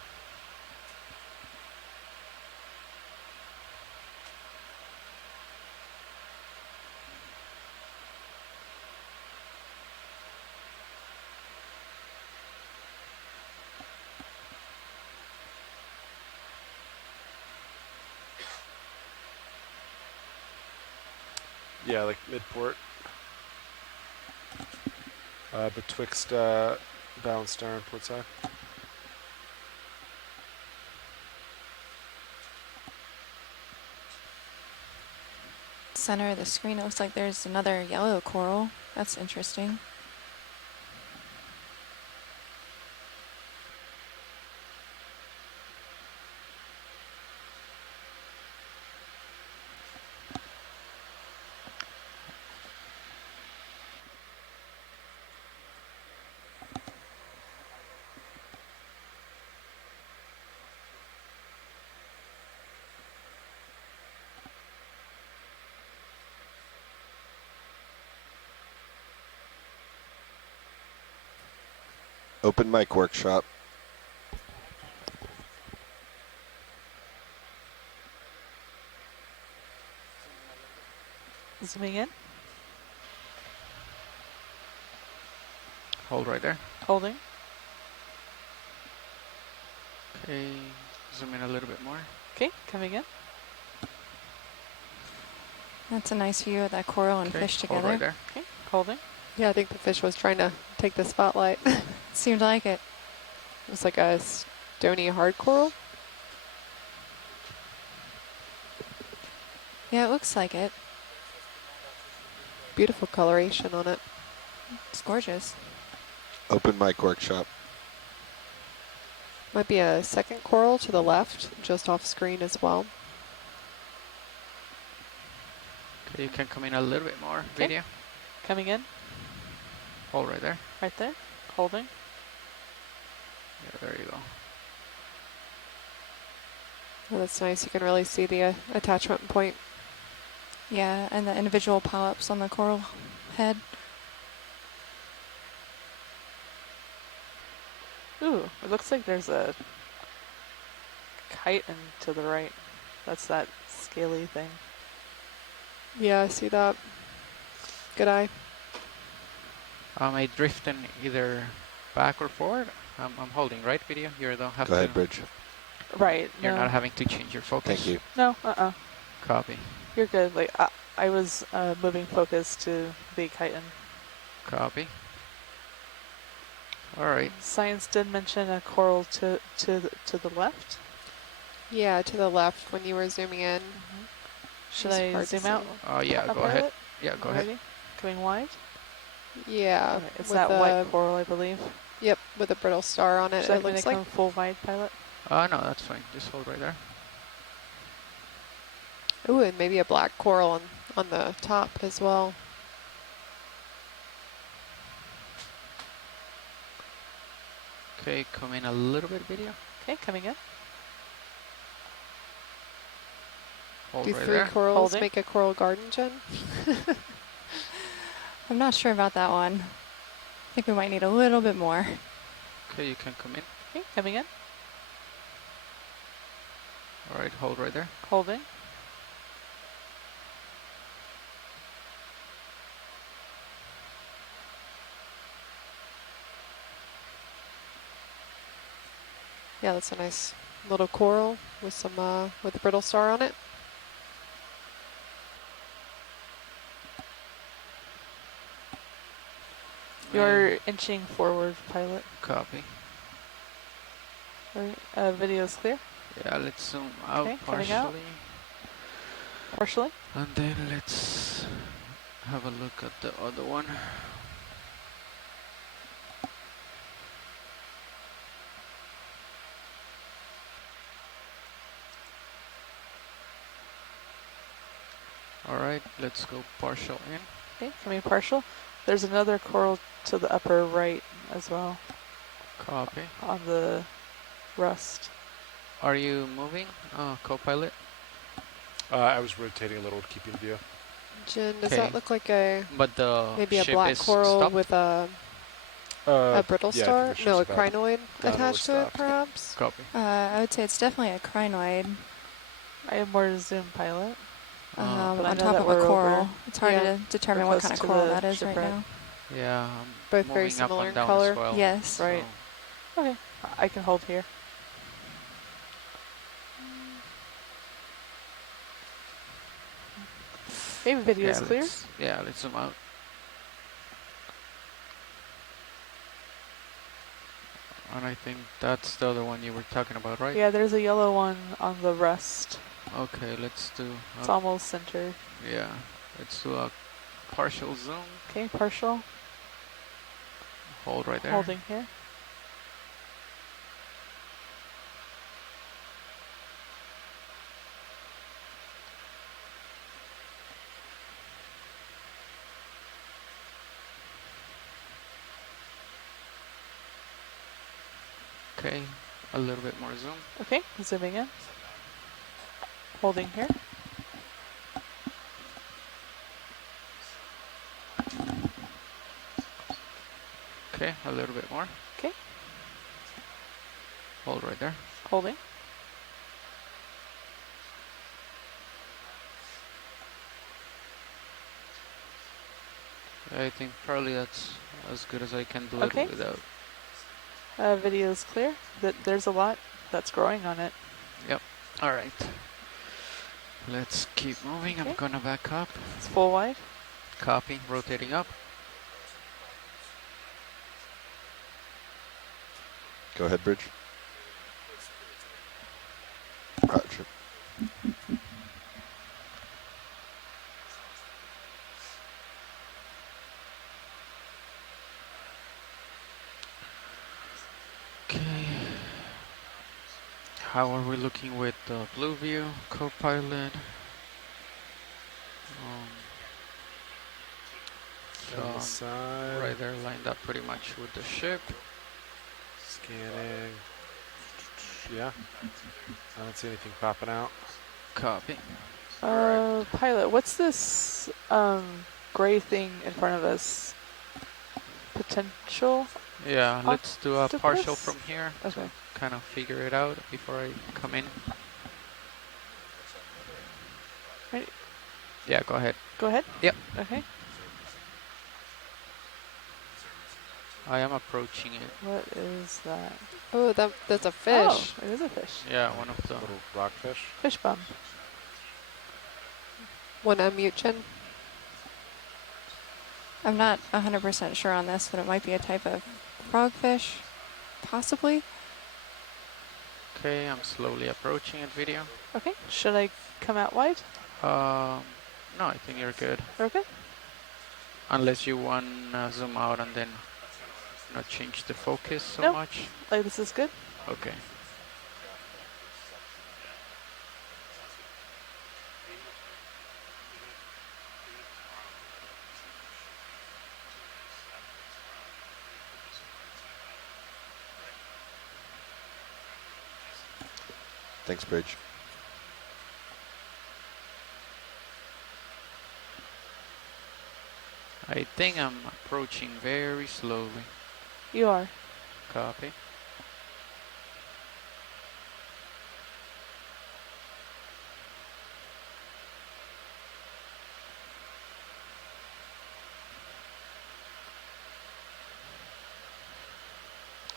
Yeah, like mid-port. Betwixt bow and stern, port side. Center of the screen, it looks like there's another yellow coral. That's interesting. Open mic workshop. Zooming in. Hold right there. Holding. Okay, zoom in a little bit more. Okay, coming in. That's a nice view of that coral and Okay, fish hold together. right there. Okay, holding. Yeah, I think the fish was trying to take the spotlight. Seemed like it. It was like a stony hard coral. Yeah, it looks like it. Beautiful coloration on it. It's gorgeous. Open mic workshop. Might be a second coral to the left, just off screen as well. Okay, you can come in a little bit more. Video. Coming in. Hold right there. Right there. Holding. Yeah, there you go. Oh, that's nice. You can really see the attachment point. Yeah, and the individual polyps on the coral head. Ooh, it looks like there's a chitin to the right. That's that scaly thing. Yeah, I see that. Good eye. I drift in either back or forward. I'm holding right video. You don't have Go to. ahead, Bridge. Right. You're no. not having to change your focus. Thank you. No, Copy. You're good. Like I was moving focus to the chitin. Copy. All right. Science did mention a coral to the left. Yeah, to the left when you were zooming in. Should It's I hard to zoom out? see. Oh yeah, Up go a ahead. bit? Yeah, go ahead. Ready? Coming wide. Yeah. Okay, it's with that the- white coral, I believe. Yep, with a brittle star on it. Should I It looks come like. full wide, pilot? No, that's fine. Just hold right there. Ooh, and maybe a black coral on the top as well. Okay, come in a little bit video. Okay, coming in. Hold Do right three there. corals Holding. make a coral garden, Jen? I'm not sure about that one. I think we might need a little bit more. Okay, you can come in. Okay, coming in. All right, hold right there. Holding. Yeah, that's a nice little coral with some with a brittle star on it. You're inching forward, pilot. Copy. All right, video's clear. Yeah, let's zoom out Okay, coming partially. out. Partially. And then let's have a look at the other one. All right, let's go partial in. Okay, coming partial. There's another coral to the upper right as well Copy. on the rust. Are you moving, co-pilot? I was rotating a little to keep you in view. Jen, does Okay. that look like a But the maybe a ship black is coral stopped? with a brittle yeah, I star? think the No, a ship's about crinoid downward attached to it, stopped. perhaps? Copy. I would say it's definitely a crinoid I have more to zoom, pilot. But I on know top that of a we're coral. over. It's hard Yeah. to determine We're what close kind of to coral the that is right shipwreck. now. Yeah, I'm Both very moving up similar and in down color. as well. Yes. Right. So Okay, I can hold here. Okay, Okay, video is clear. Let's zoom out. And I think that's the other one you were talking about, right? Yeah, there's a yellow one on the rest. Okay, let's do... It's almost centered. Yeah, let's do a partial zoom. Okay, partial. Hold right there. Holding here. Okay, a little bit more zoom. Okay, zooming in. Holding here. Okay, a little bit more. Okay. Hold right there. Holding. I think probably that's as good as I can do Okay. it without. Video is clear. There's a lot that's growing on it. Yep. All right. Let's keep moving. I'm gonna back up. It's full wide. Copy. Rotating up. Go ahead, Bridge. Roger. Okay. How are we looking with the blue view, co-pilot? On the side. Right there, lined up pretty much with the ship. Scanning. Yeah. I don't see anything popping out. Copy. Pilot, what's this gray thing in front of us? Potential? Yeah, let's do a partial Octopus? from here. Okay. To kind of figure it out before I come in. Right. Yeah, go ahead. Go ahead? Yep. Okay. I am approaching it. What is that? Oh, that's a fish. Oh, it is a fish. Yeah, one of the little rockfish. Fish bum. One unmute, Jen. I'm not 100% sure on this, but it might be a type of frogfish, possibly. Okay, I'm slowly approaching it. Video. Okay. Should I come out wide? No, I think you're good. Okay. Unless you want to zoom out and then not change the focus so No. much. Like this is good. Okay. Thanks, Bridge. I think I'm approaching very slowly. You are. Copy.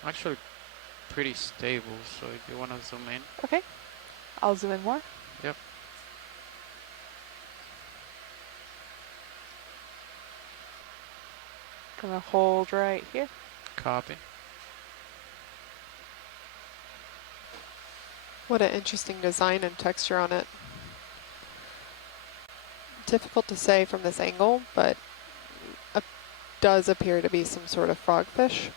Actually pretty stable, so if you want to zoom in. Okay. I'll zoom in more. Yep. Gonna hold right here. Copy. What an interesting design and texture on it. Difficult to say from this angle, but does appear to be some sort of frogfish.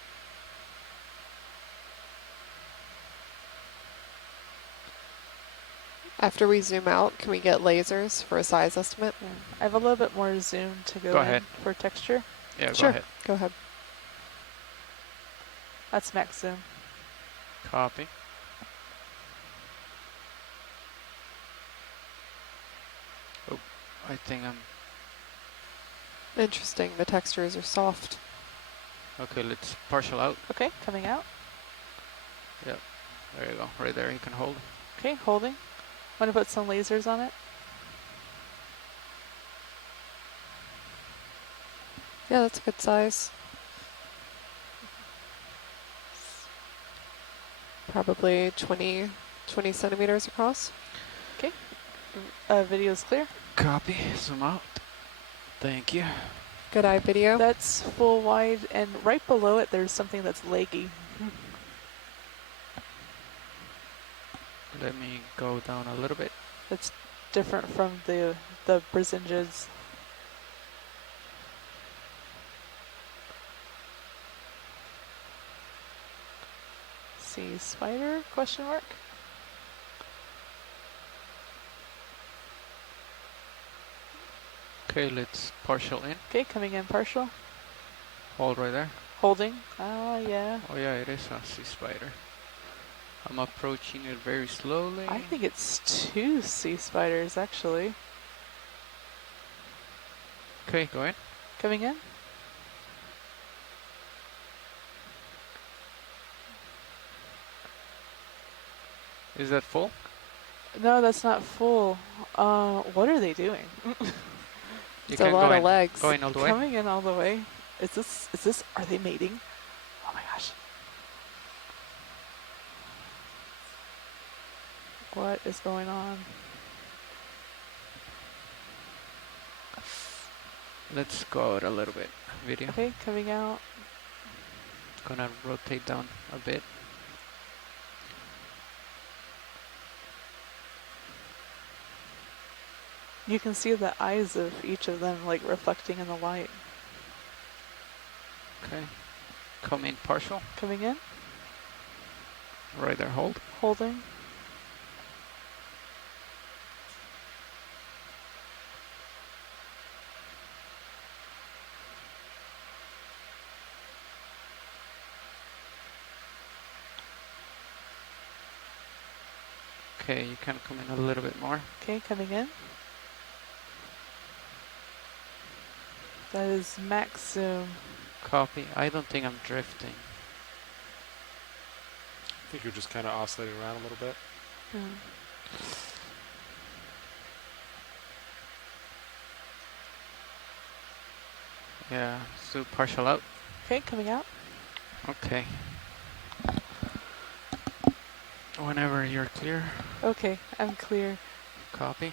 After we zoom out, can we get lasers for a size estimate? Yeah. I have a little bit more zoom to go in ahead. for texture. Yeah, Sure. go ahead. Go ahead. That's max zoom. Copy. Oh, I think I'm... Interesting. The textures are soft. Okay, let's partial out. Okay, coming out. Yep. There you go. Right there, you can hold. Okay, holding. Want to put some lasers on it? Yeah, that's a good size. Probably 20 centimeters across. Okay. Video's clear. Copy. Zoom out. Thank you. Good eye video. That's full wide, and right below it, there's something that's leggy. Let me go down a little bit. It's different from the Brisingas. Sea spider? Question mark. Okay, let's partial in. Okay, coming in partial. Hold right there. Holding. Ah, yeah. Oh yeah, it is a sea spider. I'm approaching it very slowly. I think it's 2 sea spiders, actually. Okay, go in. Coming in. Is that full? No, that's not full. What are they doing? It's a can lot go of in. legs. Go in all the way. Coming in all the way. Is this, are they mating? Oh my gosh. What is going on? Let's go out a little bit. Video. Okay, coming out. Gonna rotate down a bit. You can see the eyes of each of them like reflecting in the light. Okay. Come in partial. Coming in. Right there, hold. Holding. Okay, you can come in a little bit more. Okay, coming in. That is max zoom. Copy. I don't think I'm drifting. I think you're just kind of oscillating around a little bit. Yeah, so partial out. Okay, coming out. Okay. Whenever you're clear. Okay, I'm clear. Copy.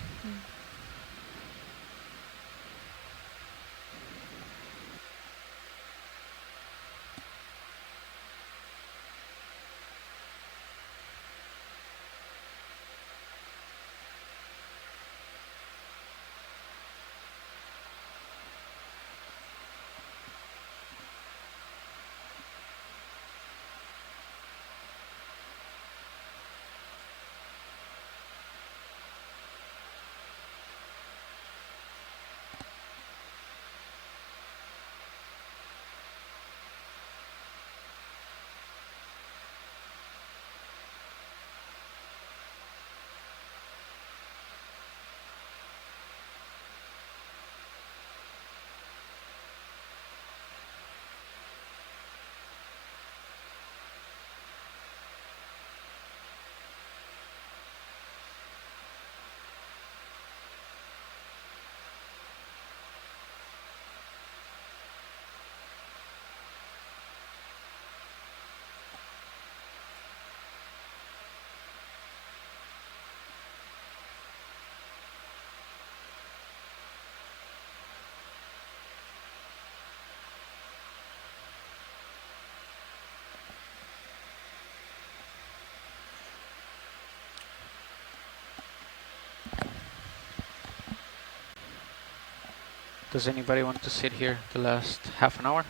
Does anybody want to sit here the last half an hour?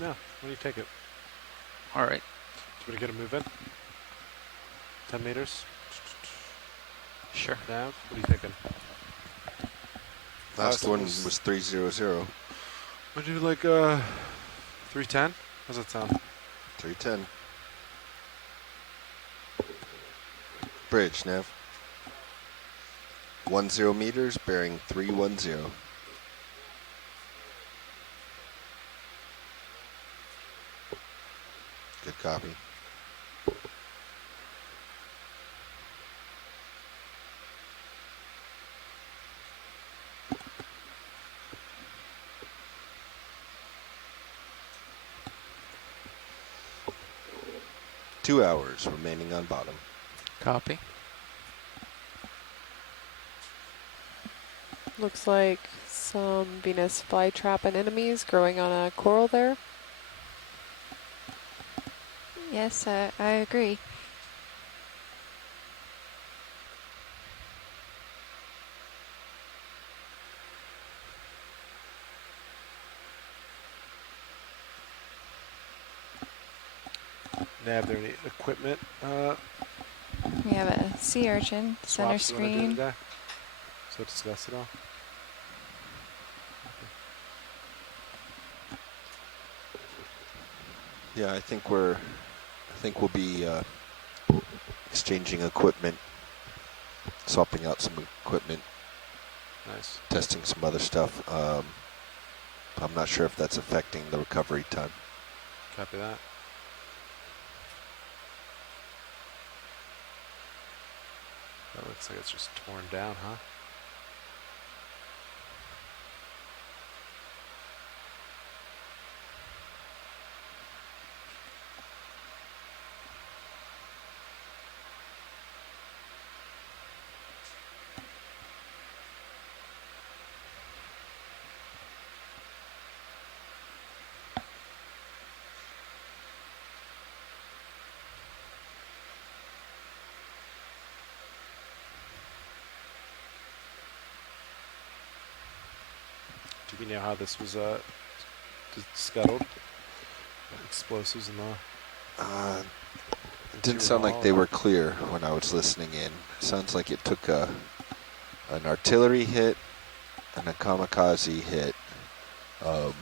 No, what do you take it? All right. Do we get a move in? 10 meters? Sure. Nav, what are you thinking? Last one was 300. We'll do like 310? How's that sound? 310. Bridge, Nav. 10 meters, bearing 310. Good copy. Two hours remaining on bottom. Copy. Looks like some Venus flytrap anemones growing on a coral there. Yes, I agree. Nav, there any equipment? We have a sea urchin, center Swaps you want to do screen. today? So discuss it all. Yeah, I think we'll be exchanging equipment, swapping out some equipment. Nice. Testing some other stuff. I'm not sure if that's affecting the recovery time. Copy that. That looks like it's just torn down, huh? Do we know how this was scuttled? Explosives in the... It didn't sound like they were clear when I was listening in. Sounds like it took an artillery hit and a kamikaze hit, and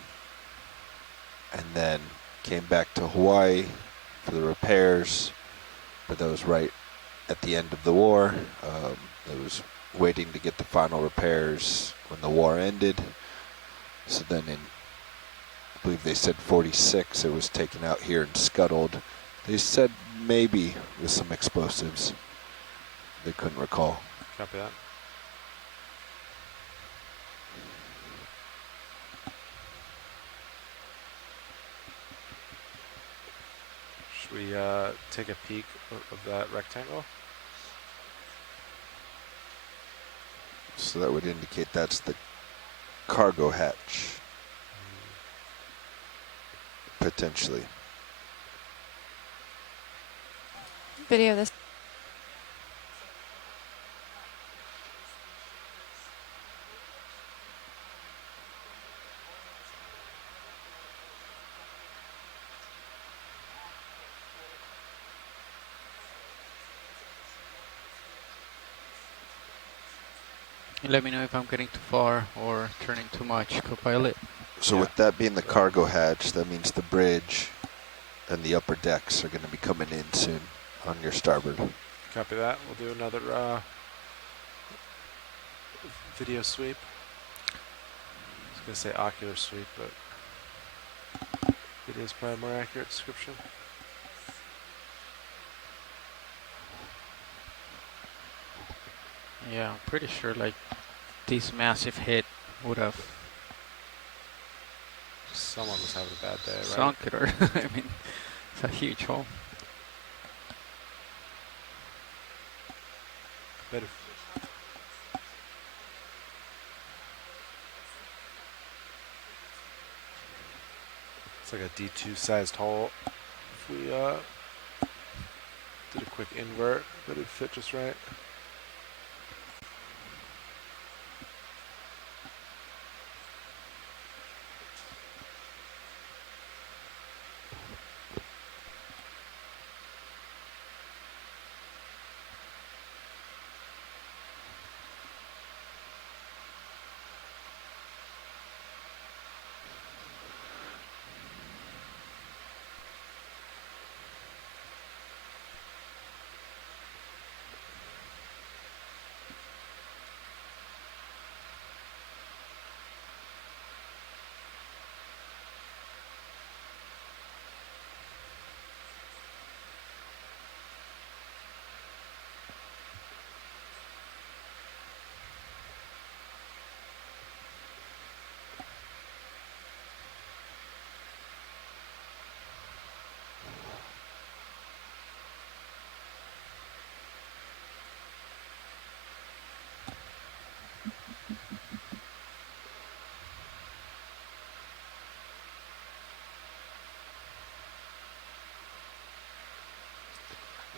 then came back to Hawaii for the repairs, but that was right at the end of the war. It was waiting to get the final repairs when the war ended. So then in, I believe they said 46, it was taken out here and scuttled. They said maybe with some explosives. They couldn't recall. Copy that. Should we take a peek of that rectangle? So that would indicate that's the cargo hatch. Potentially. Video this. Let me know if I'm getting too far or turning too much, Copilot. So with that being the cargo hatch, that means the bridge and the upper decks are going to be coming in soon on your starboard. Copy that. We'll do another video sweep. I was going to say ocular sweep, but video is probably a more accurate description. Yeah, I'm pretty sure like this massive hit would have Someone was having a bad day, right? sunk it, or I mean, it's a huge hole. Better. It's like a D2 sized hole. If we did a quick invert, but it'd fit just right.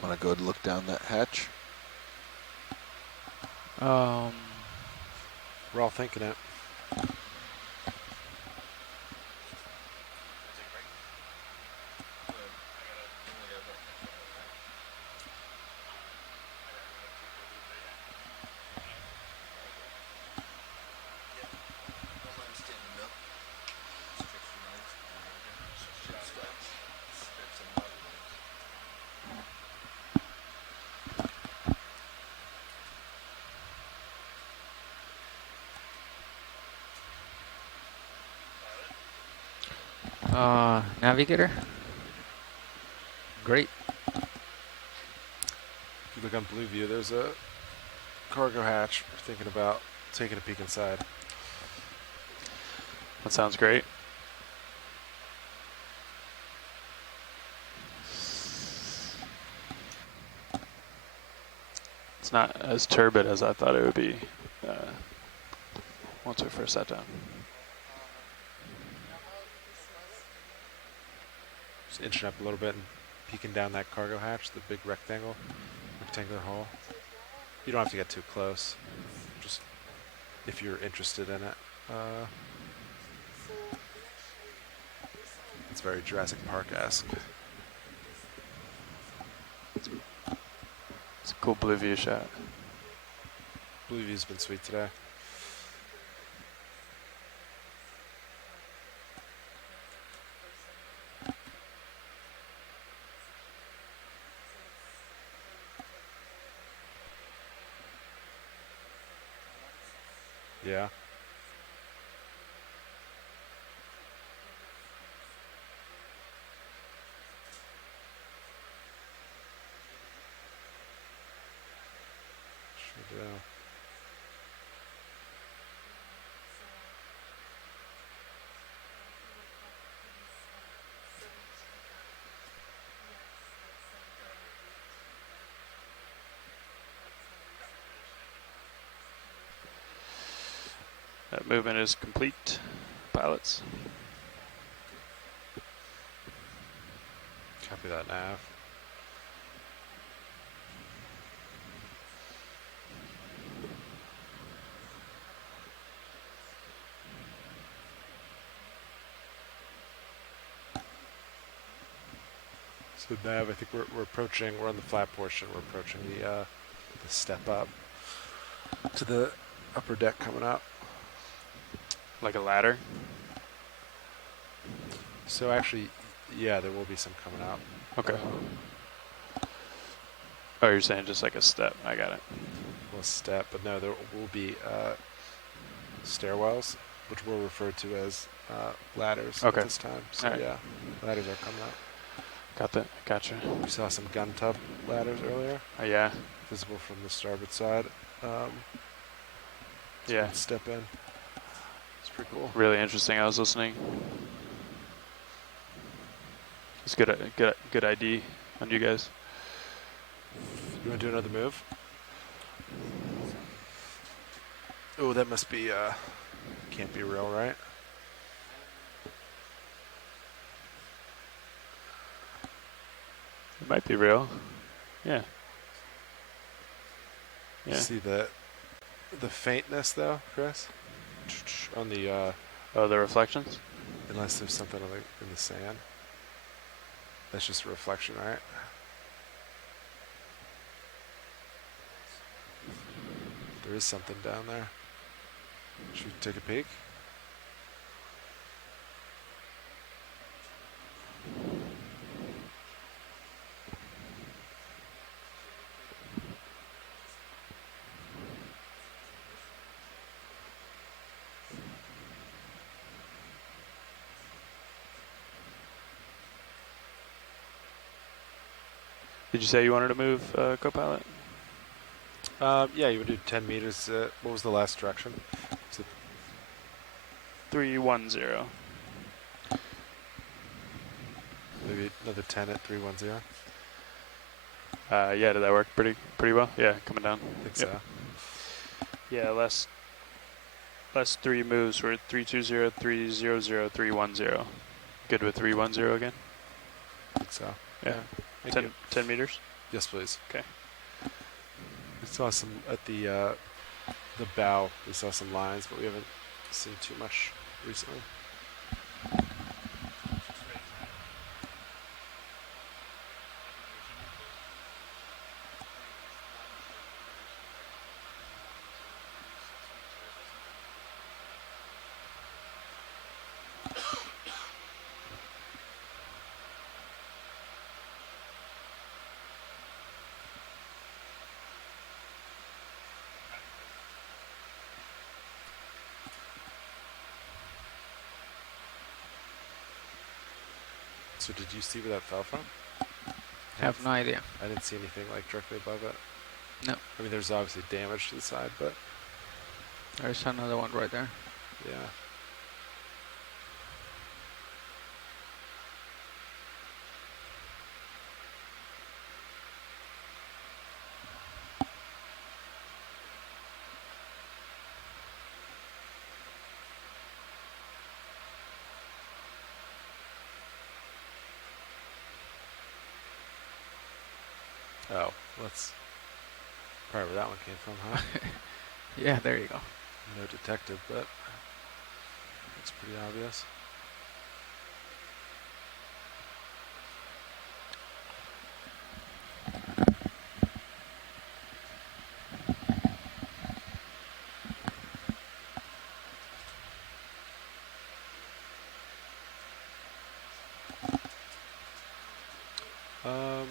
Want to go and look down that hatch? Um, We're all thinking it. Navigator. Great. If you look on Blue View, there's a cargo hatch. We're thinking about taking a peek inside. That sounds great. It's not as turbid as I thought it would be once we first sat down. Just inching up a little bit and peeking down that cargo hatch, the big rectangular hole. You don't have to get too close, just if you're interested in it. It's very Jurassic Park-esque. It's a cool blue view shot. Blue view's been sweet today. Yeah. Sure do. That movement is complete, pilots. Copy that, nav. So nav, I think we're approaching. We're on the flat portion. We're approaching the step up to the upper deck coming up. Like a ladder? So actually, yeah, there will be some coming out. Okay. Oh, you're saying just like a step. I got it. Well, step, but no, there will be stairwells, which we'll refer to as ladders at this time. So right. yeah, ladders are coming out. Got that. Gotcha. We saw some gun tub ladders earlier. Yeah. Visible from the starboard side. Yeah. Step in. It's pretty cool. Really interesting. I was listening. It's good ID on you guys. You want to do another move? Oh, that must be, can't be real, right? It might be real. Yeah. You see the faintness, though, Chris? On the, oh, the reflections? Unless there's something on in the sand. That's just a reflection, right? There is something down there. Should we take a peek? Did you say you wanted to move, co-pilot? Yeah, you would do 10 meters. What was the last direction? Was it 310. Maybe another 10 at 310? Yeah, did that work pretty well? Yeah, coming down. I think so. Yeah, last three moves were 320, 300, 310. Good with 310 again? I think so. Yeah. 10 meters? Yep. Yes, please. Okay. We saw some at the bow. We saw some lines, but we haven't seen too much recently. So did you see where that fell from? Have no idea. I didn't see anything like directly above it. No. I mean, there's obviously damage to the side, but There's another one right there. yeah. Oh, that's probably where that one came from, huh? Yeah, there you go. No detective, but it's pretty obvious.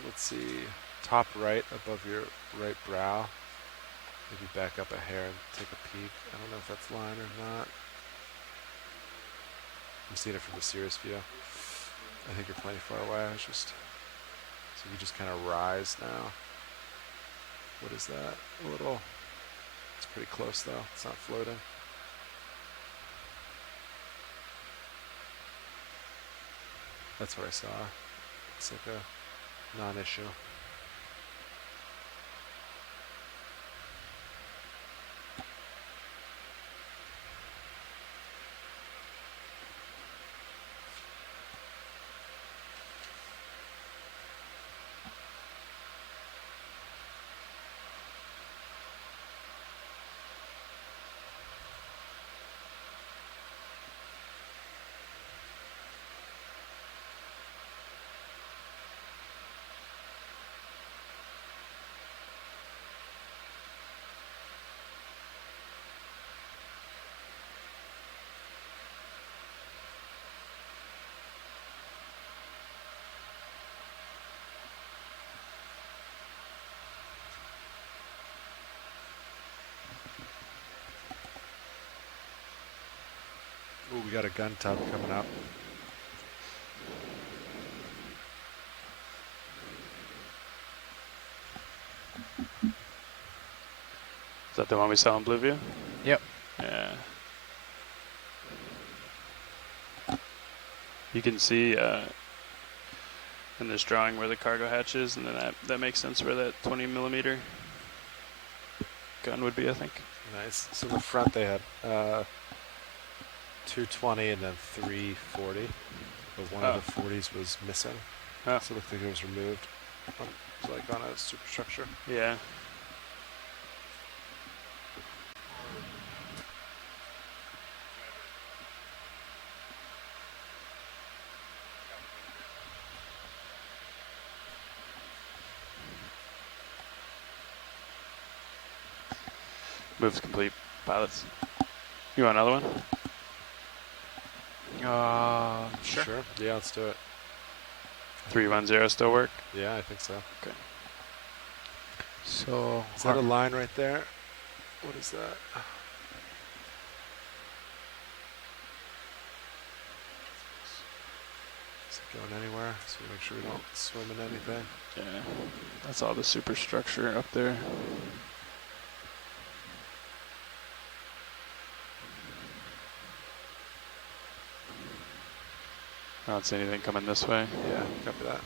Let's see. Top right above your right brow. Maybe back up a hair and take a peek. I don't know if that's line or not. I'm seeing it from the Cirrus view. I think you're plenty far away. So you just kind of rise now. What is that? A little. It's pretty close though. It's not floating. That's what I saw. It's like a non-issue. Ooh, we got a gun tub coming up. Is that the one we saw in Blue View? Yep. Yeah. You can see in this drawing where the cargo hatch is, and then that makes sense where that 20 millimeter gun would be, I think. Nice. So in the front they had 220 and then 340, but one of the 40s was missing. Oh. So it looked like it was removed, like on a superstructure. Yeah. Moves complete, pilots. You want another one? Sure. Yeah, let's do it. 310 still work? Yeah, I think so. Okay. So is that a line right there? What is that? Is it going anywhere? So we make sure we don't swim in anything. Yeah. That's all the superstructure up there. I don't see anything coming this way. Yeah, copy that.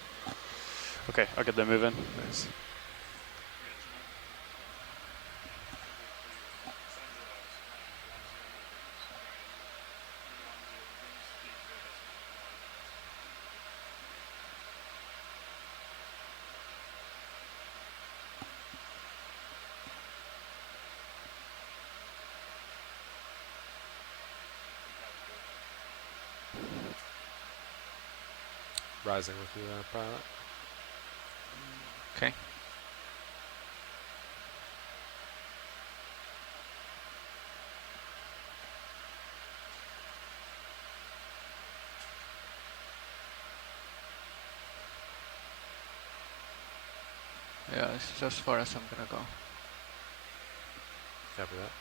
Okay, I'll get them moving. Nice. rising with you there, pilot. Okay. Yeah, this is as far as I'm gonna go. Copy that.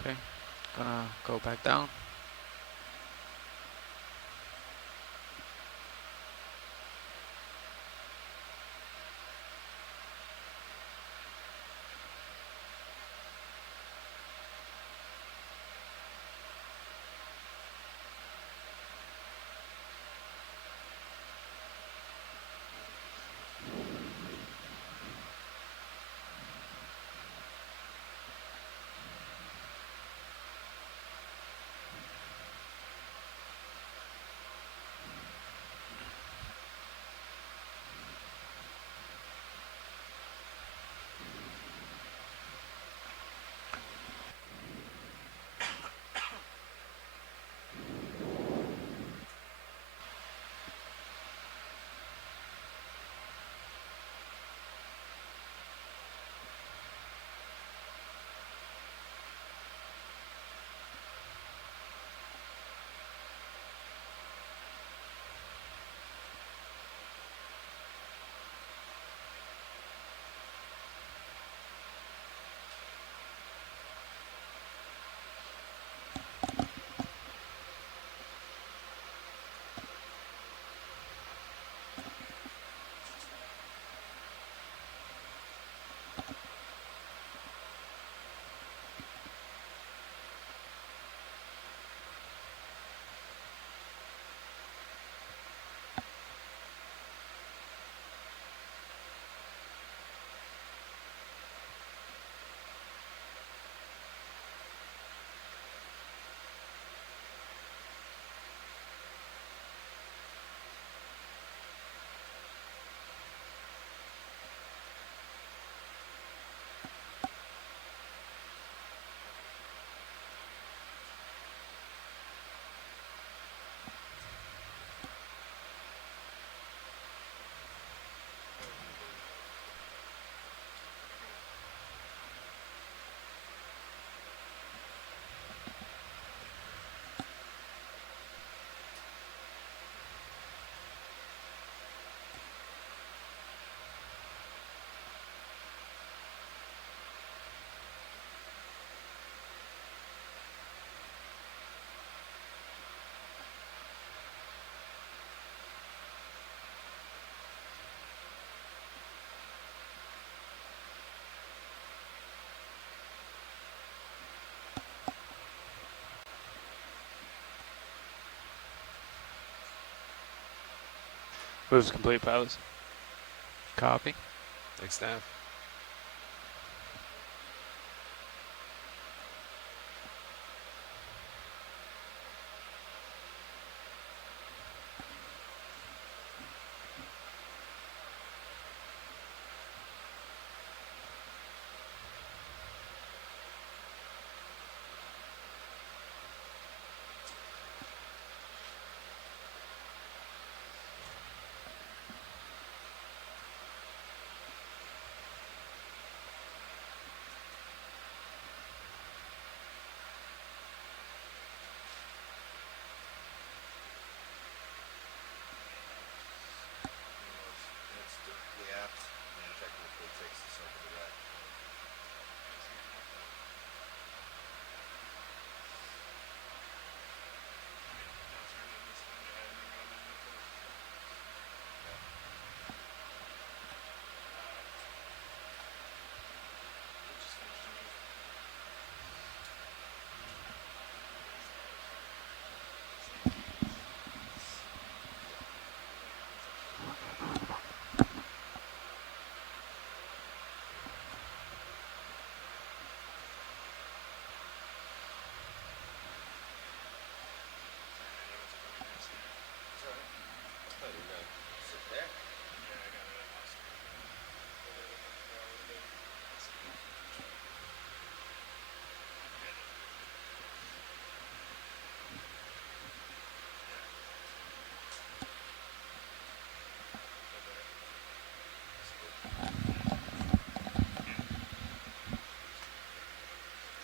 Okay, gonna go back down. Moves complete, pilots. Copy. Thanks, Nav.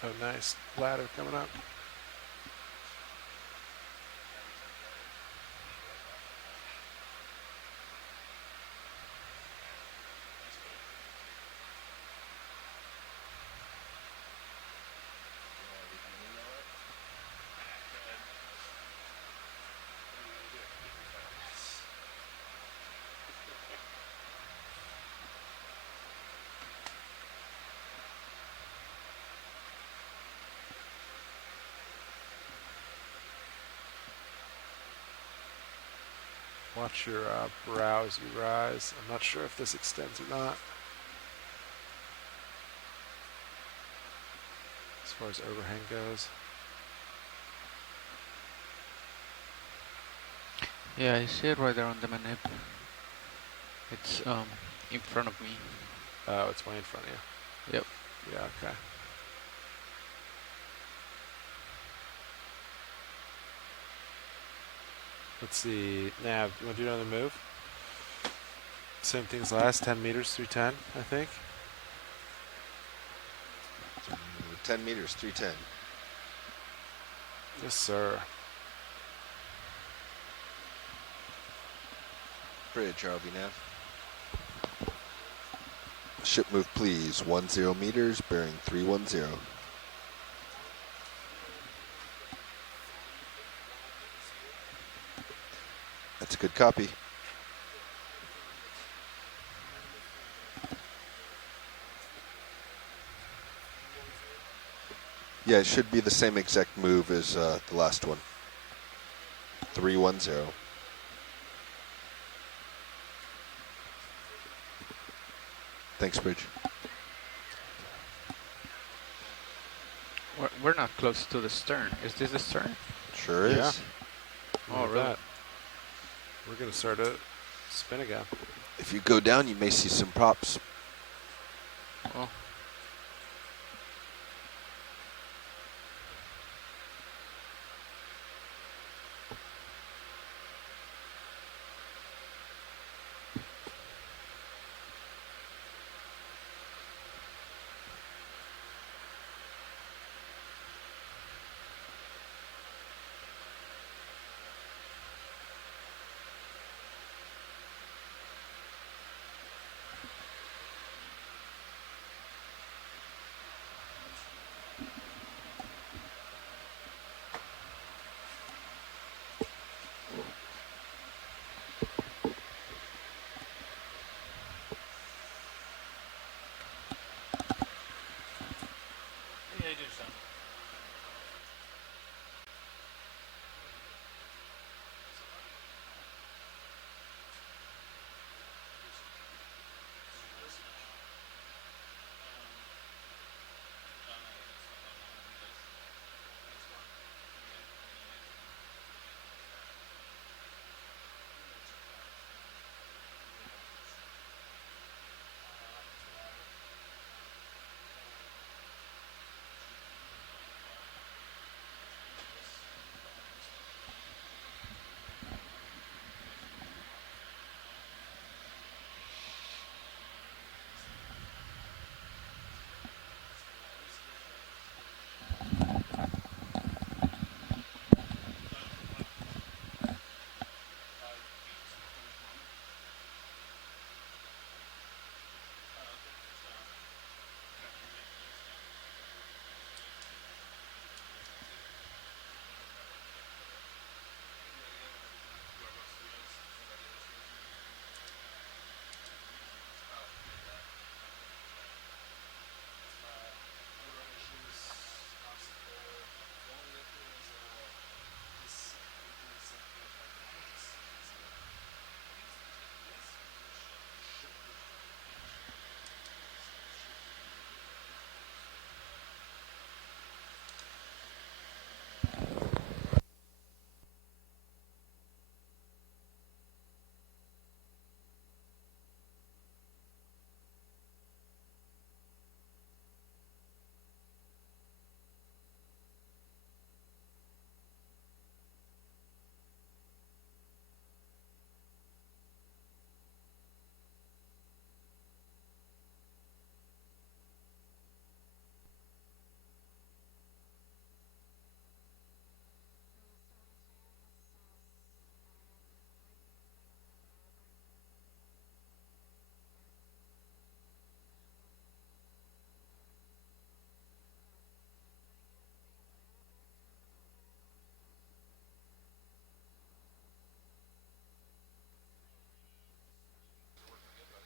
Oh, nice. Ladder coming up. Watch your brow as you rise. I'm not sure if this extends or not. As far as overhang goes. Yeah, I see it right there on the manip. It's in front of me. Oh, it's way in front of you. Yep. Yeah, okay. Let's see. Nav, you want to do another move? Same thing as last, 10 meters, 310, I think. 10 meters, 310. Yes, sir. Bridge, RV nav. Ship move, please. 10 meters, bearing 310. That's a good copy. Yeah, it should be the same exact move as the last one. 310. Thanks, Bridge. We're not close to the stern. Is this the stern? Sure Yeah. is. Oh, Look at really? that. We're going to start to spin again. If you go down, you may see some props. Oh.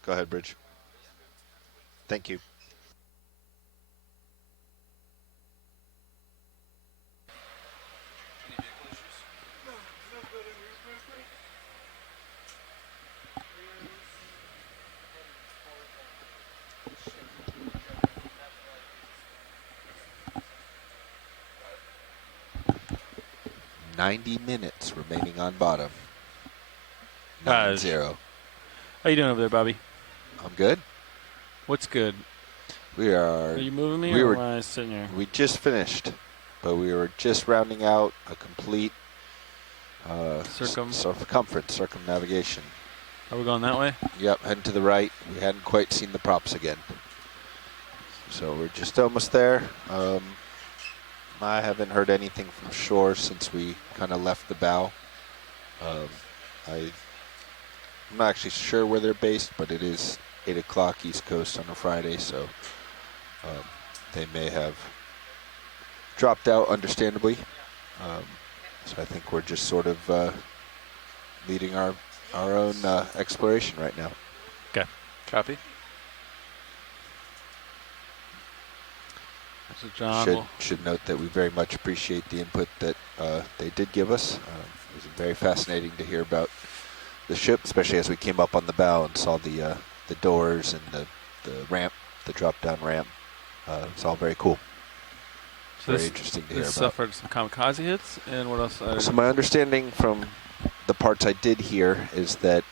Go ahead, Bridge. Thank you. "90 minutes remaining on bottom." 9-0. How you doing over there, Bobby? I'm good. What's good? We are. Are you moving me, we or were, am I sitting here? We just finished, but we were just rounding out a complete circumnavigation. Are we going that way? Yep, heading to the right. We hadn't quite seen the props again, so we're just almost there. I haven't heard anything from shore since we kind of left the bow. I'm not actually sure where they're based, but it is 8 o'clock East Coast on a Friday, so they may have dropped out, understandably. So I think we're just sort of leading our own exploration right now. Okay. Copy. So John should note that we very much appreciate the input that they did give us. It was very fascinating to hear about the ship, especially as we came up on the bow and saw the doors and the ramp, the drop-down ramp. It's all very cool. So very interesting to hear about. Suffered some kamikaze hits, and what else? So my understanding from the parts I did hear is that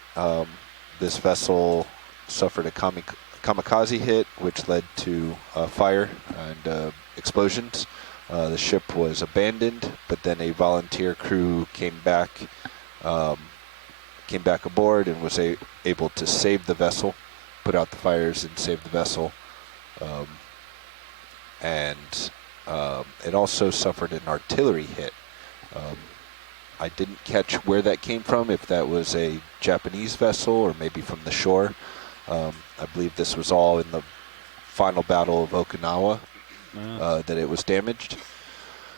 this vessel suffered a kamikaze hit, which led to fire and explosions. The ship was abandoned, but then a volunteer crew came back aboard and was able to save the vessel, put out the fires and save the vessel. It also suffered an artillery hit. I didn't catch where that came from, if that was a Japanese vessel or maybe from the shore. I believe this was all in the final battle of Okinawa that it was damaged.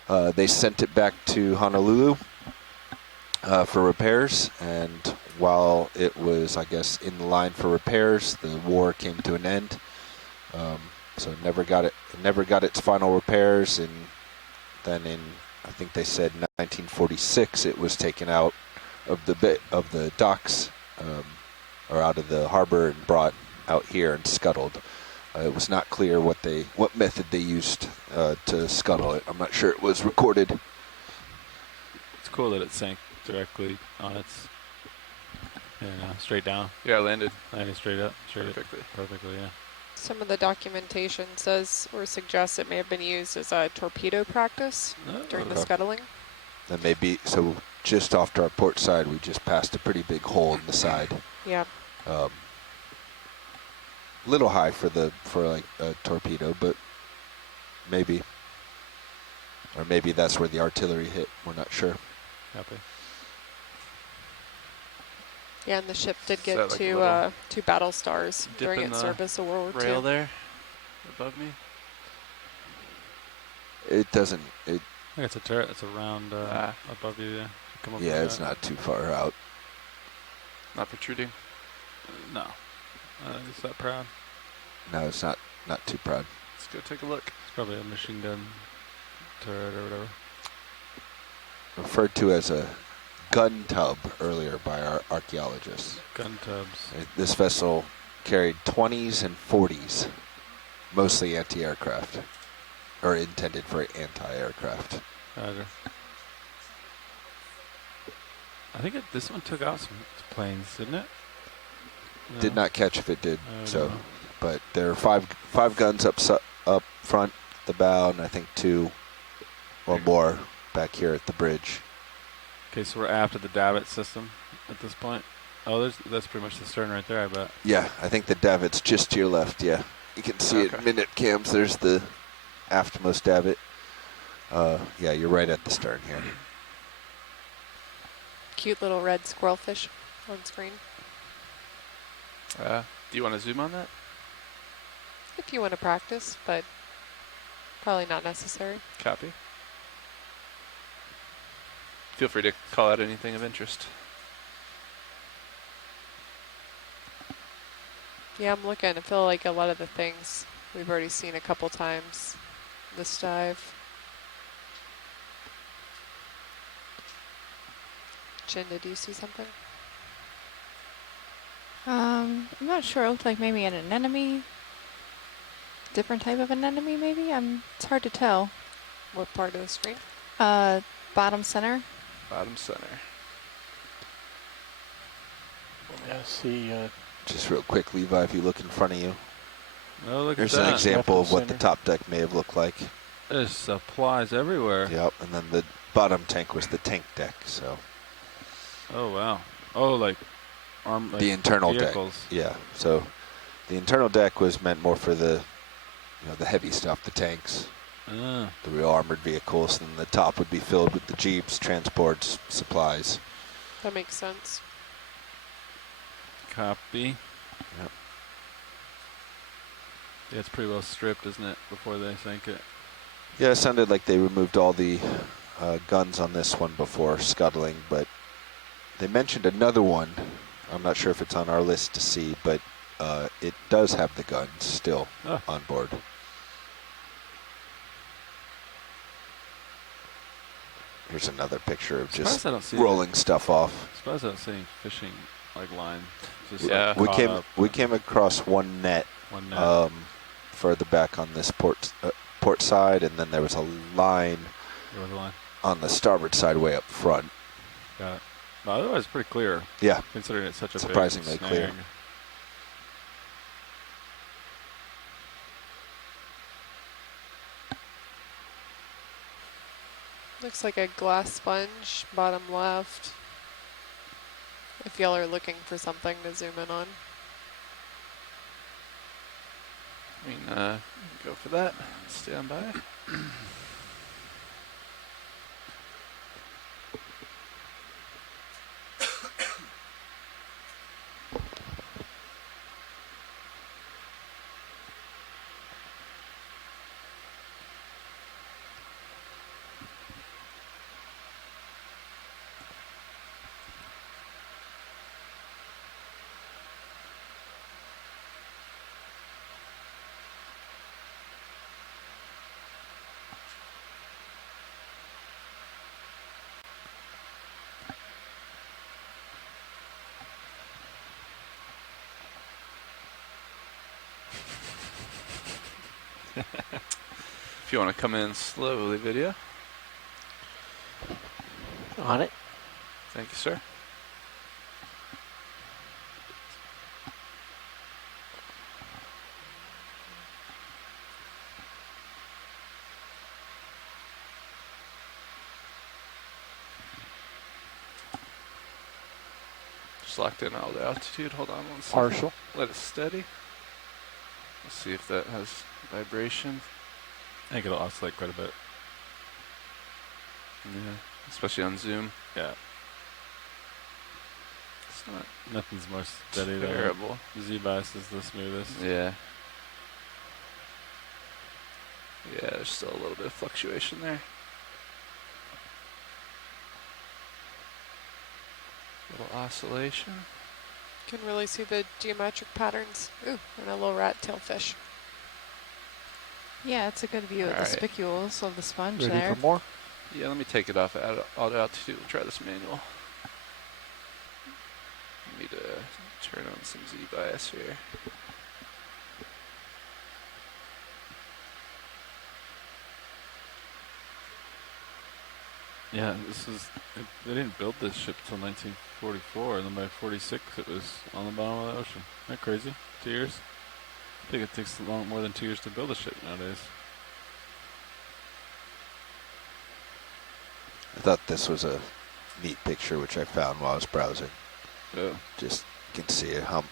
They sent it back to Honolulu for repairs, and while it was, I guess, in the line for repairs, the war came to an end. So it never got its final repairs, and then in, I think they said 1946, it was taken out of the docks or out of the harbor and brought out here and scuttled. It was not clear what method they used to scuttle it. I'm not sure it was recorded. It's cool that it sank directly on its, straight down. Yeah, landed straight up, perfectly. Perfectly, yeah. Some of the documentation says or suggests it may have been used as a torpedo practice during the scuttling. That may be, so just off to our port side, we just passed a pretty big hole in the side. Yeah. Little high for like a torpedo, but maybe. Or maybe that's where the artillery hit. We're not sure. Copy. Yeah, and the ship did get like two battle stars during its service of World War II. Rail there above me. It doesn't. I think it's a turret. It's around above you. Come up yeah, it's not too far out. Not protruding. No. It's that proud. No, it's not too proud. Let's go take a look. It's probably a machine gun turret or whatever. Referred to as a gun tub earlier by our archaeologists. Gun tubs. This vessel carried 20s and 40s, mostly anti-aircraft, or intended for anti-aircraft. I think this one took out some planes, didn't it? No. Did not catch if it did. So, but there are five guns up front, the bow, and I think 2 or more back here at the bridge. Okay, so we're aft of the davit system at this point. Oh, that's pretty much the stern right there, I bet. Yeah, I think the davit's just to your left. Yeah, you can see it in minute cams. There's the aftmost davit. Yeah, you're right at the stern here. Cute little red squirrelfish on screen. Do you want to zoom on that? If you want to practice, but probably not necessary. Copy. Feel free to call out anything of interest. Yeah, I'm looking. I feel like a lot of the things we've already seen a couple times this dive. Jen, did you see something? I'm not sure. It looked like maybe an anemone. Different type of anemone, maybe? It's hard to tell. What part of the screen? Bottom center. Bottom center. Yeah, see, Just real quick, Levi, if you look in front of you, Oh, look there's at that. an example of what the Center. top deck may have looked like. There's supplies everywhere. Yep, and then the bottom tank was the tank deck, so. Oh, wow. Oh, like The internal vehicles. deck. Yeah, so the internal deck was meant more for the, the heavy stuff, the tanks, the real armored vehicles, and the top would be filled with the jeeps, transports, supplies. That makes sense. Copy. Yep. Yeah, it's pretty well stripped, isn't it, before they sank it? Yeah, it sounded like they removed all the guns on this one before scuttling, but they mentioned another one. I'm not sure if it's on our list to see, but it does have the guns still on board. Here's another picture of just rolling stuff off. Surprised I don't see any fishing line. Just Yeah, we came across one net, further back on this port side, and then there was a line on the starboard side way up front. Got it. No, otherwise, pretty clear. Yeah, considering it's such a surprisingly big clear. snag. Looks like a glass sponge, bottom left. If y'all are looking for something to zoom in on. I mean, go for that. Stand by. If you want to come in slowly, video. On it. Thank you, sir. Just locked in all the altitude. Hold on one second. Partial. Let it steady. Let's see if that has vibration. I think it'll oscillate quite a bit. Yeah, especially on Zoom. Yeah. It's not Nothing's more steady than terrible. Z-bias is the smoothest. Yeah. Yeah, there's still a little bit of fluctuation there. Little oscillation. Can really see the geometric patterns. Ooh, and a little rat tail fish. Yeah, it's a good view of the spicules of the sponge Ready there. for more? Yeah, let me take it off at auto altitude. We'll try this manual. Need to turn on some Z-bias here. Yeah, they didn't build this ship till 1944, and then by 46 it was on the bottom of the ocean. Isn't that crazy? 2 years? I think it takes more than 2 years to build a ship nowadays. I thought this was a neat picture, which I found while I was browsing. Oh. Just you can see how.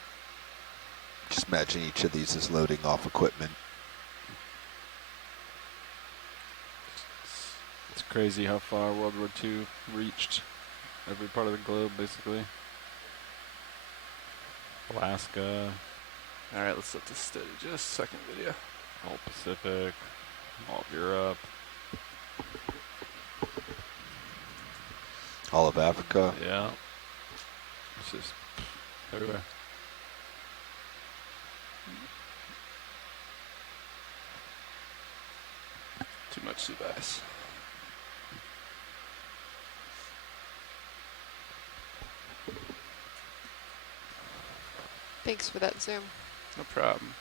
Just imagine each of these is loading off equipment. It's crazy how far World War II reached every part of the globe, basically. Alaska. All right, let's let this steady just a second, video. All Pacific, all of Europe. All of Africa. Yeah. It's just everywhere. much sea bass. Thanks for that zoom. No problem.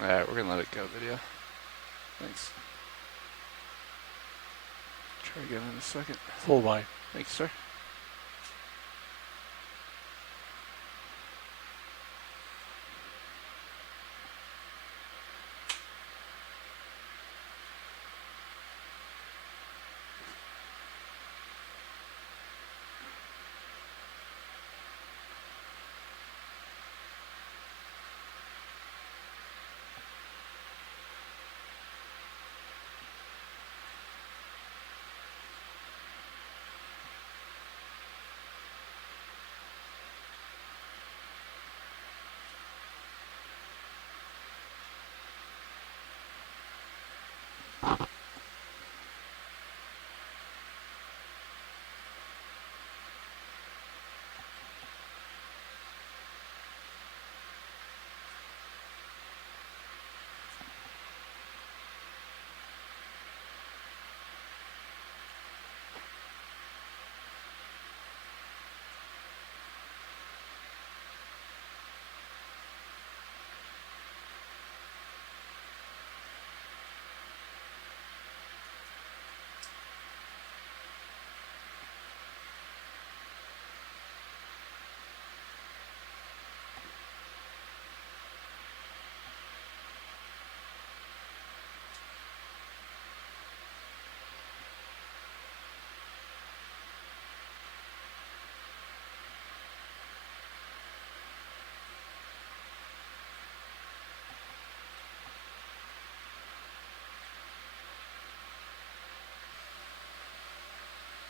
All right, we're gonna let it go, video. Thanks. Try again in a second. Full wide. Thanks, sir.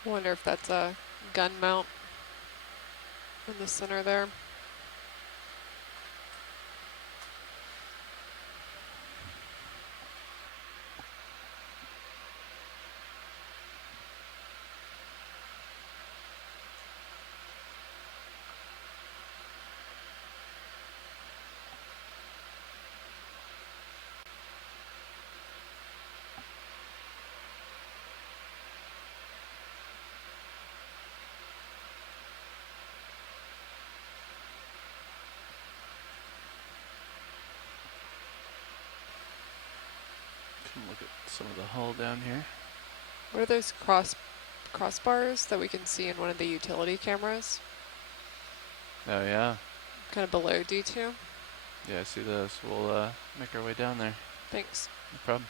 Wonder if that's a gun mount in the center there. Can look at some of the hull down here. What are those crossbars that we can see in one of the utility cameras? Oh yeah. Kind of below D2? Yeah, I see those. We'll make our way down there. Thanks. No problem.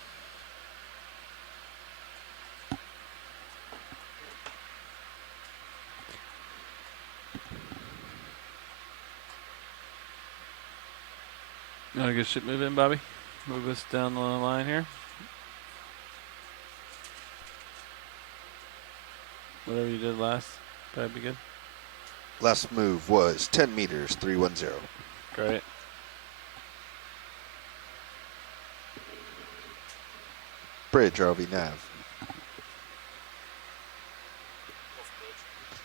You want to get shit moving, Bobby? Move us down the line here. Whatever you did last, that'd be good. Last move was 10 meters, 310. Great. Bridge, RV nav.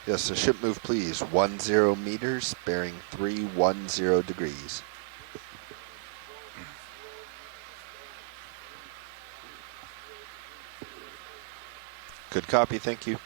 Yes, so ship move please. 10 meters, bearing 310 degrees. Good copy, thank you.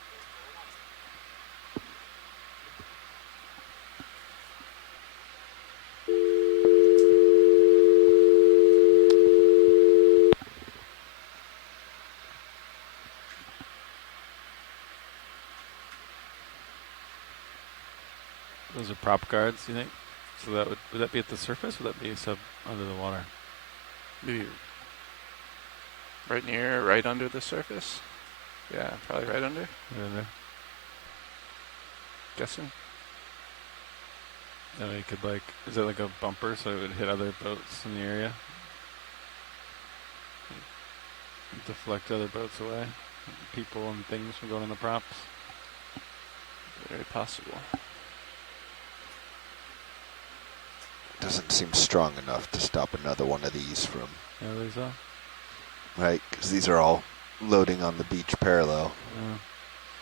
Those are prop guards, you think? So that would that be at the surface? Or would that be sub under the water? Maybe right near, right under the surface. Yeah, probably right under. Right under. Guessing. And you could like, is that like a bumper so it would hit other boats in the area? Deflect other boats away. People and things from going on the props. Very possible. Doesn't seem strong enough to stop another one of these from. Yeah, there's a. Right, because these are all loading on the beach parallel.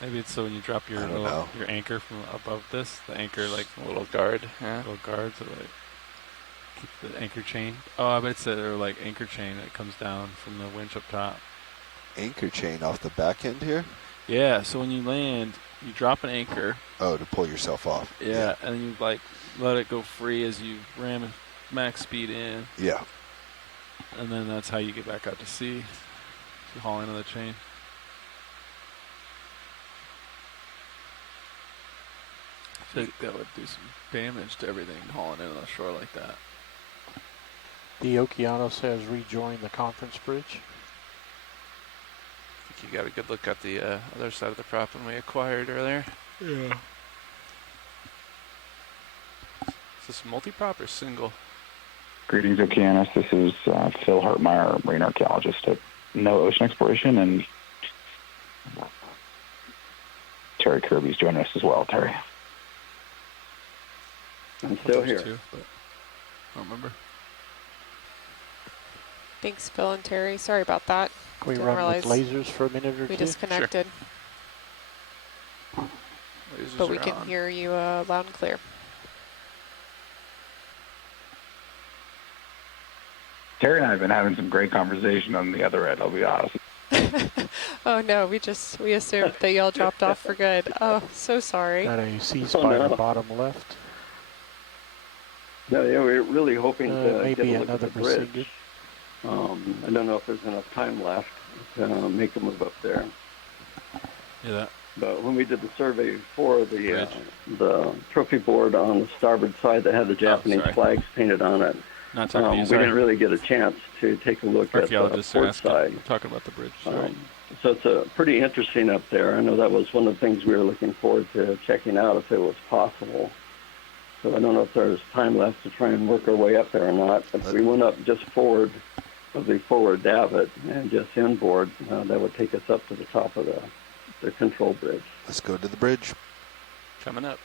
Maybe it's so when you drop your your anchor from above this, the anchor like a little guard, yeah. Little guard, so like Keep the anchor chain. Oh, I bet it's a like anchor chain that comes down from the winch up top. Anchor chain off the back end here? Yeah, so when you land, you drop an anchor. Oh, to pull yourself off. Yeah, and then you like let it go free as you ram max speed in. Yeah. And then that's how you get back out to sea. You haul into the chain. I think that would do some damage to everything hauling in on the shore like that. The Okeanos has rejoined the conference bridge. I think you got a good look at the other side of the prop when we acquired earlier. Yeah. Is this multi-prop or single? Greetings, Okeanos. This is Phil Hartmeyer, marine archaeologist at NOAA Ocean Exploration, and Terry Kirby's joining us as well. Terry. I'm still here. Too, but I don't remember. Thanks, Phil and Terry. Sorry about that. Can we Didn't run realize with lasers for a minute or we two? disconnected. Lasers But we are can on. hear you loud and clear. Terry and I have been having some great conversation on the other end, I'll be honest. Oh no, we assumed that y'all dropped off for good. Oh, so sorry. Got a sea spider no. bottom left. No, yeah, we're really hoping to get Maybe a look at another the bridge. Brisingid. I don't know if there's enough time left to make a move up there. Yeah. But when we did the survey for the trophy board on the starboard side that had the Japanese flags painted on it, Not talking to you, we sorry. didn't really get a chance to take a look at the Archaeologists are port asking. side. We're talking about the bridge. Sorry. So it's pretty interesting up there. I know that was one of the things we were looking forward to checking out if it was possible. So I don't know if there's time left to try and work our way up there or not. If we went up just forward of the forward davit and just inboard, that would take us up to the top of the control bridge. Let's go to the bridge. Coming up.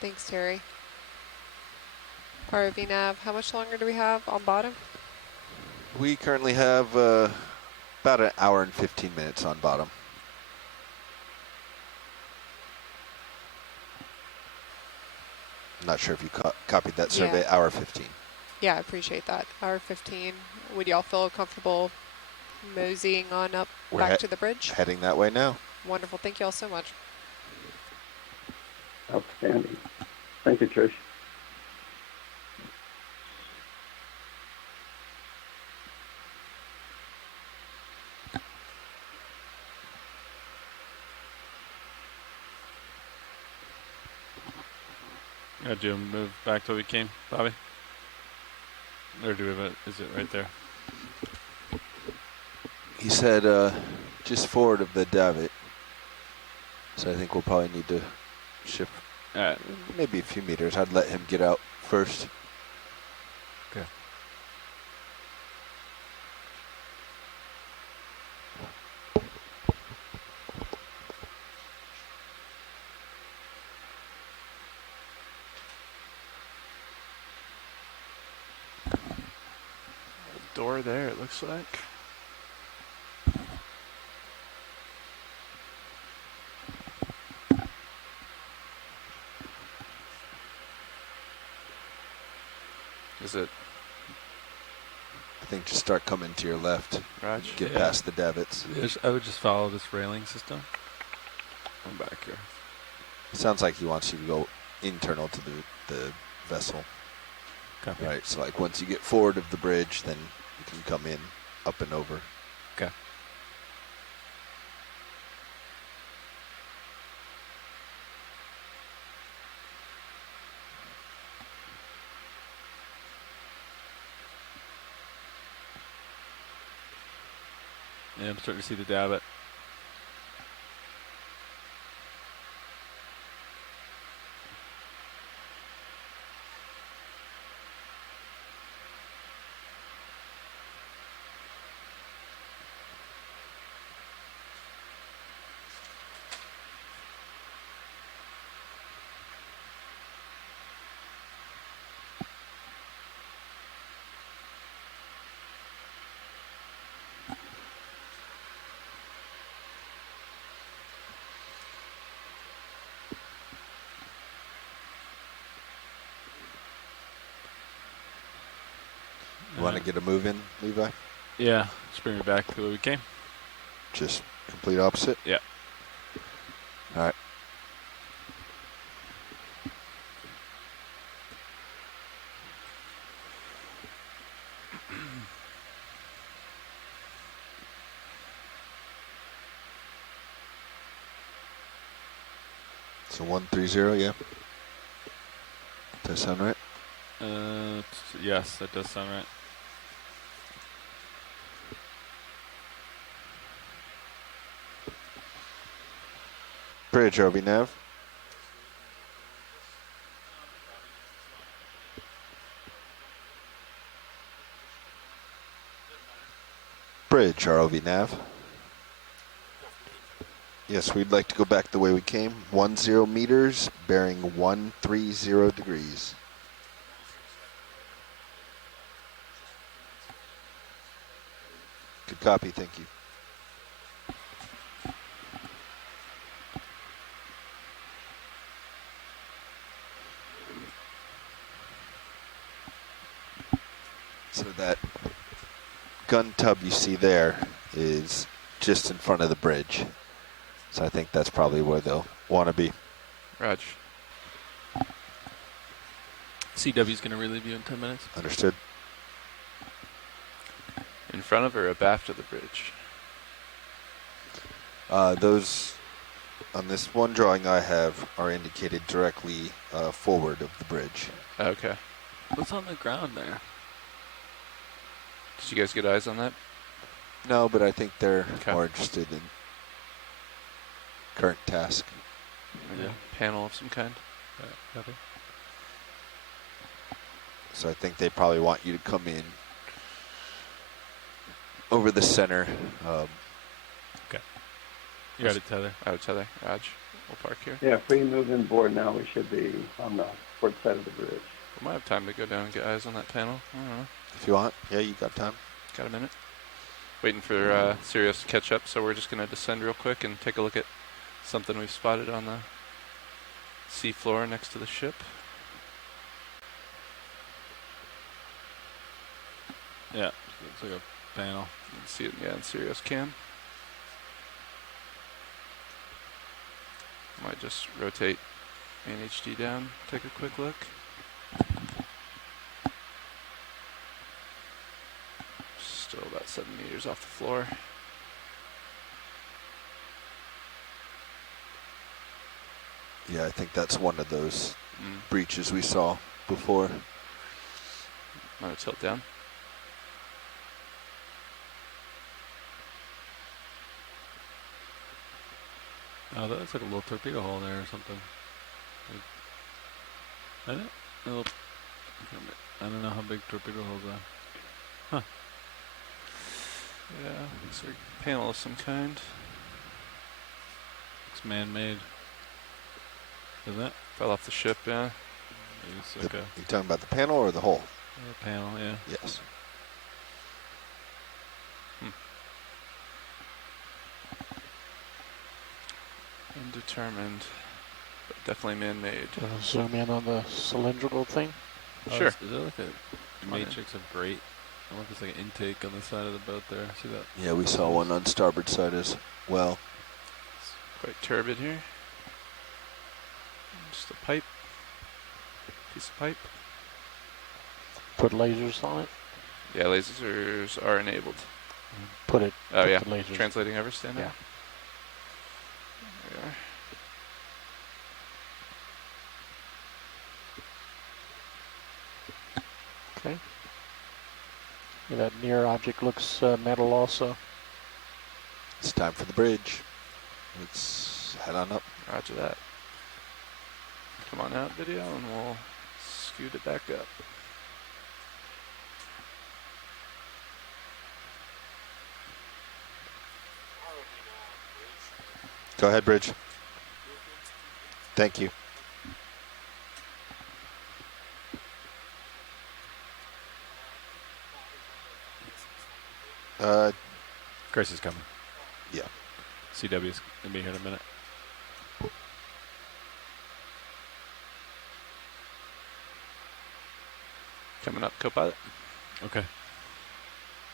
Thanks, Terry. ROV nav, how much longer do we have on bottom? We currently have about an hour and 15 minutes on bottom. I'm not sure if you copied that survey, Yeah. hour 15. Yeah, I appreciate that. Hour 15. Would y'all feel comfortable moseying on up back to the bridge? Heading that way now. Wonderful. Thank you all so much. Outstanding. Thank you, Trish. Yeah, do you move back till we came, Bobby? Or do we have is it right there? He said just forward of the davit. So I think we'll probably need to shift maybe a few meters. I'd let him get out first. Okay. Door there, it looks like. Is it? I think just start coming to your left. Roger. Get past the davits. I would just follow this railing system. I'm back here. Sounds like he wants you to go internal to the vessel. Copy. Right, so like once you get forward of the bridge, then you can come in, up and over. Okay. Yeah, I'm starting to see the davit. to get a move in, Levi? Yeah, just bring me back the way we came. Just complete opposite? Yeah. All right. So 130, yeah. Does that sound right? Yes, that does sound right. Bridge, RV nav. Bridge, ROV nav. Yes, we'd like to go back the way we came. 10 meters, bearing 130 degrees. Good copy, thank you. So that gun tub you see there is just in front of the bridge. So I think that's probably where they'll want to be. Raj. CW's going to relieve you in 10 minutes. Understood. In front of or abaft of the bridge? Those, on this one drawing I have, are indicated directly forward of the bridge. Okay. What's on the ground there? Did you guys get eyes on that? No, but I think they're more interested in current task. Yeah. Panel of some kind? Copy. So I think they probably want you to come in over the center. Okay. You got it, Tether. Out of tether. Raj, we'll park here. Yeah, if we move in board now, we should be on the port side of the bridge. We might have time to go down and get eyes on that panel. I don't know. If you want. Yeah, you got time. Got a minute. Waiting for Sirius to catch up, so we're just going to descend real quick and take a look at something we've spotted on the sea floor next to the ship. Yeah, it's like a panel. You can see it, yeah, in Sirius cam. Might just rotate main HD down, take a quick look. Still about 7 meters off the floor. Yeah, I think that's one of those breaches we saw before. Might have tilt down. Oh, that looks like a little torpedo hole there or something. I don't know how big torpedo holes are. Huh. Yeah, looks like a panel of some kind. Looks man-made. Is that? Fell off the ship, yeah. Okay. You talking about the panel or the hole? The panel, yeah. Yes. Undetermined, but definitely man-made. Zoom in on the cylindrical thing. Sure. Is there like a matrix of grate? I wonder if there's like an intake on the side of the boat there. See that? Yeah, we saw one on starboard side as well. It's quite turbid here. Just a pipe. Piece of pipe. Put lasers on it. Yeah, lasers are enabled. Put it. Oh put yeah. the lasers. Translating ever stand Yeah. up. There we are. Okay. Yeah, that near object looks metal also. It's time for the bridge. Let's head on up. Roger that. Come on out, video, and we'll scoot it back up. Go ahead, bridge. Thank you. Grace is coming. Yeah. CW's gonna be here in a minute. Coming up, co-pilot. Okay.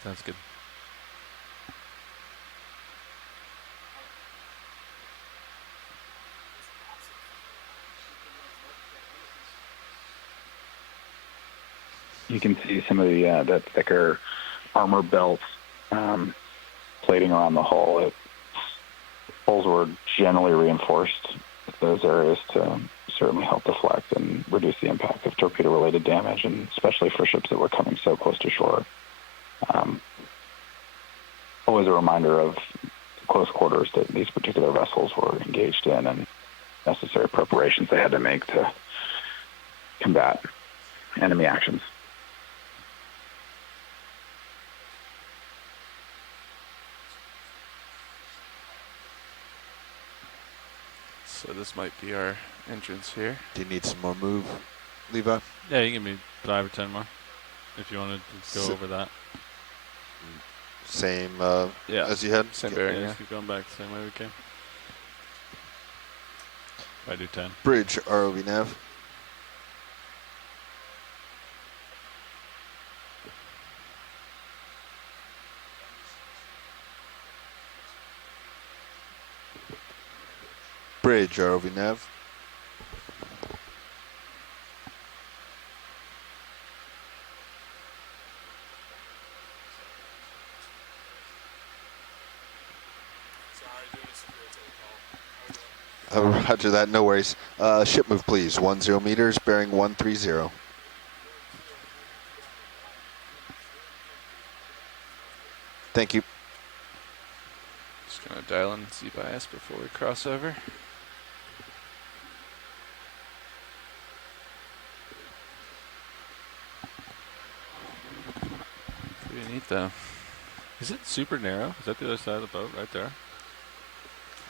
That's good. You can see some of the that thicker armor belts plating around the hull. Hulls were generally reinforced with those areas to certainly help deflect and reduce the impact of torpedo-related damage, and especially for ships that were coming so close to shore. Always a reminder of close quarters that these particular vessels were engaged in and necessary preparations they had to make to combat enemy actions. So this might be our entrance here. Do you need some more move, Levi? Yeah, you can give me 5 or 10 more if you wanted to go over that. Same yeah. as you had? Same Yeah, bearing, yeah. just keep going back the same way we came. I do 10. Bridge, ROV nav. Bridge, ROV nav. Roger that, no worries. Ship move, please. 10 meters, bearing 130. Thank you. Just gonna dial in Z bias before we cross over. Pretty neat though. Is it super narrow? Is that the other side of the boat right there?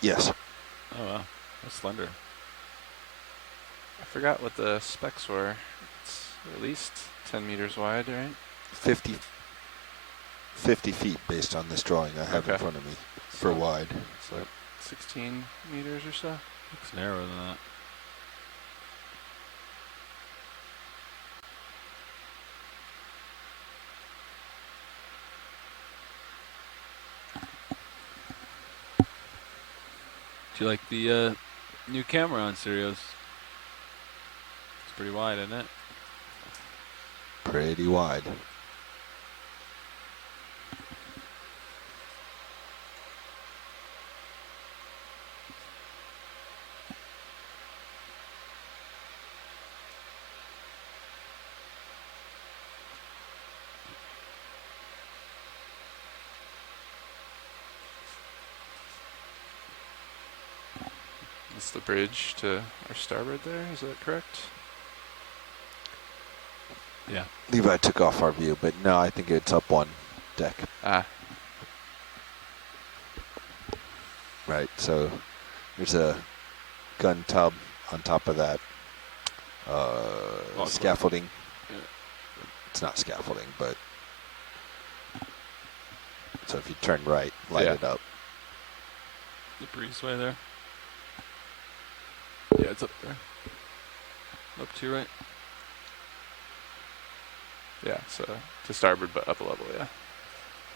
Yes. Oh wow, that's slender. I forgot what the specs were. It's at least 10 meters wide, right? 50 feet based on this drawing I have in front of me for wide. So 16 meters or so? Looks narrower than that. Do you like the new camera on Sirius? It's pretty wide, isn't it? Pretty wide. That's the bridge to our starboard there, is that correct? Yeah. Levi took off our view, but no, I think it's up one deck. Ah. Right, so there's a gun tub on top of that scaffolding. Yeah. It's not scaffolding, but so if you turn right, light Yeah. it up. The breezeway there. Yeah, it's up there. Up to your right. Yeah, so to starboard, but up a level, yeah.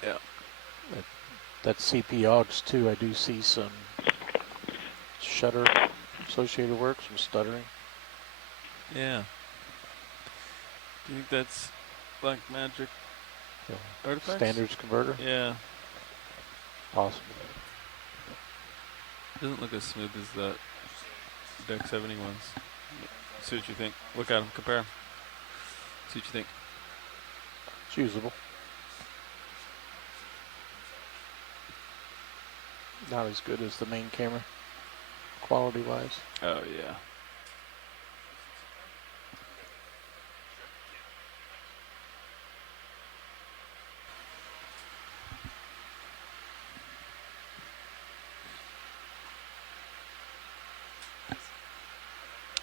Yeah. That CP AUX too, I do see some shutter associated work, some stuttering. Yeah. Do you think that's black magic artifacts? Standards converter? Yeah. Possible. Doesn't look as smooth as that Deck 70 ones. See what you think. Look at them, compare them. See what you think. It's usable. Not as good as the main camera, quality-wise. Oh, yeah.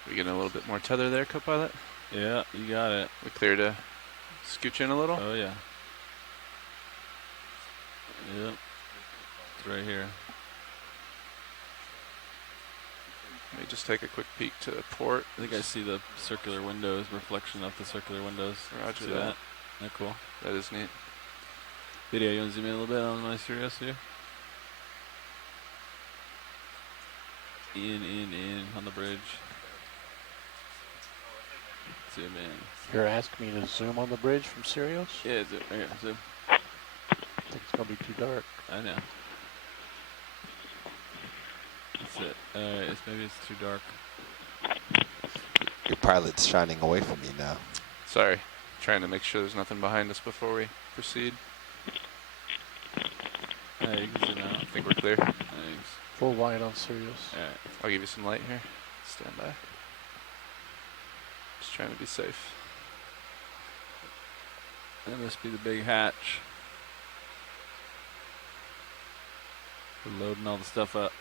We getting a little bit more tether there, co-pilot? Yeah, you got it. We clear to scooch in a little? Oh, yeah. Yep. It's right here. Let me just take a quick peek to port. I think I see the circular windows, reflection of the circular windows. Roger see that. Isn't that cool? That is neat. Video, you want to zoom in a little bit on my Sirius here? In on the bridge. Zoom in. You're asking me to zoom on the bridge from Sirius? Yeah, zoom. Right here, zoom. I think it's going to be too dark. I know. That's it. Alright, maybe it's too dark. Your pilot's shining away from you now. Sorry. Trying to make sure there's nothing behind us before we proceed. Yeah, you can zoom out. I think we're clear. Thanks. Full wide on Sirius. Alright, I'll give you some light here. Stand by. Just trying to be safe. That must be the big hatch. We're loading all the stuff up.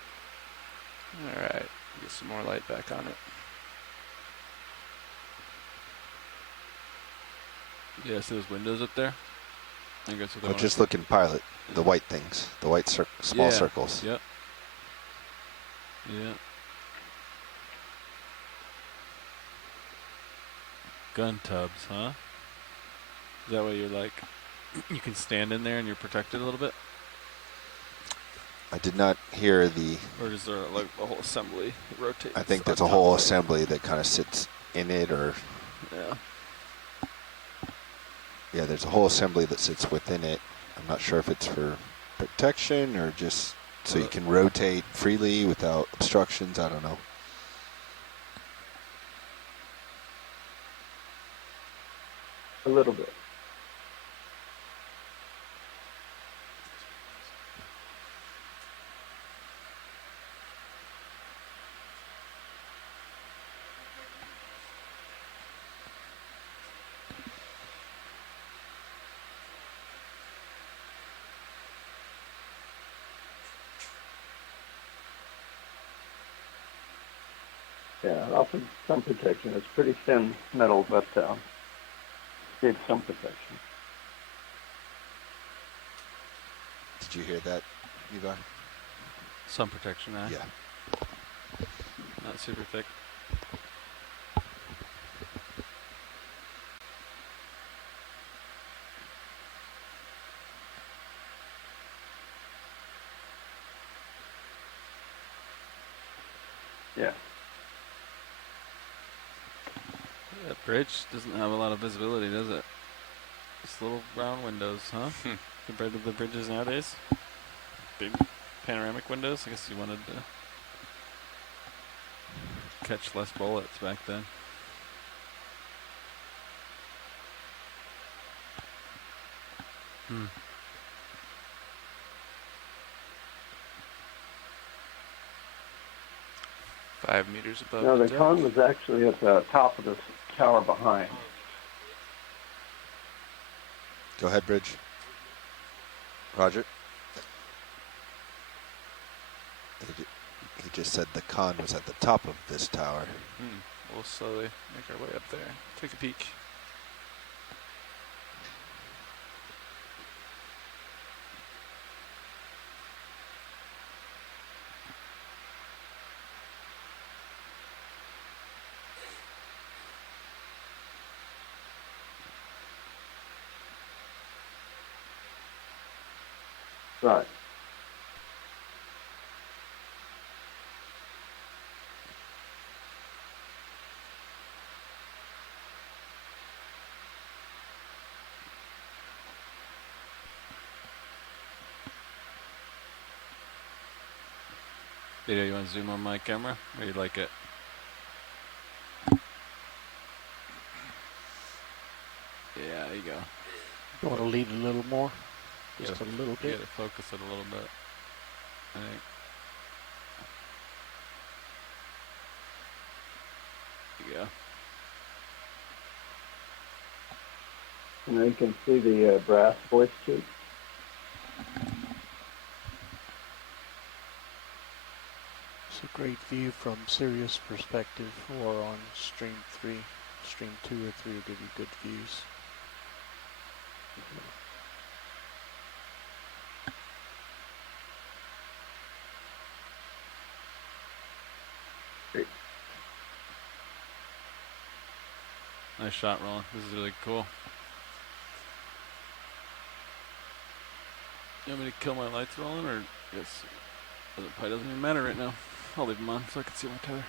Alright, get some more light back on it. Yeah, see those windows up there? I think that's what they Oh, want. just look in pilot. The white things. The white small circles. Yep. Yep. Gun tubs, huh? Is that what you're like? You can stand in there and you're protected a little bit? I did not hear the... Or is there like a whole assembly that rotates? I think there's on a top whole of it? assembly that kind of sits in it, or... Yeah. Yeah, there's a whole assembly that sits within it. I'm not sure if it's for protection or just so you can rotate freely without obstructions. I don't know. A little bit. Yeah, it offers some protection. It's pretty thin metal, but gives some protection. Did you hear that, Levi? Some protection, eh? Yeah. Not super thick. Yeah. That bridge doesn't have a lot of visibility, does it? Just little round windows, huh? Compared to the bridges nowadays. Big panoramic windows. I guess you wanted to catch less bullets back then. Hmm. Five meters above No, the deck. con was actually at the top of the tower behind. Go ahead, Bridge. Roger. He just said the con was at the top of this tower. We'll slowly make our way up there. Take a peek. Right. Video, you want to zoom on my camera? Or you like it? Yeah, there you go. You want to lead a little more? Just Gotta- a little you bit? gotta focus it a little bit. I think. There you go. And then you can see the brass voice tube. It's a great view from Sirius perspective, or on stream 3. Stream 2 or 3 will give you good views. Nice shot, Roland. This is really cool. You want me to kill my lights rolling, or I guess it probably doesn't even matter right now. I'll leave them on so I can see my tether.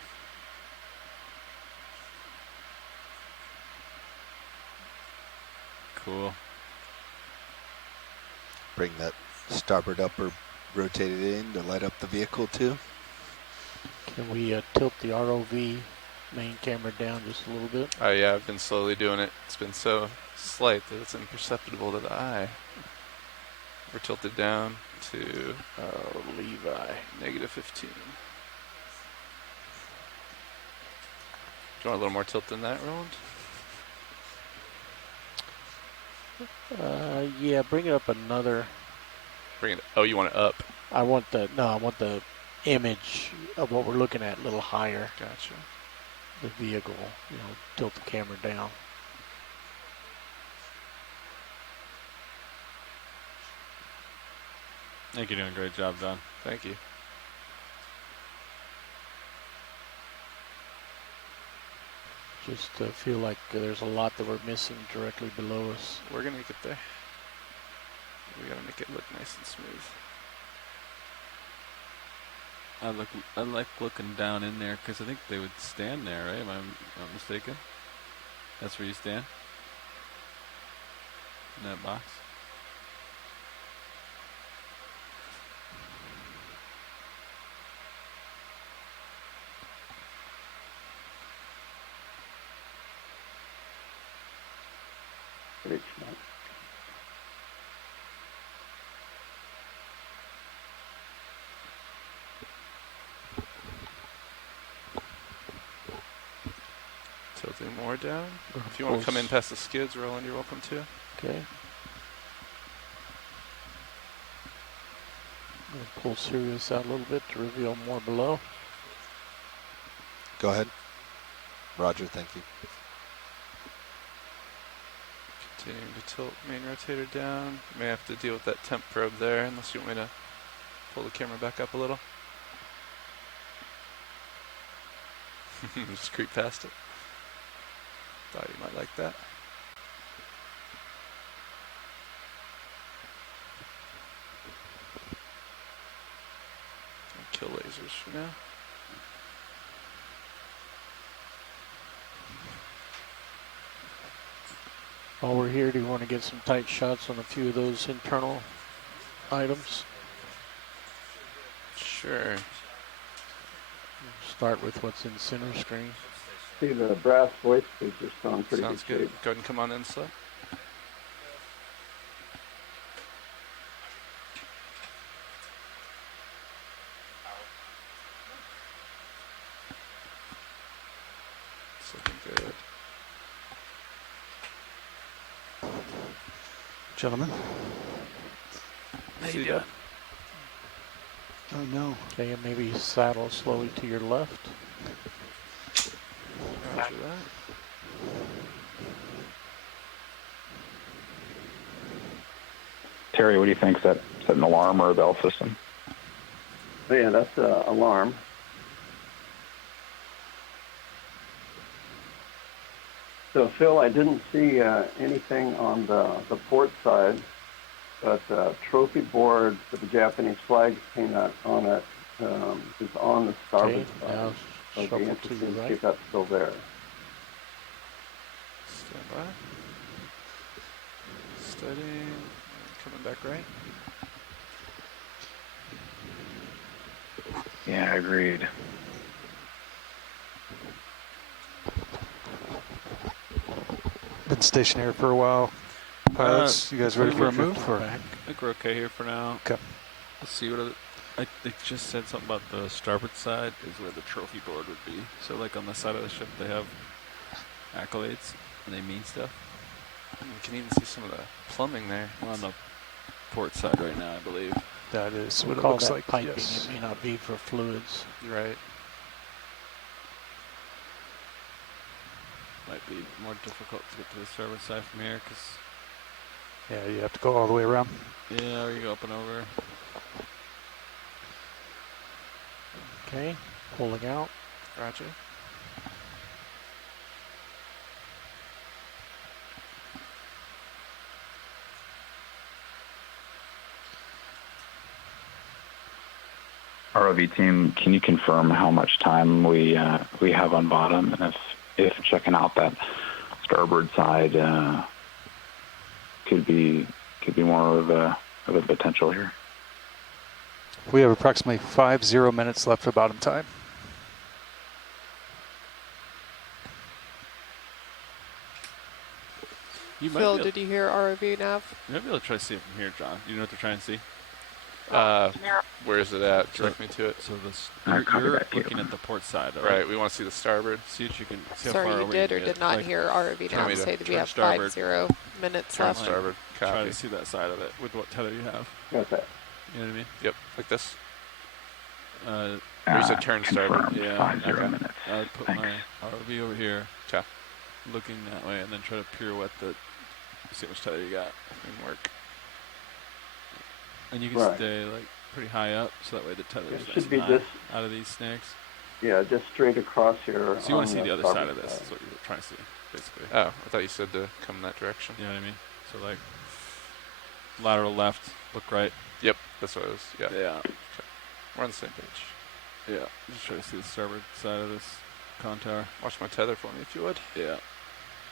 Cool. Bring that starboard upper rotated in to light up the vehicle too. Can we tilt the ROV main camera down just a little bit? Oh yeah, I've been slowly doing it. It's been so slight that it's imperceptible to the eye. We're tilted down to Levi. -15. Do you want a little more tilt than that, Roland? Yeah, bring it up another. Bring it. Oh, you want it up? I want the image of what we're looking at a little higher. Gotcha. The vehicle, tilt the camera down. I think you're doing a great job, John. Thank you. Just feel like there's a lot that we're missing directly below us. We're gonna get there. We gotta make it look nice and smooth. I like looking down in there because I think they would stand there, right? Am I not mistaken? That's where you stand? In that box? Rich night. Tilting more down. If you want to come in past the skids, Roland, you're welcome to. Okay. I'm going to pull Sirius out a little bit to reveal more below. Go ahead. Roger, thank you. Continuing to tilt main rotator down. You may have to deal with that temp probe there unless you want me to pull the camera back up a little. Just creep past it. Thought you might like that. I'll kill lasers for now. While we're here, do you want to get some tight shots on a few of those internal items? Sure. Start with what's in center screen. See, the brass voice speakers sound pretty Sounds good. shape. Go ahead and come on in slow. It's looking good. Gentlemen. How you doing? Oh no. Okay, and maybe saddle slowly to your left. Roger that. Terry, what do you think? Is that an alarm or a bell system? Oh, yeah, that's an alarm. So, Phil, I didn't see anything on the port side, but the trophy board with the Japanese flag painted on it is on the starboard side. Now So it'd be shuffle to interesting your to see right. if that's still there. Stand by. Steady. Coming back right. Yeah, agreed. Been stationary for a while. Pilots, you guys ready for a move? Or? I think we're okay here for now. Okay. Let's see what they just said something about the starboard side is where the trophy board would be. So like on the side of the ship they have accolades and they mean stuff. You can even see some of the plumbing there. We're on the port side right now, I believe. That is We what it call looks that like. piping. Yes. It may not be for fluids. Right. Might be more difficult to get to the starboard side from here because Yeah, you have to go all the way around. yeah, or you go up and over. Okay, pulling out. Roger. ROV team, can you confirm how much time we have on bottom, and if checking out that starboard side could be more of a potential here? We have approximately 50 minutes left for bottom time. Phil, did you hear ROV nav? You might be able to try to see it from here, John. You know what they're trying to see? Where is it at? Direct me to it. So you're looking at the port side, right? We want to see the starboard. See what you can see. How Sorry, far you over did you or can did get. not Like, hear ROV nav say that we have 50 minutes turn left. starboard. Copy. Try to see that side of it with what tether you have. Okay. You know what I mean? Yep, like this. Or you said turn starboard. Yeah. 50 minutes. I would put my ROV over here, okay, looking that way, and then try to pirouette the. See how much tether you got. And work. And you can stay like pretty high up, so that way the tether is should be nice just out of these snags. Yeah, just straight across here. So you want to see the other side of this? Is what you're trying to see, basically. Oh, I thought you said to come that direction. You know what I mean? So like lateral left, look right. Yep, that's what it was. Yeah. Yeah. Okay. We're on the same page. Yeah. Just try to see the starboard side of this con tower. Watch my tether for me, if you would. Yeah.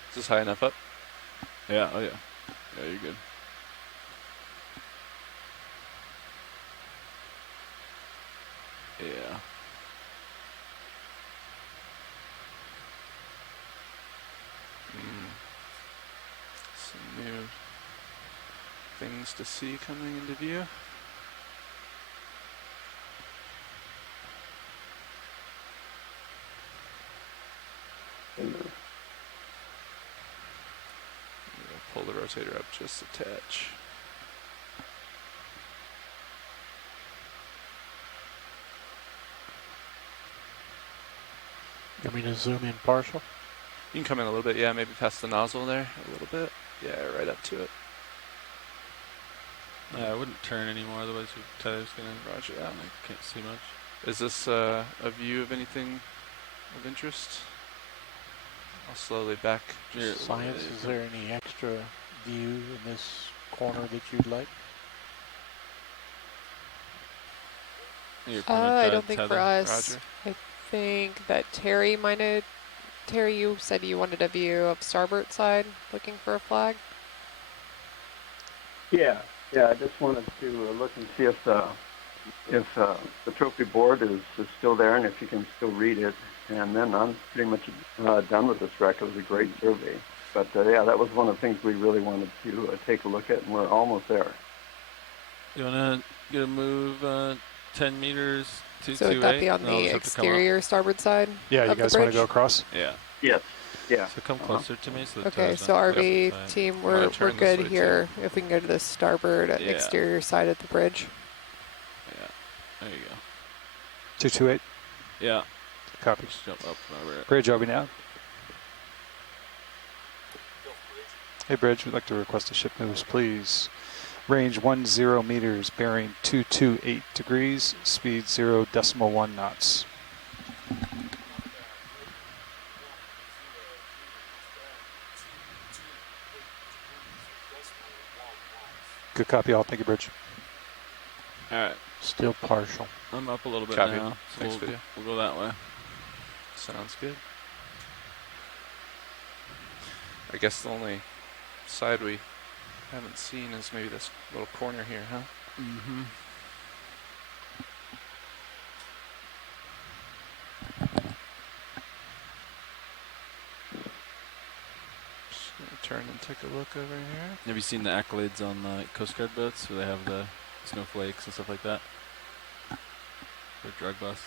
Is this high enough up? Yeah. Oh yeah. Yeah, you're good. Yeah. Some new things to see coming into view. Pull the rotator up just a touch. You want me to zoom in partial? You can come in a little bit, yeah, maybe past the nozzle there a little bit. Yeah, right up to it. Yeah, I wouldn't turn anymore, otherwise your tether's gonna roger that. I can't see much. Is this a view of anything of interest? I'll slowly back. Science, is there any extra view in this corner that you'd like? I don't think tether. for us. Roger. I think that Terry might have. Terry, you said you wanted a view of starboard side, looking for a flag. Yeah, I just wanted to look and see if the trophy board is still there and if you can still read it. And then I'm pretty much done with this wreck. It was a great survey. But yeah, that was one of the things we really wanted to take a look at, and we're almost there. You want to get a move 10 meters to So would that be on the exterior starboard side? Yeah, you guys want to go across? Yeah. Yes. Yeah. So come closer to me. So the Okay, toes so not RV side. team, we're good here. If we can go to the starboard exterior side of the bridge. Yeah. There you go. 228. Yeah. Copy. Just jump up and over it. Bridge, are we now? Hey, Bridge, we'd like to request a ship moves, please. Range 10 meters, bearing 228 degrees, speed 0.1 knots. Good copy, all. Thank you, Bridge. All right. Still partial. I'm up a little bit Copy. now. So Next video. We'll go that way. Sounds good. I guess the only side we haven't seen is maybe this little corner here, huh? Mm-hmm. Just gonna turn and take a look over here. Have you seen the accolades on the Coast Guard boats where they have the snowflakes and stuff like that? Their drug bus.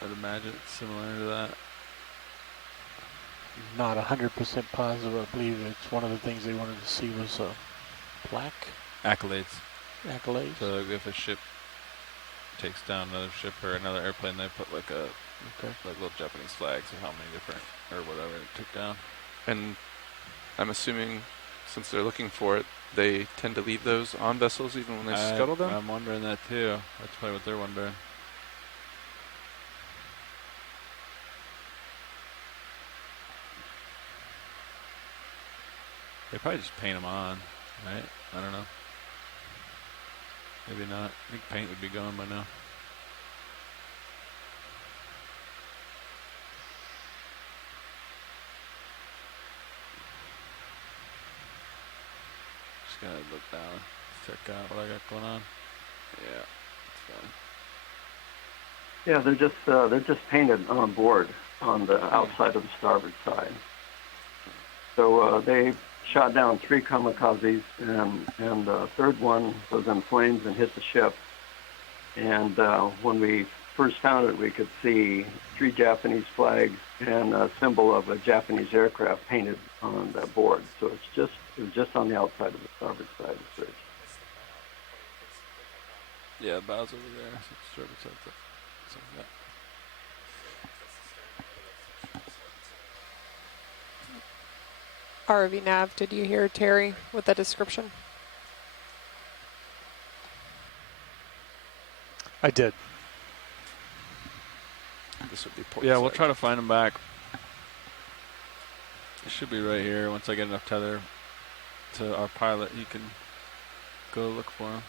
I'd imagine it's similar to that. Not 100% positive. I believe it's one of the things they wanted to see was a plaque. Accolades. Accolades. So if a ship takes down another ship or another airplane, they put like little Japanese flags of how many different or whatever it took down. And I'm assuming, since they're looking for it, they tend to leave those on vessels even when they scuttle them? I'm wondering that too. That's probably what they're wondering. They probably just paint them on, right? I don't know. Maybe not. I think paint would be gone by now. Just gotta look down, check out what I got going on. Yeah, it's fine. Yeah, they're just painted on a board on the outside of the starboard side. So they shot down 3 kamikazes, and the third one was in flames and hit the ship. And when we first found it, we could see 3 Japanese flags and a symbol of a Japanese aircraft painted on that board. So it was just on the outside of the starboard side of the bridge. Yeah, bow's over there. Starboard side. So, yeah. ROV Nav, did you hear Terry with the description? I did. This would be port Yeah, we'll side. try to find him back. It should be right here. Once I get enough tether to our pilot, he can go look for him.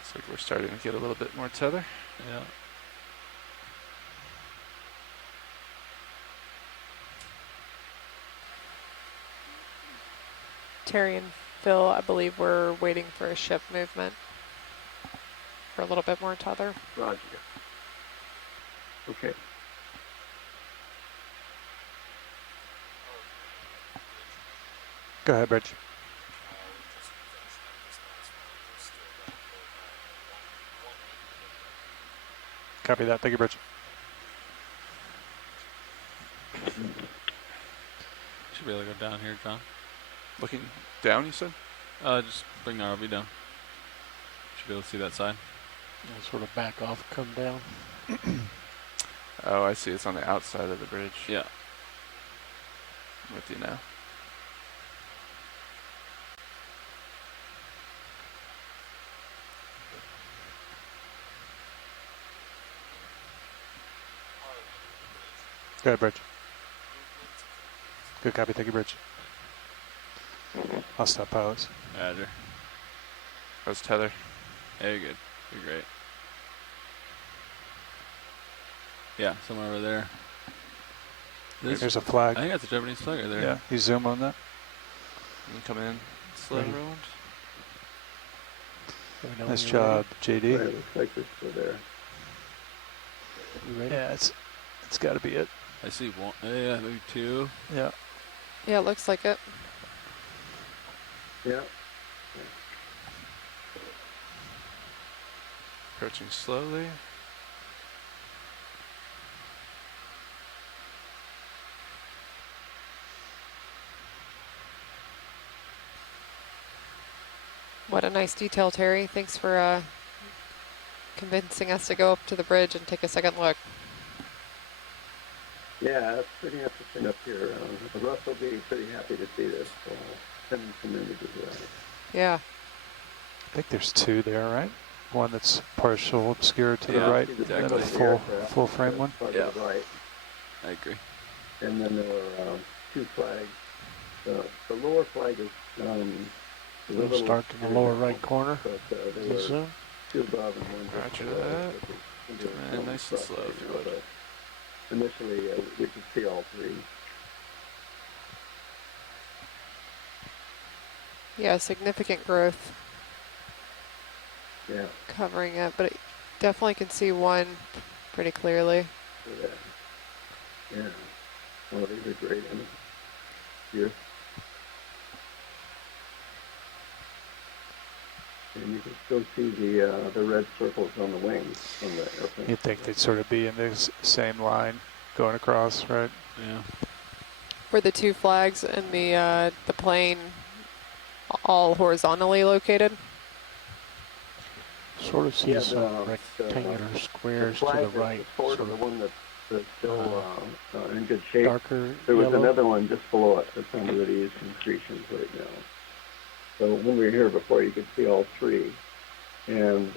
Looks like we're starting to get a little bit more tether. Yeah. Terry and Phil, I believe we're waiting for a ship movement for a little bit more tether. Roger. Okay. Go ahead, Bridge. Copy that. Thank you, Bridge. Should be able to go down here, John. Looking down, you said? Just bring the RV down. Should be able to see that side. Yeah, sort of back off, come down. Oh, I see. It's on the outside of the bridge. Yeah. I'm with you now. Go ahead, Bridge. Good copy. Thank you, Bridge. I'll stop pilots. Roger. How's tether? Yeah, you're good. You're great. Yeah, somewhere over there. There's a flag. I think that's a Japanese flag right there. Yeah, you zoom on that. You can come in, slow Ready. round. Nice job, JD. Right, looks like they're still there. You ready? Yeah, it's got to be it. I see one. Yeah, maybe 2. Yeah. Yeah, it looks like it. Yeah. Approaching slowly. What a nice detail, Terry. Thanks for convincing us to go up to the bridge and take a second look. Yeah, it's pretty interesting up here. Russ will be pretty happy to see this. Send him some images of that. Yeah. I think there's 2 there, right? One that's partial obscure to the Yeah, right, exactly. and then a full frame one. Yeah. Right. I agree. And then there were 2 flags. The lower flag is We'll start in the lower right corner. But they You were zoom. 2 above and 1 just Roger below. that. With the- And nice and slow, if you would. but initially, we could see all 3. Yeah, significant growth Yeah. covering it, but it definitely can see one pretty clearly. Yeah. Yeah. Oh, these are great images. Here. And you can still see the red circles on the wings on the airplane. You'd think they'd sort of be in this same line going across, right? Yeah. Were the 2 flags and the plane all horizontally located? Sort of see Yeah, some the rectangular squares flag to the that's right. forward of the one that's still in good shape. Darker There was yellow. another one just below it that's under the E's concretions right now. So when we were here before, you could see all 3. And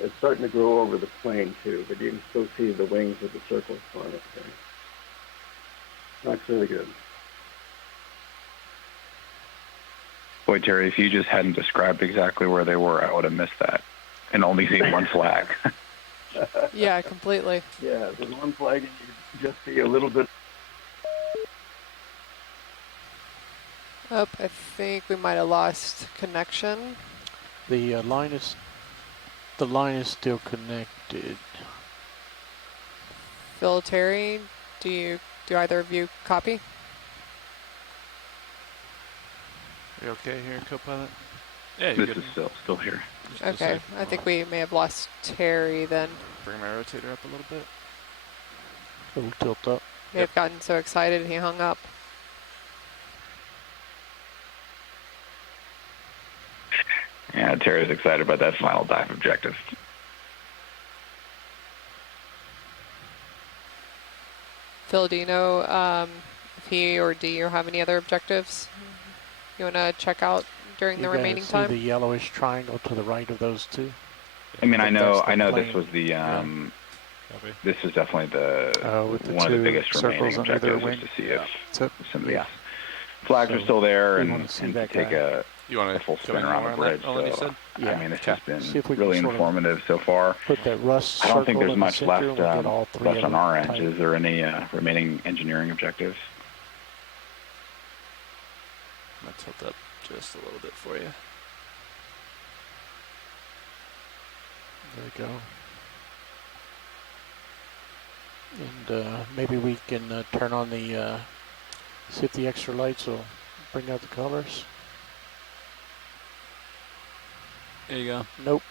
it's starting to grow over the plane too, but you can still see the wings with the circles on it there. That's really good. Boy, Terry, if you just hadn't described exactly where they were, I would have missed that and only seen one flag. Yeah, completely. Yeah, there's one flag and you just see a little bit. Oh, I think we might have lost connection. The line is still connected. Phil, Terry, do either of you copy? Are you okay here, co-pilot? Yeah, This is still here. Okay, I think we may have lost Terry then. Bring my rotator up a little bit. A little tilt up. May have gotten so excited he hung up. Yeah, Terry's excited about that final dive objective. Phil, do you know if he or D or have any other objectives you want to check out during the remaining see time? The yellowish triangle to the right of those two. I mean, I know plane. this was the this is definitely the one of the biggest remaining objectives is to see if some of these flags are still there and to take a full spin around the bridge. So, I mean, this has been really informative so far. Put that rust I don't think there's circle in much the left center, we'll get all three left of on them our end. tight. Is there any remaining engineering objectives? I'm going to tilt up just a little bit for you. There we go. And maybe we can turn on the, see if the extra lights will bring out the colors. There you go. Nope.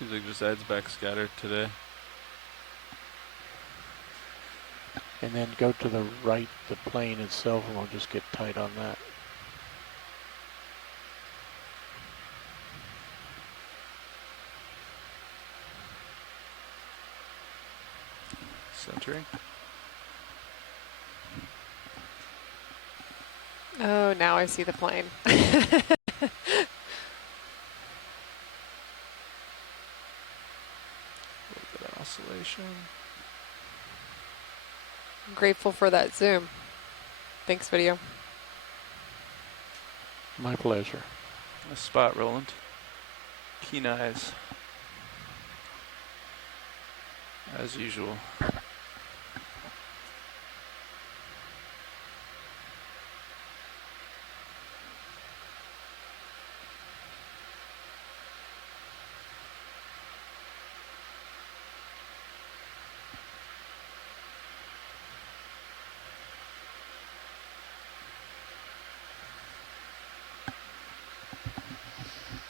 Seems like just adds back scatter today. And then go to the right, the plane itself, and we'll just get tight on that. Centering. Oh, now I see the plane. Oscillation. I'm grateful for that zoom. Thanks, video. My pleasure. Nice spot, Roland. Keen eyes. As usual.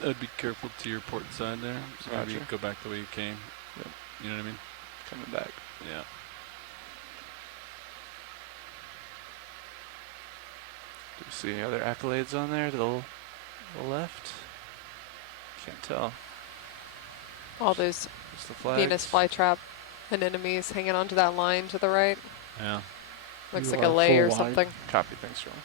I'd be careful to your port side there. So maybe Gotcha. go back the way you came. Yep. You know what I mean? Coming back. Yeah. Do you see any other accolades on there to the left? Can't tell. All those Just the flags. Venus flytrap anemones hanging onto that line to the right. Yeah. Looks You like a are lay or full wide. something. Copy. Thanks, Roland.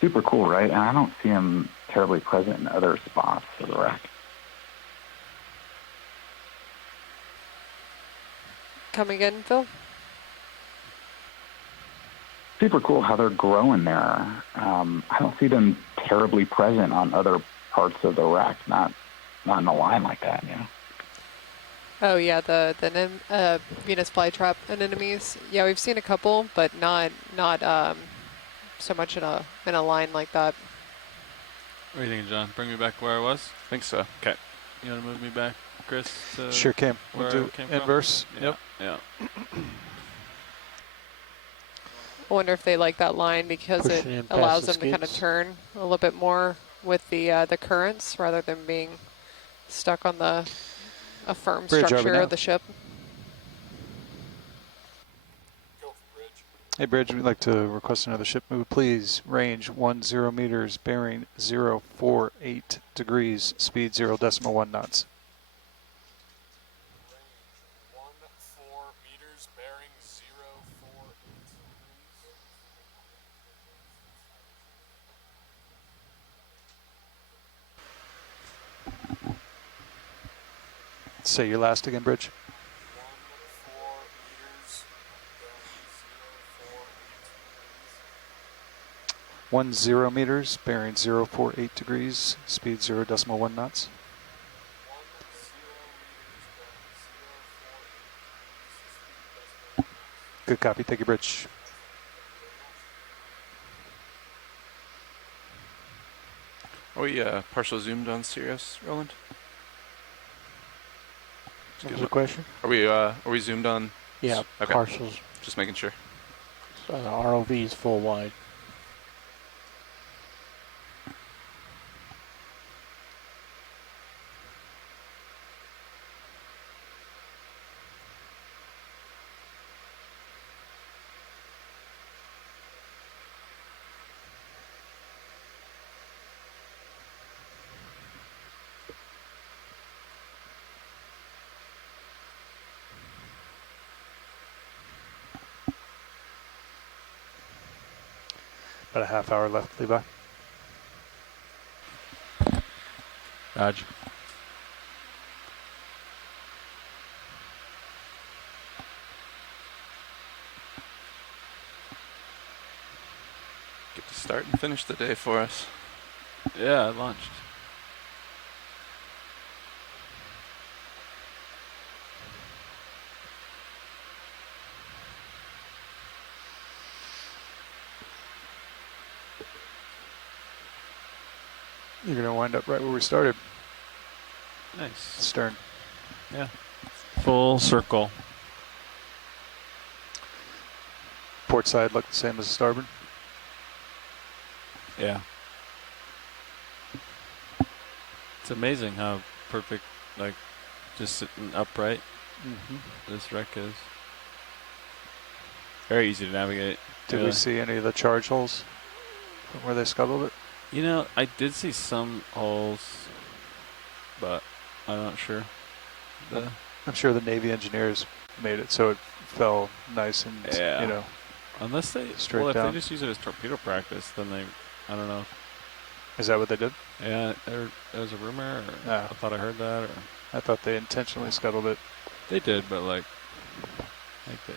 Super cool, right? And I don't see them terribly present in other spots of the wreck. Come again, Phil? Super cool how they're growing there. I don't see them terribly present on other parts of the wreck, not in a line like that, you know. Oh yeah, the Venus flytrap anemones. Yeah, we've seen a couple, but not so much in a line like that. What are you thinking, John? Bring me back where I was? I think so. Okay. You want to move me back, Chris? To Sure can. where We'll I do came from? inverse. Yeah. Yep. Yeah. I wonder if they like that line because it Pushing in past allows the them to kind of skids. turn a little bit more with the currents rather than being stuck on a firm Bridge, are we structure now? of the ship. Hey, Bridge, we'd like to request another ship move, please. Range 10 meters, bearing 048 degrees, speed 0.1 knots. Range 14 meters, bearing 048. Say your last again, Bridge. 10 meters, bearing 048 degrees, speed 0.1 knots. Good copy. Thank you, Bridge. Are we partial zoomed on Sirius, Roland? What was the question? Are we zoomed on? Yeah, okay. partials. Just making sure. ROV is full wide. About a half hour left, Levi. Dodge. Get to start and finish the day for us. Yeah, it launched. You're going to wind up right where we started. Nice. Stern. Yeah. Full circle. Port side looked the same as the starboard. Yeah. It's amazing how perfect, like, just sitting upright this wreck is. Very easy to navigate. Did we see any of the charge holes from where they scuttled it? You know, I did see some holes, but I'm not sure. I'm sure the Navy engineers made it so it fell nice and, Yeah. you know, unless they, straight well, if down. they just use it as torpedo practice, then they, I don't know. Is that what they did? Yeah, there was a rumor, or Yeah. I thought I heard that, or I thought they intentionally scuttled it. they did, but like they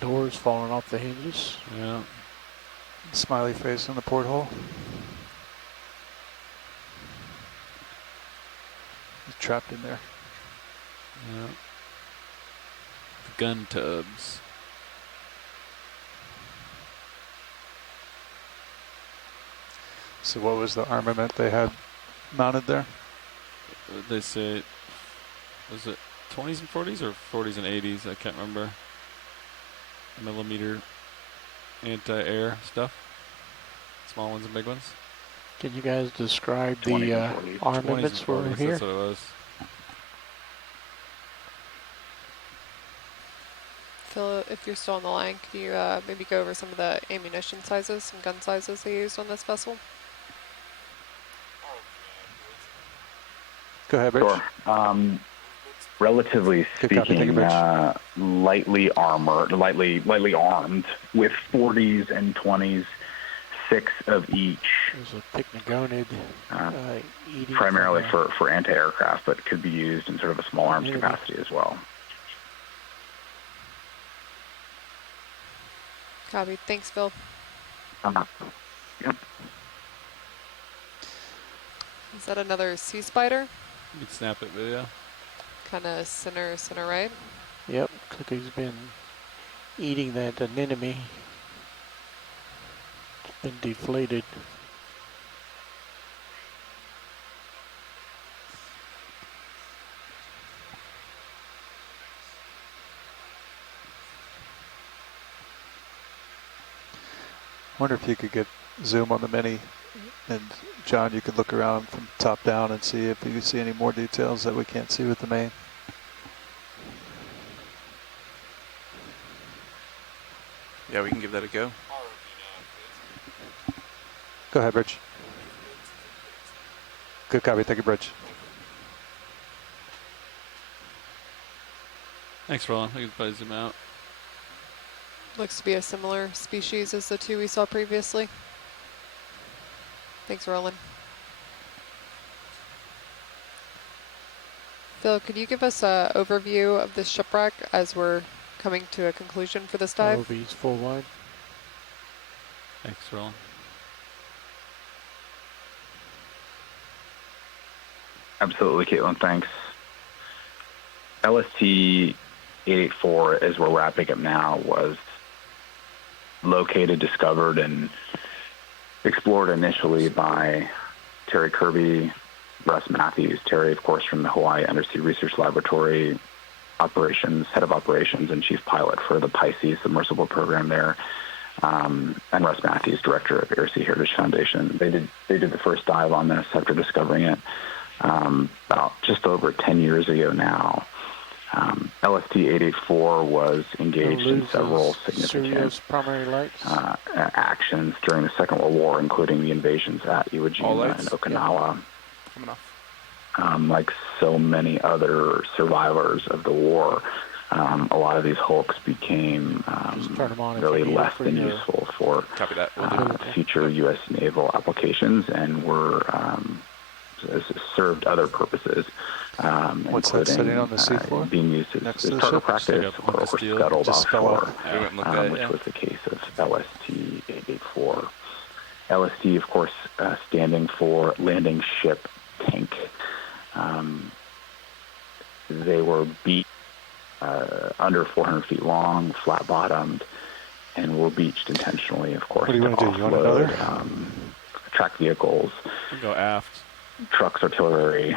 Doors falling off the hinges. yeah. Smiley face in the porthole. He's trapped in there. Yeah. The gun tubs. So what was the armament they had mounted there? They say, was it 20s and 40s or 40s and 80s? I can't remember. Millimeter anti-air stuff. Small ones and big ones. Can you guys describe the armaments were here? That's what it was. Phil, if you're still on the line, could you maybe go over some of the ammunition sizes and gun sizes they used on this vessel? Go ahead, Rich. Sure. Relatively speaking, lightly armored, lightly armed with 40s and 20s, 6 of each. There's a picnagonid primarily for anti-aircraft, but could be used in sort of a small arms capacity as well. Copy. Thanks, Phil. Yep. Is that another Sea Spider? You can snap it, but yeah. Kind of center right? Yep, looks like he's been eating that anemone. It's been deflated. I wonder if you could get zoom on the Mini, and John, you could look around from top down and see if you can see any more details that we can't see with the main. Yeah, we can give that a go. Go ahead, Bridge. Good copy. Thank you, Bridge. Thanks, Roland. We can probably zoom out. Looks to be a similar species as the two we saw previously. Thanks, Roland. Phil, could you give us an overview of this shipwreck as we're coming to a conclusion for this dive? ROVs full wide. Thanks, Roland. Absolutely, Caitlin. Thanks. LST 884, as we're wrapping up now, was located, discovered, and explored initially by Terry Kirby, Russ Matthews. Terry, of course, from the Hawaii Undersea Research Laboratory, head of operations and chief pilot for the Pisces submersible program there, and Russ Matthews, director of Air Sea Heritage Foundation. They did the first dive on this after discovering it about just over 10 years ago now. LST 884 was engaged in several significant primary lights. Actions during the Second World War, including the invasions at Iwo Jima and Okinawa. Coming off. Like so many other survivors of the war, a lot of these hulks became really less than useful for future U.S. naval applications and were served other purposes. What's that sitting on the seafloor? Being used as target practice or scuttled offshore, which was the case of LST 884. LST, of course, standing for Landing Ship Tank. They were beat under 400 feet long, flat-bottomed, and were beached intentionally, of course, what do you want to do? You want another? Track vehicles. Go aft. Trucks, artillery,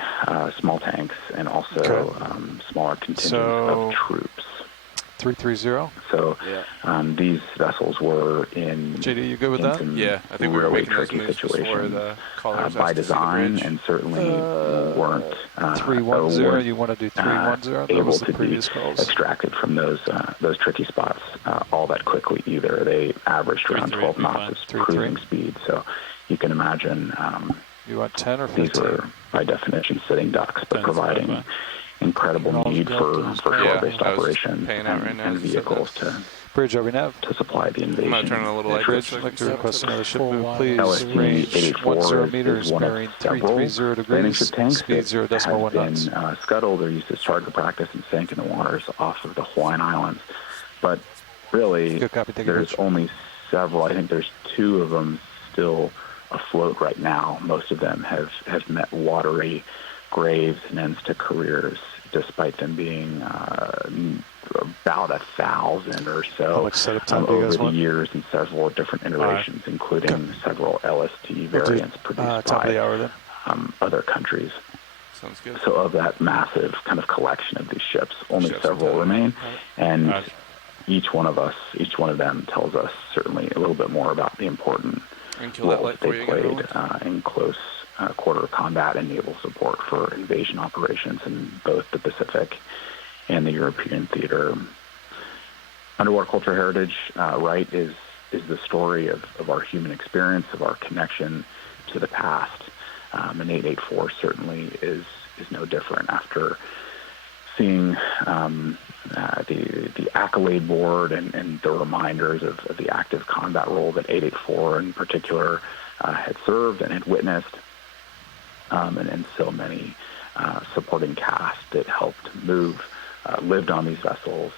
small tanks, and also smaller contingents of troops. 330. So these vessels were in JD, you good with that? Yeah, I think we were making those moves before the callers by design, and certainly weren't 310. You want to do 310? That able was the to previous be calls. extracted from those tricky spots all that quickly either. They averaged around 12 knots of cruising speed, so you can imagine. You want 10 or 15? These were, by definition, sitting ducks, but providing incredible need for shore-based operations and vehicles to Bridge, are we nav? To supply the invasion. I'm going to turn a little light. Bridge, I'd like to request another ship move, please. LST Range 884 10 meters, bearing 330 degrees, speed 0.1 knots. Been scuttled or used as target practice and sank in the waters off of the Hawaiian Islands. But really, there's only several. I think there's 2 of them still afloat right now. Most of them have met watery graves and ends to careers, despite them being about 1,000 or so over the years in several different iterations, including several LST variants produced by other countries. Sounds good. So of that massive kind of collection of these ships, only several remain, and each one of them tells us certainly a little bit more about the important role they played in close quarter combat and naval support for invasion operations in both the Pacific and the European theater. Underwater cultural heritage, right, is the story of our human experience, of our connection to the past. And 884 certainly is no different. After seeing the accolade board and the reminders of the active combat role that 884 in particular had served and had witnessed, and so many supporting cast that helped move, lived on these vessels,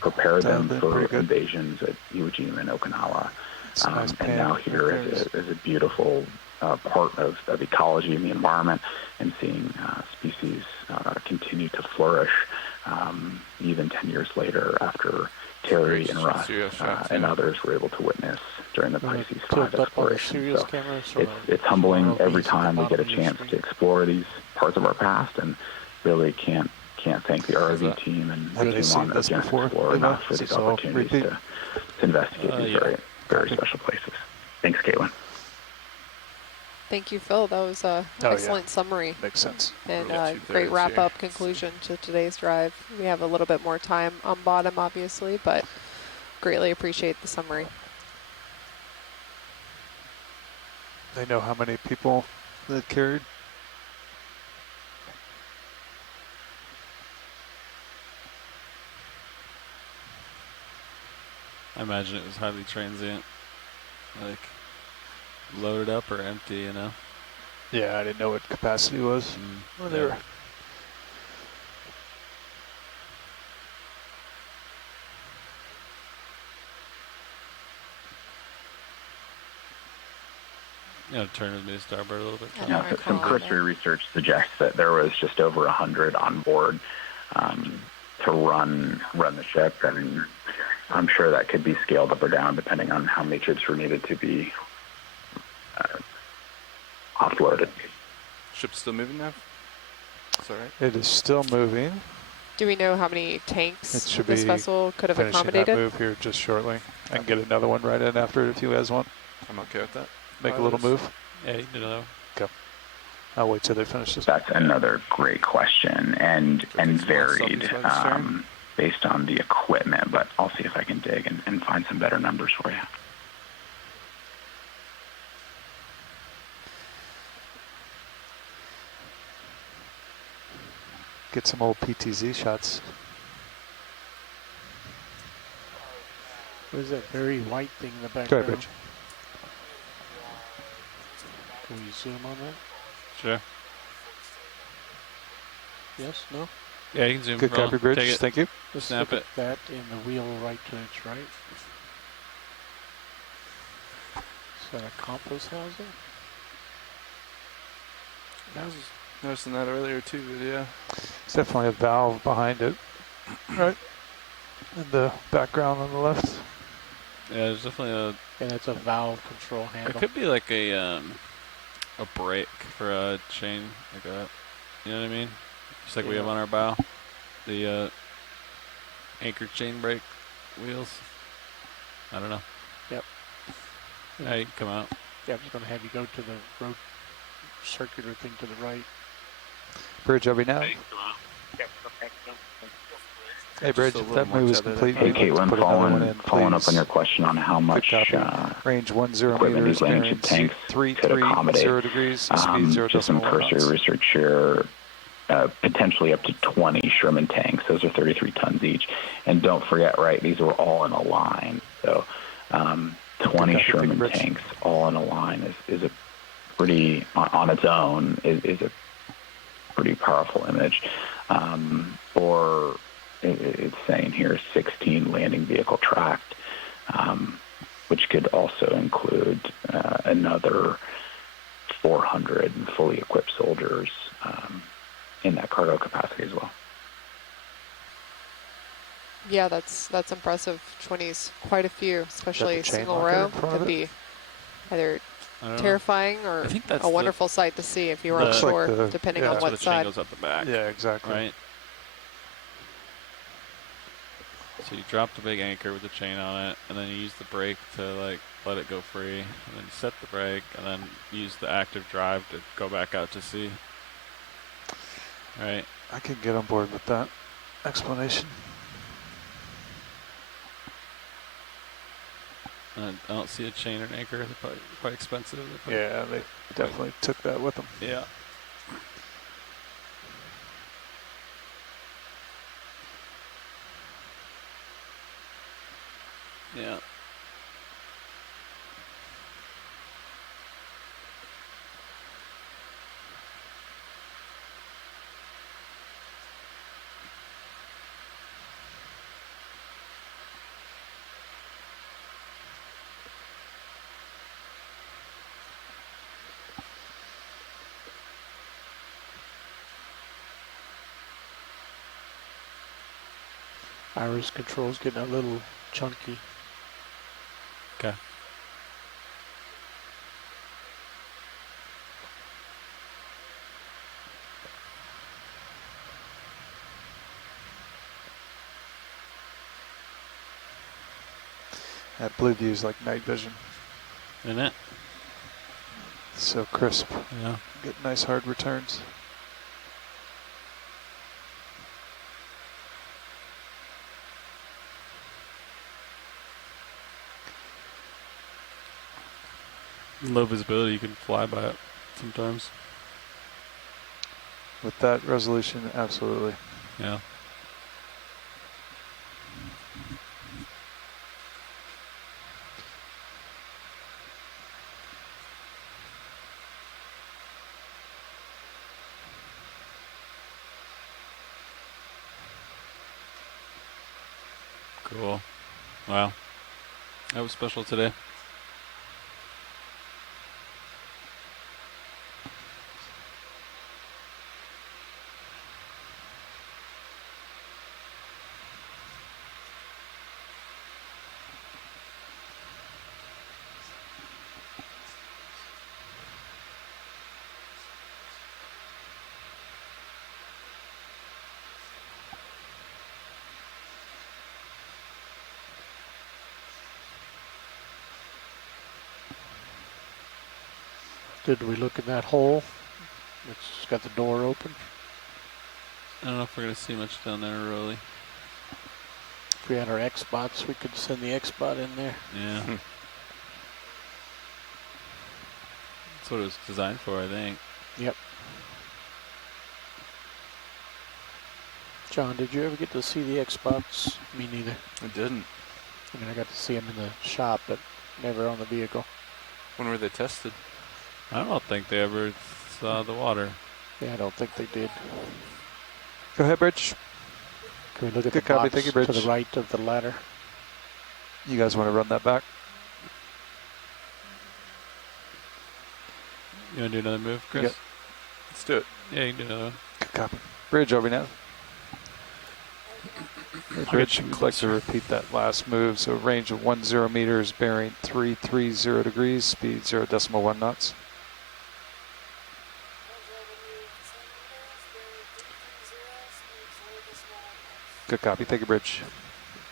prepare them for invasions at Iwo Jima and Okinawa, and now here as a beautiful part of ecology and the environment, and seeing species continue to flourish even 10 years later after Terry and Russ and others were able to witness during the Pisces 5 exploration. So it's humbling every time we get a chance to explore these parts of our past, and really can't thank the ROV team and the team on Okeanos Explorer enough for these opportunities to investigate these very, very special places. Thanks, Caitlin. Thank you, Phil. That was an excellent summary. Makes sense. And a great wrap-up conclusion to today's drive. We have a little bit more time on bottom, obviously, but greatly appreciate the summary. They know how many people that carried? I imagine it was highly transient, like loaded up or empty, you know? Yeah, I didn't know what capacity was. Well, they were You know, turn with me to starboard a little bit. Some cursory research suggests that there was just over 100 on board to run the ship, and I'm sure that could be scaled up or down depending on how many troops were needed to be offloaded. Ship's still moving now? That's all right. It is still moving. Do we know how many tanks It should this be vessel could have finishing accommodated? that move here just shortly. I can get another one right in after it if he has one. I'm okay with that. Make a little move. Yeah, you can do another one. Go. I'll wait till they finish this. That's another great question and varied based on the equipment, but I'll see if I can dig and find some better numbers for you. Get some old PTZ shots. What is that very white thing in the Go background? ahead, Rich. Can we zoom on that? Sure. Yes? No? Yeah, you can zoom. Good copy, Bridge. Take it. Thank you. Let's Snap look it. at that in the wheel right to its right. Is that a compass housing? I was noticing that earlier too, but yeah. It's definitely a valve behind it. Right. In the background on the left. Yeah, there's definitely a. And it's a valve control handle. It could be like a brake for a chain, like a, you know what I mean? Just like we have on our bow, the anchor chain brake wheels. I don't know. Yep. Yeah, you can come out. Yeah, I'm just going to have you go to the road circular thing to the right. Bridge, are we now? Hey, Bridge, if that move is complete, Hey, Caitlin, put another one in, following up please. on your question on how much range 10 equipment meters, these landing bearing ship tanks could accommodate. 0 degrees, speed 0 just some cursory research here, potentially up to 20 Sherman tanks. Those are 33 tons each. And don't forget, right, these were all in a line. So 20 Sherman tanks all in a line is a pretty, on its own, is a pretty powerful image. Or it's saying here 16 landing vehicle tracked, which could also include another 400 fully equipped soldiers in that cargo capacity as well. Yeah, that's impressive. 20's quite a few, especially chain single locker row. in front of Could it? be either I don't know. terrifying or I think that's a wonderful sight to see if you were on the- shore, Looks like depending yeah. on That's where what the chain side. goes up the back. Yeah, exactly. Right. So you drop the big anchor with the chain on it, and then you use the brake to like let it go free, and then set the brake, and then use the active drive to go back out to sea. Right. I can get on board with that explanation. And I don't see a chain or an anchor. They're probably quite expensive. Yeah, they definitely took that with them. Yeah. Yeah. Iris control's getting a little chunky. Okay. That blue view is like night vision. Isn't it? So crisp. Yeah. Get nice hard returns. Low visibility, you can fly by it sometimes. With that resolution, absolutely. Yeah. Cool. Wow. That was special today. Did we look in that hole? It's got the door open. I don't know if we're going to see much down there, really. If we had our X spots, we could send the X spot in there. Yeah. That's what it was designed for, I think. Yep. John, did you ever get to see the X spots? Me neither. I didn't. I mean, I got to see them in the shop, but never on the vehicle. When were they tested? I don't think they ever saw the water. Yeah, I don't think they did. Go ahead, Bridge. Can we look at Good the copy. box Thank you, Bridge. to the right of the ladder? You guys want to run that back? You want to do another move, Chris? Yep. Let's do it. Yeah, you can do another one. Good copy. Bridge, over now. Bridge, we'd like to repeat that last move. So range of 10 meters, bearing 330 degrees, speed 0.1 knots. Good copy. Thank you, Bridge.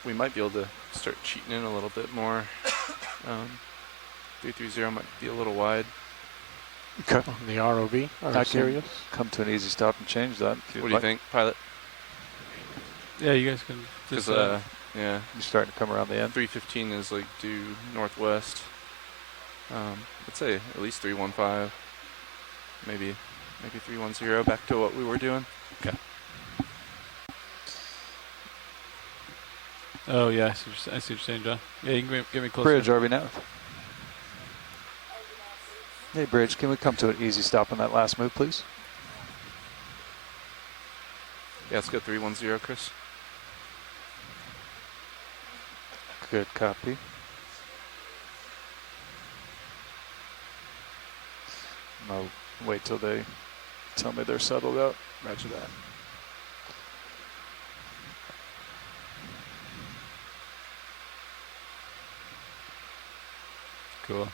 We might be able to start cheating in a little bit more. 330 might be a little wide. Okay. On the ROV? I can come to an easy stop and change that. What do you think, pilot? Yeah, you guys can Because, just... yeah. You're starting to come around the end. 315 is like due northwest. I'd say at least 315. Maybe 310 back to what we were doing. Okay. Oh, yeah, I see what you're saying, John. Yeah, you can get me closer. Bridge, RV now. Hey, Bridge, can we come to an easy stop on that last move, please? Yeah, let's go 310, Chris. Good copy. I'll wait till they tell me they're settled out. Roger that. Cool.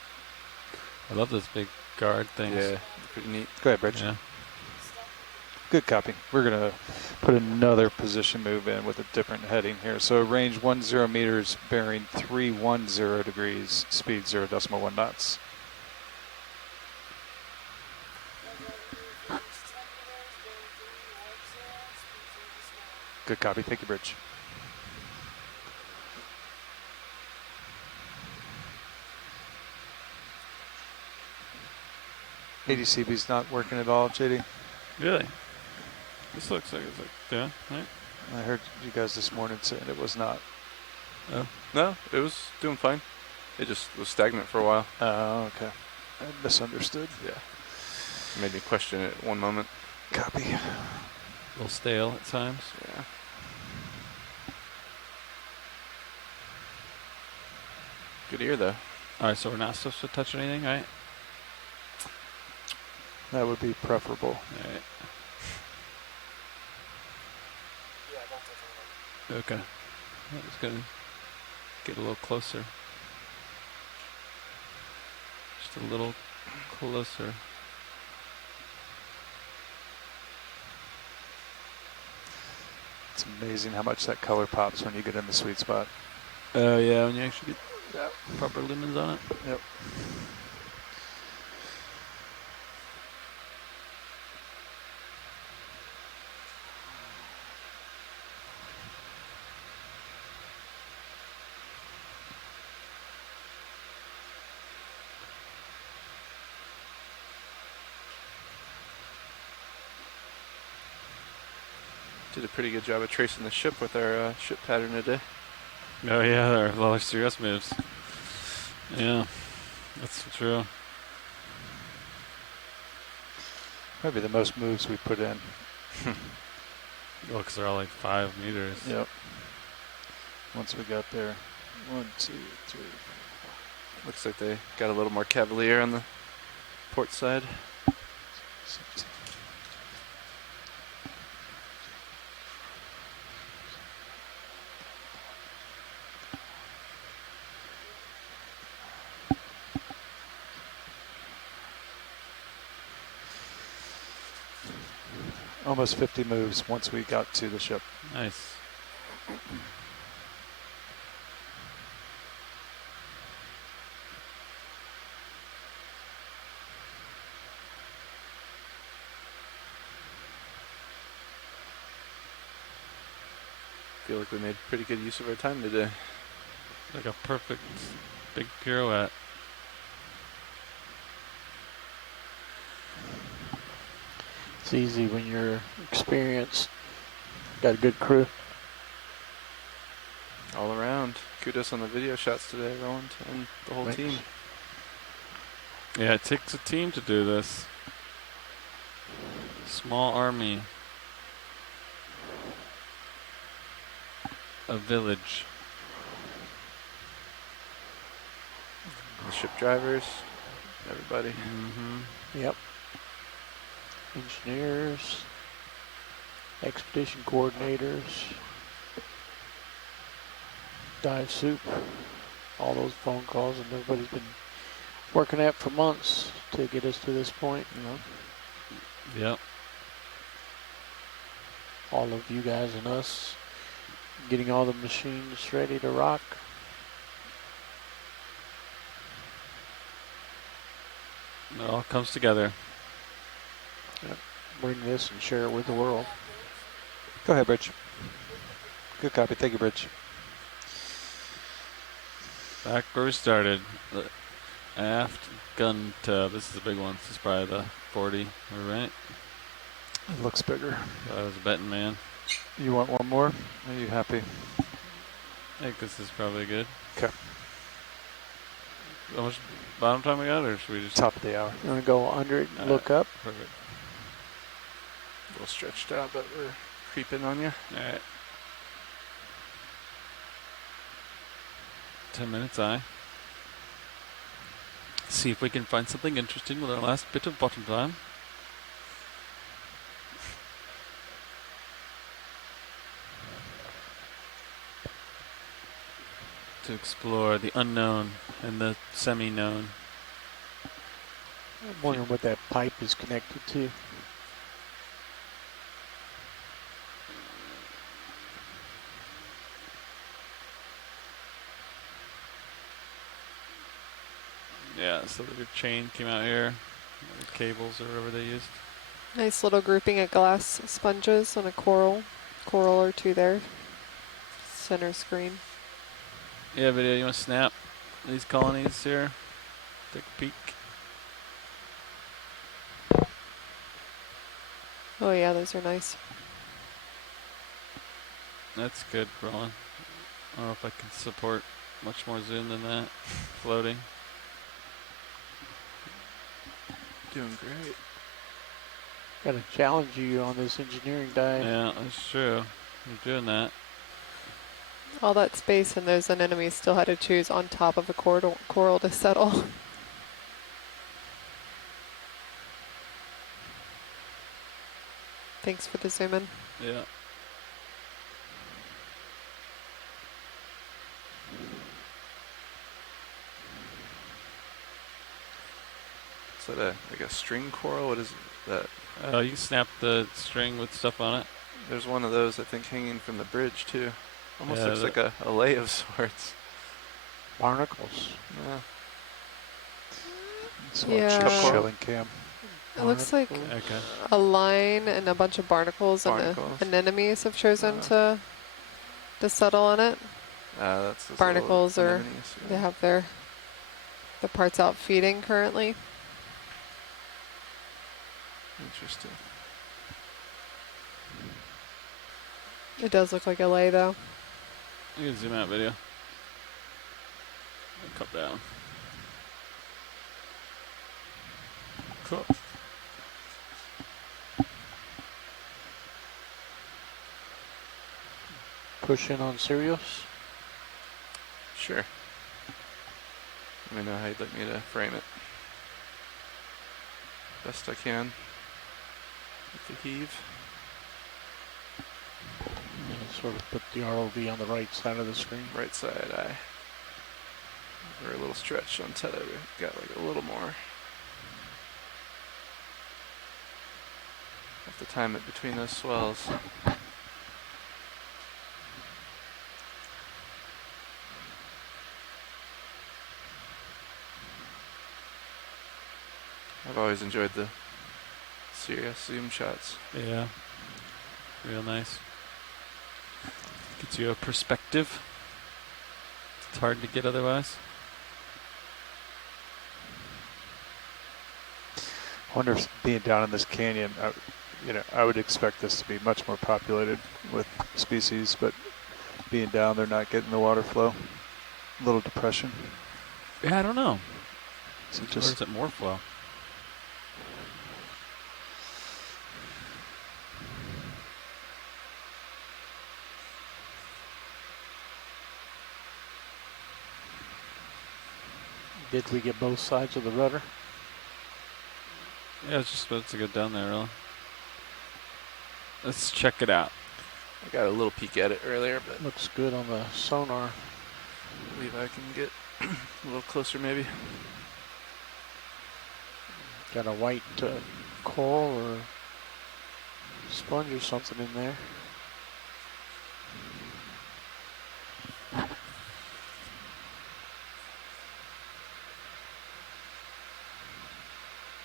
I love this big guard thing. Yeah, pretty neat. Go ahead, Bridge. Yeah. Good copy. We're going to put another position move in with a different heading here. So range 10 meters, bearing 310 degrees, speed 0.1 knots. Good copy. Thank you, Bridge. ADCB's not working at all, JD. Really? This looks like it's like, yeah, right? I heard you guys this morning saying it was not. Oh. No, it was doing fine. It just was stagnant for a while. Oh, okay. I misunderstood. Yeah. Made me question it one moment. Copy. A little stale at times. Yeah. Good ear, though. All right, so we're not supposed to touch anything, right? That would be preferable. All right. Okay. I'm just going to get a little closer. Just a little closer. It's amazing how much that color pops when you get in the sweet spot. Oh, yeah, when you actually get proper lumens on it. Yep. Did a pretty good job of tracing the ship with our ship pattern today. Oh, yeah, our LST moves. Yeah, that's true. Probably the most moves we put in. Well, because they're all like 5 meters. Yep. Once we got there. 1, 2, 3. Looks like they got a little more cavalier on the port side. Almost 50 moves once we got to the ship. Nice. feel like we made pretty good use of our time today. Like a perfect big pirouette. It's easy when you're experienced. Got a good crew. All around. Kudos on the video shots today, Roland, and the whole Thanks. team. Yeah, it takes a team to do this. Small army. A village. The ship drivers, everybody. Mm-hmm. Yep. Engineers, expedition coordinators, dive soup, all those phone calls, and everybody's been working at for months to get us to this point. Yep. All of you guys and us getting all the machines ready to rock. It all comes together. Yep. Bring this and share it with the world. Go ahead, Bridge. Good copy. Thank you, Bridge. Back where we started. The aft gun tub. This is a big one. This is probably the 40. All right. It looks bigger. I was betting, man. You want one more? Are you happy? I think this is probably good. Okay. How much bottom time we got, or should we just... Top of the hour. You want to go under it and look up? Perfect. A little stretched out, but we're creeping on you. All right. 10 minutes, aye. See if we can find something interesting with our last bit of bottom time. To explore the unknown and the semi-known. I'm wondering what that pipe is connected to. Yeah, so the chain came out here, the cables or whatever they used. Nice little grouping of glass sponges on a coral or two there. Center screen. Yeah, video, you want to snap these colonies here? Take a peek. Oh yeah, those are nice. That's good, Roland. I don't know if I can support much more zoom than that. Floating. Doing great. Got to challenge you on this engineering dive. Yeah, that's true. You're doing that. All that space and those anemones still had to choose on top of a coral to settle. Thanks for the zoom in. Yeah. Is that like a string coral? What is that? You can snap the string with stuff on it. There's one of those, I think, hanging from the bridge, too. Almost Yeah, looks like a lay of sorts. Barnacles. Yeah. So Yeah. Shilling cam. It looks like Okay. a line and a bunch of barnacles, and anemones have chosen to settle on it. That's those Barnacles little are, anemones, yeah. they have the parts out feeding currently. Interesting. It does look like a lay though. You can zoom out video. Come down. Cool. Push in on Sirius. Sure. Let me know how you'd like me to frame it. Best I can. With the heave. Sort of put the ROV on the right side of the screen. Right side, aye. We're a little stretched on tether. We've got like a little more. Have to time it between those swells. I've always enjoyed the serious zoom shots. Yeah. Real nice. Gives you a perspective. It's hard to get otherwise. I wonder if being down in this canyon, I would expect this to be much more populated with species, but being down there, not getting the water flow, a little depression. Yeah, I don't know. So Or is it more flow? Did we get both sides of the rudder? Yeah, it's just supposed to go down there, really. Let's check it out. I got a little peek at it earlier, but Looks good on the sonar. believe I can get a little closer maybe. Got a white coral or sponge or something in there.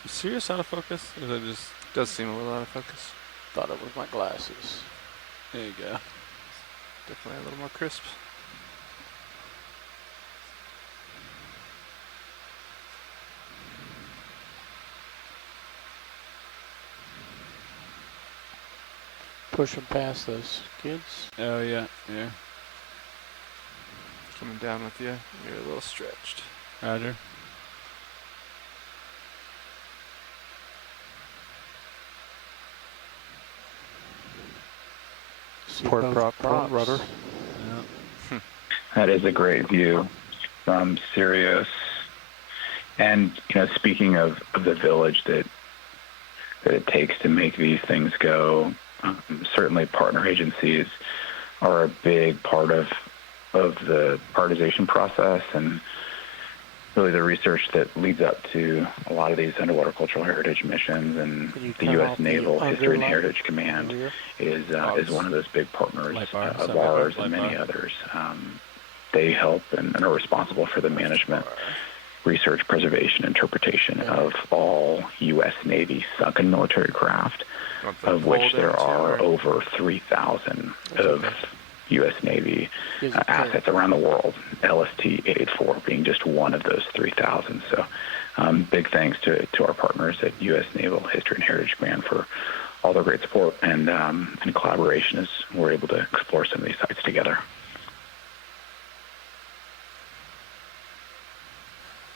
You serious out of focus? Or is it just does seem a little out of focus? Thought it was my glasses. There you go. Definitely a little more crisp. Pushing past those kids. Oh yeah, yeah. Coming down with you. You're a little stretched. Roger. Port rudder. Yeah. That is a great view from Sirius. And speaking of the village that it takes to make these things go, certainly partner agencies are a big part of the prioritization process and really the research that leads up to a lot of these underwater cultural heritage missions. And the U.S. Naval History and Heritage Command is one of those big partners of ours and many others. They help and are responsible for the management, research, preservation, interpretation of all U.S. Navy sunken military craft, of which there are over 3,000 of U.S. Navy assets around the world, LST 884 being just one of those 3,000. So big thanks to our partners at U.S. Naval History and Heritage Command for all their great support and collaboration as we're able to explore some of these sites together.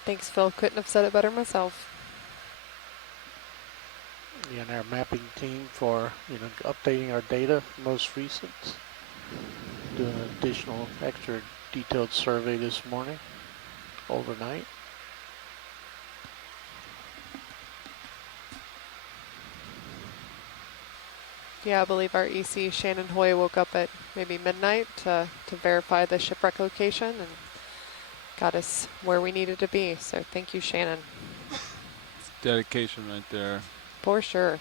Thanks, Phil. Couldn't have said it better myself. And our mapping team for updating our data, most recent. Doing an additional extra detailed survey this morning, overnight. Yeah, I believe our EC Shannon Hoy woke up at maybe midnight to verify the shipwreck location and got us where we needed to be. So thank you, Shannon. It's dedication right there. For sure.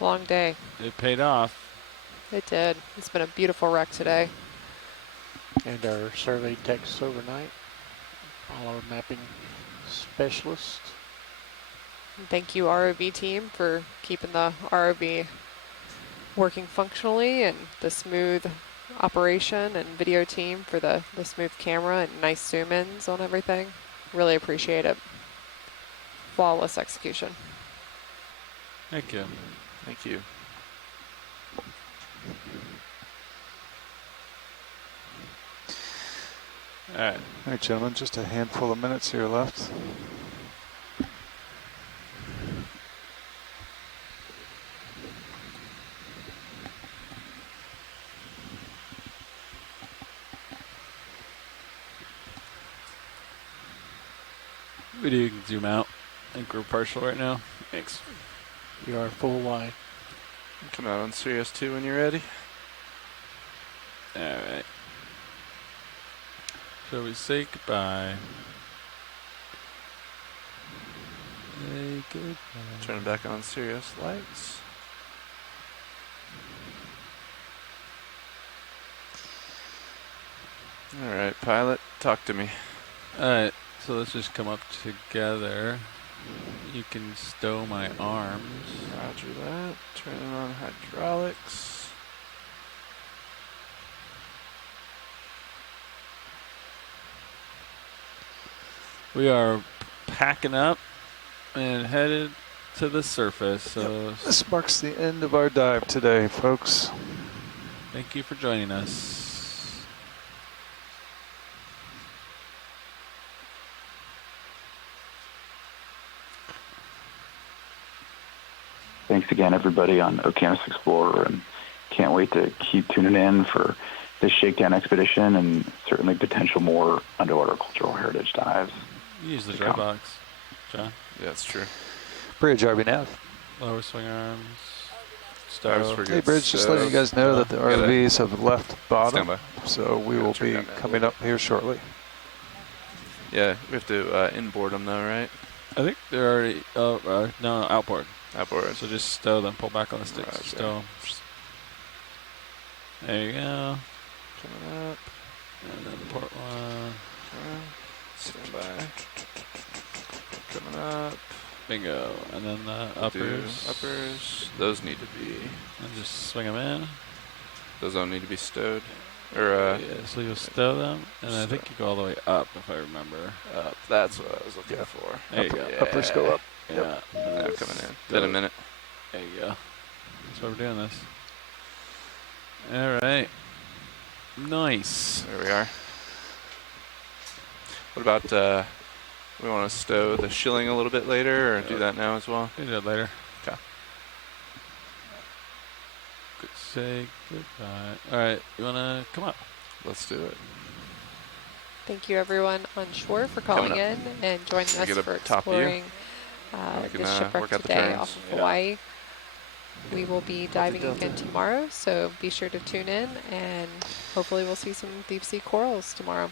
Long day. It paid off. It did. It's been a beautiful wreck today. And our survey techs overnight. All our mapping specialists. And thank you, ROV team, for keeping the ROV working functionally, and the smooth operation, and video team for the smooth camera and nice zoom-ins on everything. Really appreciate it. Flawless execution. Thank you. Thank you. All right. All right, gentlemen, just a handful of minutes here left. Video can zoom out. I think we're partial right now. Thanks. We are full wide. Come out on Sirius 2 when you're ready. All right. Shall we say goodbye? Say goodbye. Turn back on Sirius lights. All right, pilot, talk to me. All right, so let's just come up together. You can stow my arms. Roger that. Turning on hydraulics. We are packing up and headed to the surface. So This marks the end of our dive today, folks. thank you for joining us. Thanks again, everybody, on Okeanos Explorer, and can't wait to keep tuning in for this shakedown expedition and certainly potential more underwater cultural heritage dives. Use the dry box, John. Yeah, that's true. Bridge, RV Nav. Lower swing arms. Hey, Bridge, just letting you guys know that the RVs have left bottom, so we will be coming up here shortly. Yeah, we have to inboard them though, right? I think they're already, no, outboard. Outboard. So just stow them, pull back on the sticks, stow. There you go. Coming up. And then port one. Stand by. Coming up. Bingo. And then the uppers. Uppers. Those need to be. And just swing them in. Those don't need to be stowed. Or, yeah, so you'll stow them, and I think you go all the way up, if I remember. Up. That's what I was looking for. There you go. Uppers go up. Yeah. Yep. Now coming in. Been a minute. There you go. That's why we're doing this. All right. Nice. There we are. What about, we want to stow the shilling a little bit later, or do that now as well? We can do that later. Okay. Good say goodbye. All right, you want to come up? Let's do it. Thank you, everyone on shore, for calling in and joining us for exploring this shipwreck today off of Hawaii. We will be diving again tomorrow, so be sure to tune in, and hopefully we'll see some deep sea corals tomorrow.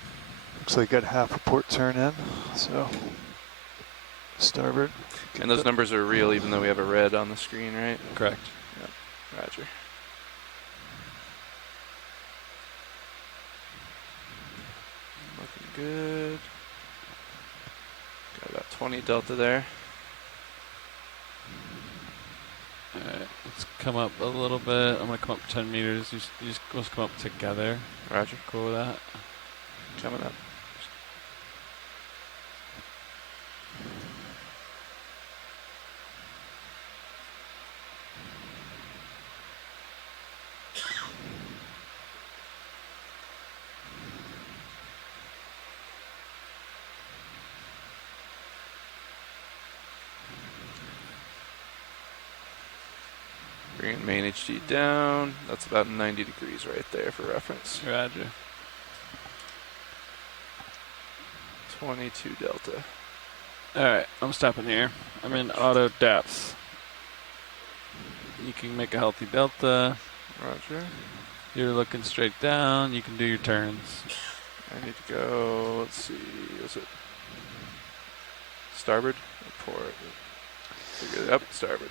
Looks like got half a port turn in, so starboard. And those numbers are real, even though we have a red on the screen, right? Correct. Yep. Roger. Looking good. Got about 20 delta there. Alright, let's come up a little bit. I'm going to come up 10 meters. You just let's come up together. Roger. Cool with that? Coming up. Bringing main HD down. That's about 90 degrees right there for reference. Roger. 22 delta. Alright, I'm stopping here. I'm in auto depth. You can make a healthy delta. Roger. You're looking straight down. You can do your turns. I need to go, let's see, is it starboard or port? Figure it up, starboard.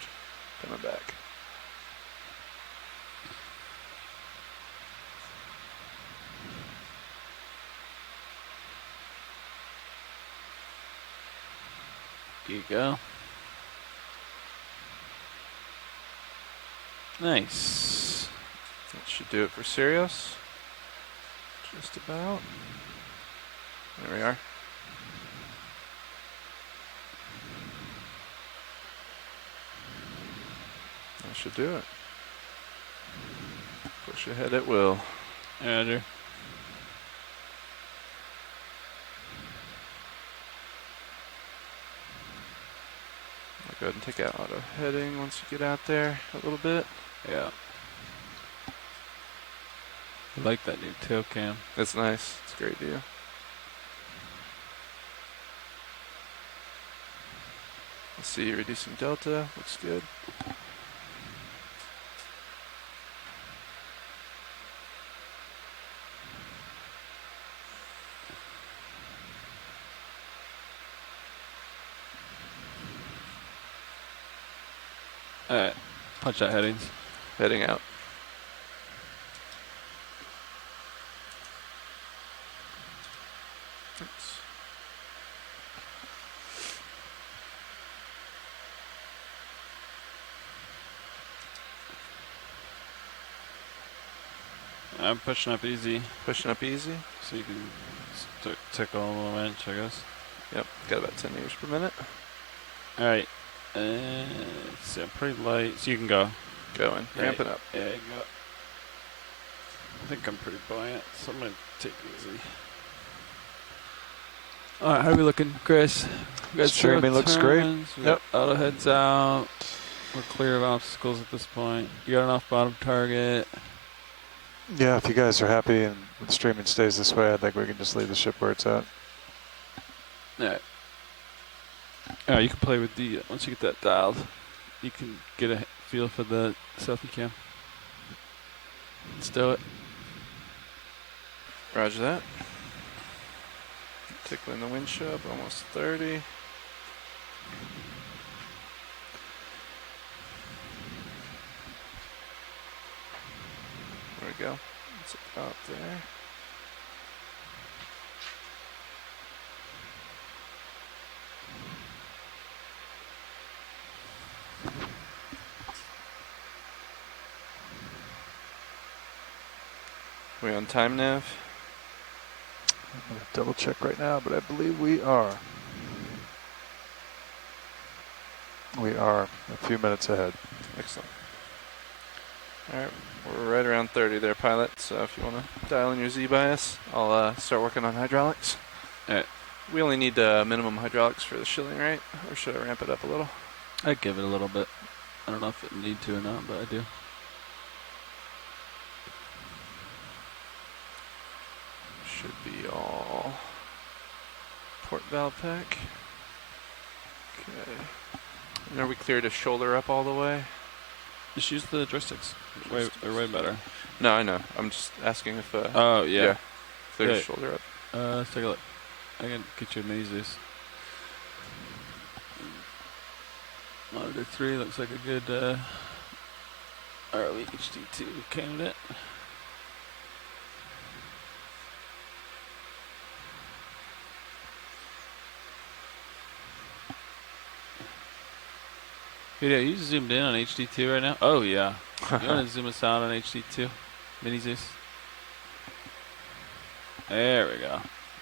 Coming back. There you go. Nice. That should do it for Sirius. Just about. There we are. That should do it. Push ahead at will. Roger. I'll go ahead and take out auto heading once you get out there a little bit. Yeah. I like that new tail cam. It's nice. It's a great deal. Let's see, reducing delta. Looks good. Alright, punch out headings. Heading out. Oops. I'm pushing up easy. Pushing up easy? So you can tickle a little inch, I guess. Yep, got about 10 meters per minute. All right. So pretty light. So you can go. Going. Ramping up. Yeah, you can go. I think I'm pretty buoyant, so I'm going to take it easy. All right, how are we looking, Chris? We got Streaming looks great. Yep. Auto heads out. We're clear of obstacles at this point. You got an off-bottom target. Yeah, if you guys are happy and the streaming stays this way, I think we can just leave the ship where it's at. All right. You can play with the, once you get that dialed, you can get a feel for the selfie cam. Let's do it. Roger that. Tickling the wind up, almost 30. There we go. It's about there. We on time, Nav? I'm going to double check right now, but I believe we are. We are a few minutes ahead. Excellent. All right, we're right around 30 there, pilot. So if you want to dial in your Z bias, I'll start working on hydraulics. All right. We only need minimum hydraulics for the shilling, right? Or should I ramp it up a little? I'd give it a little bit. I don't know if it need to or not, but I do. Should be all port valve pack. Okay. And are we clear to shoulder up all the way? Just use the joysticks. They're way better. No, I know. I'm just asking if. Oh yeah. Clear to shoulder up. Let's take a look. I can get you a mini Zeus. Monitor 3 looks like a good ROE HD2 candidate. Dude, are you zoomed in on HD2 right now? Oh yeah. You want to zoom us out on HD2? Mini Zeus. There we go.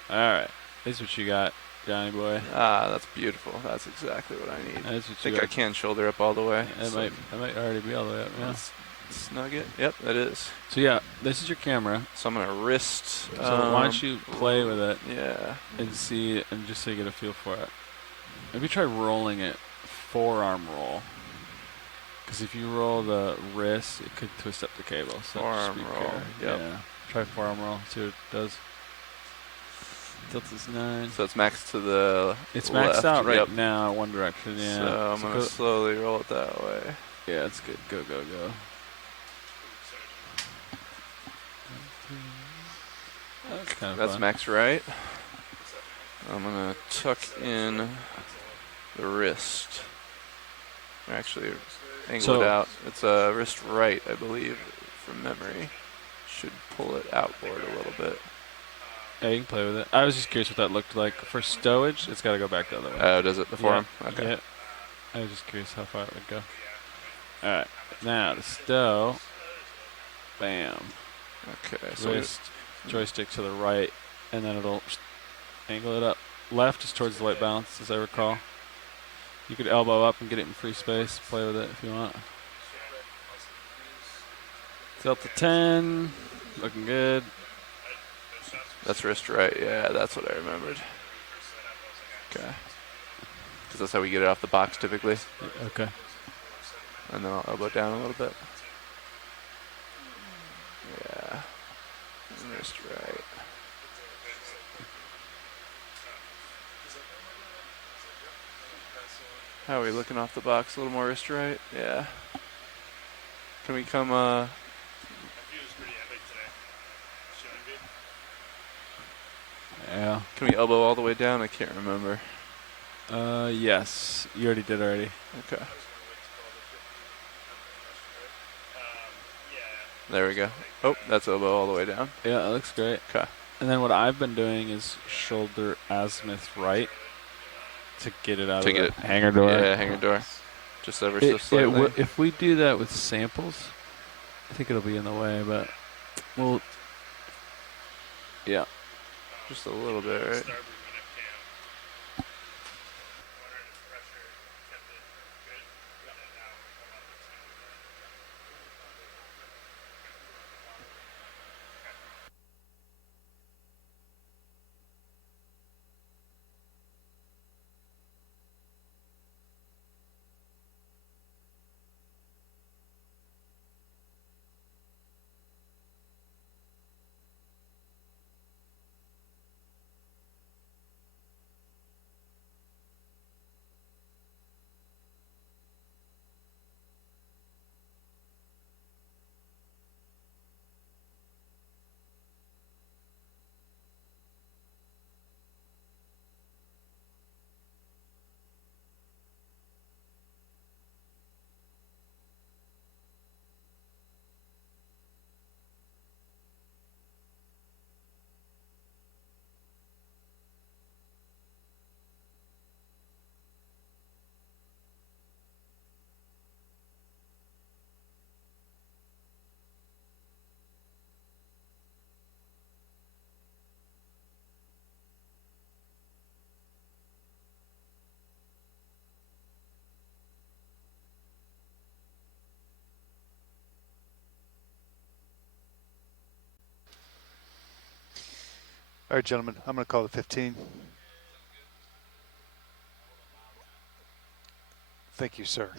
Alright. This is what you got, Johnny boy. Ah, that's beautiful. That's exactly what I need. That's what I think I can shoulder up all the way. Yeah, it might already be all the way up. Yeah. Let's snug it. Yep, that is. So yeah, this is your camera. So I'm gonna wrist. So why don't you play with it? Yeah. And see, and just so you get a feel for it. Maybe try rolling it. Forearm roll. Because if you roll the wrist, it could twist up the cable. So forearm roll. Yep. Yeah. Try forearm roll. See what it does. Tilt is 9. So it's maxed to the It's left. maxed out right now, one direction, yeah. So I'm going to slowly roll it that way. Yeah, it's good. Go, go, go. That's kind of That's fun. max right. I'm going to tuck in the wrist. Actually, angle it out. It's a wrist right, I believe, from memory. Should pull it outboard a little bit. Yeah, you can play with it. I was just curious what that looked like. For stowage, it's got to go back the other way. Oh, does it? The forearm? Yeah. Okay. Yeah. I was just curious how far it would go. All right. Now, to stow. Bam. Okay. So wrist, joystick to the right, and then it'll angle it up. Left is towards the white balance, as I recall. You could elbow up and get it in free space. Play with it if you want. Delta 10. Looking good. That's wrist right. Yeah, that's what I remembered. Okay. Because that's how we get it off the box typically. Okay. And then I'll elbow down a little bit. Yeah. And wrist right. How are we looking off the box? A little more wrist right? Yeah. Can we come, Yeah. Can we elbow all the way down? I can't remember. Yes. You already did already. Okay. There we go. Oh, that's elbow all the way down. Yeah, that looks great. Okay. And then what I've been doing is shoulder azimuth right to get it out of the hangar door. Yeah, hangar door. Just ever so slightly. If we do that with samples, I think it'll be in the way, but we'll... Yeah. Just a little bit, right? All right, gentlemen, I'm going to call the 15. Thank you, sir.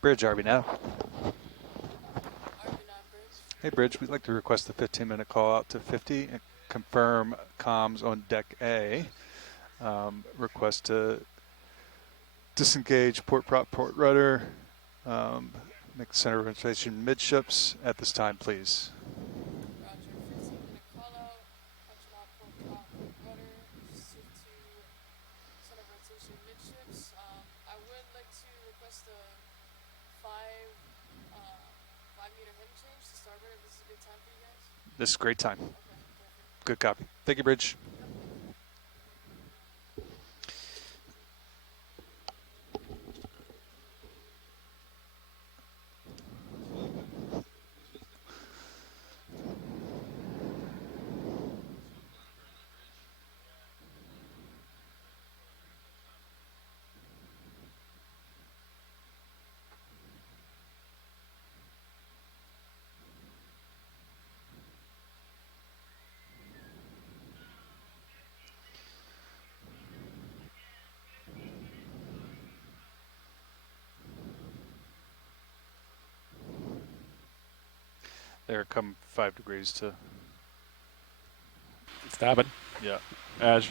Bridge, RB now. Hey, Bridge, we'd like to request a 15-minute call out to 50 and confirm comms on deck A. Request to disengage port prop, port rudder, make center rotation midships at this time, please. This is a great time. Good copy. Thank you, Bridge. There, come 5 degrees to... Stopping. Yeah. Edge.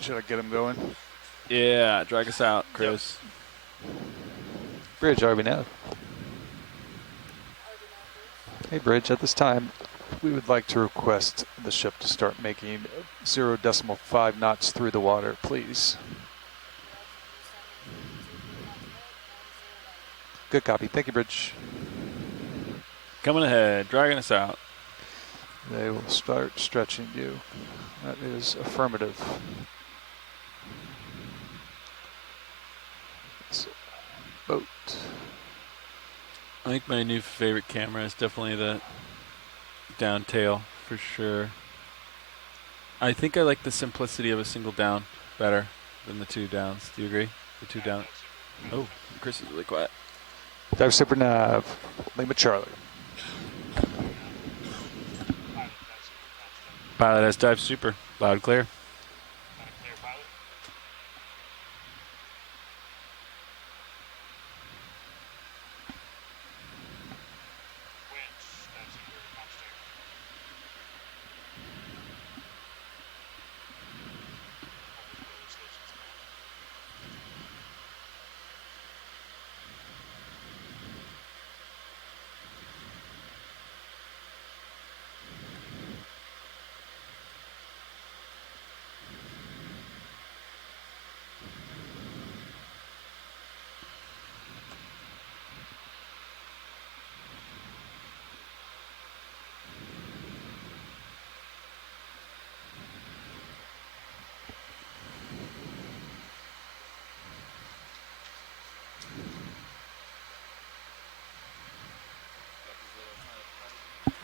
Should I get him going? Yeah, drag us out, Chris. Yep. Bridge, RB now. Hey, Bridge, at this time, we would like to request the ship to start making 0.5 knots through the water, please. Good copy. Thank you, Bridge. Coming ahead, dragging us out. They will start stretching you. That is affirmative. Boat. I think my new favorite camera is definitely the down tail for sure. I think I like the simplicity of a single down better than the two downs. Do you agree? The two down. Oh, Chris is really quiet. Dive Super Nav, Lima Charlie. Pilot has dive super. Loud and clear.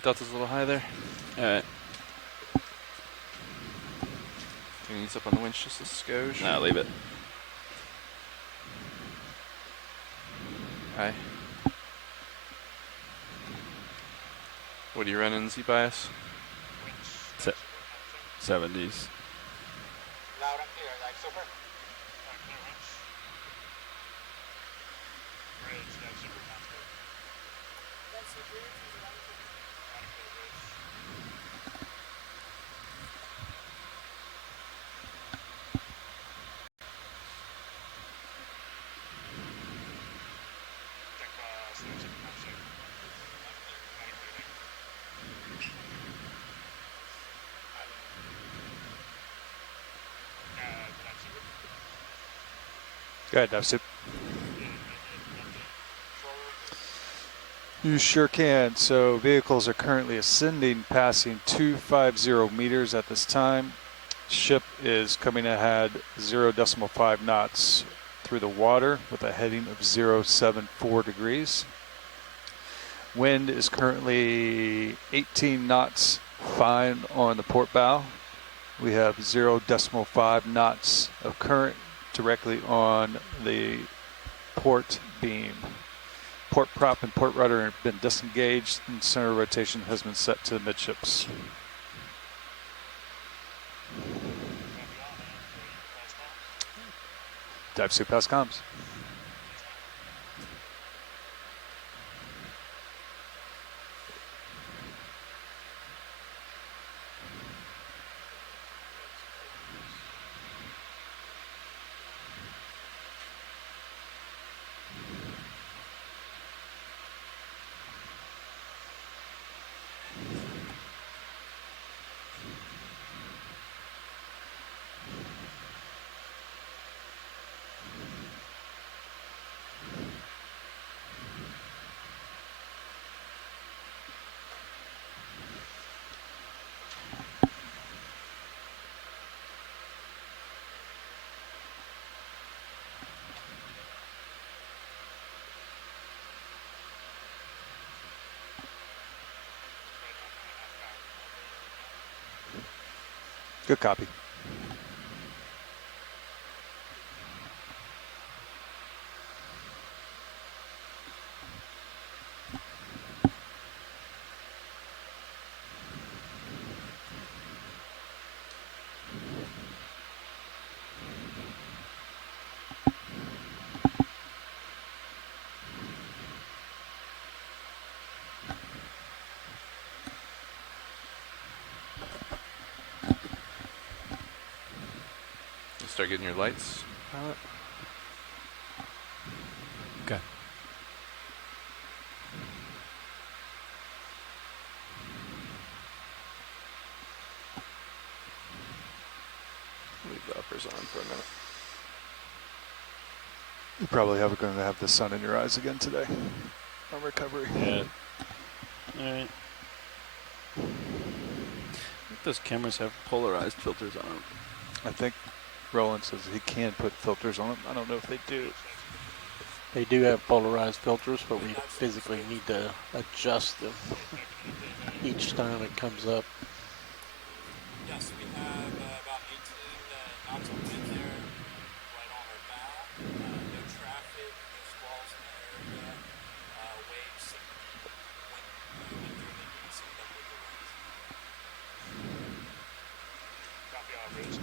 Delta's a little high there. All right. Gonna ease up on the winch just a skosh. Nah, leave it. High. What are you running, Z-bias? 70s. Loud and clear, like super. Go ahead, Dive Soup. You sure can. So vehicles are currently ascending, passing 250 meters at this time. Ship is coming ahead 0.5 knots through the water with a heading of 074 degrees. Wind is currently 18 knots fine on the port bow. We have 0.5 knots of current directly on the port beam. Port prop and port rudder have been disengaged and center rotation has been set to midships. Dive Soup pass comms. Good copy. Start getting your lights, pilot. Okay. Leave the uppers on for a minute. You probably going to have the sun in your eyes again today on recovery. Yeah. All right. I think those cameras have polarized filters on them. I think Roland says he can put filters on them. I don't know if they do. They do have polarized filters, but we physically need to adjust them each time it comes up. Yes, we have about 18 knots of wind there, right on our bow. No traffic, no squalls in that area. Waves, wind driven, you can see them with the wind. Copy all routes.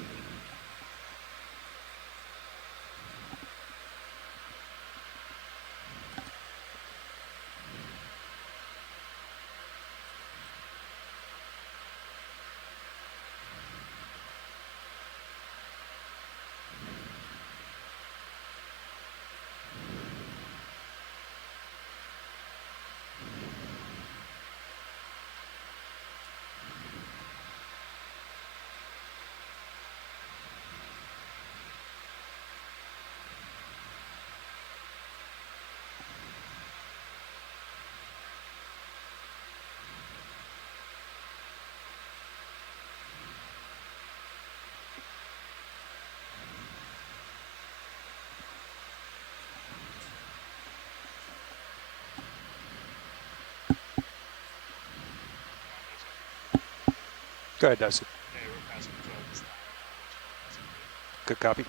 Go ahead, Darcy. Yeah, we're passing 12 this time. Good copy.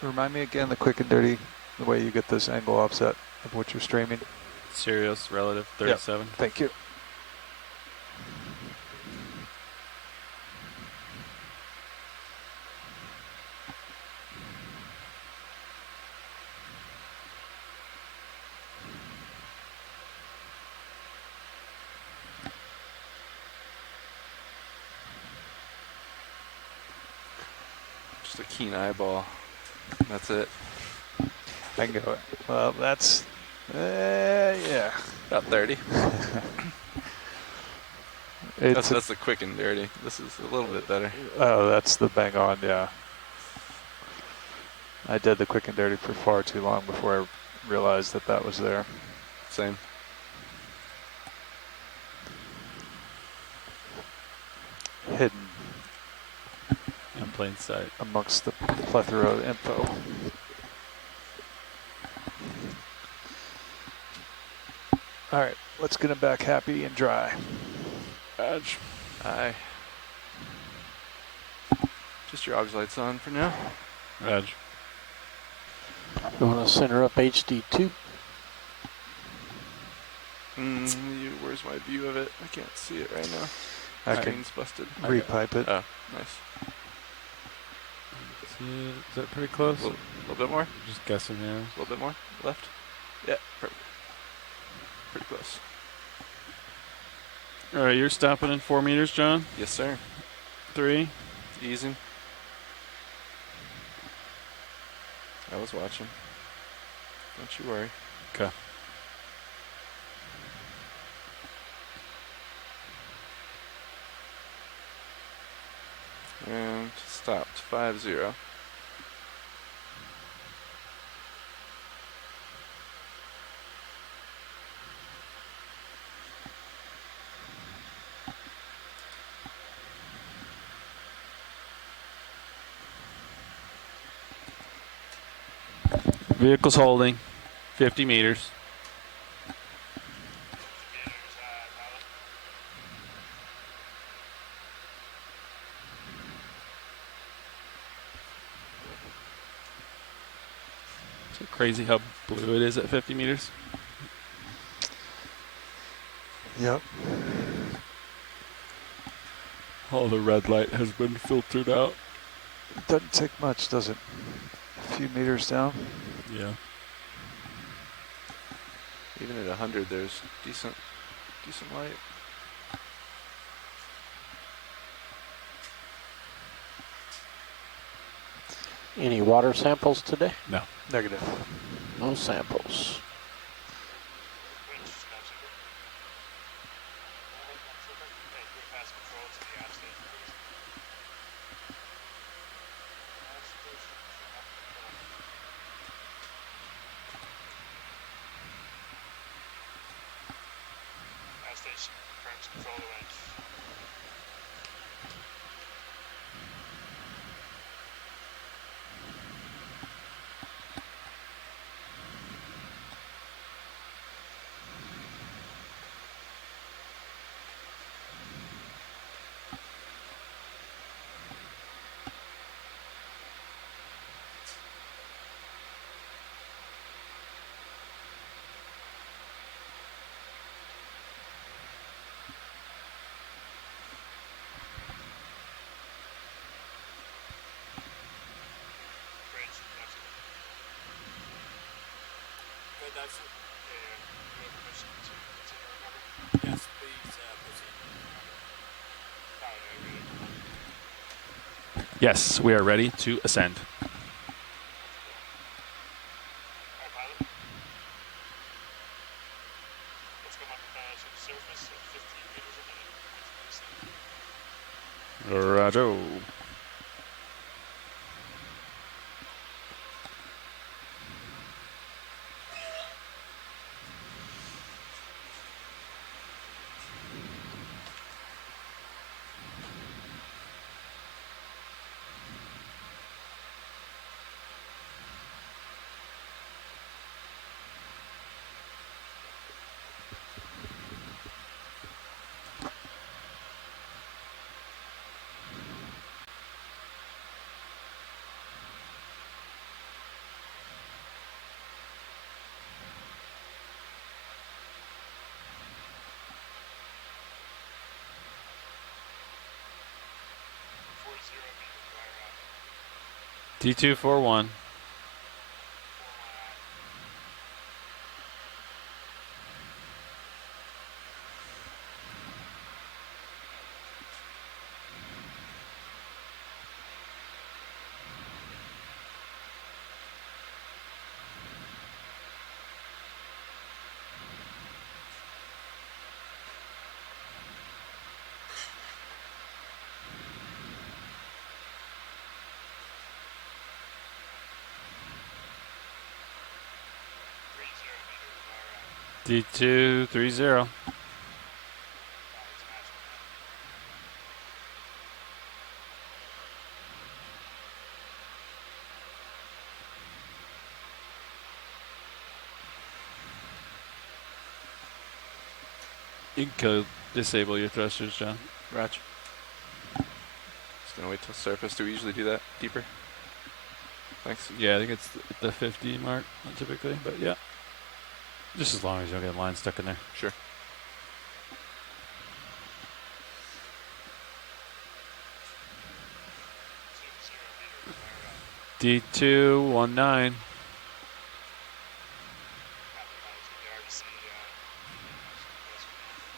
Remind me again, the quick and dirty, the way you get this angle offset of what you're streaming. Sirius relative 37. Yep. Thank you. Just a keen eyeball. That's it. I can go. Well, that's yeah. About 30. It's that's the quick and dirty. This is a little bit better. Oh, that's the bang on, yeah. I did the quick and dirty for far too long before I realized that that was there. Same. Hidden in plain sight amongst the plethora of info. All right, let's get him back happy and dry. Badge. Aye. Just your aux lights on for now. Badge. You want to center up HD2? Where's my view of it? I can't see it right now. I can Screen's busted. repipe it. Oh, nice. Is that pretty close? A little bit more? Just guessing here. A little bit more left. Yeah, perfect. Pretty close. All right, you're stopping in 4 meters, John? Yes, sir. 3. Easy. I was watching. Don't you worry. Okay. And stopped. 5-0. Vehicle's holding. 50 meters. So crazy how blue it is at 50 meters. Yep. All the red light has been filtered out. It doesn't take much, does it? A few meters down. Yeah. Even at 100, there's decent light. Any water samples today? No. Negative. No samples. Control the winch. That's it. We have permission to continue recovery? Yes, please proceed. Yes, we are ready to ascend. Alright, pilot. Let's come up to the surface at 15 meters a minute. Roger. D241. D230. You can disable your thrusters, John. Roger. Just gonna wait till surface. Do we usually do that deeper? Thanks. Yeah, I think it's the 50 mark typically, but yeah. Just as long as you don't get a line stuck in there. Sure. D219.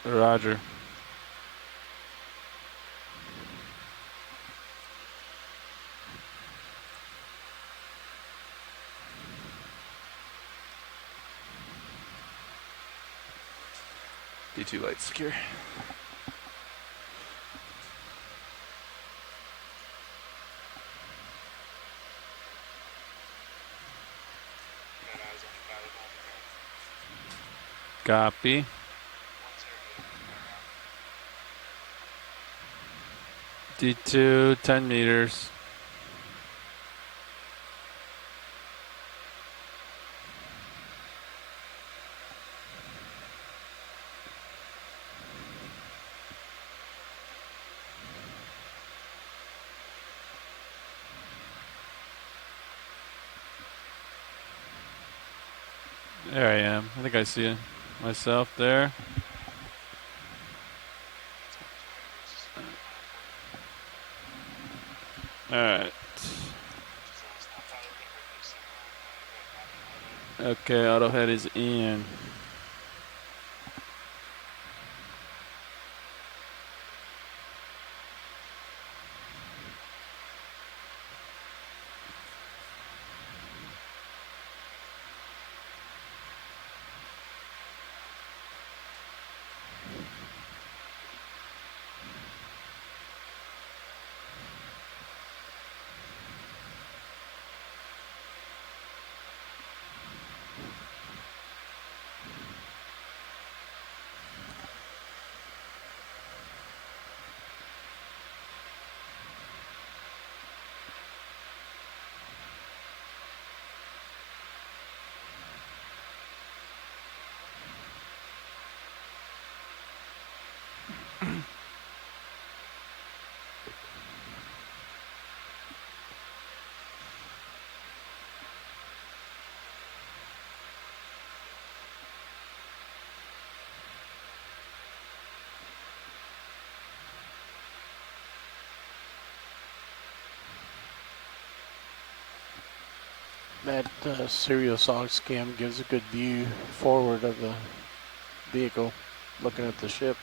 Roger. D2 light secure. Copy. D2, 10 meters. There I am. I think I see myself there. Alright. Okay, auto head is in. That serial SOG cam gives a good view forward of the vehicle, looking at the ship.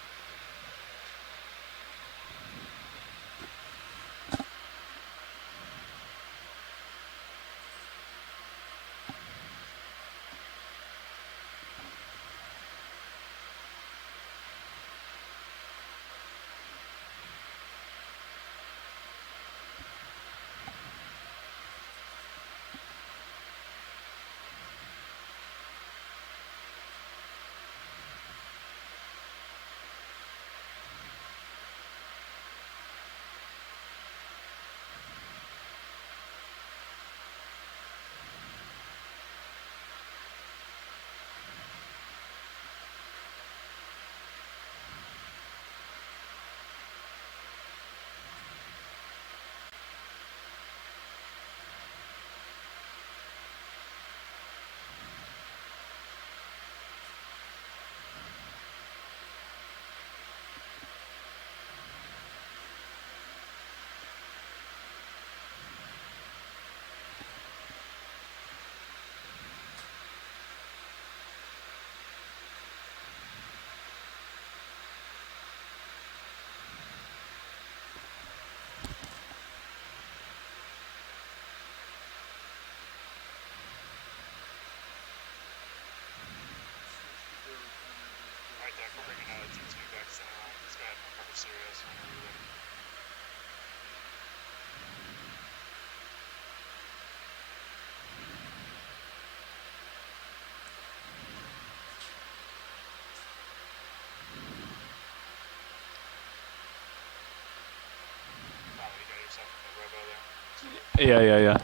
Yeah.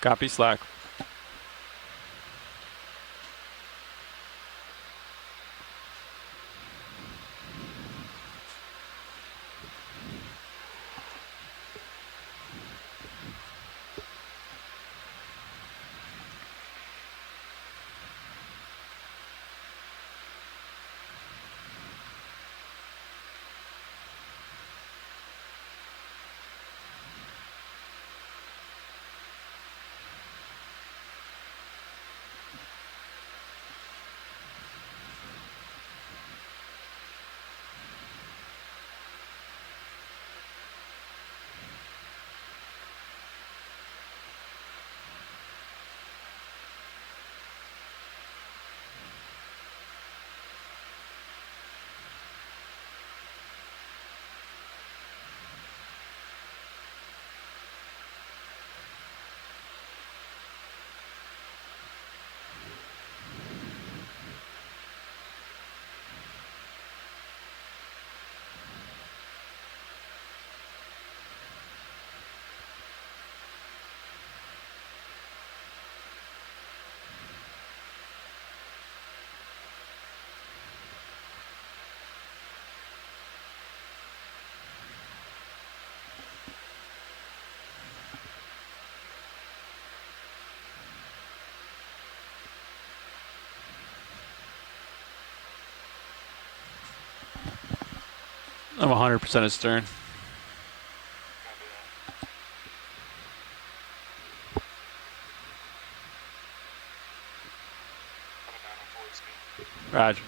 Copy Slack. I'm 100% astern. Roger.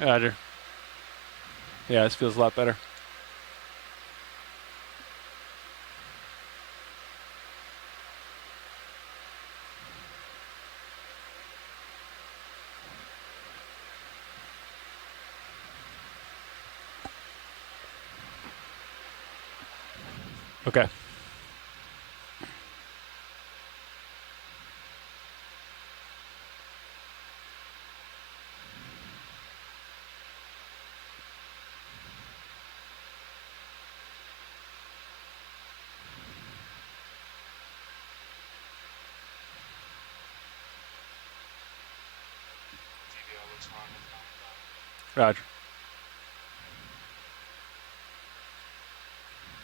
Roger. Yeah, this feels a lot better. Okay. Roger.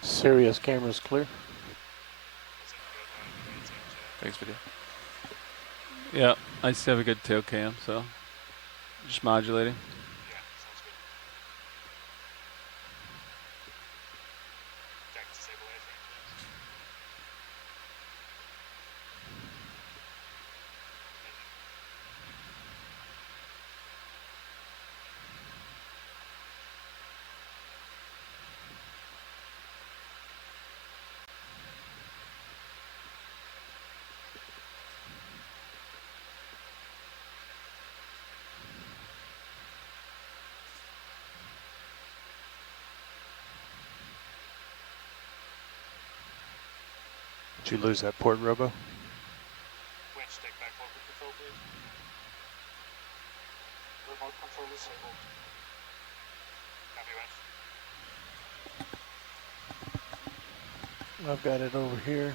Sirius camera's clear. Thanks, video. Yeah, I still have a good tail cam, so just modulating. Did you lose that port, Robo? Winch, take back local control, please. Remote control disabled. Copy, Winch. I've got it over here.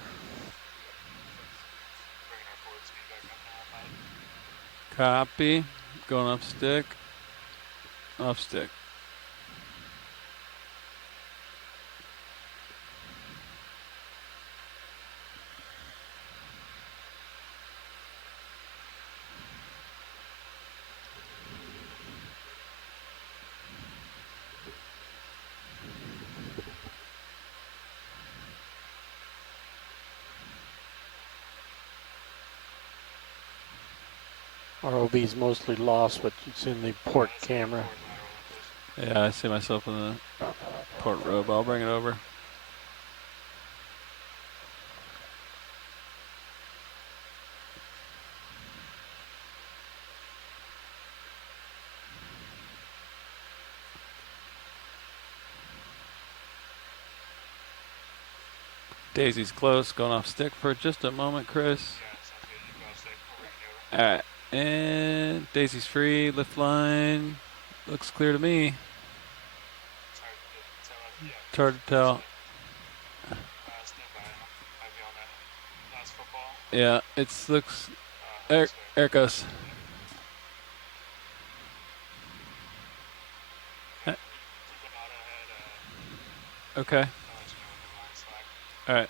Bringing our forward speed back up now, pilot. Copy. Going up stick. Off stick. ROV's mostly lost, but it's in the port camera. Yeah, I see myself in the port robe. I'll bring it over. Daisy's close, going off stick for just a moment, Chris. Alright, and Daisy's free, lift line, looks clear to me. It's hard to tell. Yeah, it looks, there it goes. Okay. Alright.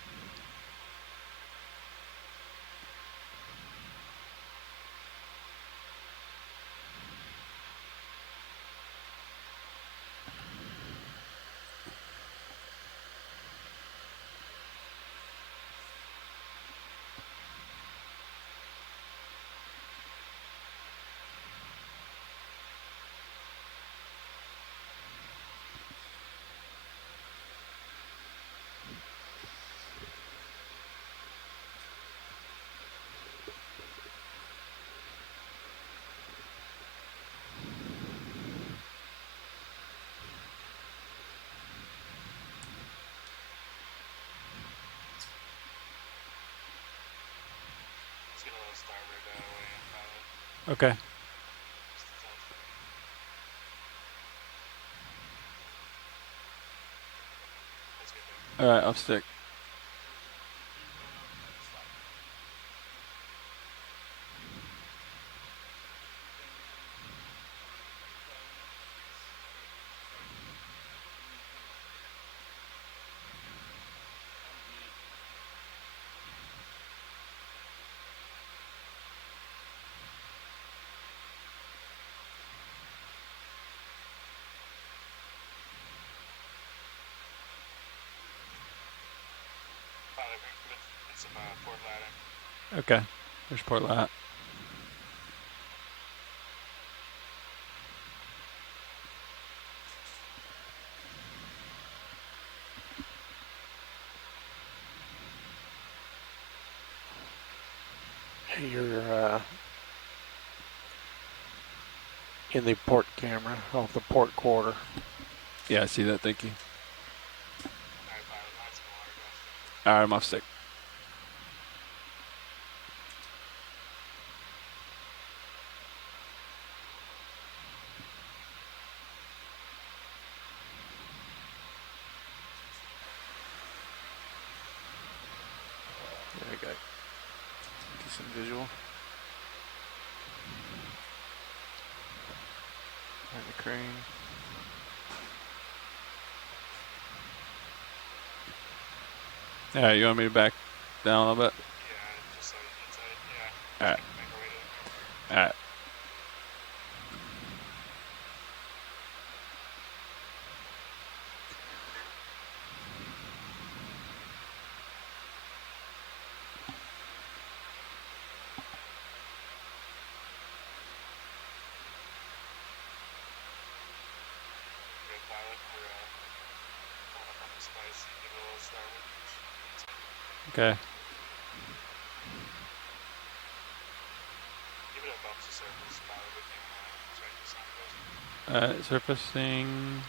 Okay. Alright, off stick. Okay, there's port lat. You're in the port camera off the port quarter. Yeah, I see that, thank you. Alright, I'm off stick. Yeah, I got decent visual. Behind the crane. Alright, you want me to back down a little bit? Alright. Alright. Okay. Surfacing.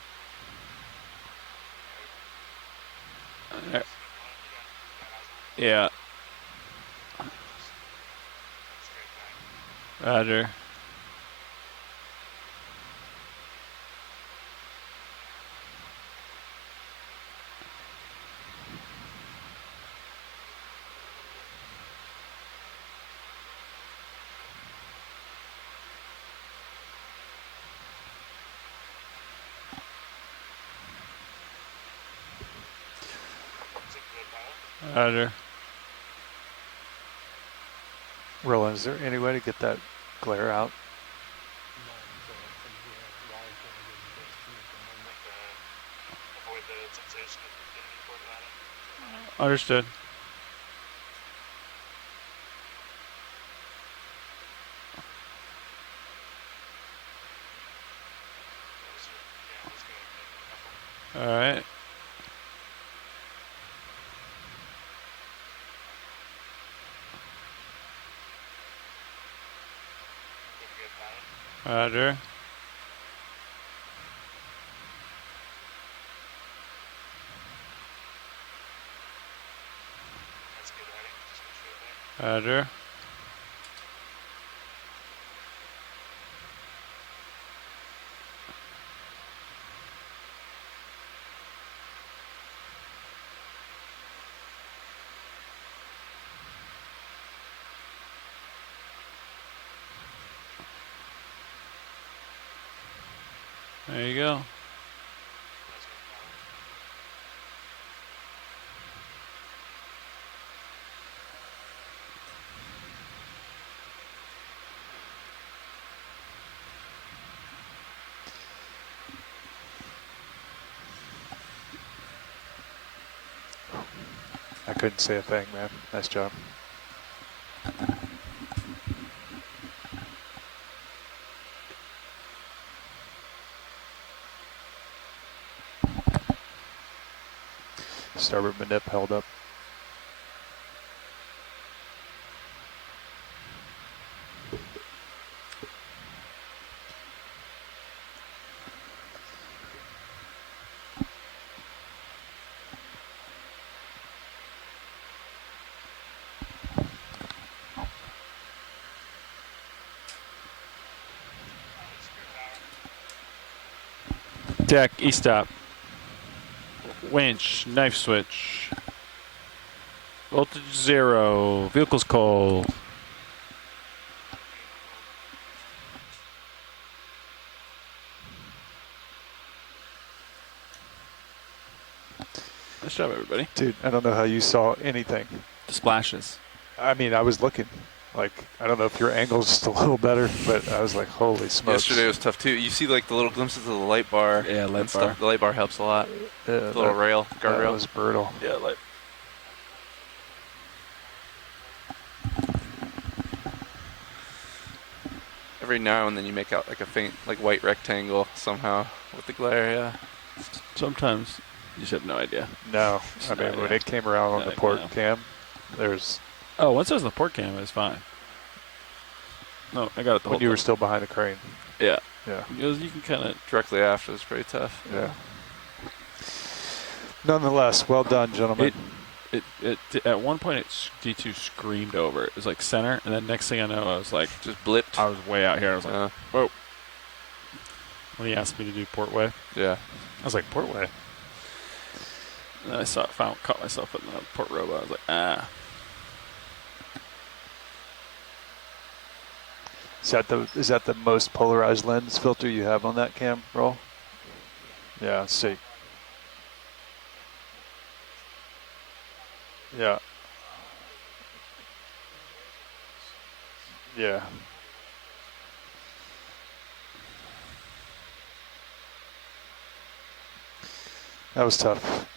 Yeah. Roger. Roger. Roland, is there any way to get that glare out? Understood. All right. Roger. Roger. There you go. I couldn't say a thing, man. Nice job. Starboard manip held up. Deck, E-stop. Winch, knife switch. Voltage 0. Vehicle's cold. Nice job, everybody. Dude, I don't know how you saw anything. The splashes. I mean, I was looking. Like, I don't know if your angle's just a little better, but I was like, holy smokes. Yesterday was tough too. You see like the little glimpses of the light bar. Yeah, light bar. Stuff. The light bar helps a lot. Yeah, the little rail, guardrail. That was brutal. Yeah, light. Every now and then you make out like a faint, like white rectangle somehow with the glare. Yeah. Sometimes you just have no idea. No, I mean, when it came around on the port cam, there's... Oh, once it was in the port cam, it was fine. No, I got it the When whole you were time. still behind the crane. Yeah. Yeah. Because you can kind of... Directly after is pretty tough. Yeah. Nonetheless, well done, gentlemen. It at one point, D2 screamed over. It was like center, and then next thing I know, I was like... Just blipped. I was way out here. I was like, whoa. When he asked me to do port way. Yeah. I was like, port way? And then I caught myself in the port robo. I was like, ah. Is that the most polarized lens filter you have on that cam roll? Yeah, let's see. Yeah. Yeah. That was tough.